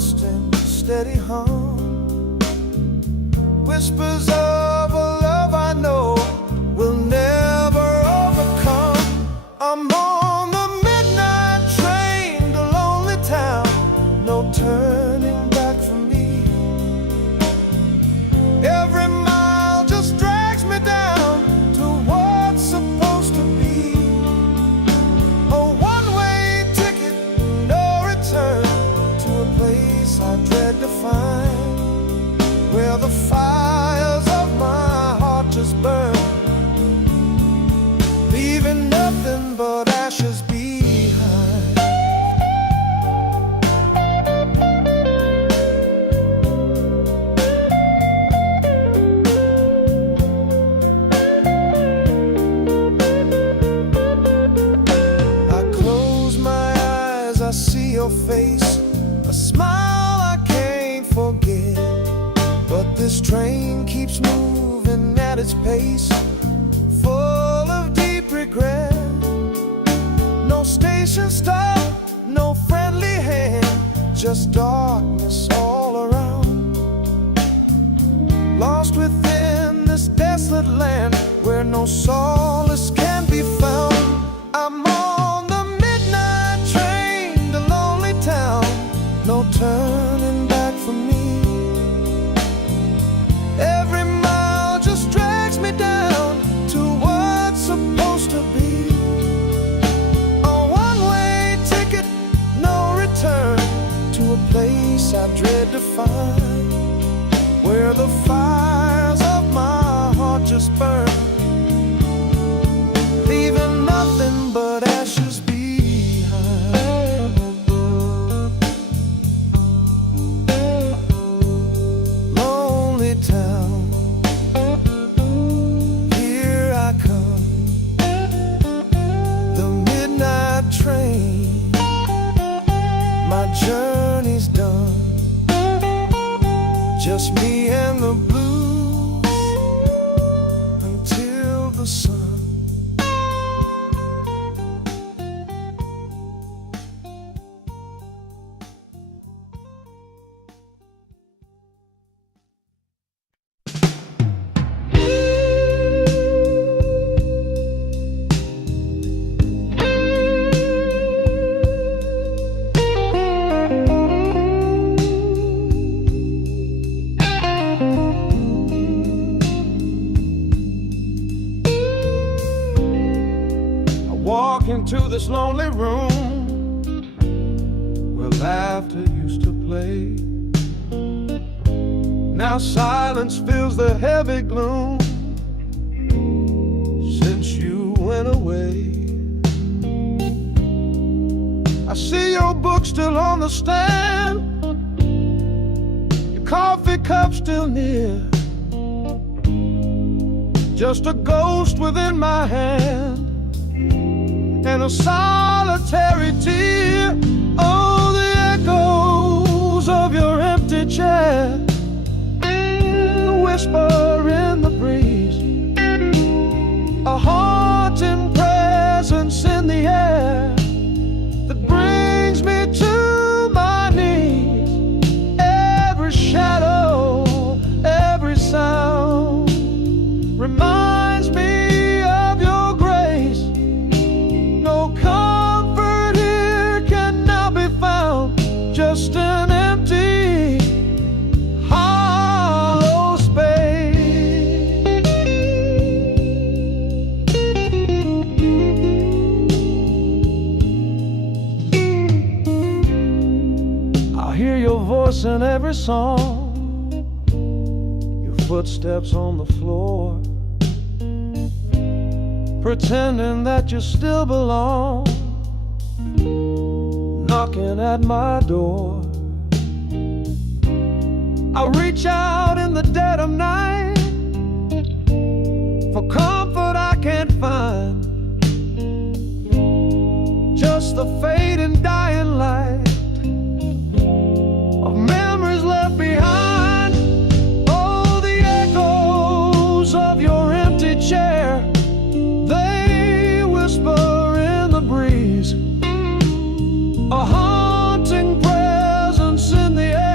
constant, steady hum, whispers of a love I know will never overcome. I'm on the midnight train to lonely town, no turning back for me. Every mile just drags me down to what's supposed to be. A one-way ticket, no return, to a place I dread to find, where the fires of my heart just burn, leaving nothing but ashes behind. I close my eyes, I see your face, a smile I can't forget. But this train keeps moving at its pace, full of deep regret. No station stop, no friendly hand, just darkness all around. Lost within this desolate land where no solace can be found. I'm on the midnight train to lonely town, no turning back for me. Every mile just drags me down to what's supposed to be. A one-way ticket, no return, to a place I dread to find, where the fires of my heart just burn, leaving nothing but ashes behind. Lonely town, here I come, the midnight train, my journey's done, just me and the blues until the sun. Walk into this lonely room where laughter used to play. Now silence fills the heavy gloom since you went away. I see your book still on the stand, your coffee cup still near, just a ghost within my hand and a solitary tear. Oh, the echoes of your empty chair, the whisper in the breeze, a haunting presence in the air that brings me to my knees. Every shadow, every sound reminds me of your grace. No comfort here can now be found, just an empty, hollow space. I hear your voice in every song, your footsteps on the floor, pretending that you still belong, knocking at my door. I reach out in the dead of night for comfort I can't find, just the fading dying light of memories left behind. Oh, the echoes of your empty chair, they whisper in the breeze, a haunting presence in the air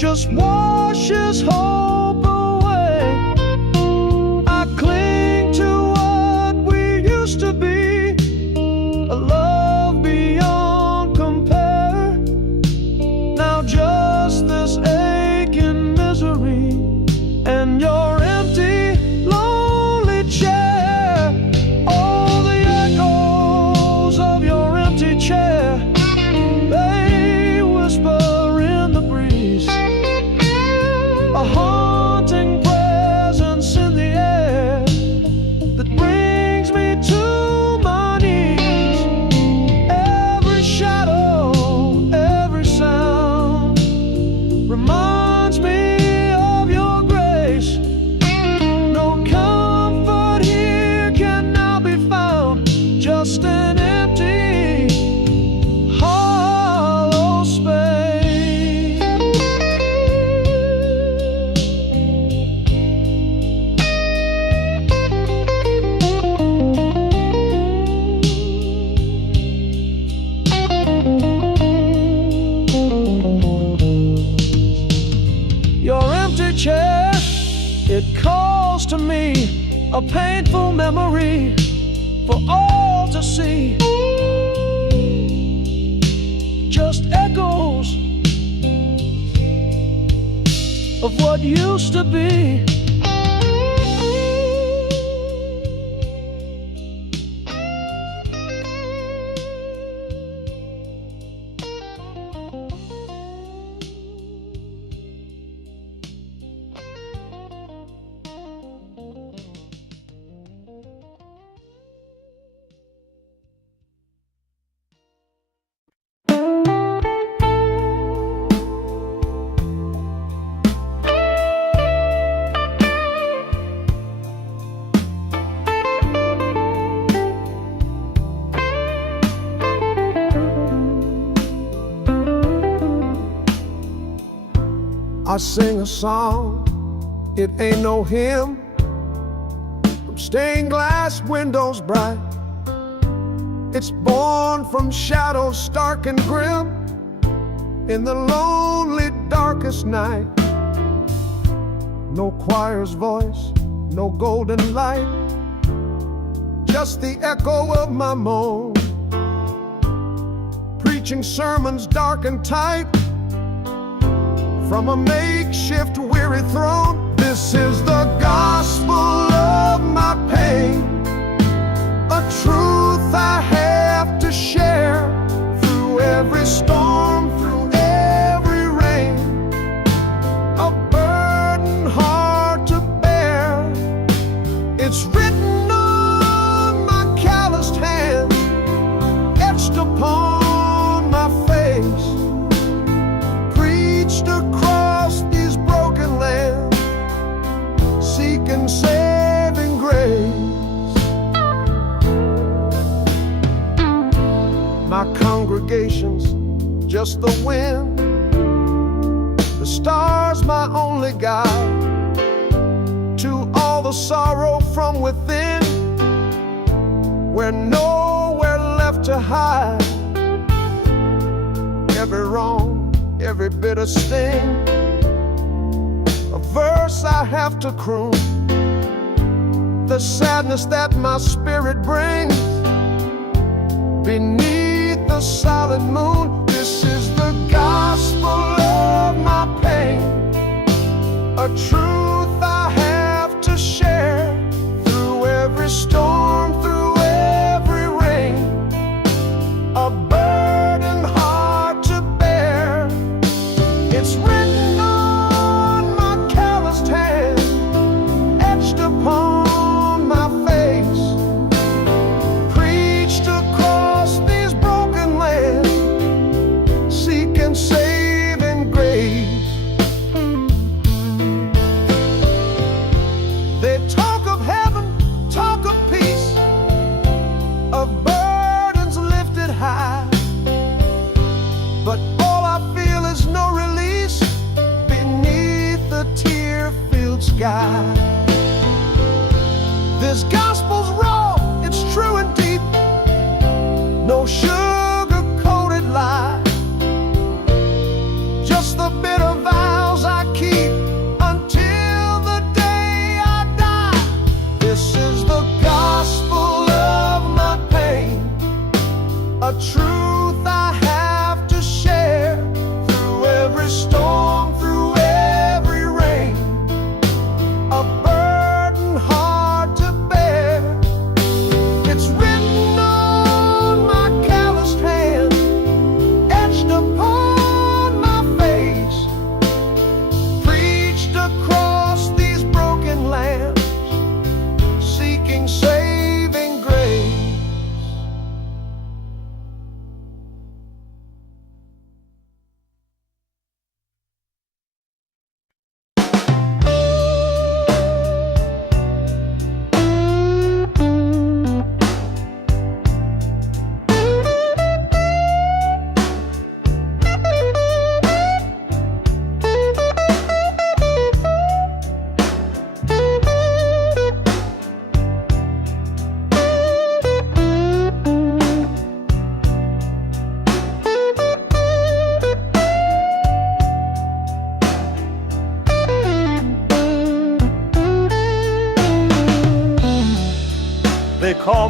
just washes hope away. I cling to what we used to be, a love beyond compare. Now just this aching misery and your empty, lonely chair. All the echoes of your empty chair, they whisper in the breeze, a haunting presence in the air that brings me to my knees. Every shadow, every sound reminds me of your grace. No comfort here can now be found, just an empty, hollow space. Your empty chair, it calls to me, a painful memory for all to see. Just echoes of what used to be. I sing a song, it ain't no hymn, from stained glass windows bright. It's born from shadows stark and grim, in the lonely darkest night. No choir's voice, no golden light, just the echo of my moan, preaching sermons dark and tight from a makeshift weary throne. This is the gospel of my pain, a truth I have to share through every storm, through every rain, a burden hard to bear. It's written on my calloused hand, etched upon my face, preached across these broken lands, seeking saving grace. My congregation's just the wind, the stars my only guide, to all the sorrow from within, where nowhere left to hide. Every wrong, every bitter sting, a verse I have to croon, the sadness that my spirit brings beneath the silent moon. This is the gospel of my pain, a truth I have to share through every storm, through every rain, a burden hard to bear. It's written on my calloused hand, etched upon my face, preached across these broken lands, seeking saving grace.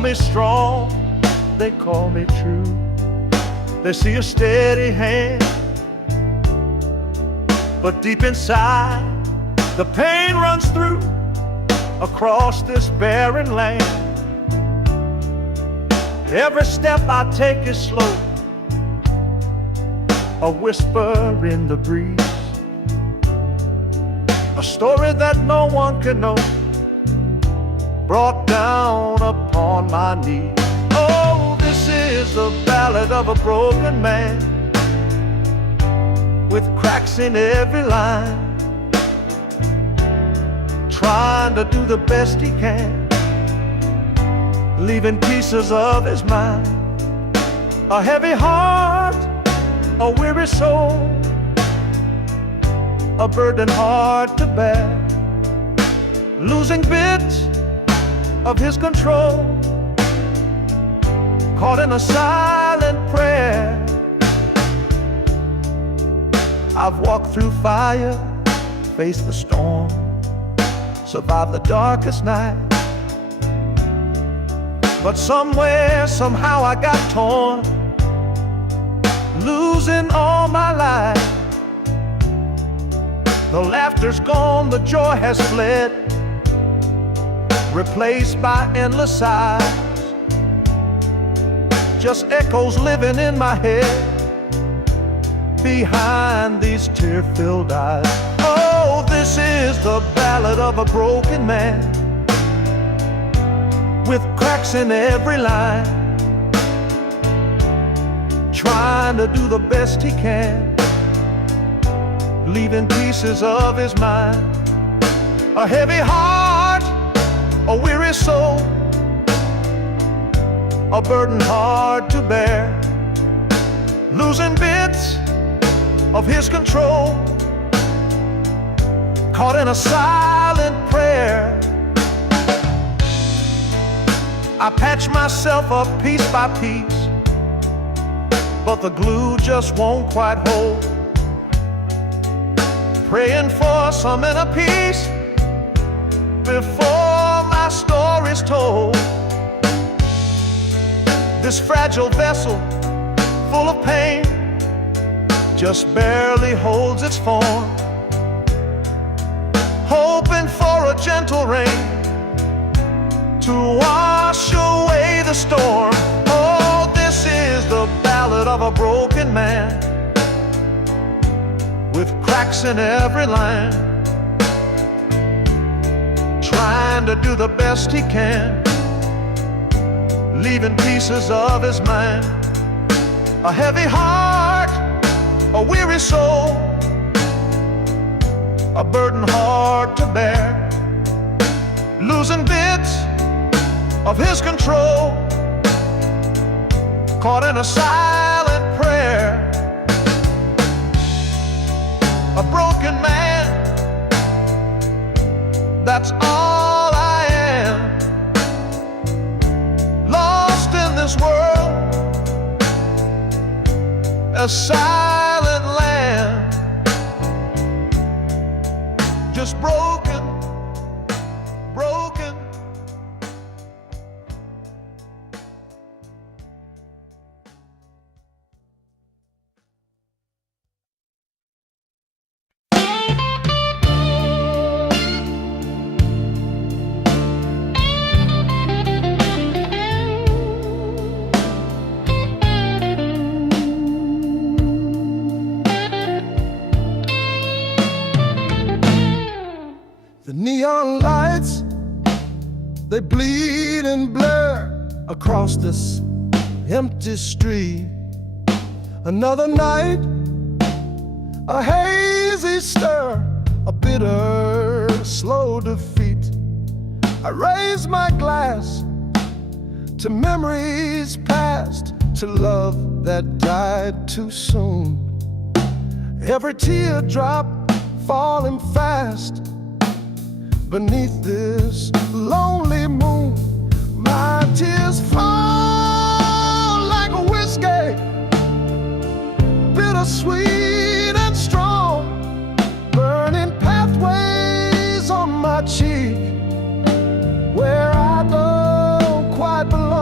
me strong, they call me true. They see a steady hand, but deep inside, the pain runs through across this barren land. Every step I take is slow, a whisper in the breeze, a story that no one can know, brought down upon my knees. Oh, this is the ballad of a broken man, with cracks in every line, trying to do the best he can, leaving pieces of his mind. A heavy heart, a weary soul, a burden hard to bear, losing bits of his control, caught in a silent prayer. I've walked through fire, faced the storm, survived the darkest night, but somewhere, somehow I got torn, losing all my life. The laughter's gone, the joy has fled, replaced by endless sighs, just echoes living in my head behind these tear-filled eyes. Oh, this is the ballad of a broken man, with cracks in every line, trying to do the best he can, leaving pieces of his mind. A heavy heart, a weary soul, a burden hard to bear, losing bits of his control, caught in a silent prayer. I patch myself up piece by piece, but the glue just won't quite hold, praying for some inner peace before my story's told. This fragile vessel, full of pain, just barely holds its form, hoping for a gentle rain to wash away the storm. Oh, this is the ballad of a broken man, with cracks in every line, trying to do the best he can, leaving pieces of his mind. A heavy heart, a weary soul, a burden hard to bear, losing bits of his control, caught in a silent prayer. A broken man, that's all I am, lost in this world, a silent land, just broken, broken. The neon lights, they bleed and blur across this empty street. Another night, a hazy stir, a bitter, slow defeat. I raise my glass to memories past, to love that died too soon. Every teardrop falling fast beneath this lonely moon. My tears fall like a whiskey, bittersweet and strong, burning pathways on my cheek where I don't quite belong.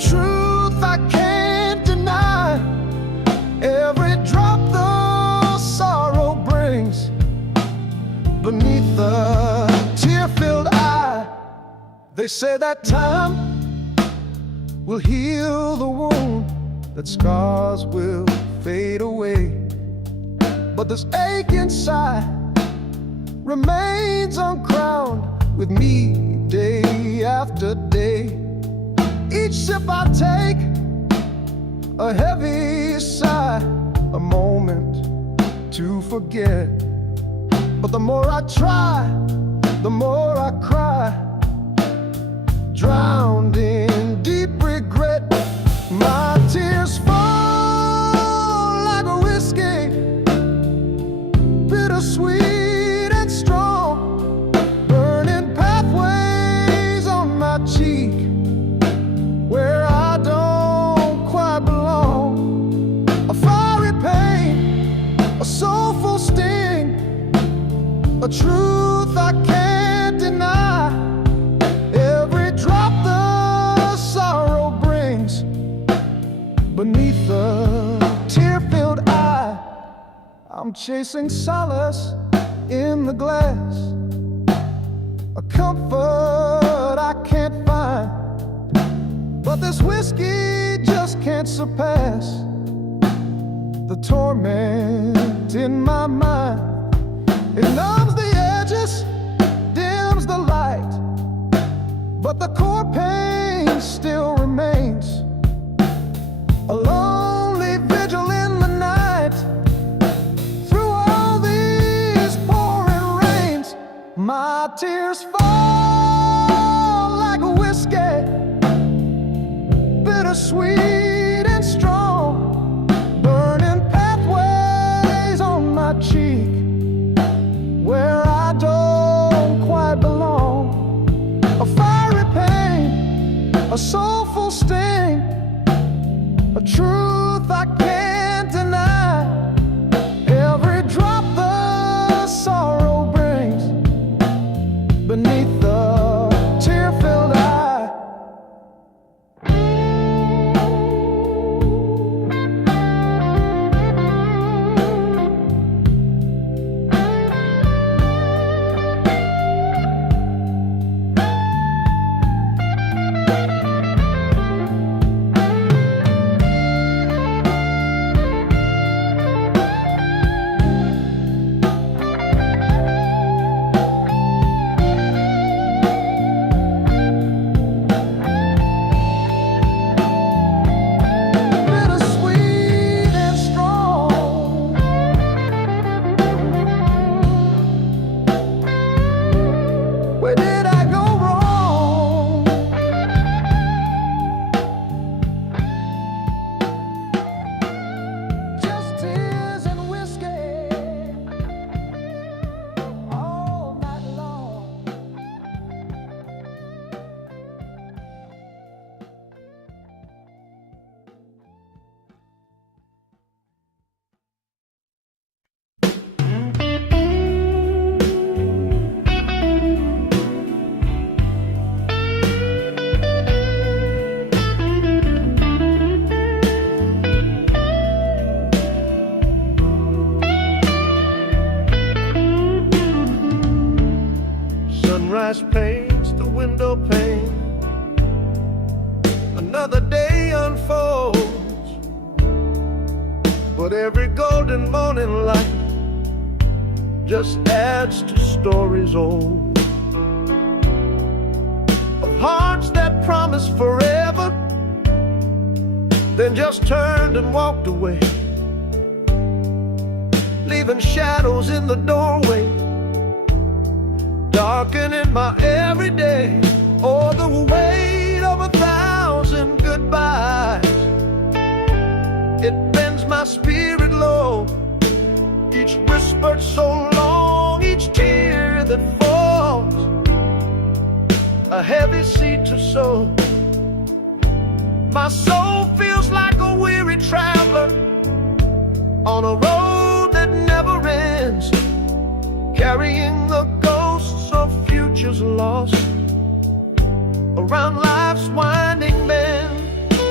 truth I can't deny. Every drop the sorrow brings beneath the tear-filled eye. They say that time will heal the wound, that scars will fade away, but this ache inside remains uncrowned with me day after day. Each sip I take, a heavy sigh, a moment to forget. But the more I try, the more I cry, drowned in deep regret. My tears fall like a whiskey, bittersweet and strong, burning pathways on my cheek where I don't quite belong. A fiery pain, a soulful sting, a truth I can't deny. Every drop the sorrow brings beneath the tear-filled eye. I'm chasing solace in the glass, a comfort I can't find, but this whiskey just can't surpass the torment in my mind. It numbs the edges, dims the light, but the core pain still remains. A lonely vigil in the night, through all these pouring rains. My tears fall like a whiskey, bittersweet and strong, burning pathways on my cheek where I don't quite belong. A fiery pain, a soulful sting, a truth I can't deny. Every drop the sorrow brings beneath the tear-filled eye. Sunrise paints the window pane, another day unfolds, but every golden morning light just adds to stories old, of hearts that promised forever, then just turned and walked away, leaving shadows in the doorway, darkening my everyday. Oh, the weight of 1,000 goodbyes, it bends my spirit low. Each whispered so long, each tear that falls, a heavy seed to sow. My soul feels like a weary traveler on a road that never ends, carrying the ghosts of futures lost around life's winding bend.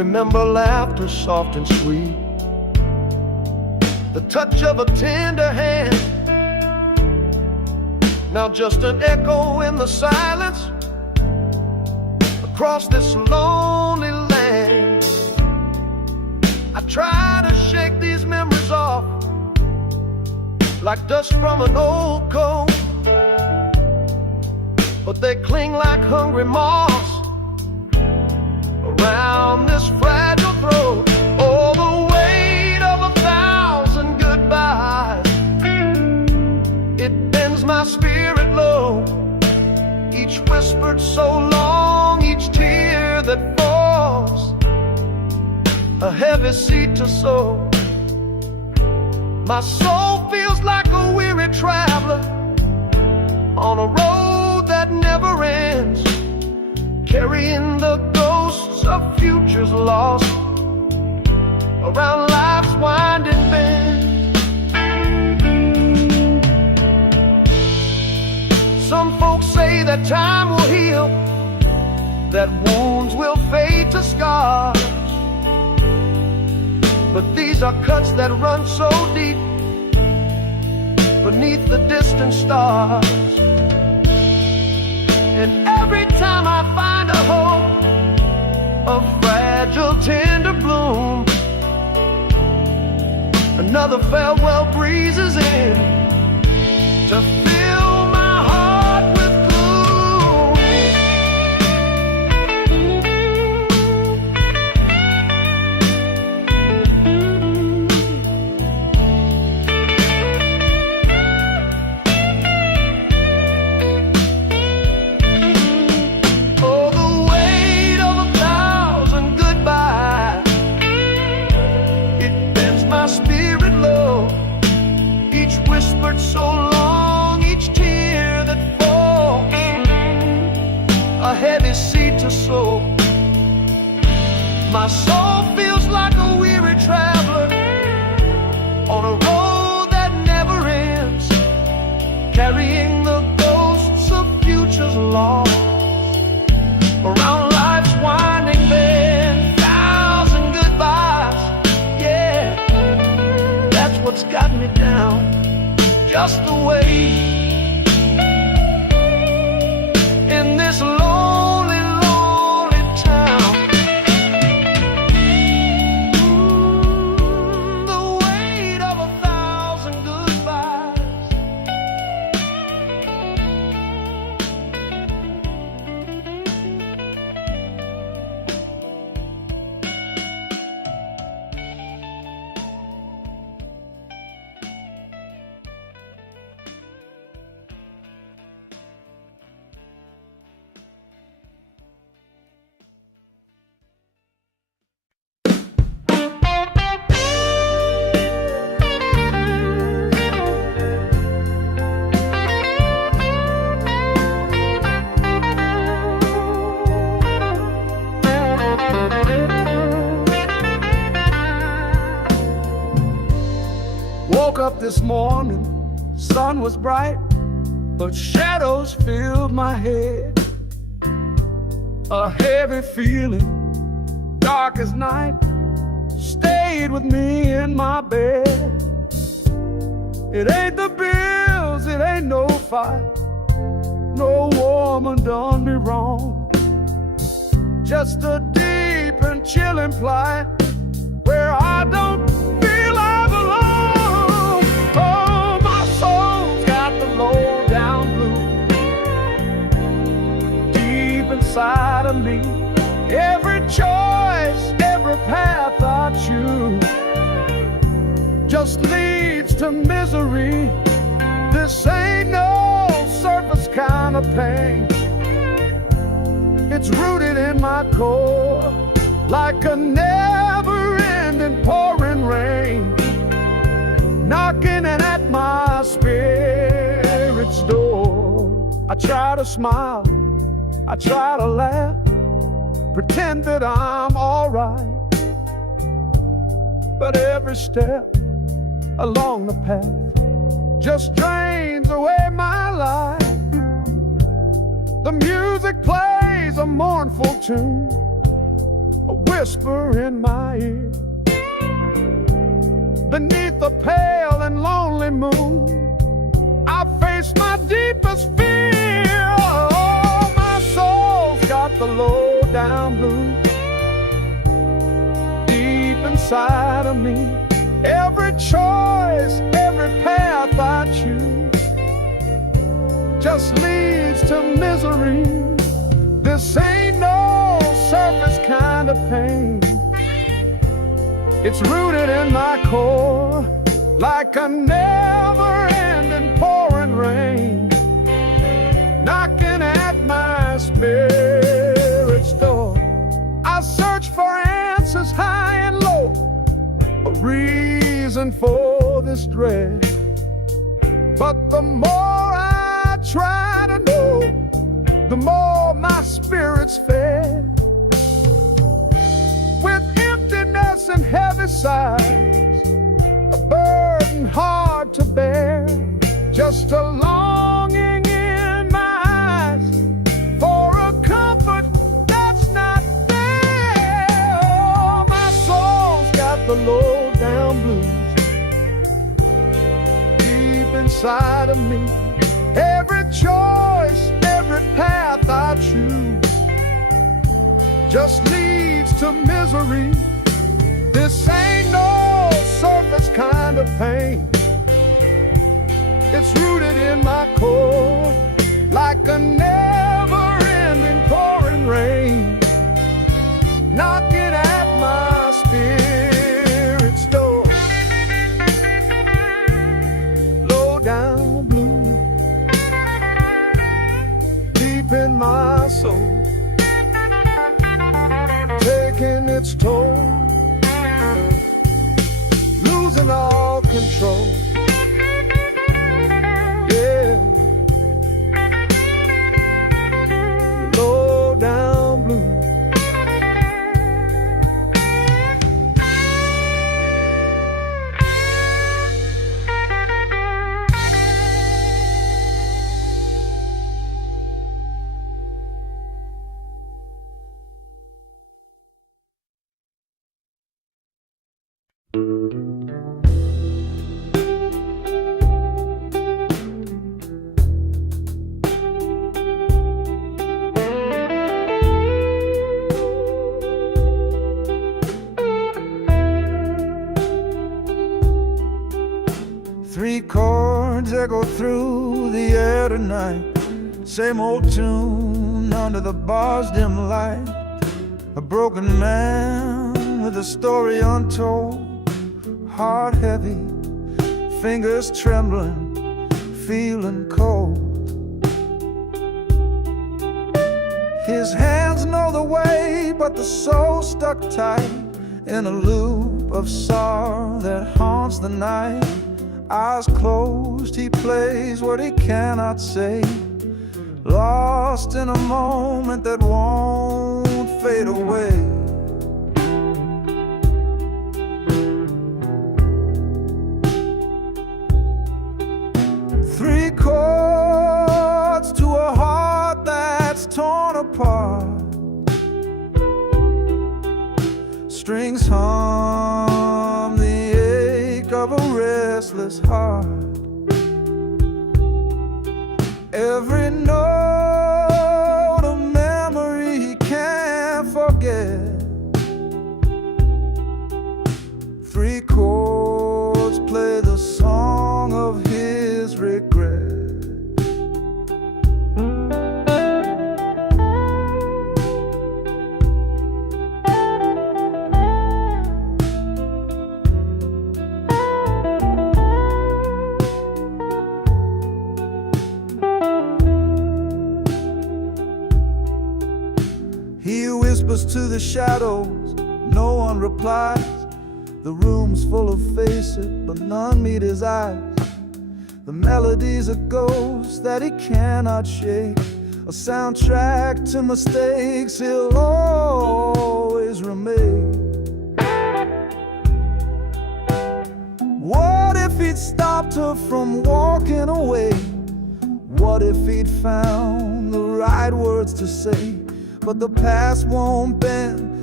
remember laughter soft and sweet, the touch of a tender hand. Now just an echo in the silence across this lonely land. I try to shake these memories off like dust from an old coat, but they cling like hungry moths around this fragile throat. Oh, the weight of 1,000 goodbyes, it bends my spirit low. Each whispered so long, each tear that falls, a heavy seed to sow. My soul feels like a weary traveler on a road that never ends, carrying the ghosts of futures lost around life's winding bend. Some folks say that time will heal, that wounds will fade to scars, but these are cuts that run so deep beneath the distant stars. And every time I find a hope, a fragile tender bloom, another farewell breezes in to fill my heart with gloom. Oh, the weight of 1,000 goodbyes, it bends my spirit low. Each whispered so long, each tear that falls, a heavy seed to sow. My soul feels like a weary traveler on a road that never ends, carrying the ghosts of futures lost around life's winding bend. 1,000 goodbyes, yeah, that's what's got me down, just the way in this lonely, lonely town. The weight of 1,000 goodbyes. Woke up this morning, sun was bright, but shadows filled my head. A heavy feeling, dark as night, stayed with me in my bed. It ain't the bills, it ain't no fight, no woman done me wrong. Just a deep and chilling plight where I don't feel I belong. Oh, my soul's got the low down blues deep inside of me. Every choice, every path I choose just leads to misery. This ain't no surface kind of pain. It's rooted in my core like a never-ending pouring rain, knocking at my spirit's door. I try to smile, I try to laugh, pretend that I'm alright, but every step along the path just drains away my life. The music plays a mournful tune, a whisper in my ear. Beneath the pale and lonely moon, I face my deepest fear. Oh, my soul's got the low down blues deep inside of me. Every choice, every path I choose just leads to misery. This ain't no surface kind of pain. It's rooted in my core, like a never-ending pouring rain, knocking at my spirit's door. I search for answers high and low, a reason for this dread. But the more I try to know, the more my spirit's fed. With emptiness and heavy sighs, a burden hard to bear, just a longing in my eyes for a comfort that's not there. Oh, my soul's got the low down blues deep inside of me. Every choice, every path I choose just leads to misery. This ain't no surface kind of pain. It's rooted in my core, like a never-ending pouring rain, knocking at my spirit's door. Low down blue, deep in my soul, taking its toll, losing all control. Yeah, low down blue. Three chords echo through the air tonight, same old tune under the bar's dim light. A broken man with a story untold, heart heavy, fingers trembling, feeling cold. His hands know the way, but the soul stuck tight in a loop of sorrow that haunts the night. Eyes closed, he plays what he cannot say, lost in a moment that won't fade away. Three chords to a heart that's torn apart, strings hum the ache of a restless heart. Every note a memory he can't forget. Three chords play the song of his regret. He whispers to the shadows, no one replies. The room's full of faces, but none meet his eyes. The melody's a ghost that he cannot shake, a soundtrack to mistakes he'll always remake. What if he'd stopped her from walking away? What if he'd found the right words to say? But the past won't bend,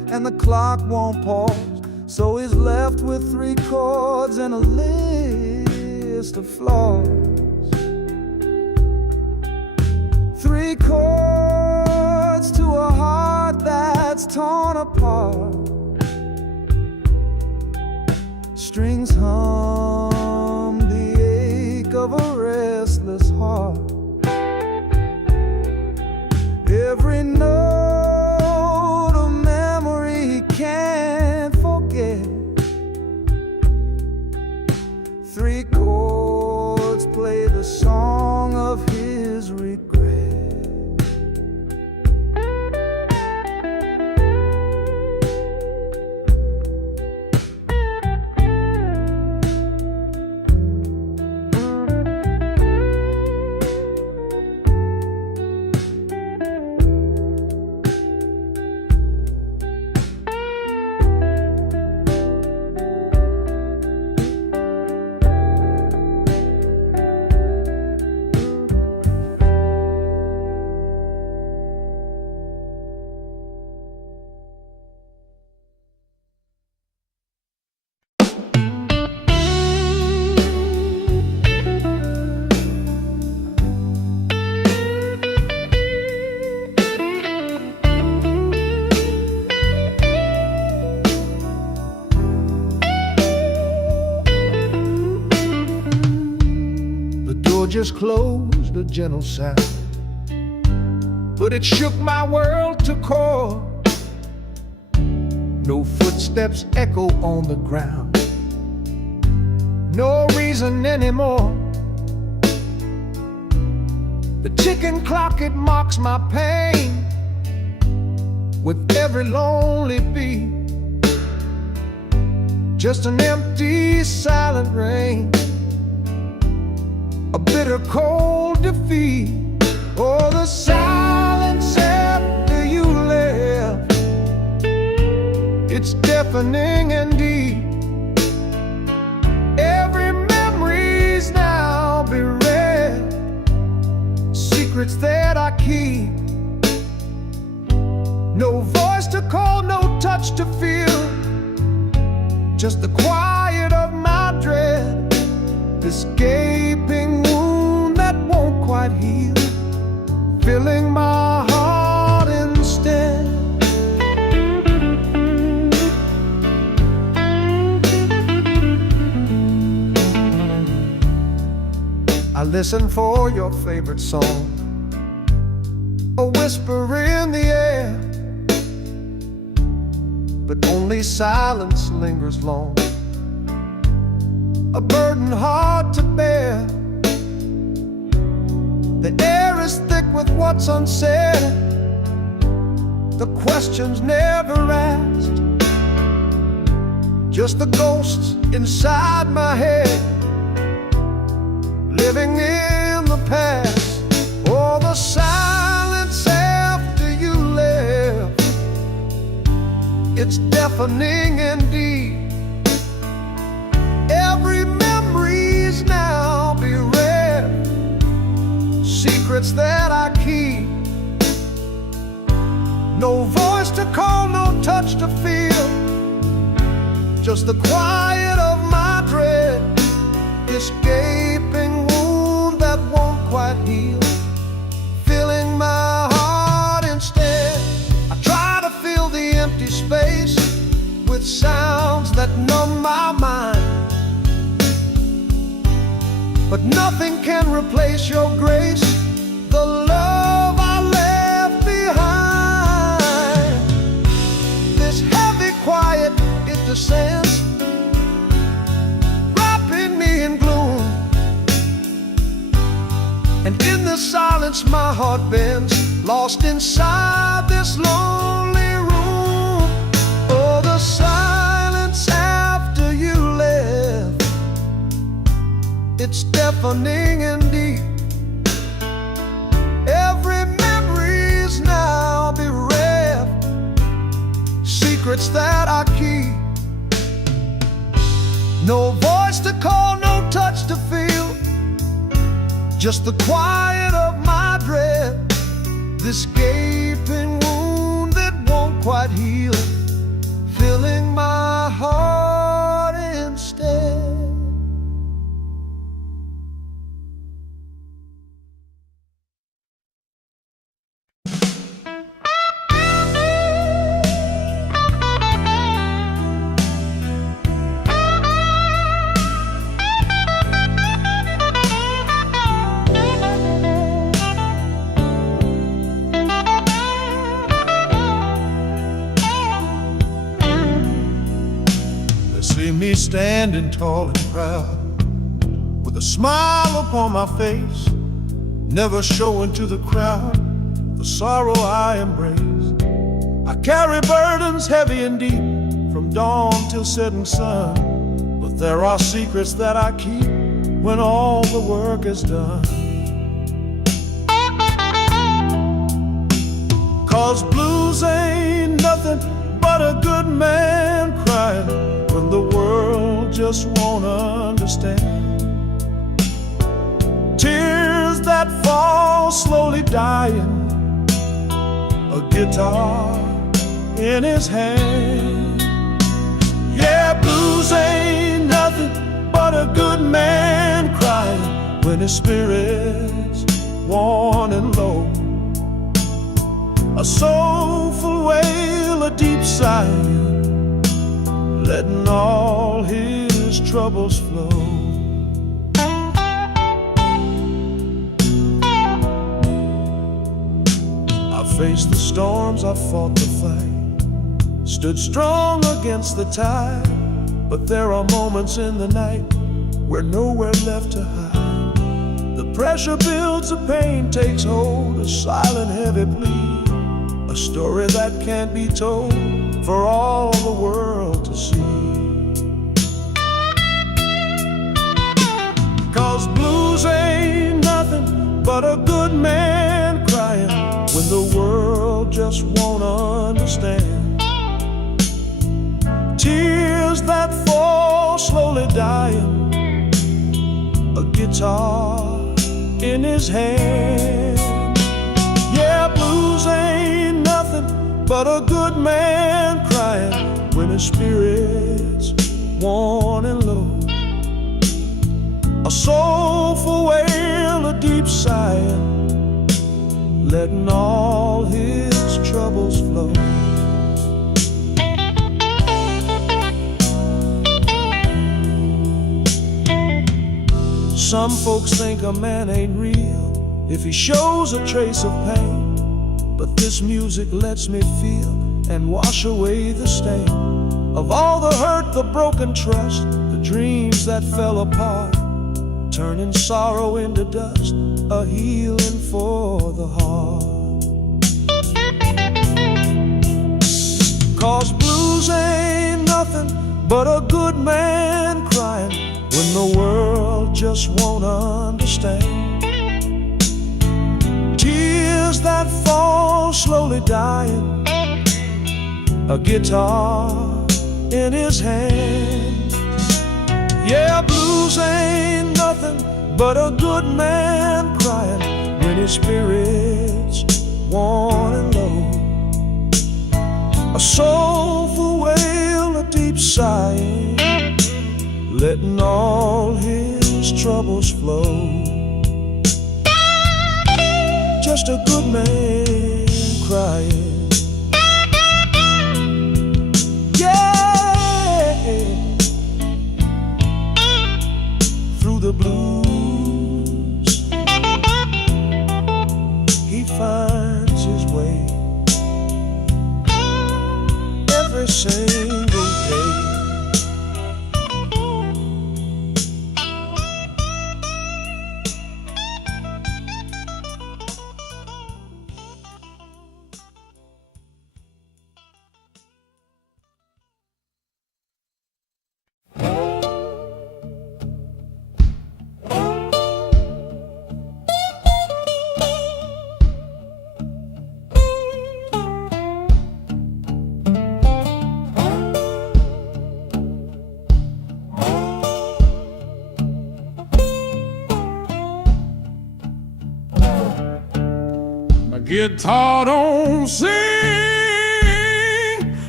and the clock won't pause. So he's left with 3 chords and a list of flaws. 3 chords to a heart that's torn apart. Strings hum the ache of a restless heart. Every note of memory he can't forget. 3 chords play the song of his regret. Just closed, a gentle sound, but it shook my world to core. No footsteps echo on the ground, no reason anymore. The ticking clock, it mocks my pain with every lonely beat. Just an empty, silent rain, a bitter cold defeat. Oh, the silence after you left, it's deafening indeed. Every memory's now bereft, secrets that I keep. No voice to call, no touch to feel, just the quiet of my dread. This gaping wound that won't quite heal, filling my heart instead. I listen for your favorite song, a whisper in the air, but only silence lingers long, a burden hard to bear. The air is thick with what's unsaid, the questions never asked, just the ghosts inside my head, living in the past. Oh, the silence after you left, it's deafening indeed. Every memory's now bereft, secrets that I keep. No voice to call, no touch to feel, just the quiet of my dread. This gaping wound that won't quite heal, filling my heart instead. I try to fill the empty space with sounds that numb my mind, but nothing can replace your grace, the love I left behind. This heavy quiet, it descends, wrapping me in gloom, and in the silence my heart bends, lost inside this lonely room. Oh, the silence after you left, it's deafening indeed. Every memory's now bereft, secrets that I keep. No voice to call, no touch to feel, just the quiet of my dread. This gaping wound that won't quite heal, filling my heart instead. See me standing tall and proud, with a smile upon my face, never showing to the crowd the sorrow I embrace. I carry burdens heavy and deep, from dawn till setting sun, but there are secrets that I keep when all the work is done. 'Cause blues ain't nothing but a good man crying when the world just won't understand. Tears that fall slowly dying, a guitar in his hand. Yeah, blues ain't nothing but a good man crying when his spirit's worn and low. A soulful wail, a deep sigh, letting all his troubles flow. I faced the storms, I fought the fight, stood strong against the tide, but there are moments in the night where nowhere left to hide. The pressure builds, the pain takes hold, a silent heavy plea, a story that can't be told for all the world to see. 'Cause blues ain't nothing but a good man crying when the world just won't understand. Tears that fall slowly dying, a guitar in his hand. Yeah, blues ain't nothing but a good man crying when his spirit's worn and low. A soulful wail, a deep sigh, letting all his troubles flow. Some folks think a man ain't real if he shows a trace of pain, but this music lets me feel and wash away the stain of all the hurt, the broken trust, the dreams that fell apart, turning sorrow into dust, a healing for the heart. 'Cause blues ain't nothing but a good man crying when the world just won't understand. Tears that fall slowly dying, a guitar in his hand. Yeah, blues ain't nothing but a good man crying when his spirit's worn and low. A soulful wail, a deep sigh, letting all his troubles flow. Just a good man crying. Yeah, through the blues he finds his way every single day. Guitar don't sing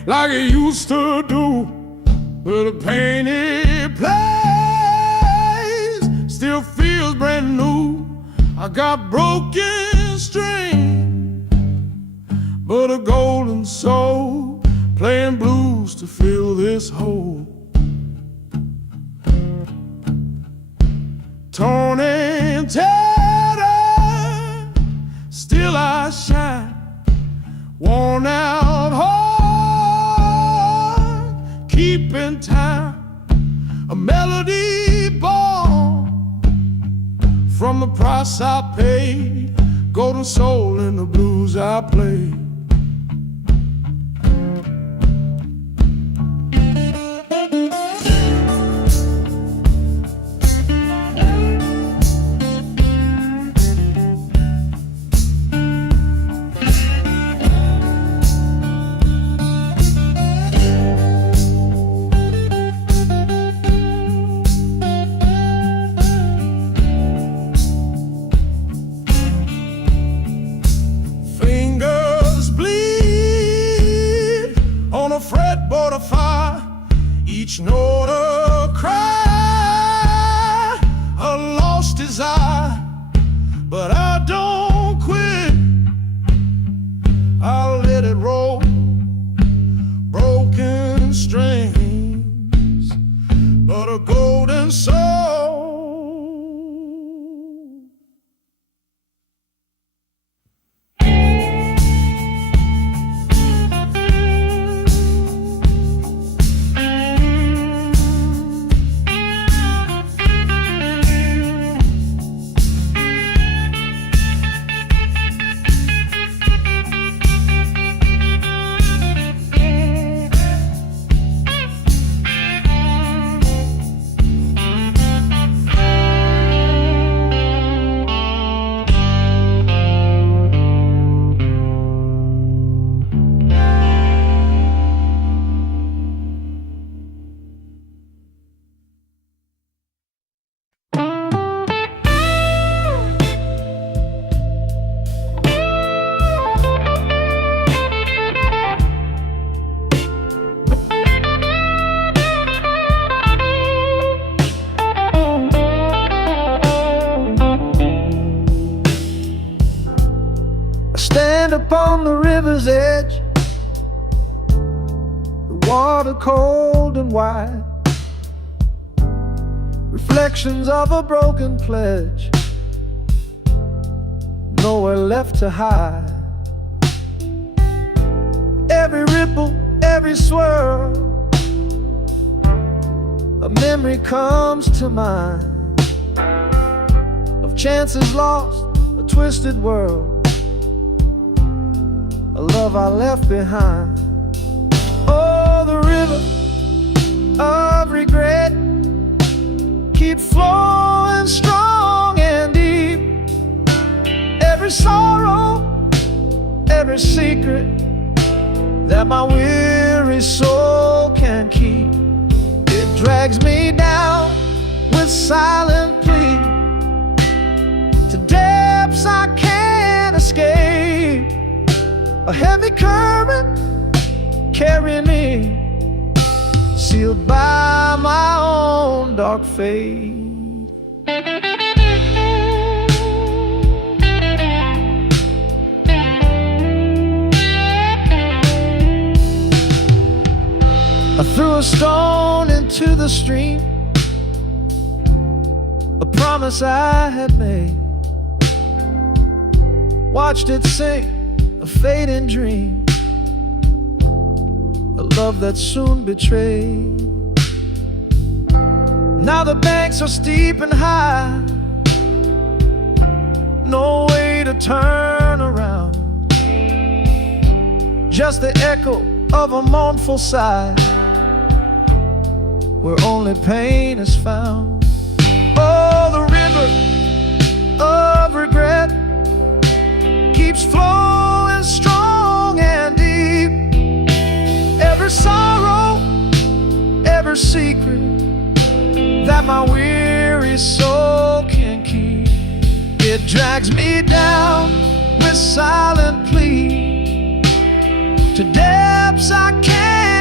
like it used to do. But a painted place still feels brand new. I got broken string, but a golden soul playing blues to fill this hole. Torn and tattered, still I shine. Worn out heart, keeping time. A melody born from the price I paid. Golden soul in the blues I play. Fretboard of fire, each note a cry, a lost desire. But I don't quit, I'll let it roll. Broken strings, but a golden soul. Stand upon the river's edge, the water cold and wide, reflections of a broken pledge, nowhere left to hide. Every ripple, every swirl, a memory comes to mind of chances lost, a twisted world, a love I left behind. Oh, the river of regret keeps flowing strong and deep. Every sorrow, every secret that my weary soul can keep, it drags me down with silent plea to depths I can't escape. A heavy current carrying me, sealed by my own dark fate. I threw a stone into the stream, a promise I had made, watched it sink, a fading dream, a love that soon betrayed. Now the banks are steep and high, no way to turn around, just the echo of a mournful sigh, where only pain is found. Oh, the river of regret keeps flowing strong and deep. Every sorrow, every secret that my weary soul can keep, it drags me down with silent plea to depths I can't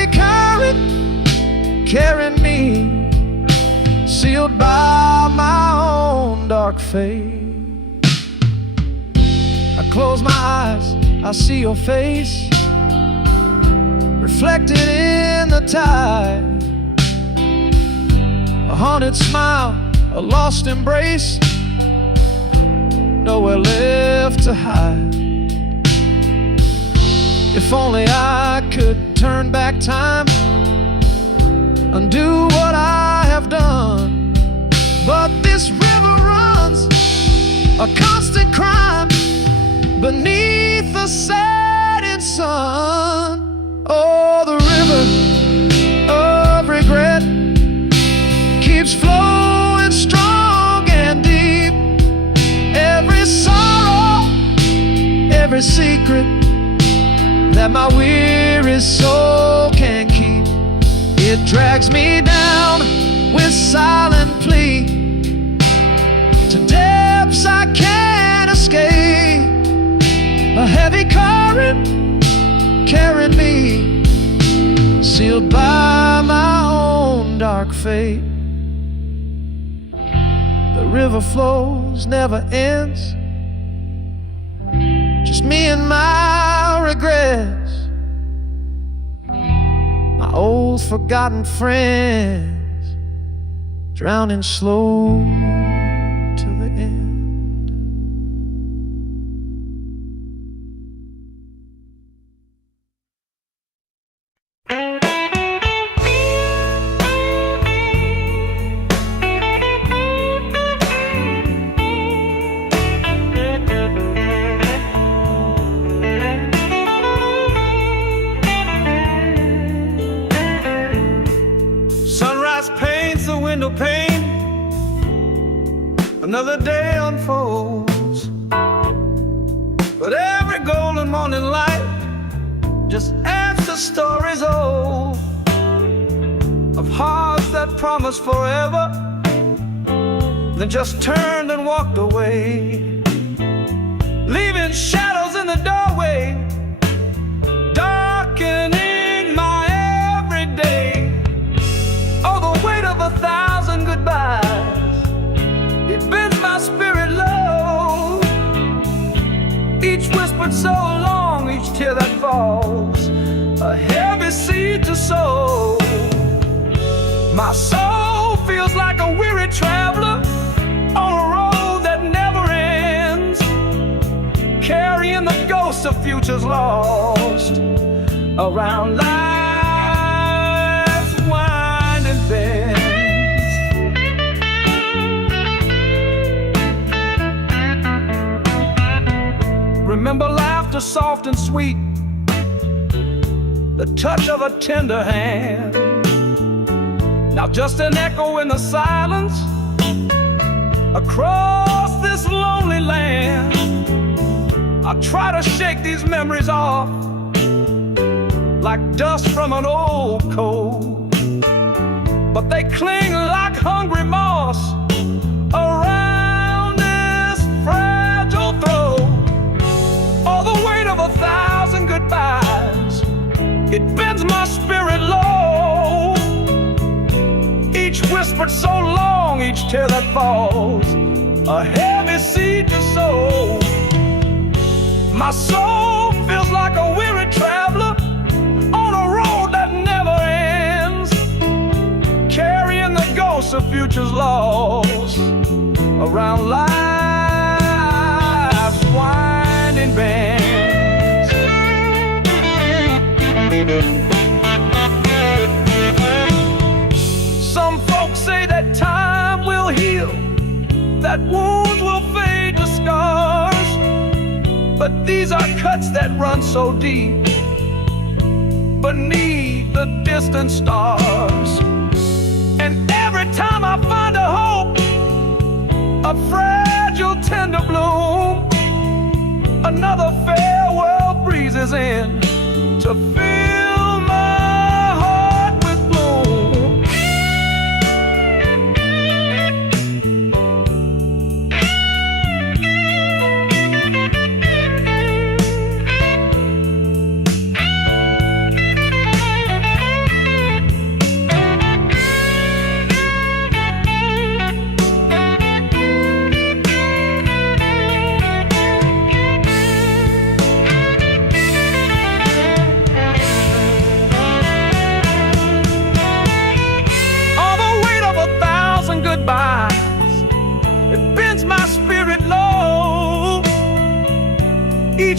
heavy current carrying me, sealed by my own dark fate. I close my eyes, I see your face reflected in the tide. A haunted smile, a lost embrace, nowhere left to hide. If only I could turn back time, undo what I have done. But this river runs a constant crime beneath the setting sun. Oh, the river of regret keeps flowing strong and deep. Every sorrow, every secret that my weary soul can keep, it drags me down with silent plea to depths I can't escape. A heavy current carrying me, sealed by my own dark fate. The river flows, never ends, just me and my regrets, my old forgotten friends, drowning slow to the end. Window pane, another day unfolds, but every golden morning light just adds to stories old of hearts that promised forever, then just turned and walked away, leaving shadows in the doorway, darkening my everyday. Oh, the weight of 1,000 goodbyes, it bends my spirit low. Each whispered so long, each tear that falls, a heavy seed to sow. My soul feels like a weary traveler on a road that never ends, carrying the ghosts of futures lost around life's winding bends. Remember laughter soft and sweet, the touch of a tender hand. Now just an echo in the silence across this lonely land. I try to shake these memories off like dust from an old coat, but they cling like hungry moss around this fragile throat. Oh, the weight of 1,000 goodbyes, it bends my spirit low. Each whispered so long, each tear that falls, a heavy seed to sow. My soul feels like a weary traveler on a road that never ends, carrying the ghosts of futures lost around life's winding bends. Some folks say that time will heal, that wounds will fade to scars, but these are cuts that run so deep beneath the distant stars. And every time I find a hope, a fragile tender bloom, another farewell breezes in to fill my heart with gloom.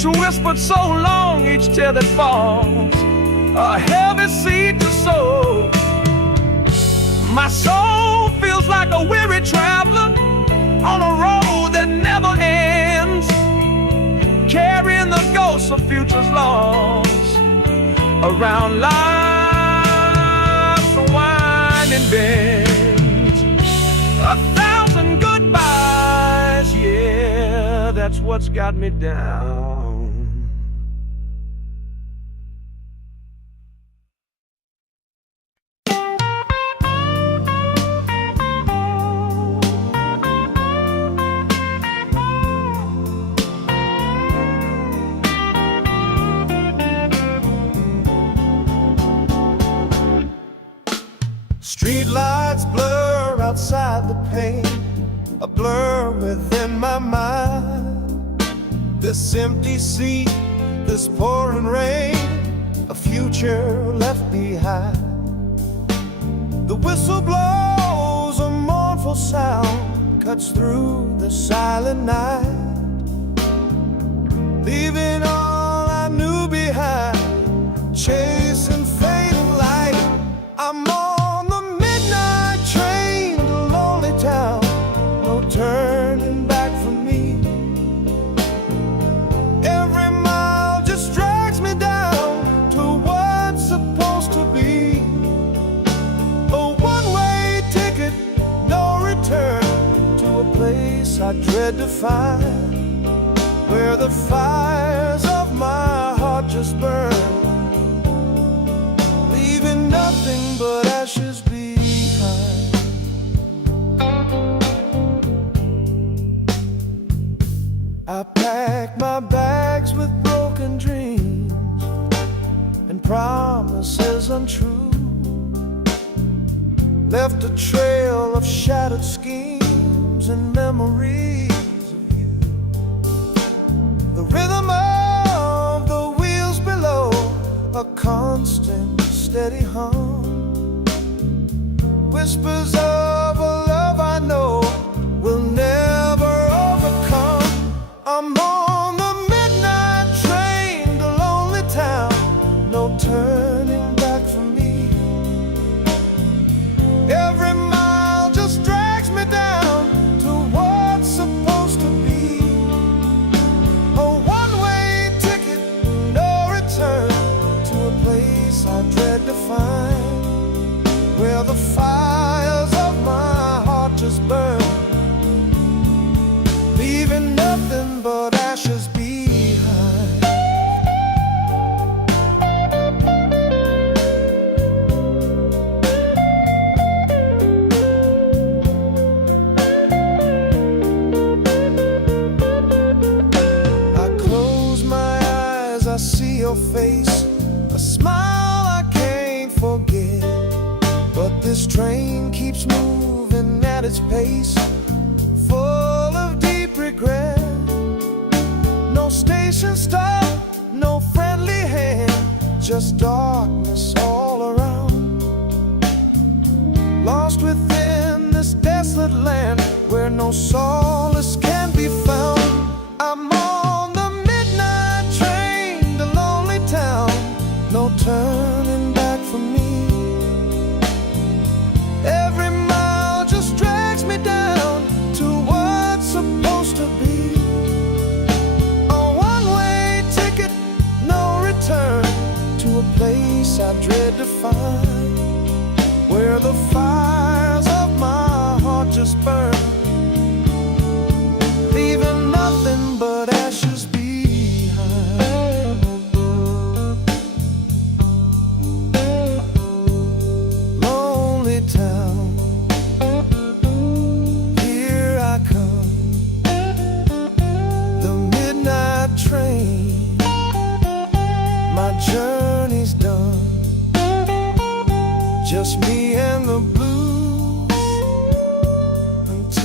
each whispered so long, each tear that falls, a heavy seed to sow. My soul feels like a weary traveler on a road that never ends, carrying the ghosts of futures lost around life's winding bends. 1,000 goodbyes, yeah, that's what's got me down. Street lights blur outside the pane, a blur within my mind. This empty seat, this pouring rain, a future left behind. The whistle blows, a mournful sound cuts through the silent night, leaving all I knew behind, chasing fading light. I'm on the midnight train to lonely town, no turning back for me. Every mile just drags me down to what's supposed to be. A one-way ticket, no return, to a place I dread to find, where the fires of my heart just burn, leaving nothing but ashes behind. I packed my bags with broken dreams and promises untrue, left a trail of shattered schemes and memories of you. The rhythm of the wheels below, a constant steady hum, whispers of a love I know will never overcome. I'm on the midnight train to lonely town, no turning back for me. Every mile just drags me down to what's supposed to be. A one-way ticket, no return, to a place I dread to find, where the fires of my heart just burn, leaving nothing but ashes behind. I close my eyes, I see your face, a smile I can't forget. But this train keeps moving at its pace, full of deep regret. No station stop, no friendly hand, just darkness all around. Lost within this desolate land, where no solace can be found. I'm on the midnight train to lonely town, no turning back for me. Every mile just drags me down to what's supposed to be. A one-way ticket, no return, to a place I dread to find, where the fires of my heart just burn, leaving nothing but ashes behind. Lonely town, here I come, the midnight train, my journey's done, just me and the blues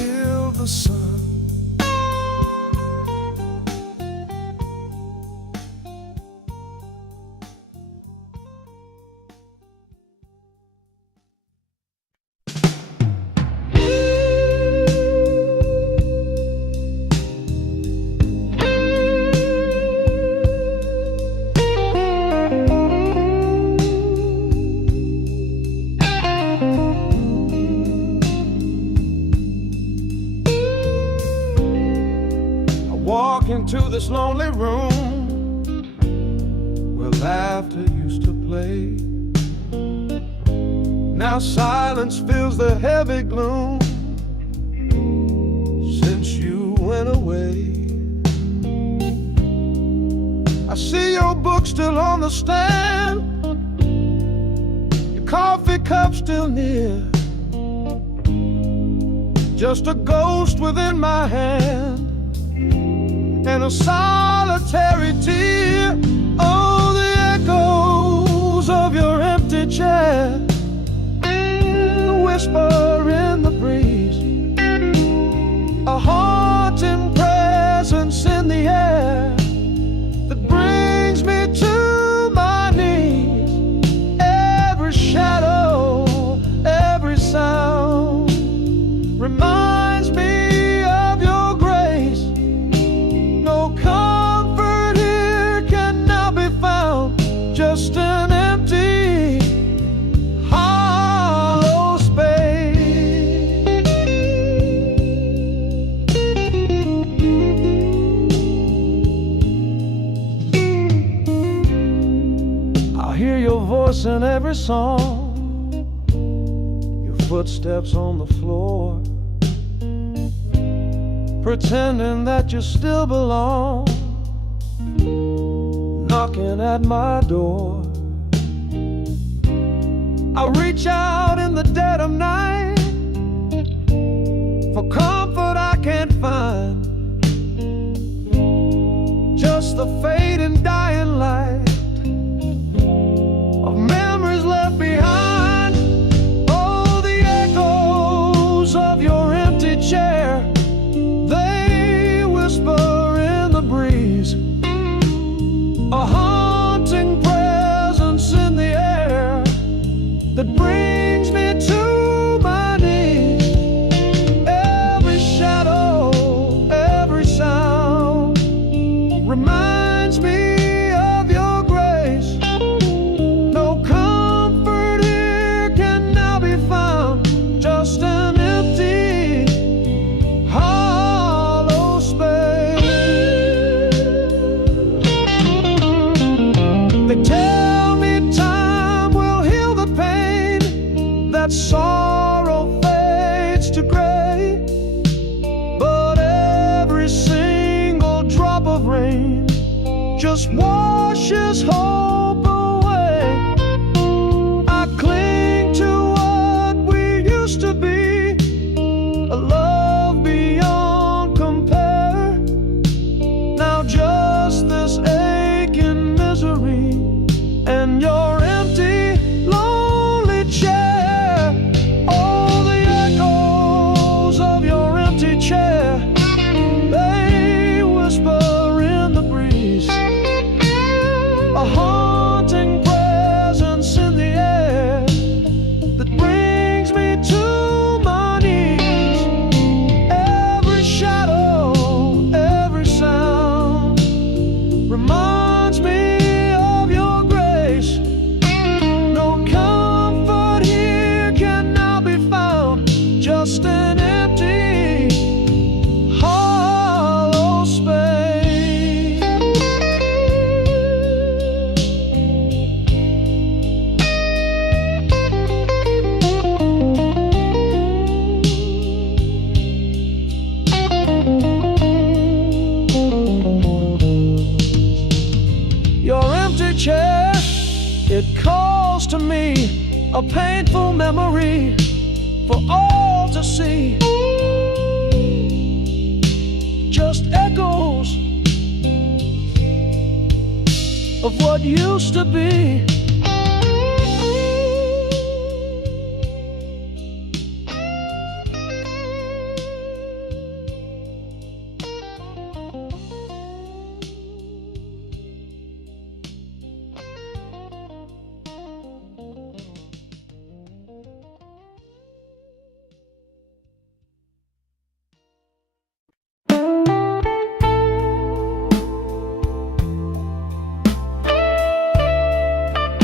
walk into this lonely room where laughter used to play. Now silence fills the heavy gloom since you went away. I see your book still on the stand, your coffee cup still near, just a ghost within my hand and a solitary tear. Oh, the echoes of your empty chair, the whisper in the breeze, a haunting presence in the air that brings me to my knees. Every shadow, every sound reminds me of your grace. No comfort here can now be found, just an empty, hollow space. I hear your voice in every song, your footsteps on the floor, pretending that you still belong, knocking at my door. I reach out in the dead of night for comfort I can't find, just the fading dying light of memories left behind. Oh, the echoes of your empty chair, they whisper in the breeze, a haunting presence in the air that brings me to my knees. Every shadow, every sound reminds me of your grace. No comfort here can now be found, just an empty, hollow space. They tell me time will heal the pain, that sorrow fades to gray, but every single drop of rain just washes hope away. I cling to what we used to be, a love beyond compare. Now just this aching misery and your empty, lonely chair. Oh, the echoes of your empty chair, they whisper in the breeze, a haunting presence in the air that brings me to my knees. Every shadow, every sound reminds me of your grace. No comfort here can now be found, just an empty, hollow space. Your empty chair, it calls to me, a painful memory for all to see. Just echoes of what used to be.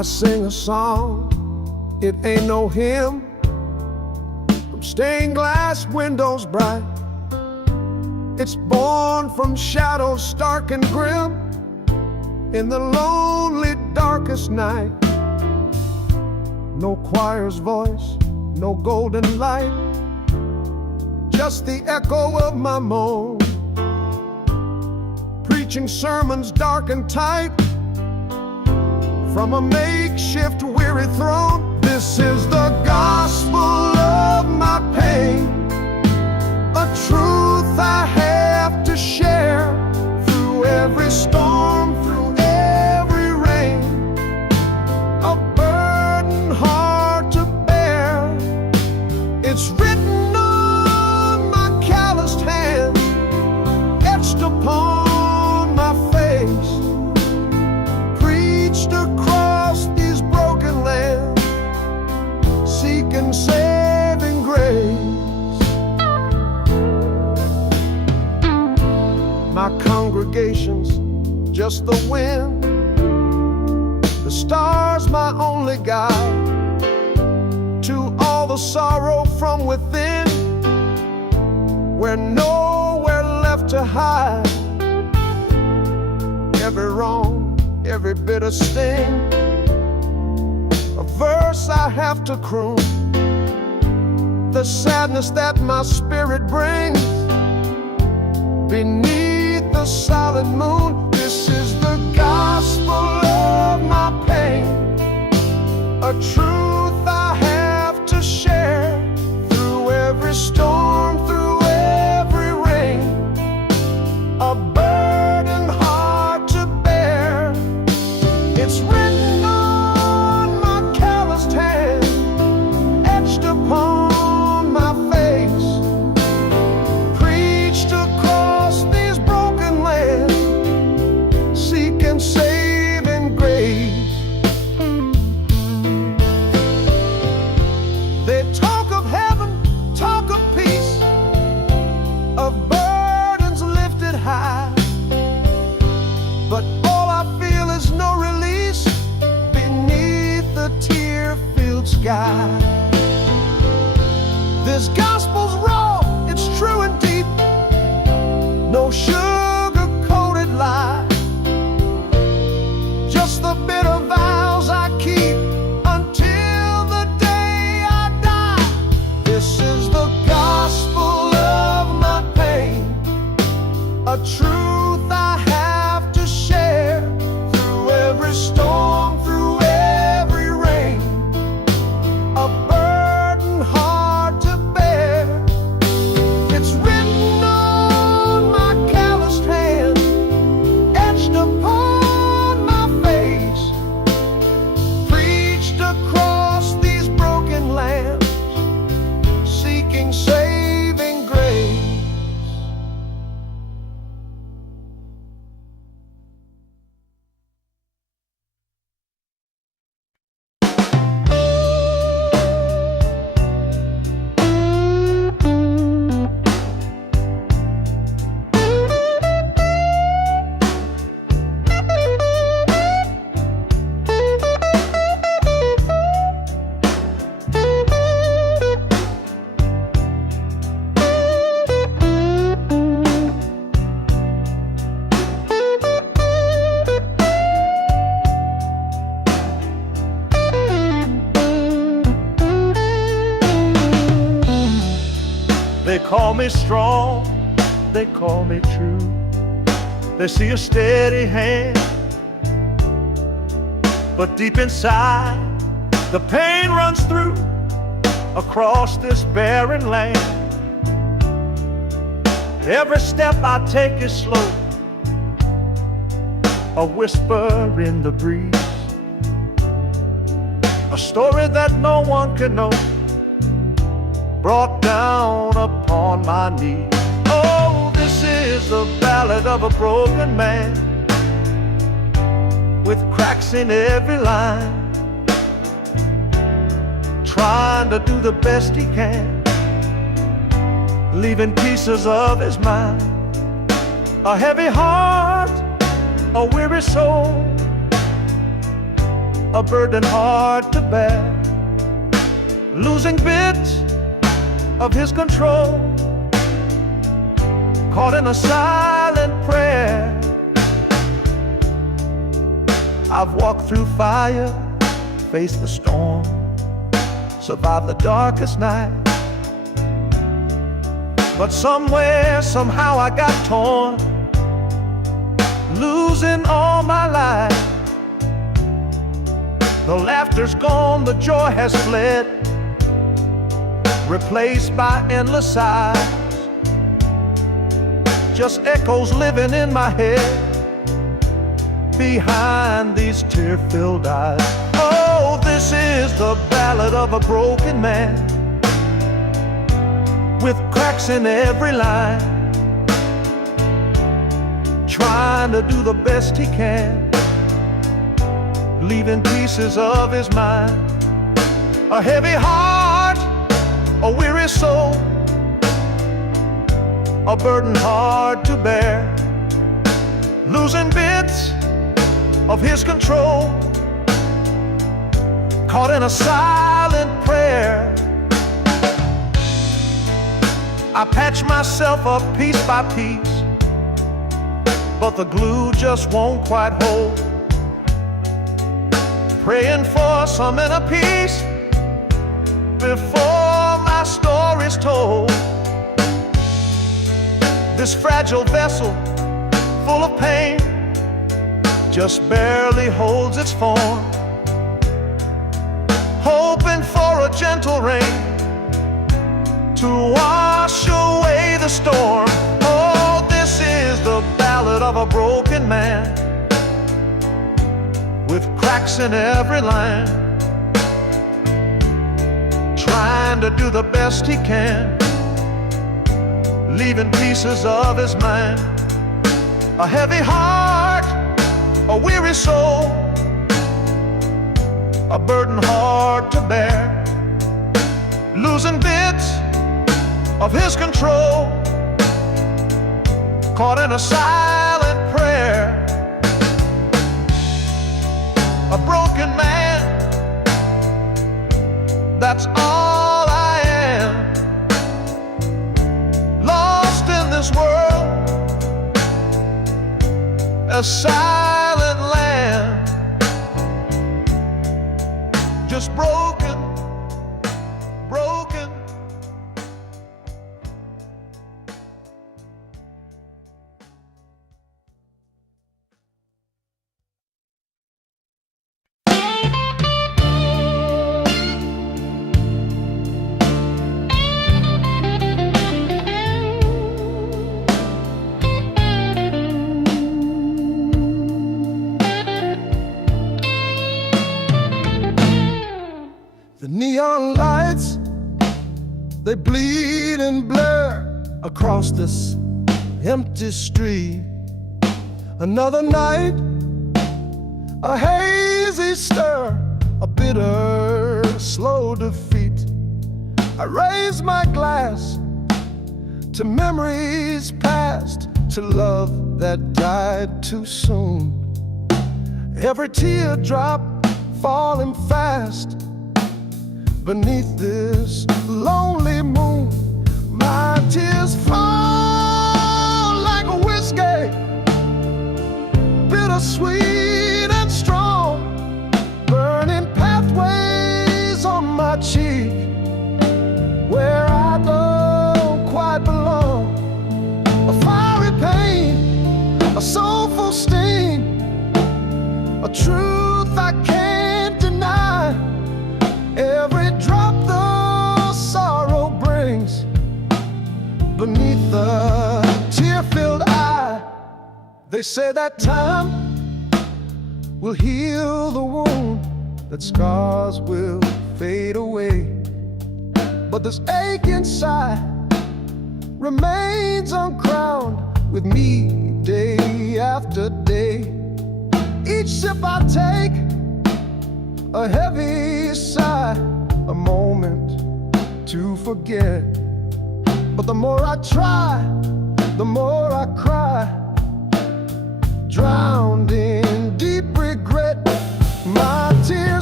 I sing a song, it ain't no hymn, from stained glass windows bright. It's born from shadows stark and grim, in the lonely darkest night. No choir's voice, no golden light, just the echo of my moan, preaching sermons dark and tight from a makeshift weary throne. This is the gospel of my pain, a truth I have to share through every storm, through every rain, a burden hard to bear. It's written on my calloused hand, etched upon my face, preached across these broken lands, seeking saving grace. My congregation's just the wind, the stars my only guide, to all the sorrow from within, we're nowhere left to hide. Every wrong, every bitter sting, a verse I have to croon, the sadness that my spirit brings beneath the silent moon. This is the gospel of my pain, a truth I have to share through every storm, through every rain, a burden hard to bear. It's written on my calloused hand, etched upon my face, preached across these broken lands, seeking saving grace. They talk of heaven, talk of peace, of burdens lifted high, but all I feel is no release beneath the tear-filled sky. This gospel's raw, it's true and deep, no sugar-coated lie, just the bitter vows I keep until the day I die. This is the gospel of my pain, a truth I have to share through every storm, through every rain, a burden hard to bear. It's written on my calloused hand, etched upon my face, preached across these broken lands, seeking saving grace. They call me strong, they call me true. They see a steady hand, but deep inside the pain runs through across this barren land. Every step I take is slow, a whisper in the breeze, a story that no one can know, brought down upon my knees. Oh, this is the ballad of a broken man, with cracks in every line, trying to do the best he can, leaving pieces of his mind, a heavy heart, a weary soul, a burden hard to bear, losing bits of his control, caught in a silent prayer. I've walked through fire, faced the storm, survived the darkest night. But somewhere, somehow I got torn, losing all my life. The laughter's gone, the joy has fled, replaced by endless sighs. Just echoes living in my head, behind these tear-filled eyes. Oh, this is the ballad of a broken man, with cracks in every line, trying to do the best he can, leaving pieces of his mind. A heavy heart, a weary soul, a burden hard to bear, losing bits of his control, caught in a silent prayer. I patch myself up piece by piece, but the glue just won't quite hold. Praying for some inner peace before my story's told. This fragile vessel, full of pain, just barely holds its form, hoping for a gentle rain to wash away the storm. Oh, this is the ballad of a broken man, with cracks in every line, trying to do the best he can, leaving pieces of his mind. A heavy heart, a weary soul, a burden hard to bear, losing bits of his control, caught in a silent prayer. A broken man, that's all I am, lost in this world, a silent land, just broken, broken. The neon lights, they bleed and blur across this empty street. Another night, a hazy stir, a bitter, slow defeat. I raise my glass to memories past, to love that died too soon. Every teardrop falling fast beneath this lonely moon. My tears fall like a whiskey, bittersweet and strong, burning pathways on my cheek where I don't quite belong. A fiery pain, a soulful sting, a truth I can't deny. Every drop the sorrow brings beneath the tear-filled eye. They say that time will heal the wound, that scars will fade away, but this ache inside remains uncrowned with me day after day. Each sip I take, a heavy sigh, a moment to forget. But the more I try, the more I cry, drowned in deep regret. My tears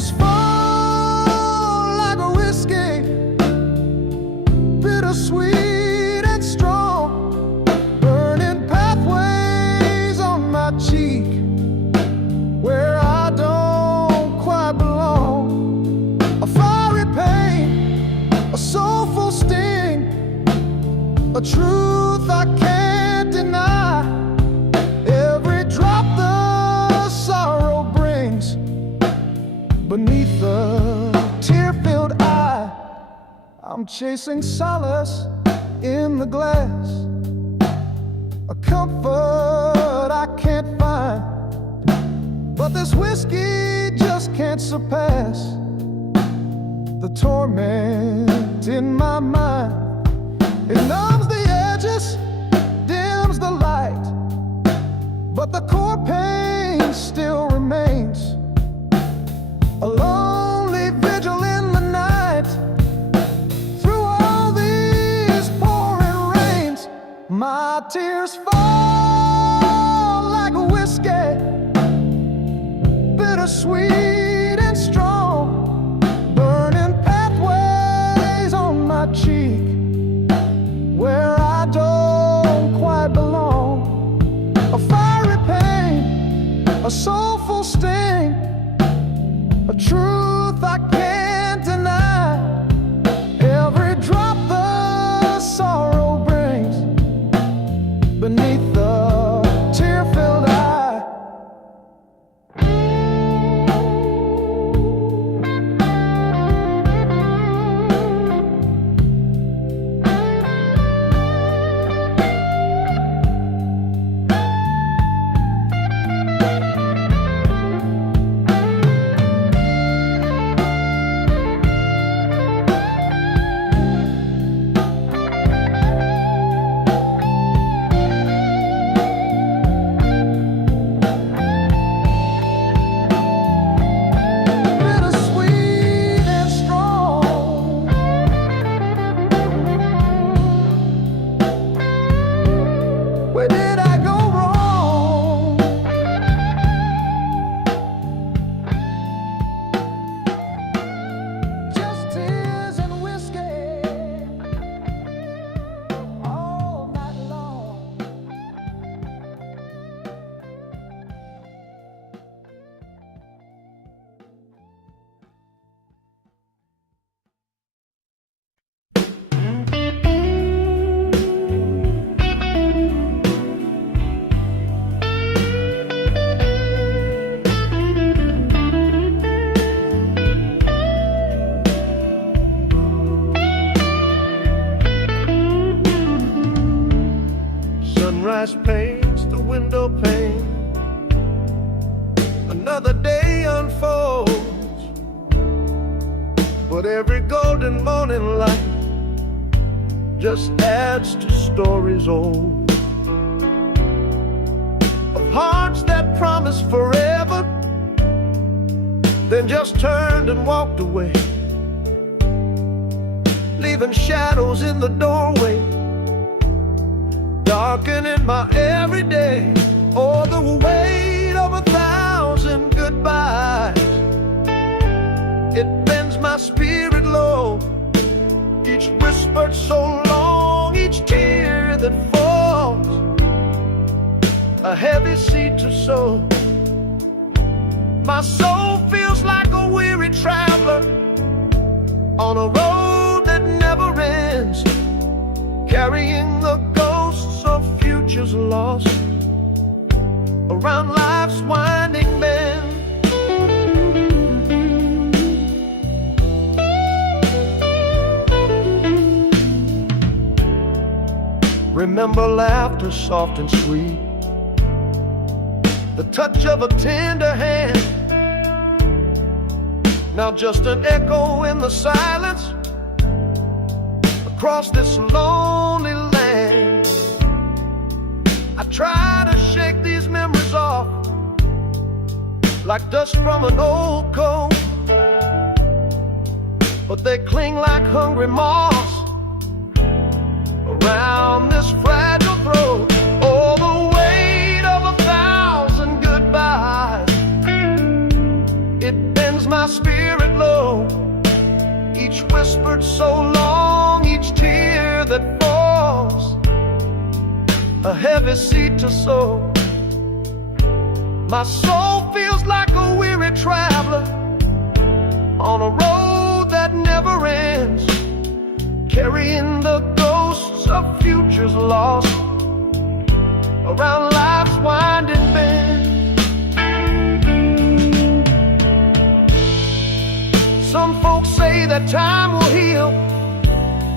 I'm chasing solace in the glass, a comfort I can't find, but this whiskey just can't surpass the torment in my mind. It numbs the edges, dims the light, but the core pain still remains. A lonely vigil in the night, through all these pouring rains. My tears fall like a whiskey, bittersweet and strong, burning pathways on my cheek where I don't quite belong. A fiery pain, a soulful sting, a truth I can't deny. Every drop the sorrow brings beneath the tear-filled eye. Where did I go wrong? Just tears and whiskey all night long. Sunrise paints the window pane, another day unfolds, but every golden morning light just adds to stories old, of hearts that promised forever, then just turned and walked away, leaving shadows in the doorway, darkening my everyday. Oh, the weight of 1,000 goodbyes, it bends my spirit low. Each whispered so long, each tear that falls, a heavy seed to sow. My soul feels like a weary traveler on a road that never ends, carrying the ghosts of futures lost around life's winding bend. Remember laughter soft and sweet, the touch of a tender hand, now just an echo in the silence across this lonely land. I try to shake these memories off like dust from an old coat, but they cling like hungry moths around this fragile throat. Oh, the weight of 1,000 goodbyes, it bends my spirit low. Each whispered so long, each tear that falls, a heavy seed to sow. My soul feels like a weary traveler on a road that never ends, carrying the ghosts of futures lost around life's winding bend. Some folks say that time will heal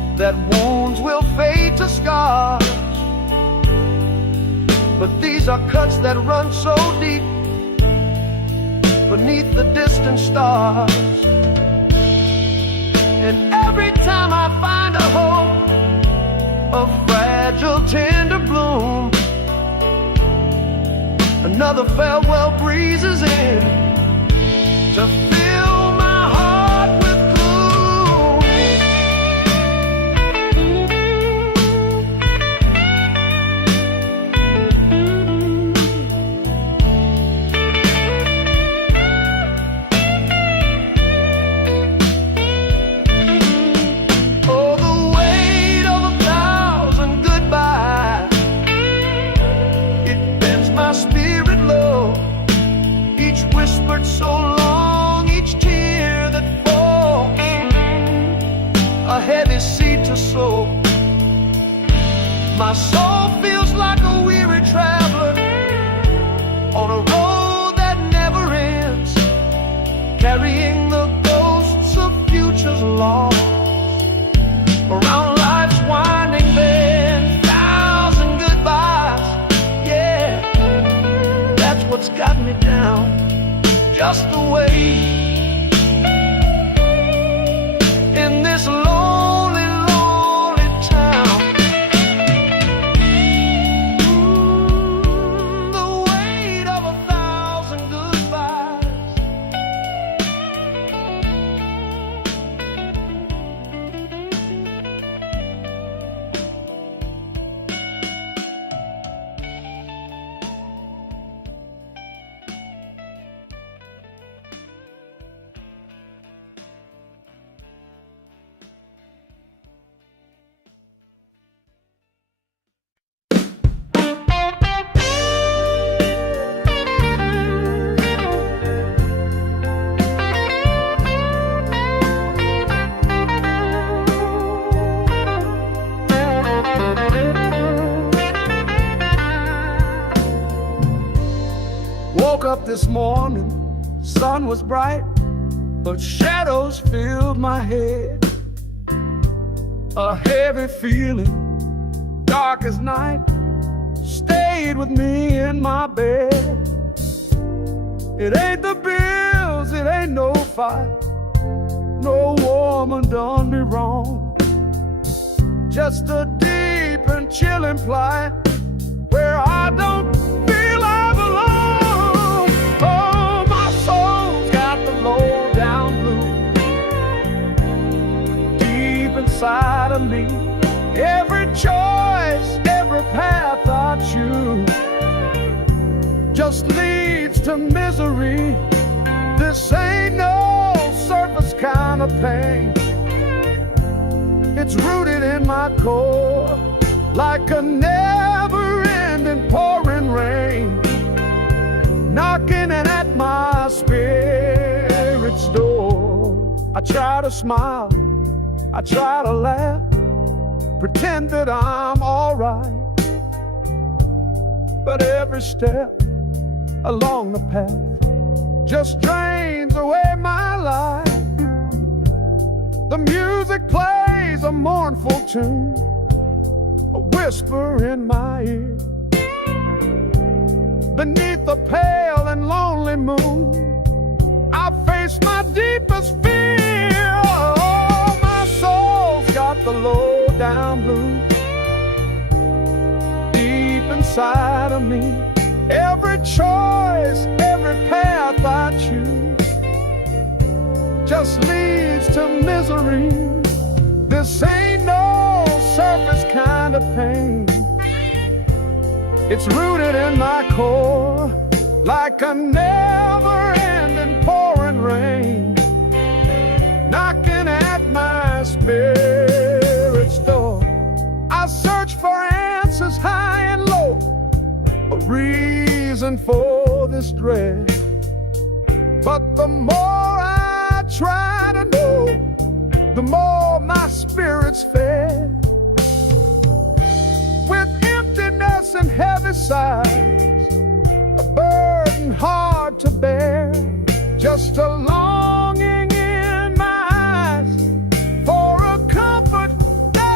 that wounds will fade to scars. But these are cuts that run so deep beneath the distant stars. And every time I find a hope, a fragile, tender bloom, another farewell breezes in to fill my heart with gloom. Oh, the weight of 1,000 goodbyes, it bends my spirit low. Each whispered so long, each tear that falls, a heavy seed to sow. My soul feels like a weary traveler on a road that never ends, carrying the ghosts of futures lost around life's winding bend. 1,000 goodbyes, yeah, that's what's got me down. Just the way in this lonely, lonely town. The weight of 1,000 goodbyes. Woke up this morning, sun was bright, but shadows filled my head. A heavy feeling, dark as night, stayed with me in my bed. It ain't the bills, it ain't no fight, no woman done me wrong. Just a deep and chilling plight where I don't feel I belong. Oh, my soul's got the low down blues deep inside of me. Every choice, every path I choose just leads to misery. This ain't no surface kind of pain. It's rooted in my core like a never-ending pouring rain, knocking at my spirit's door. I try to smile, I try to laugh, pretend that I'm alright, but every step along the path just drains away my life. The music plays a mournful tune, a whisper in my ear. Beneath the pale and lonely moon, I face my deepest fear. Oh, my soul's got the low down blues deep inside of me. Every choice, every path I choose just leads to misery. This ain't no surface kind of pain. It's rooted in my core like a never-ending pouring rain, knocking at my spirit's door. I search for answers high and low, a reason for this dread. But the more I try to know, the more my spirit's fed. With emptiness and heavy sighs, a burden hard to bear, just a longing in my eyes for a comfort that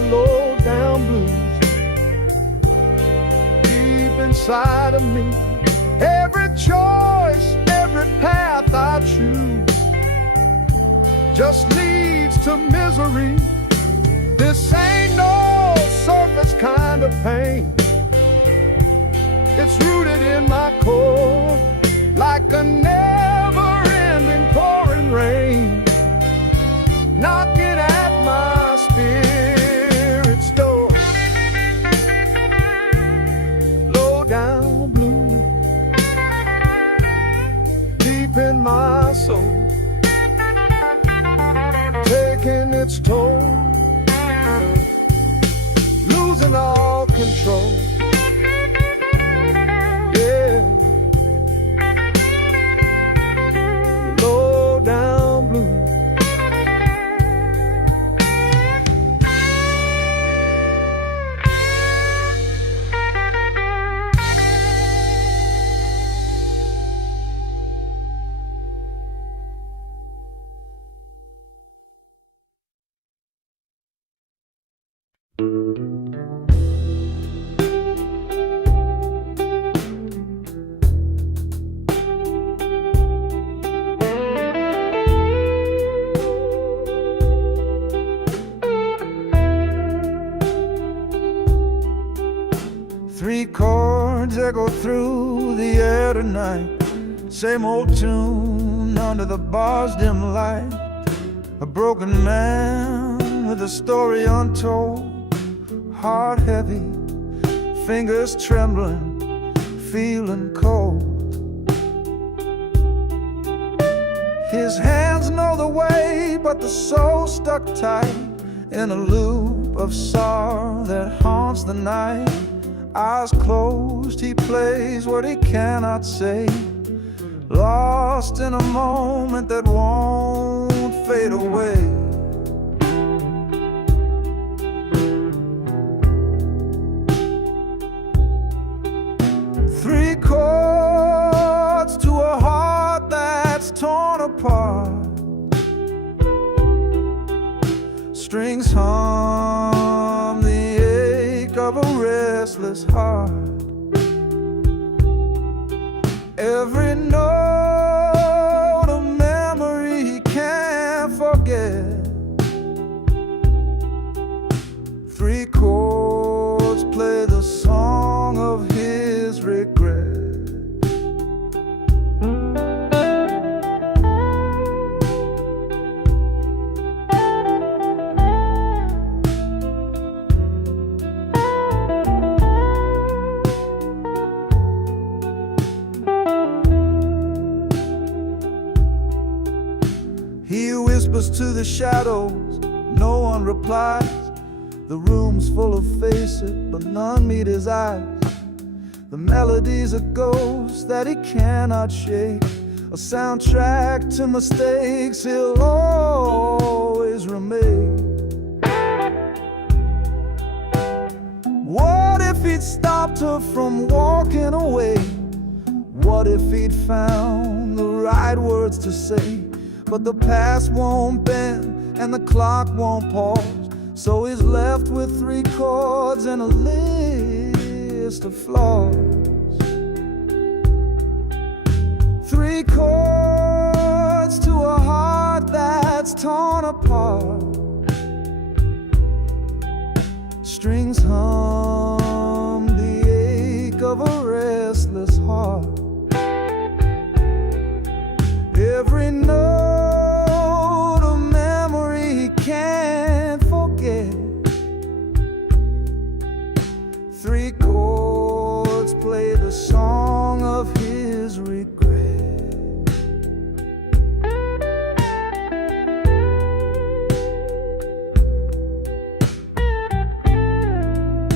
low down blues deep inside of me. Every choice, every path I choose just leads to misery. This ain't no surface kind of pain. It's rooted in my core, like a never-ending pouring rain, knocking at my spirit's door. Low down blue, deep in my soul, taking its toll, losing all control. Yeah, low down blue. Three chords echo through the air tonight. Same old tune under the bar's dim light. A broken man with a story untold. Heart heavy, fingers trembling, feeling cold. His hands know the way, but the soul stuck tight in a loop of sorrow that haunts the night. Eyes closed, he plays what he cannot say, lost in a moment that won't fade away. Three chords to a heart that's torn apart. Strings hum the ache of a restless heart. Every note a memory he can't forget. Three chords play the song of his regret. He whispers to the shadows, no one replies. The room's full of faces, but none meet his eyes. The melody's a ghost that he cannot shake, a soundtrack to mistakes he'll always remake. What if he'd stopped her from walking away? What if he'd found the right words to say? But the past won't bend and the clock won't pause, so he's left with three chords and a list of flaws. Three chords to a heart that's torn apart. Strings hum the ache of a restless heart. Every note a memory he can't forget. Three chords play the song of his regret.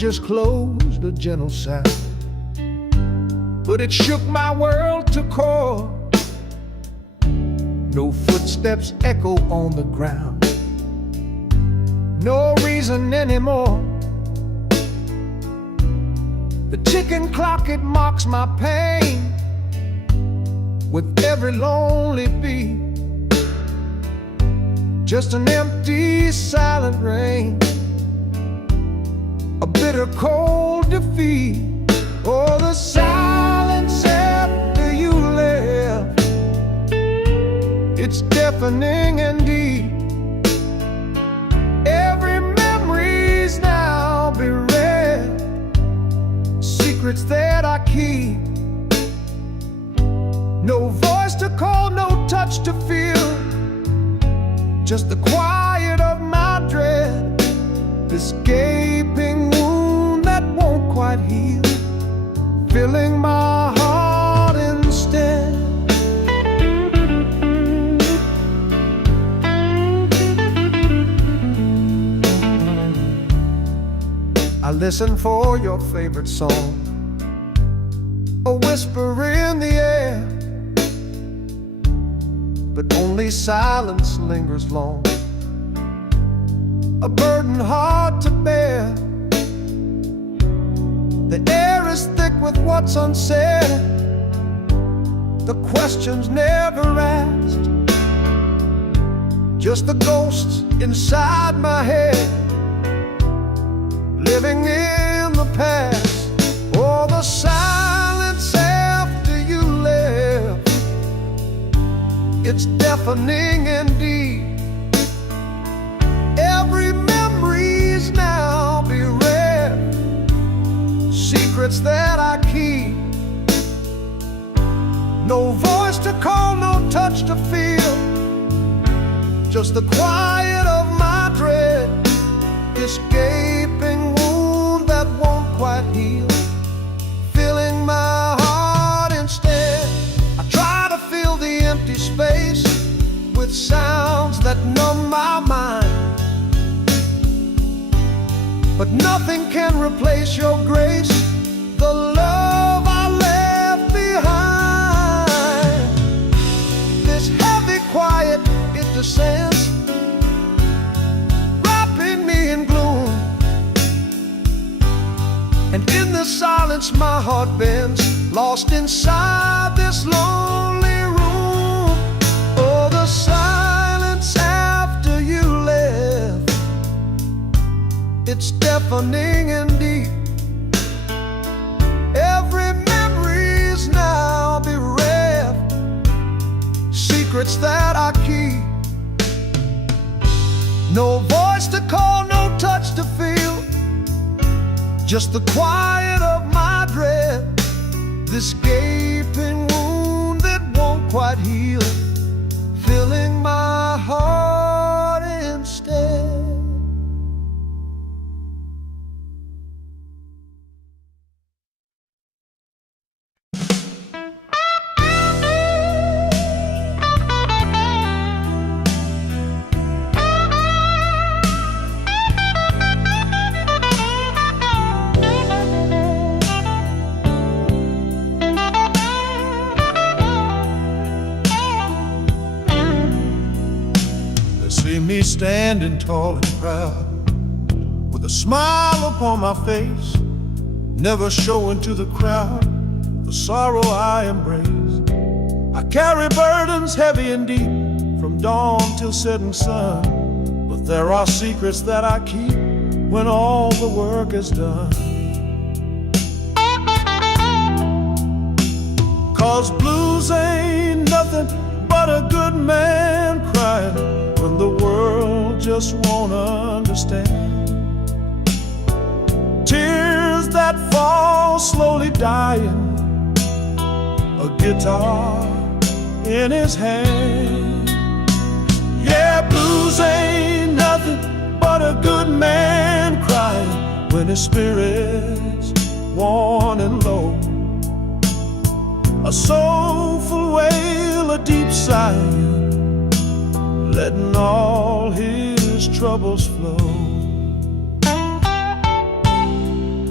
just closed, a gentle sound, but it shook my world to core. No footsteps echo on the ground, no reason anymore. The ticking clock, it mocks my pain with every lonely beat. Just an empty, silent rain, a bitter, cold defeat. Oh, the silence after you left, it's deafening and deep. Every memory's now bereft, secrets that I keep. No voice to call, no touch to feel, just the quiet of my dread, this gaping wound that won't quite heal, filling my heart instead. I listen for your favorite song, a whisper in the air, but only silence lingers long, a burden hard to bear. The air is thick with what's unsaid, the questions never asked, just the ghosts inside my head, living in the past. Oh, the silence after you left, it's deafening and deep. Every memory's now bereft, secrets that I keep. No voice to call, no touch to feel, just the quiet of my dread, this gaping wound that won't quite heal, filling my heart instead. I try to fill the empty space with sounds that numb my mind, but nothing can replace your grace, the love I left behind. This heavy quiet, it descends, wrapping me in gloom, and in the silence my heart bends, lost inside this lonely room. Oh, the silence after you left, it's deafening and deep. Every memory's now bereft, secrets that I keep. No voice to call, no touch to feel, just the quiet of my dread, this gaping wound that won't quite heal, filling my heart instead. See me standing tall and proud, with a smile upon my face, never showing to the crowd the sorrow I embrace. I carry burdens heavy and deep, from dawn till setting sun, but there are secrets that I keep when all the work is done. 'Cause blues ain't nothing but a good man crying when the world just won't understand. Tears that fall slowly dying, a guitar in his hand. Yeah, blues ain't nothing but a good man crying when his spirit's worn and low. A soulful wail, a deep sigh, letting all his troubles flow.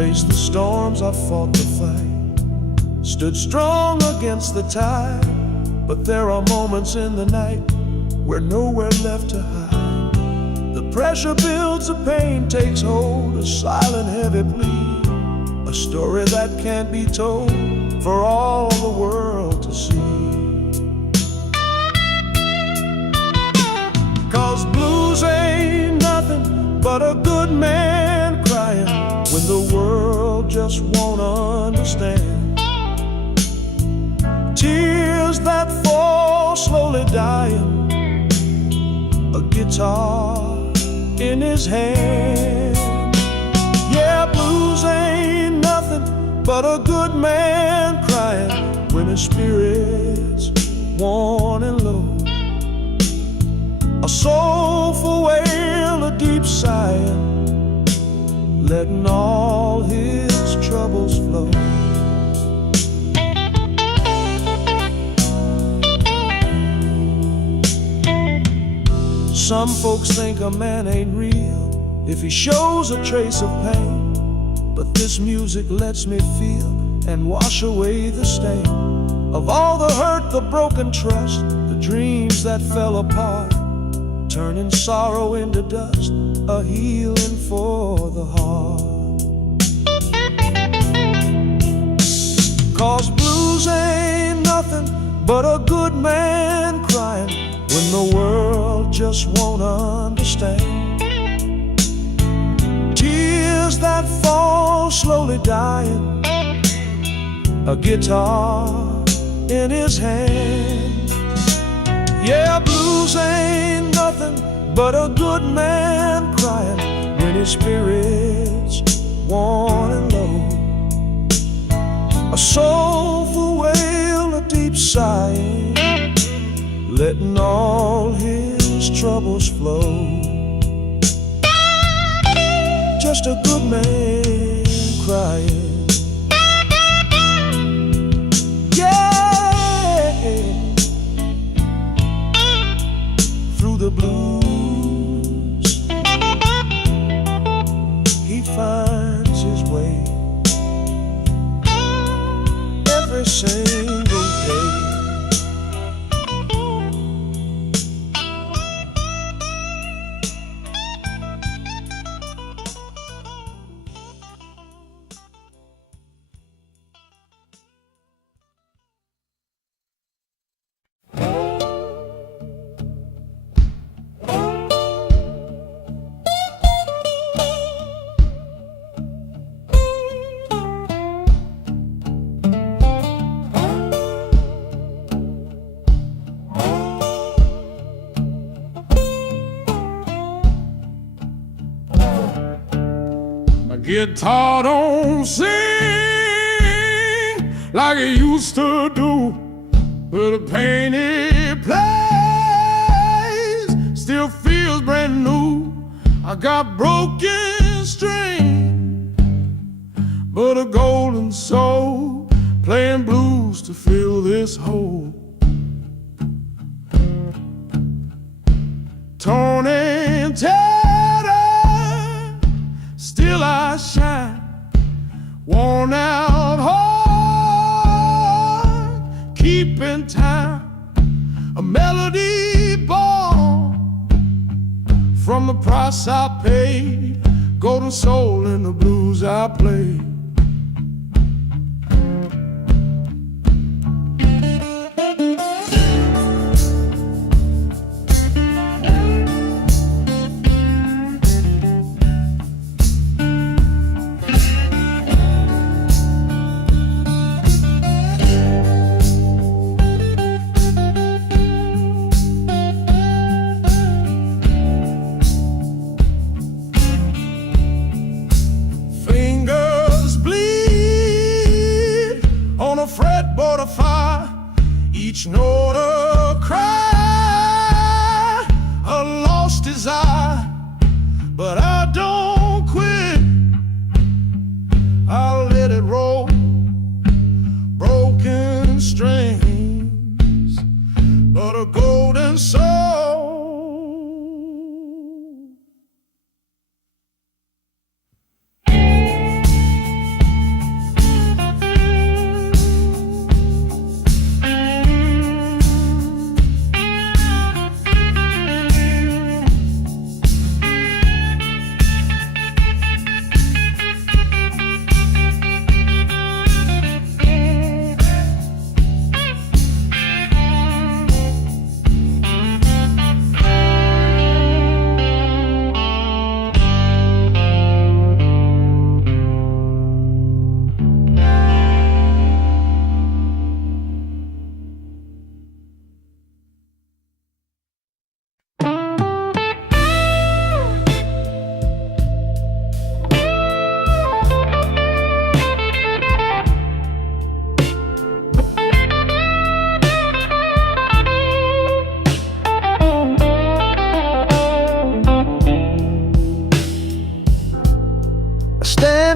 faced the storms, I fought the fight, stood strong against the tide. But there are moments in the night where nowhere left to hide. The pressure builds, the pain takes hold, a silent heavy plea, a story that can't be told for all the world to see. 'Cause blues ain't nothing but a good man crying when the world just won't understand. Tears that fall slowly dying, a guitar in his hand. Yeah, blues ain't nothing but a good man crying when his spirit's worn and low. A soulful wail, a deep sigh, letting all his troubles flow. Some folks think a man ain't real if he shows a trace of pain, but this music lets me feel and wash away the stain of all the hurt, the broken trust, the dreams that fell apart, turning sorrow into dust, a healing for the heart. 'Cause blues ain't nothing but a good man crying when the world just won't understand. Tears that fall slowly dying, a guitar in his hand. Yeah, blues ain't nothing but a good man crying when his spirit's worn and low. A soulful wail, a deep sigh, letting all his troubles flow. Just a good man crying. Yeah, through the blues he finds his way every single day. Guitar don't sing like it used to do, but the pain it plays still feels brand new. I got broken string, but a golden soul playing blues to fill this hole. Torn and tattered, still I shine, worn out heart, keeping time, a melody born from the price I paid, golden soul in the blues I played. Fretboard of fire, each note a cry, a lost desire, but I don't quit. I'll let it roll, broken strings, but a golden soul.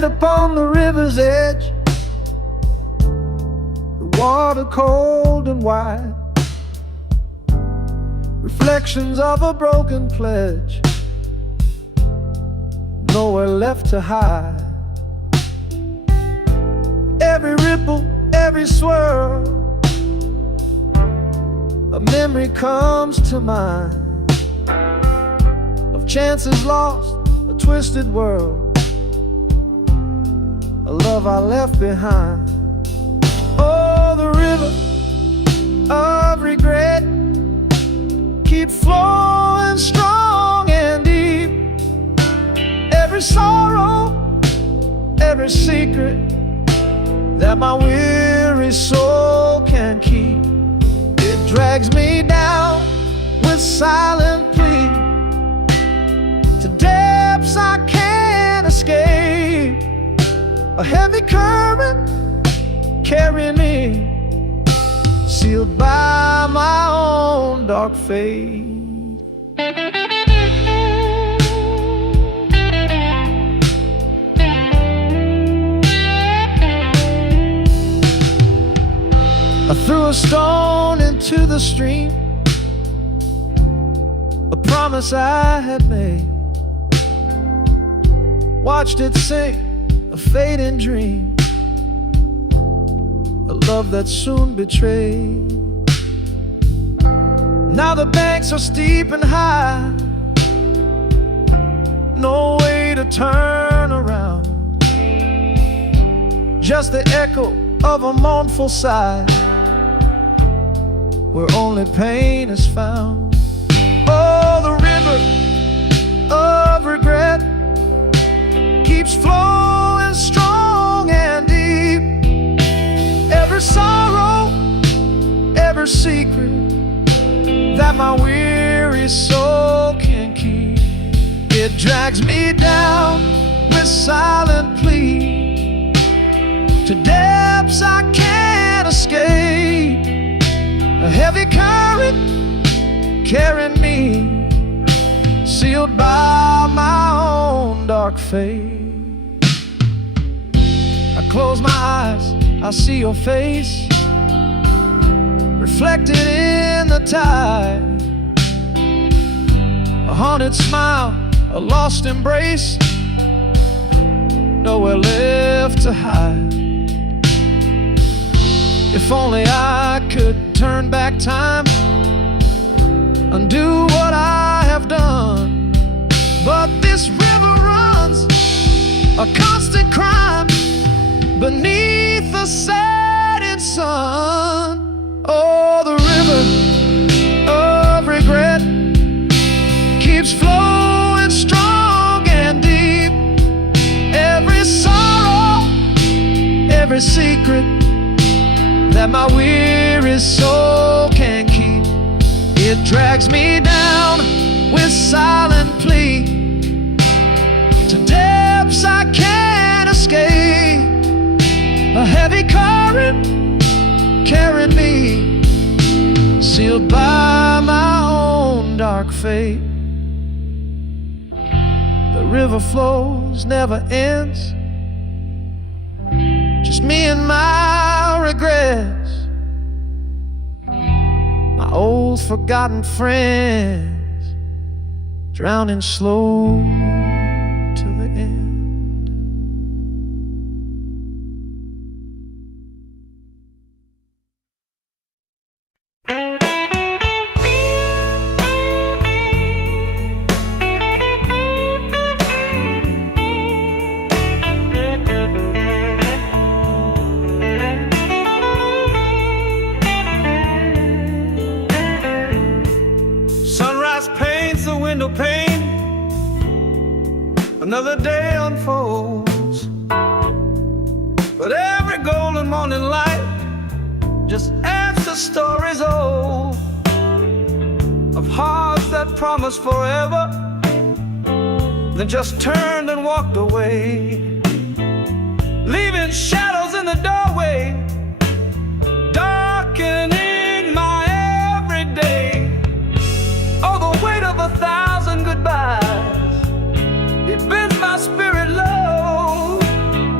upon the river's edge, the water cold and wide, reflections of a broken pledge, nowhere left to hide. Every ripple, every swirl, a memory comes to mind of chances lost, a twisted world, a love I left behind. Oh, the river of regret keeps flowing strong and deep. Every sorrow, every secret that my weary soul can keep, it drags me down with silent plea to depths I can't escape. A heavy current carrying me, sealed by my own dark fate. I threw a stone into the stream, a promise I had made, watched it sink, a fading dream, a love that soon betrayed. Now the banks are steep and high, no way to turn around, just the echo of a mournful sigh, where only pain is found. Oh, the river of regret keeps flowing strong and deep. Every sorrow, every secret that my weary soul can keep, it drags me down with silent plea to depths I can't escape. A heavy current carrying me, sealed by my own dark fate. I close my eyes, I see your face reflected in the tide, a haunted smile, a lost embrace, nowhere left to hide. If only I could turn back time, undo what I have done, but this river runs a constant crime beneath the setting sun. Oh, the river of regret keeps flowing strong and deep. Every sorrow, every secret that my weary soul can keep, it drags me down with silent plea to depths I can't escape. A heavy current carrying me, sealed by my own dark fate. The river flows, never ends, just me and my regrets, my old forgotten friends, drowning slow to the end. Pain, another day unfolds, but every golden morning light just adds to stories old of hearts that promised forever, then just turned and walked away, leaving shadows in the doorway, darkening my everyday. Oh, the weight of 1,000 goodbyes, it bends my spirit low.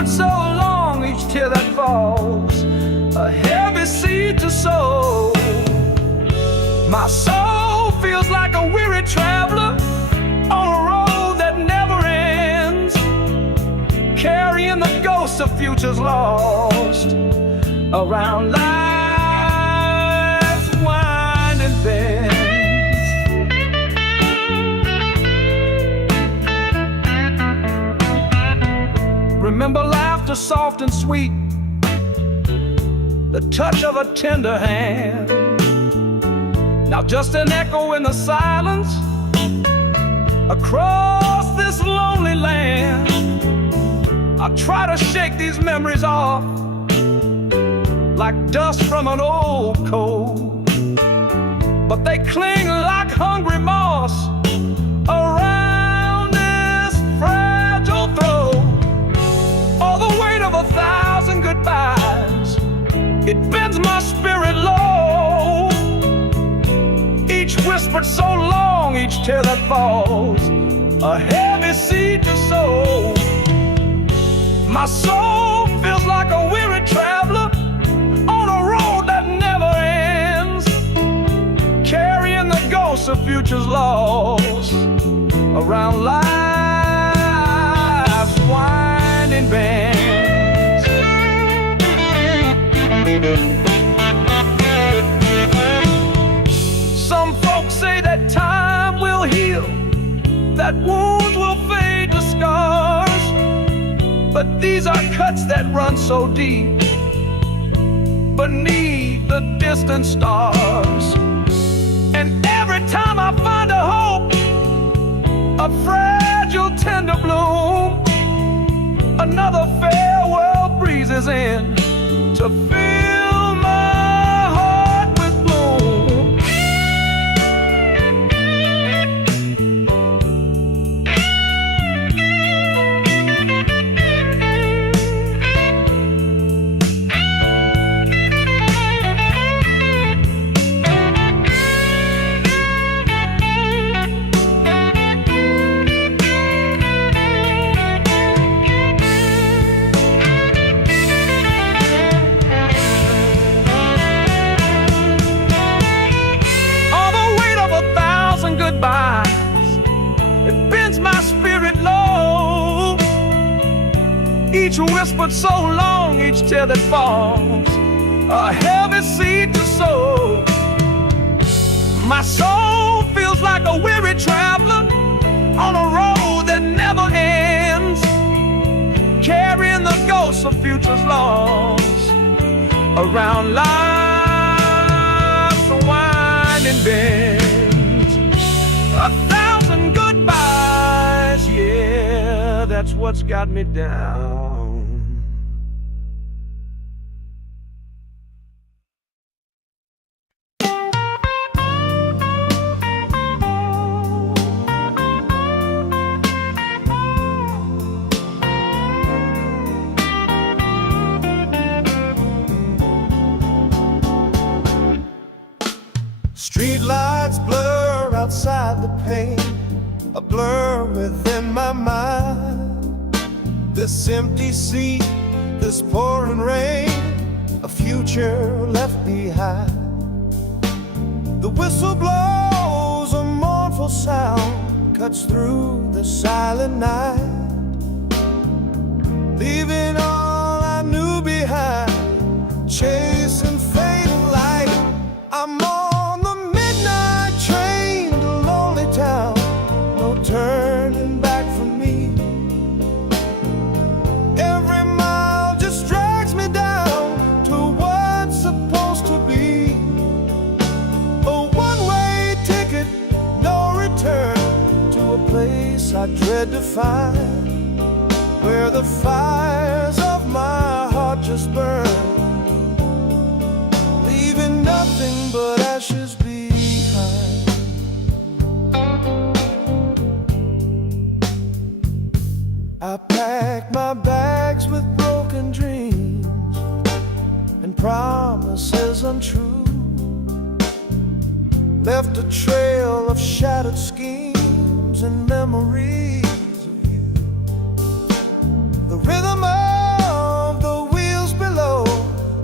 whispered so long, each tear that falls, a heavy seed to sow. My soul feels like a weary traveler on a road that never ends, carrying the ghosts of futures lost around life's winding bends. Remember laughter soft and sweet, the touch of a tender hand. Now just an echo in the silence across this lonely land. I try to shake these memories off like dust from an old coat, but they cling like hungry moss around this fragile throat. All the weight of 1,000 goodbyes, it bends my spirit low. Each whispered so long, each tear that falls, a heavy seed to sow. My soul feels like a weary traveler on a road that never ends, carrying the ghosts of futures lost around life's winding bends. Some folks say that time will heal, that wounds will fade to scars, but these are cuts that run so deep beneath the distant stars. And every time I find a hope, a fragile tender bloom, another farewell breezes in to fill my heart with gloom. It bends my spirit low. Each whispered so long, each tear that falls, a heavy seed to sow. My soul feels like a weary traveler on a road that never ends, carrying the ghosts of futures lost around life's winding bends. 1,000 goodbyes, yeah, that's what's got me down. Street lights blur outside the pane, a blur within my mind. This empty seat, this pouring rain, a future left behind. The whistle blows a mournful sound, cuts through the silent night, leaving all I knew behind, chasing fading light. I'm on the midnight train to lonely town, no turning back for me. Every mile just drags me down to what's supposed to be a one-way ticket, no return, to a place I dread to find, where the fires of my heart just burn, leaving nothing but ashes behind. I packed my bags with broken dreams and promises untrue, left a trail of shattered schemes and memories of you. The rhythm of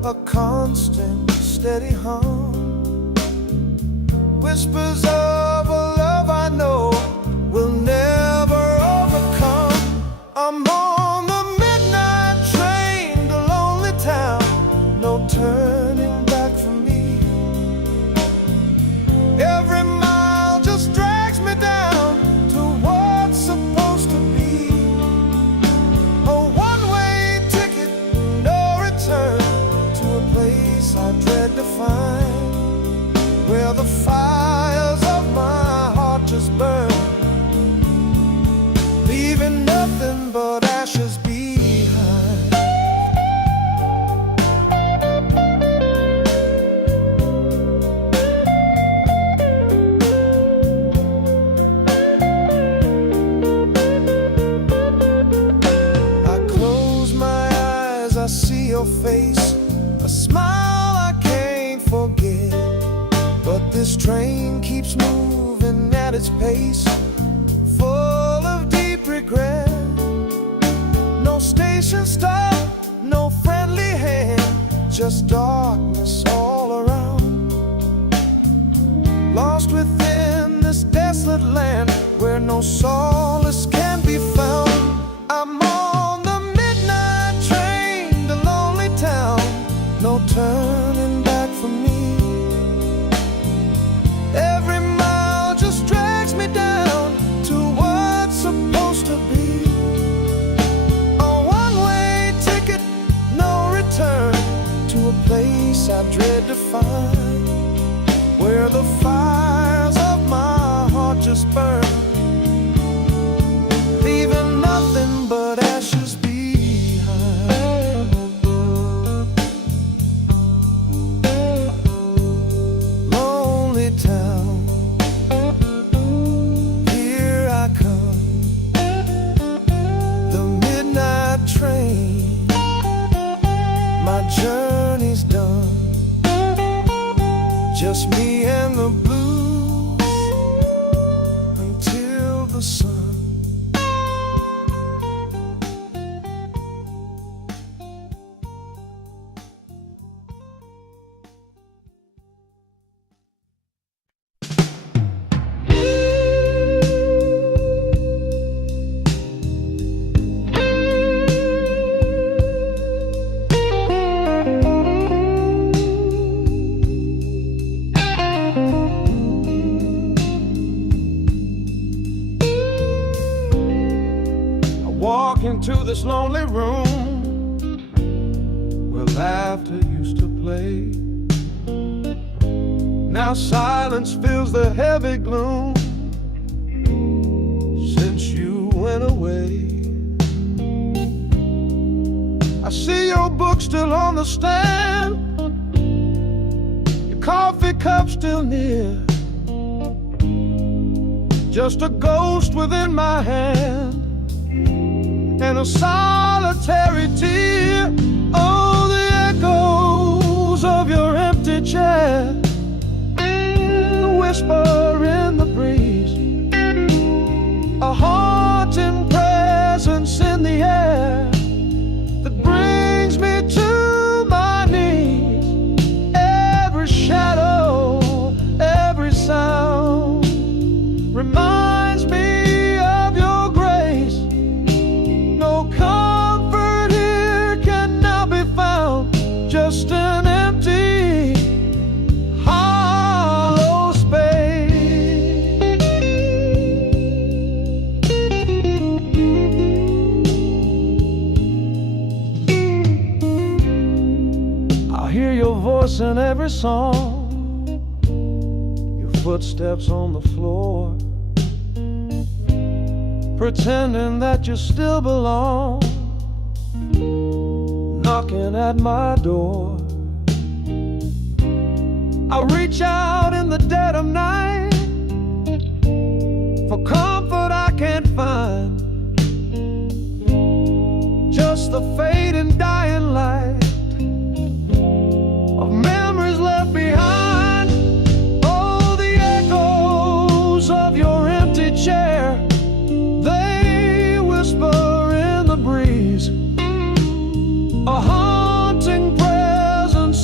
a constant, steady hum. Whispers of a love I know will never overcome. I'm on the midnight train to lonely town, no turning back for me. Every mile just drags me down to what's supposed to be. A one-way ticket, no return, to a place I dread to find, where the fires of my heart just burn, leaving nothing but ashes behind. I close my eyes, I see your face, a smile I can't forget. But this train keeps moving at its pace, full of deep regret. No station stop, no friendly hand, just darkness all around. Lost within this desolate land where no solace can be found. I'm on the midnight train to lonely town, no turning back for me. Every mile just drags me down to what's supposed to be. A one-way ticket, no return, to a place I dread to find, where the fires of my heart just burn, leaving nothing but ashes behind. Lonely town, here I come, the midnight train, my journey's done, just me and the blues until the sun. Walk into this lonely room where laughter used to play. Now silence fills the heavy gloom since you went away. I see your book still on the stand, your coffee cup still near, just a ghost within my hand and a solitary tear. Oh, the echoes of your empty chair, the whisper in the breeze, a haunting presence in the air that brings me to my knees. Every shadow, every sound reminds me of your grace. No comfort here can now be found, just an empty, hollow space. I hear your voice in every song, your footsteps on the floor, pretending that you still belong, knocking at my door. I reach out in the dead of night for comfort I can't find, just the fading dying light of memories left behind. Oh, the echoes of your empty chair, they whisper in the breeze, a haunting presence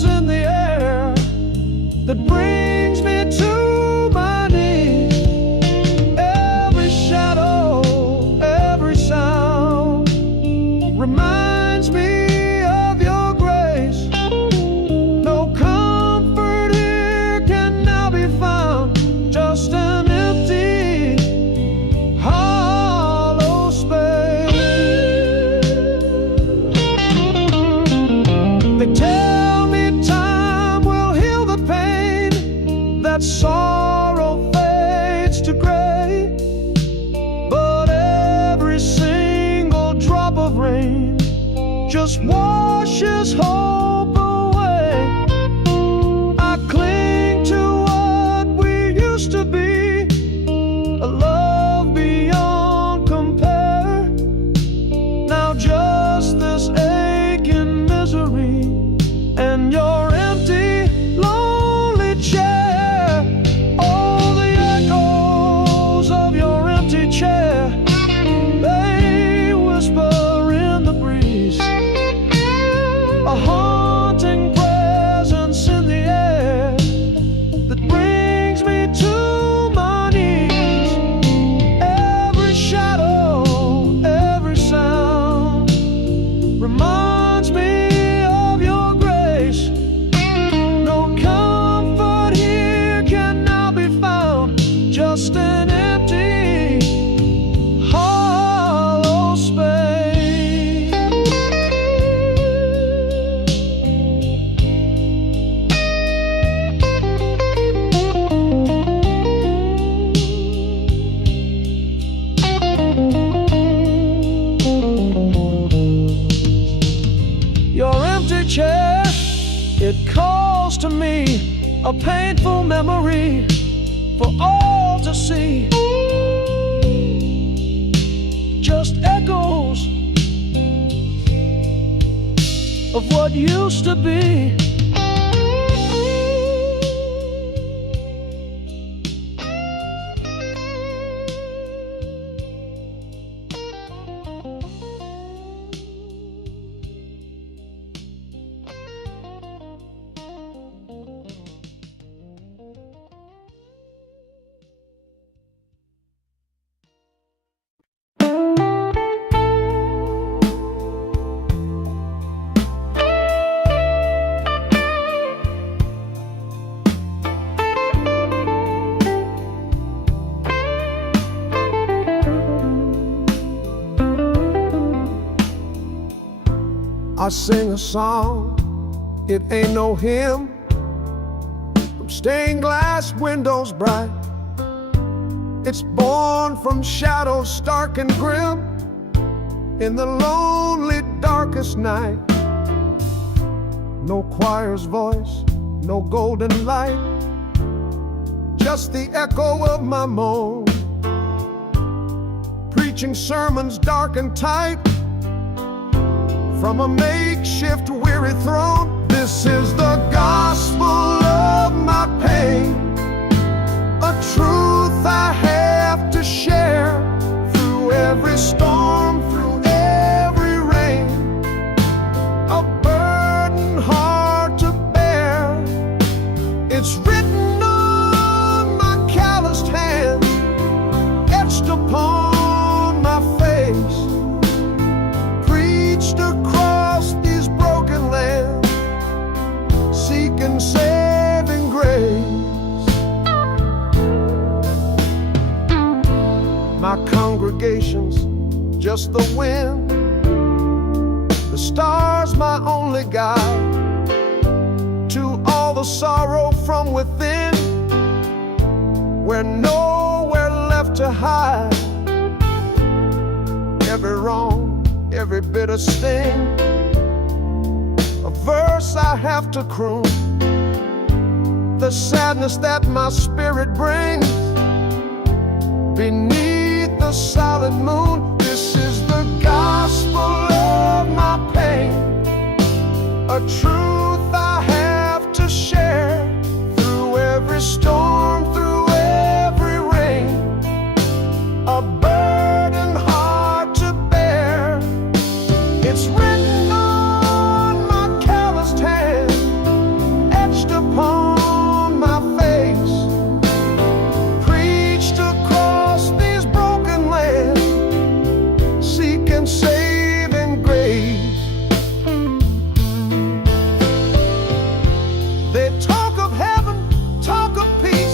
that sorrow fades to gray, but every single drop of rain just washes hope away. I cling to what we used to be, a love beyond compare. Now just this aching misery and your empty, lonely chair. All the echoes of your empty chair, they whisper in the breeze, a haunting presence in the air that brings me to my knees. Every shadow, every sound reminds me of your grace. No comfort here can now be found, just an empty, hollow space. Your empty chair, it calls to me, a painful memory for all to see. Just echoes of what used to be. I sing a song, it ain't no hymn, from stained glass windows bright. It's born from shadows stark and grim, in the lonely darkest night. No choir's voice, no golden light, just the echo of my moan, preaching sermons dark and tight from a makeshift weary throne. This is the gospel of my pain, a truth I have to share through every storm, through every rain, a burden hard to bear. It's written on my calloused hands, etched upon my face, preached across these broken lands, seeking saving grace. My congregation's just the wind, the stars my only guide to all the sorrow from within, where nowhere left to hide. Every wrong, every bitter sting, a verse I have to croon, the sadness that my spirit brings beneath the solid moon. This is the gospel of my pain, a truth I have to share through every storm, through every rain, a burden hard to bear. It's written on my calloused hand, etched upon my face, preached across these broken lands, seeking saving grace. They talk of heaven, talk of peace,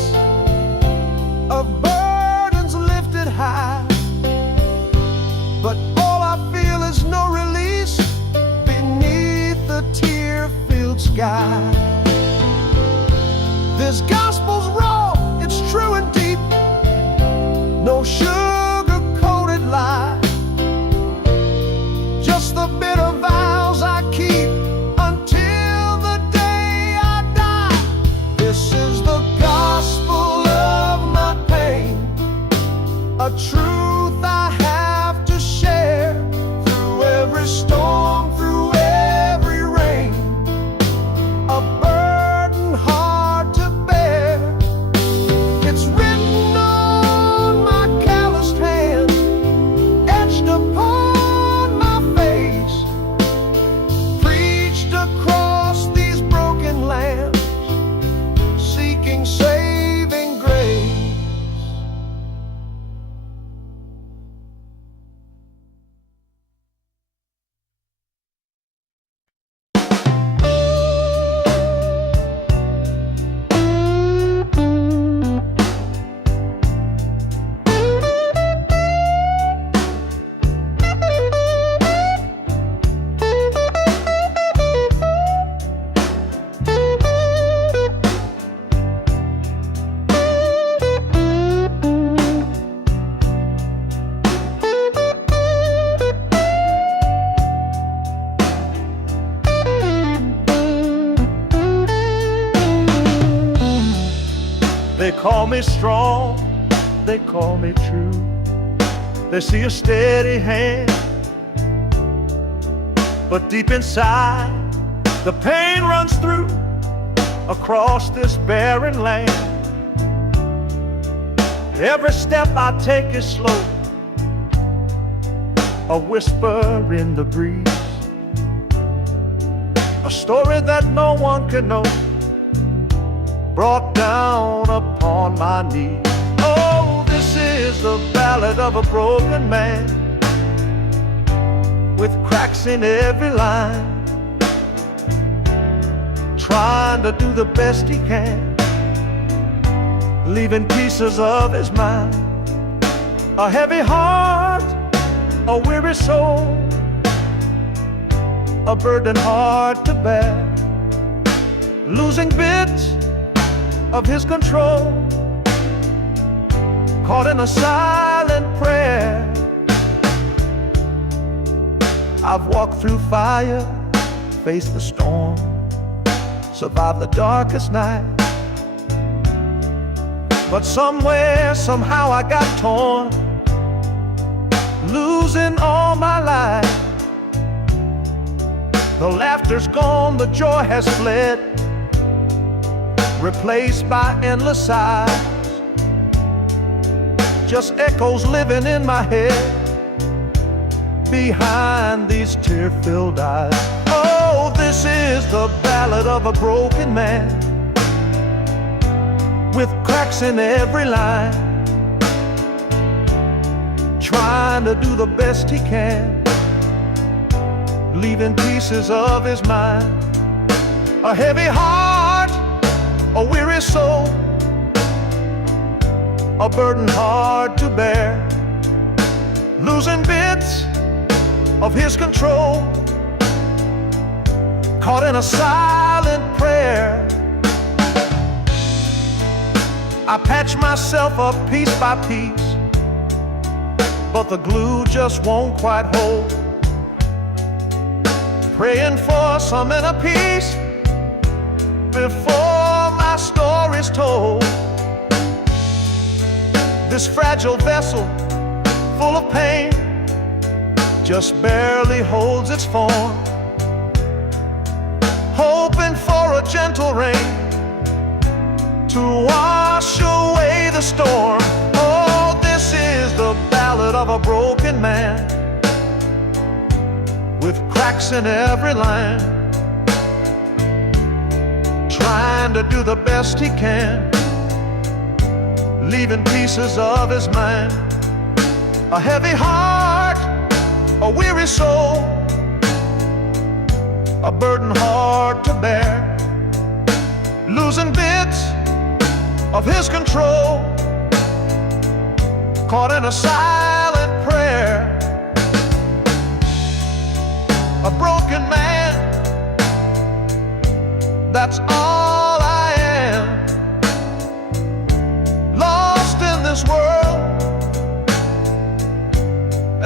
no sugar-coated lie, just the bitter vows I keep until the day I die. This is the gospel of my pain, a truth I have to share through every storm, through every rain, a burden hard to bear. It's written on my calloused hand, etched upon my face, preached across these broken lands, seeking saving grace. They call me strong, they call me true. They see a steady hand, but deep inside the pain runs through across this barren land. Every step I take is slow, a whisper in the breeze, a story that no one can know, brought down upon my knees. Oh, this is the ballad of a broken man, with cracks in every line, trying to do the best he can, leaving pieces of his mind. A heavy heart, a weary soul, a burden hard to bear, losing bits of his control, caught in a silent prayer. I've walked through fire, faced the storm, survived the darkest night, but somewhere, somehow I got torn, losing all my life. The laughter's gone, the joy has fled, replaced by endless sighs, just echoes living in my head behind these tear-filled eyes. Oh, this is the ballad of a broken man, with cracks in every line, trying to do the best he can, leaving pieces of his mind. A heavy heart, a weary soul, a burden hard to bear, losing bits of his control, caught in a silent prayer. I patch myself up piece by piece, but the glue just won't quite hold, praying for some inner peace before my story's told. This fragile vessel, full of pain, just barely holds its form, hoping for a gentle rain to wash away the storm. Oh, this is the ballad of a broken man, with cracks in every line, trying to do the best he can, leaving pieces of his mind. A heavy heart, a weary soul, a burden hard to bear, losing bits of his control, caught in a silent prayer. A broken man, that's all I am, lost in this world,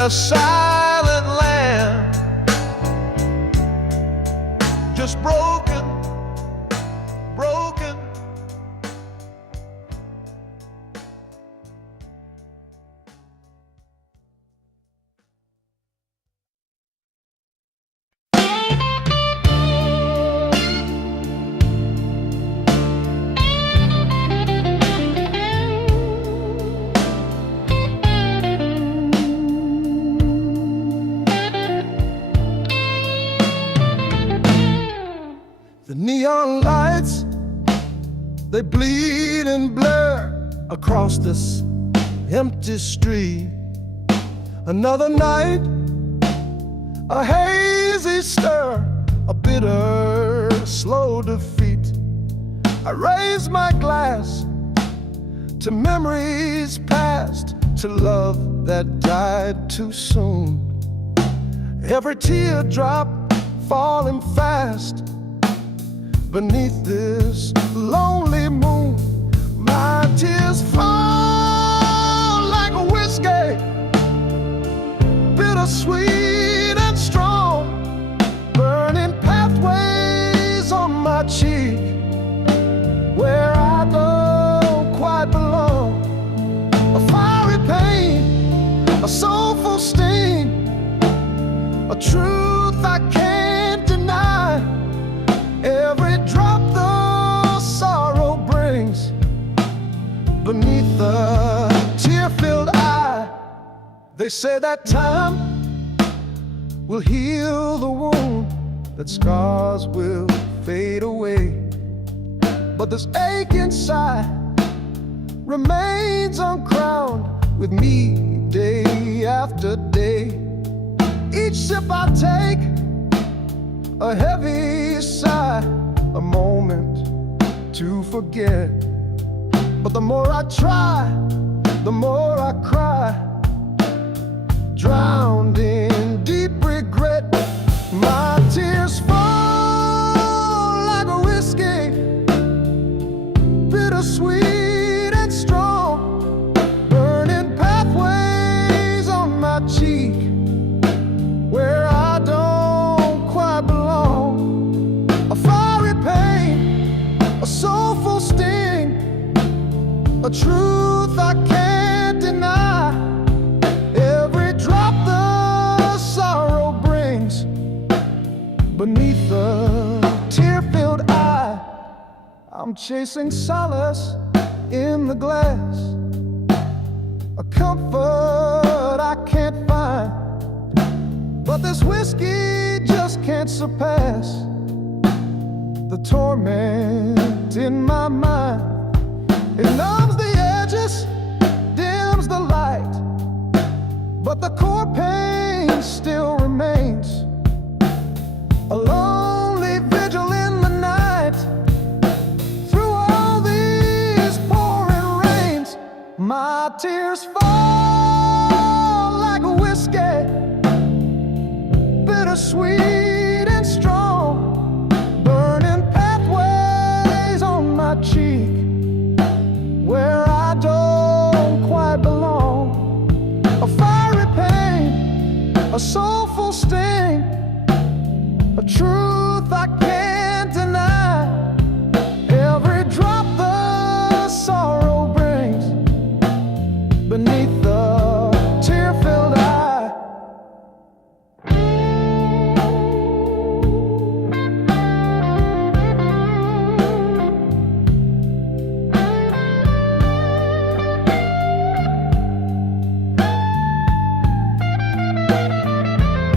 a silent land, just broken, broken. The neon lights, they bleed and blur across this empty street. Another night, a hazy stir, a bitter, slow defeat. I raise my glass to memories past, to love that died too soon. Every teardrop falling fast beneath this lonely moon. My tears fall like a whiskey, bittersweet and strong, burning pathways on my cheek where I don't quite belong. A fiery pain, a soulful sting, a truth I can't deny. Every drop the sorrow brings beneath the tear-filled eye. They say that time will heal the wound, that scars will fade away, but this ache inside remains uncrowned with me day after day. Each sip I take, a heavy sigh, a moment to forget. But the more I try, the more I cry, drowned in deep regret. My tears fall like a whiskey, bittersweet and strong, burning pathways on my cheek where I don't quite belong. A fiery pain, a soulful sting, a truth I can't deny. Every drop the sorrow brings beneath the tear-filled eye. I'm chasing solace in the glass, a comfort I can't find, but this whiskey just can't surpass the torment in my mind. It numbs the edges, dims the light, but the core pain still remains. A lonely vigil in the night, through all these pouring rains. My tears fall like a whiskey, bittersweet and strong, burning pathways on my cheek where I don't quite belong. A fiery pain, a soulful sting, a truth I can't deny. Every drop the sorrow brings beneath the tear-filled eye.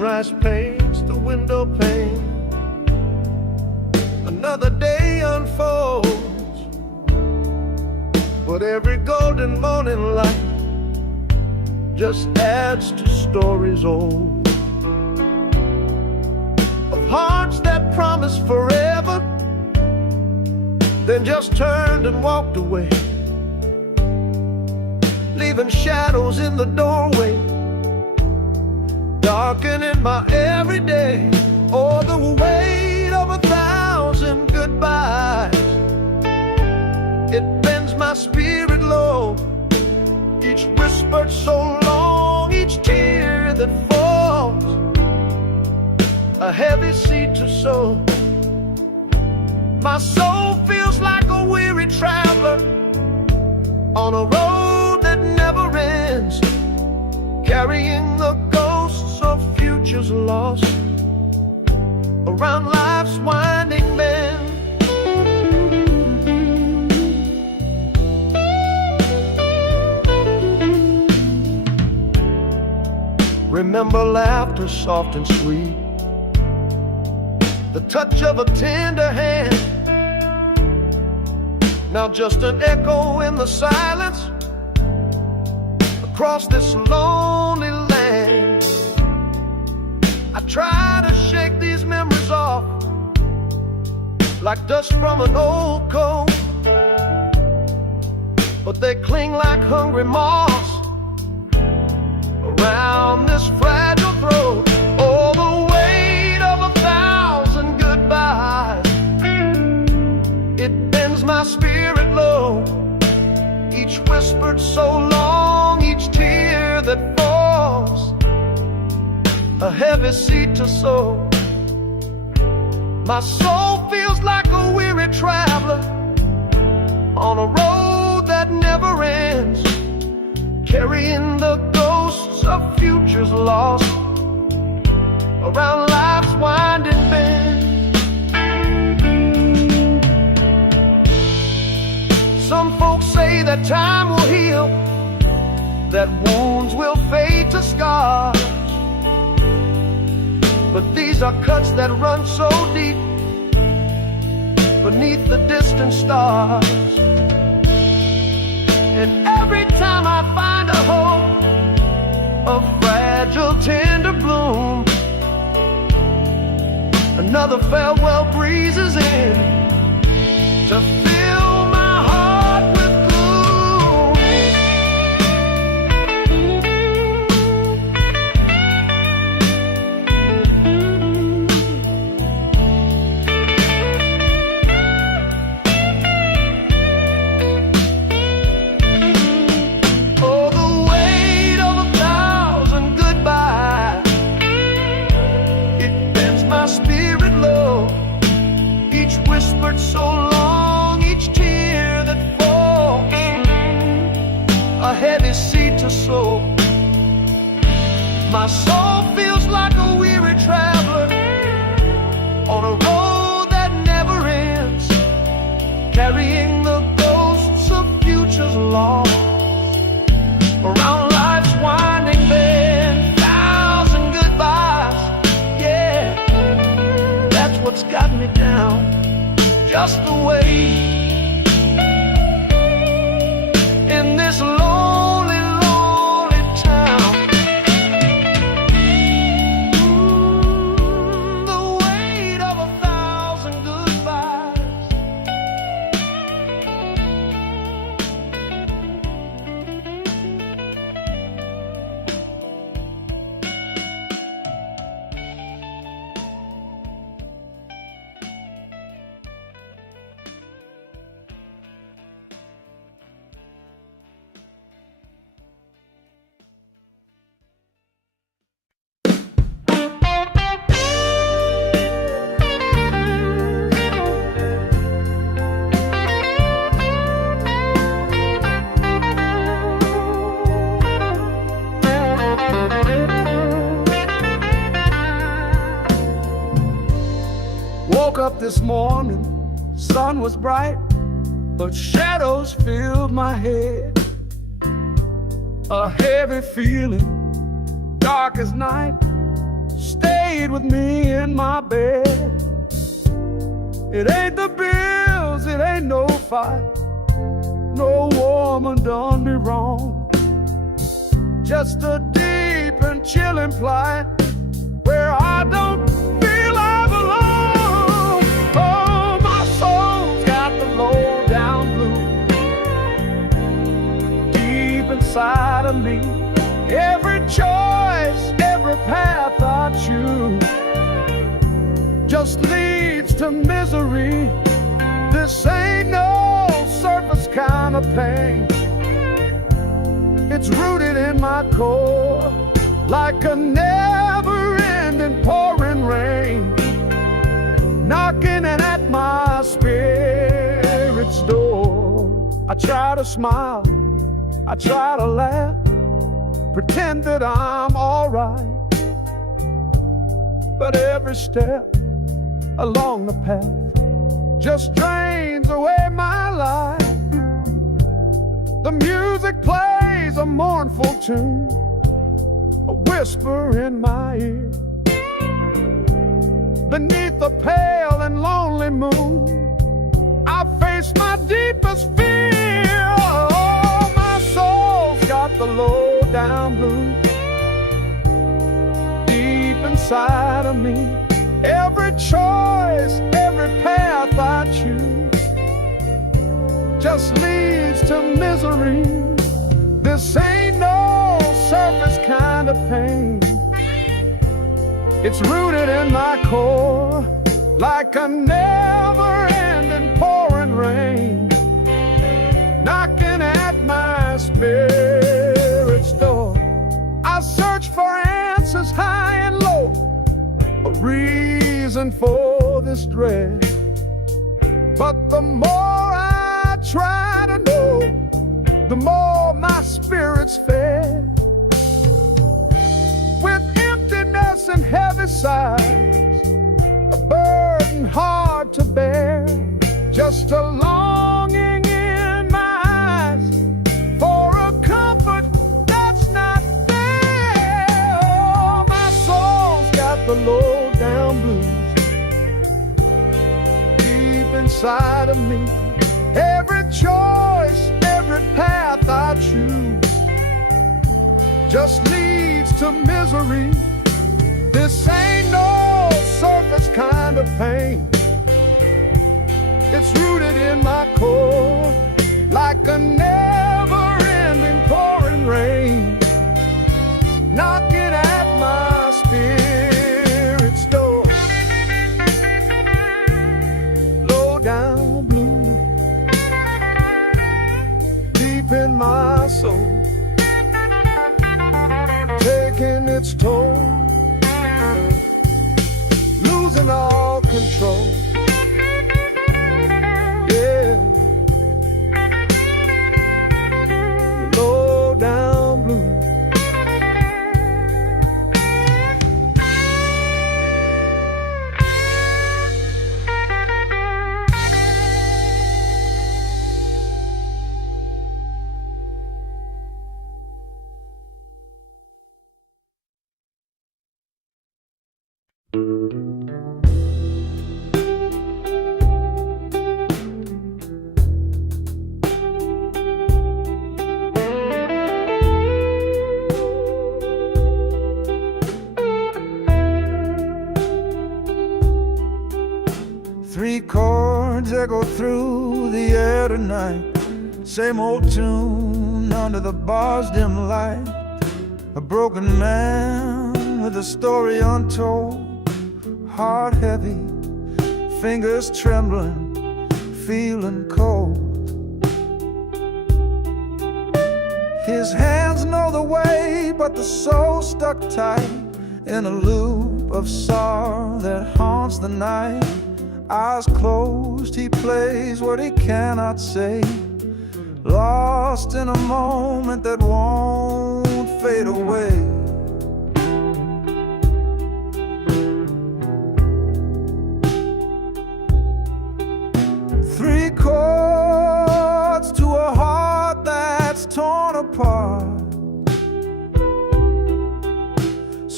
Sunrise paints the window pane. Another day unfolds, but every golden morning light just adds to stories old, of hearts that promised forever, then just turned and walked away, leaving shadows in the doorway, darkening my everyday. Oh, the weight of 1,000 goodbyes, it bends my spirit low. Each whispered so long, each tear that falls, a heavy seed to sow. My soul feels like a weary traveler on a road that never ends, carrying the ghosts of futures lost around life's winding bend. Remember laughter soft and sweet, the touch of a tender hand, now just an echo in the silence across this lonely land. I try to shake these memories off like dust from an old coat, but they cling like hungry moths around this fragile throat. Oh, the weight of 1,000 goodbyes, it bends my spirit low. Each whispered so long, each tear that falls, a heavy seed to sow. My soul feels like a weary traveler on a road that never ends, carrying the ghosts of futures lost around life's winding bend. Some folks say that time will heal, that wounds will fade to scars, but these are cuts that run so deep beneath the distant stars. And every time I find a hope, a fragile tender bloom, another farewell breezes in to fill my heart with so long, each tear that falls, a heavy seed to sow. My soul feels like a weary traveler on a road that never ends, carrying the ghosts of futures lost around life's winding bend. 1,000 goodbyes, yeah, that's what's got me down. Just the way in this lonely, lonely town. The weight of 1,000 goodbyes. Woke up this morning, sun was bright, but shadows filled my head. A heavy feeling, dark as night, stayed with me in my bed. It ain't the bills, it ain't no fight, no woman done me wrong. Just a deep and chilling plight where I don't feel I belong. Oh, my soul's got the low down blues deep inside of me. Every choice, every path I choose just leads to misery. This ain't no surface kind of pain. It's rooted in my core like a never-ending pouring rain, knocking at my spirit's door. I try to smile, I try to laugh, pretend that I'm alright, but every step along the path just drains away my life. The music plays a mournful tune, a whisper in my ear. Beneath the pale and lonely moon, I face my deepest fear. Oh, my soul's got the low down blues deep inside of me. Every choice, every path I choose just leads to misery. This ain't no surface kind of pain. It's rooted in my core like a never-ending pouring rain, knocking at my spirit's door. I search for answers high and low, a reason for this dread, but the more I try to know, the more my spirit's fed. With emptiness and heavy sighs, a burden hard to bear, just a longing in my eyes for a comfort that's not there. Oh, my soul's got the low down blues deep inside of me. Every choice, every path I choose just leads to misery. This ain't no surface kind of pain. It's rooted in my core like a never-ending pouring rain, knocking at my spirit's door. Low down blue deep in my soul, taking its toll, losing all control. Yeah, low down blue. Three chords echo through the air tonight, same old tune under the bar's dim light. A broken man with a story untold, heart heavy, fingers trembling, feeling cold. His hands know the way, but the soul stuck tight in a loop of sorrow that haunts the night. Eyes closed, he plays what he cannot say, lost in a moment that won't fade away. Three chords to a heart that's torn apart,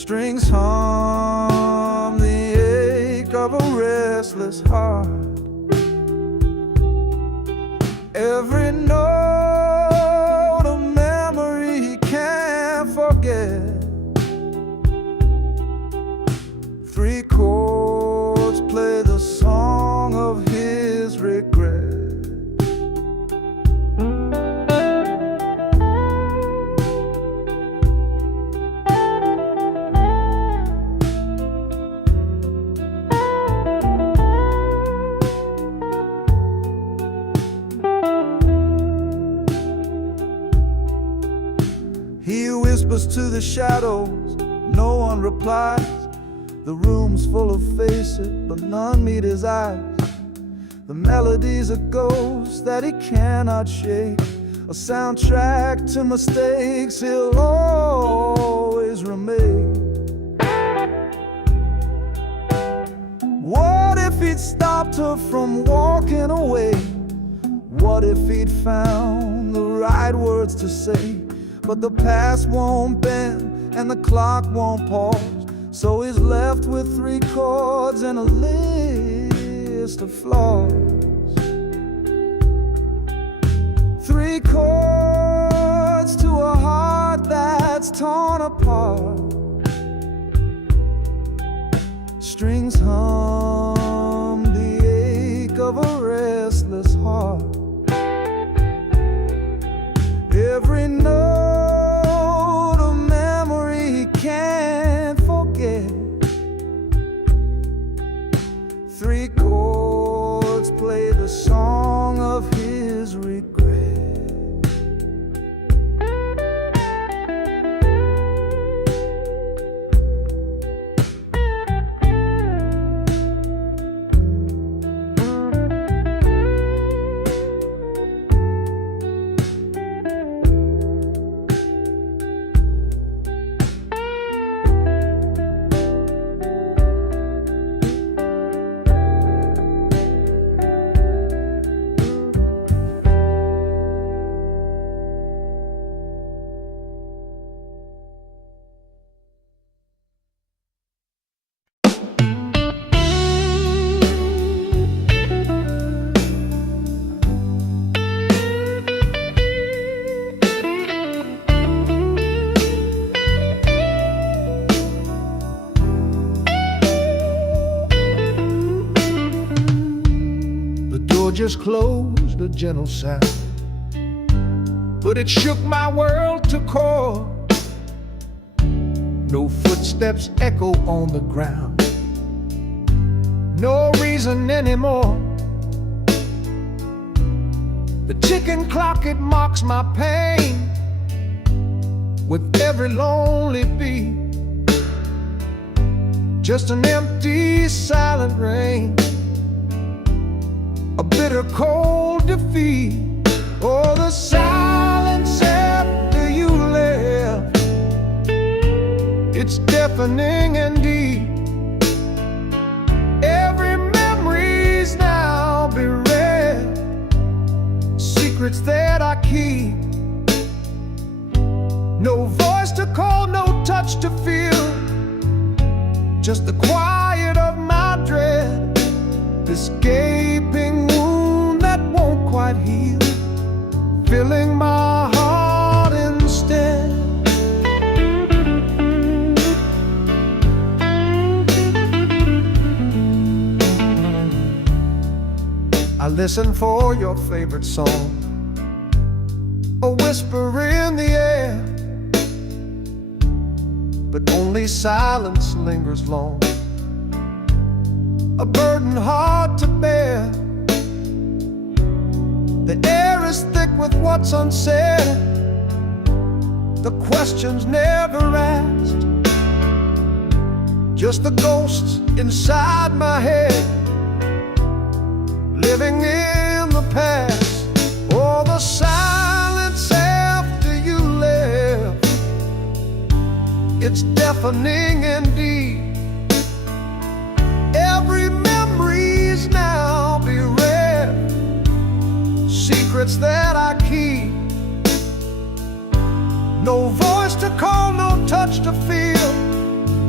Strings hum the ache of a restless heart. Every note a memory he can't forget. Three chords play the song of his regret. He whispers to the shadows, no one replies. The room's full of faces, but none meet his eyes. The melody's a ghost that he cannot shake, a soundtrack to mistakes he'll always remake. What if he'd stopped her from walking away? What if he'd found the right words to say? But the past won't bend and the clock won't pause, so he's left with three chords and a list of flaws. Three chords to a heart that's torn apart. Strings hum the ache of a restless heart. Every note a memory he can't forget. Three chords play the song of his regret. Just closed, a gentle sound, but it shook my world to core. No footsteps echo on the ground, no reason anymore. The ticking clock, it mocks my pain with every lonely beat. Just an empty, silent rain, a bitter cold defeat. Oh, the silence after you left, it's deafening indeed. Every memory's now bereft, secrets that I keep. No voice to call, no touch to feel, just the quiet of my dread. This gaping wound that won't quite heal, filling my heart instead. I listen for your favorite song, a whisper in the air, but only silence lingers long, a burden hard to bear. The air is thick with what's unsaid, the questions never asked, just the ghosts inside my head, living in the past. Oh, the silence after you left, it's deafening indeed. Every memory's now bereft, secrets that I keep. No voice to call, no touch to feel,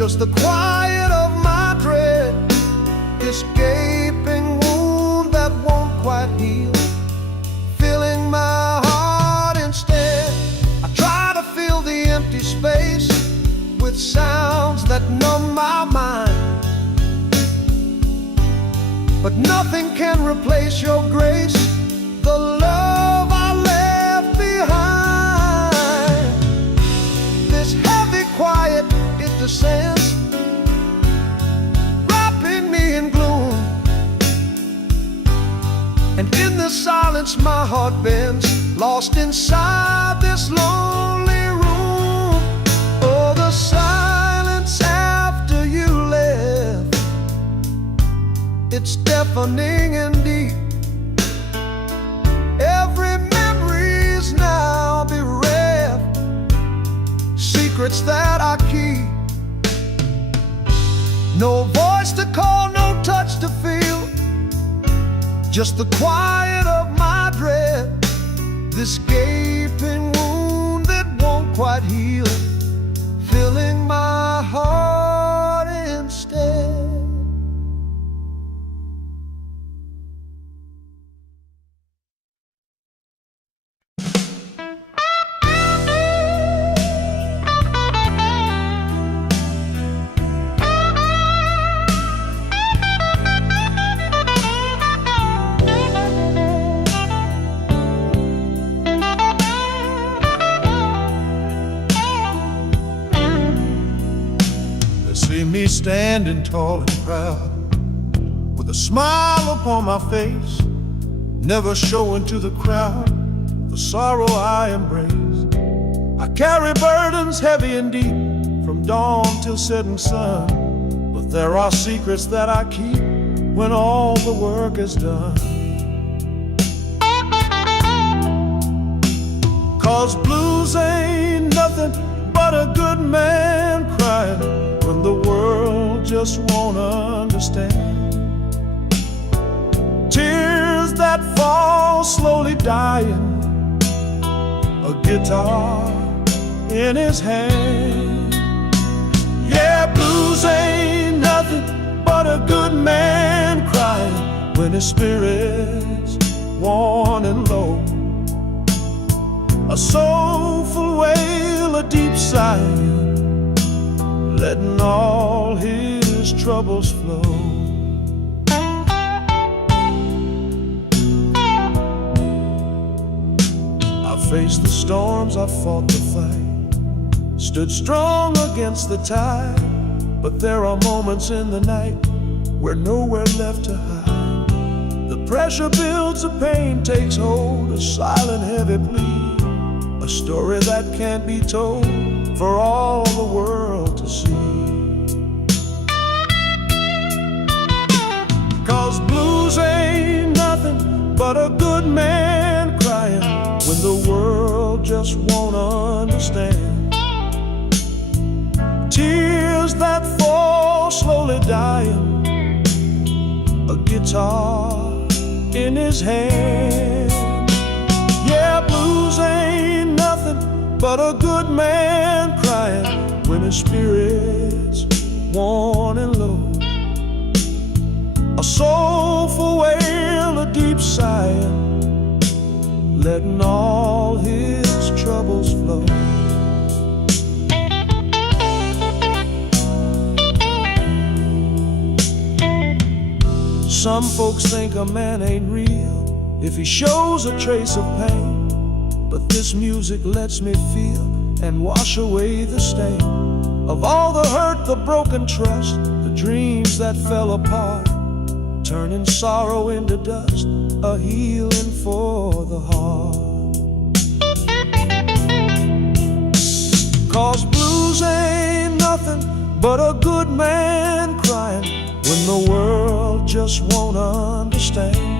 just the quiet of my dread, this gaping wound that won't quite heal, filling my heart instead. I try to fill the empty space with sounds that numb my mind, but nothing can replace your grace, the love I left behind. This heavy quiet, it descends, wrapping me in gloom, and in the silence my heart bends, lost inside this lonely room. Oh, the silence after you left, it's deafening and deep. Every memory's now bereft, secrets that I keep. No voice to call, no touch to feel, just the quiet of my dread, this gaping wound that won't quite heal, filling my heart instead. See me standing tall and proud, with a smile upon my face, never showing to the crowd the sorrow I embrace. I carry burdens heavy and deep, from dawn till setting sun, but there are secrets that I keep when all the work is done. 'Cause blues ain't nothing but a good man crying when the world just won't understand. Tears that fall slowly dying, a guitar in his hand. Yeah, blues ain't nothing but a good man crying when his spirit's worn and low. A soulful wail, a deep sigh, letting all his troubles flow. I faced the storms, I fought the fight, stood strong against the tide, but there are moments in the night where nowhere left to hide. The pressure builds, the pain takes hold, a silent heavy plea, a story that can't be told for all the world to see. 'Cause blues ain't nothing but a good man crying when the world just won't understand. Tears that fall slowly dying, a guitar in his hand. Yeah, blues ain't nothing but a good man crying when his spirit's worn and low. A soulful wail, a deep sigh, letting all his troubles flow. Some folks think a man ain't real if he shows a trace of pain, but this music lets me feel and wash away the stain of all the hurt, the broken trust, the dreams that fell apart, turning sorrow into dust, a healing for the heart. 'Cause blues ain't nothing but a good man crying when the world just won't understand.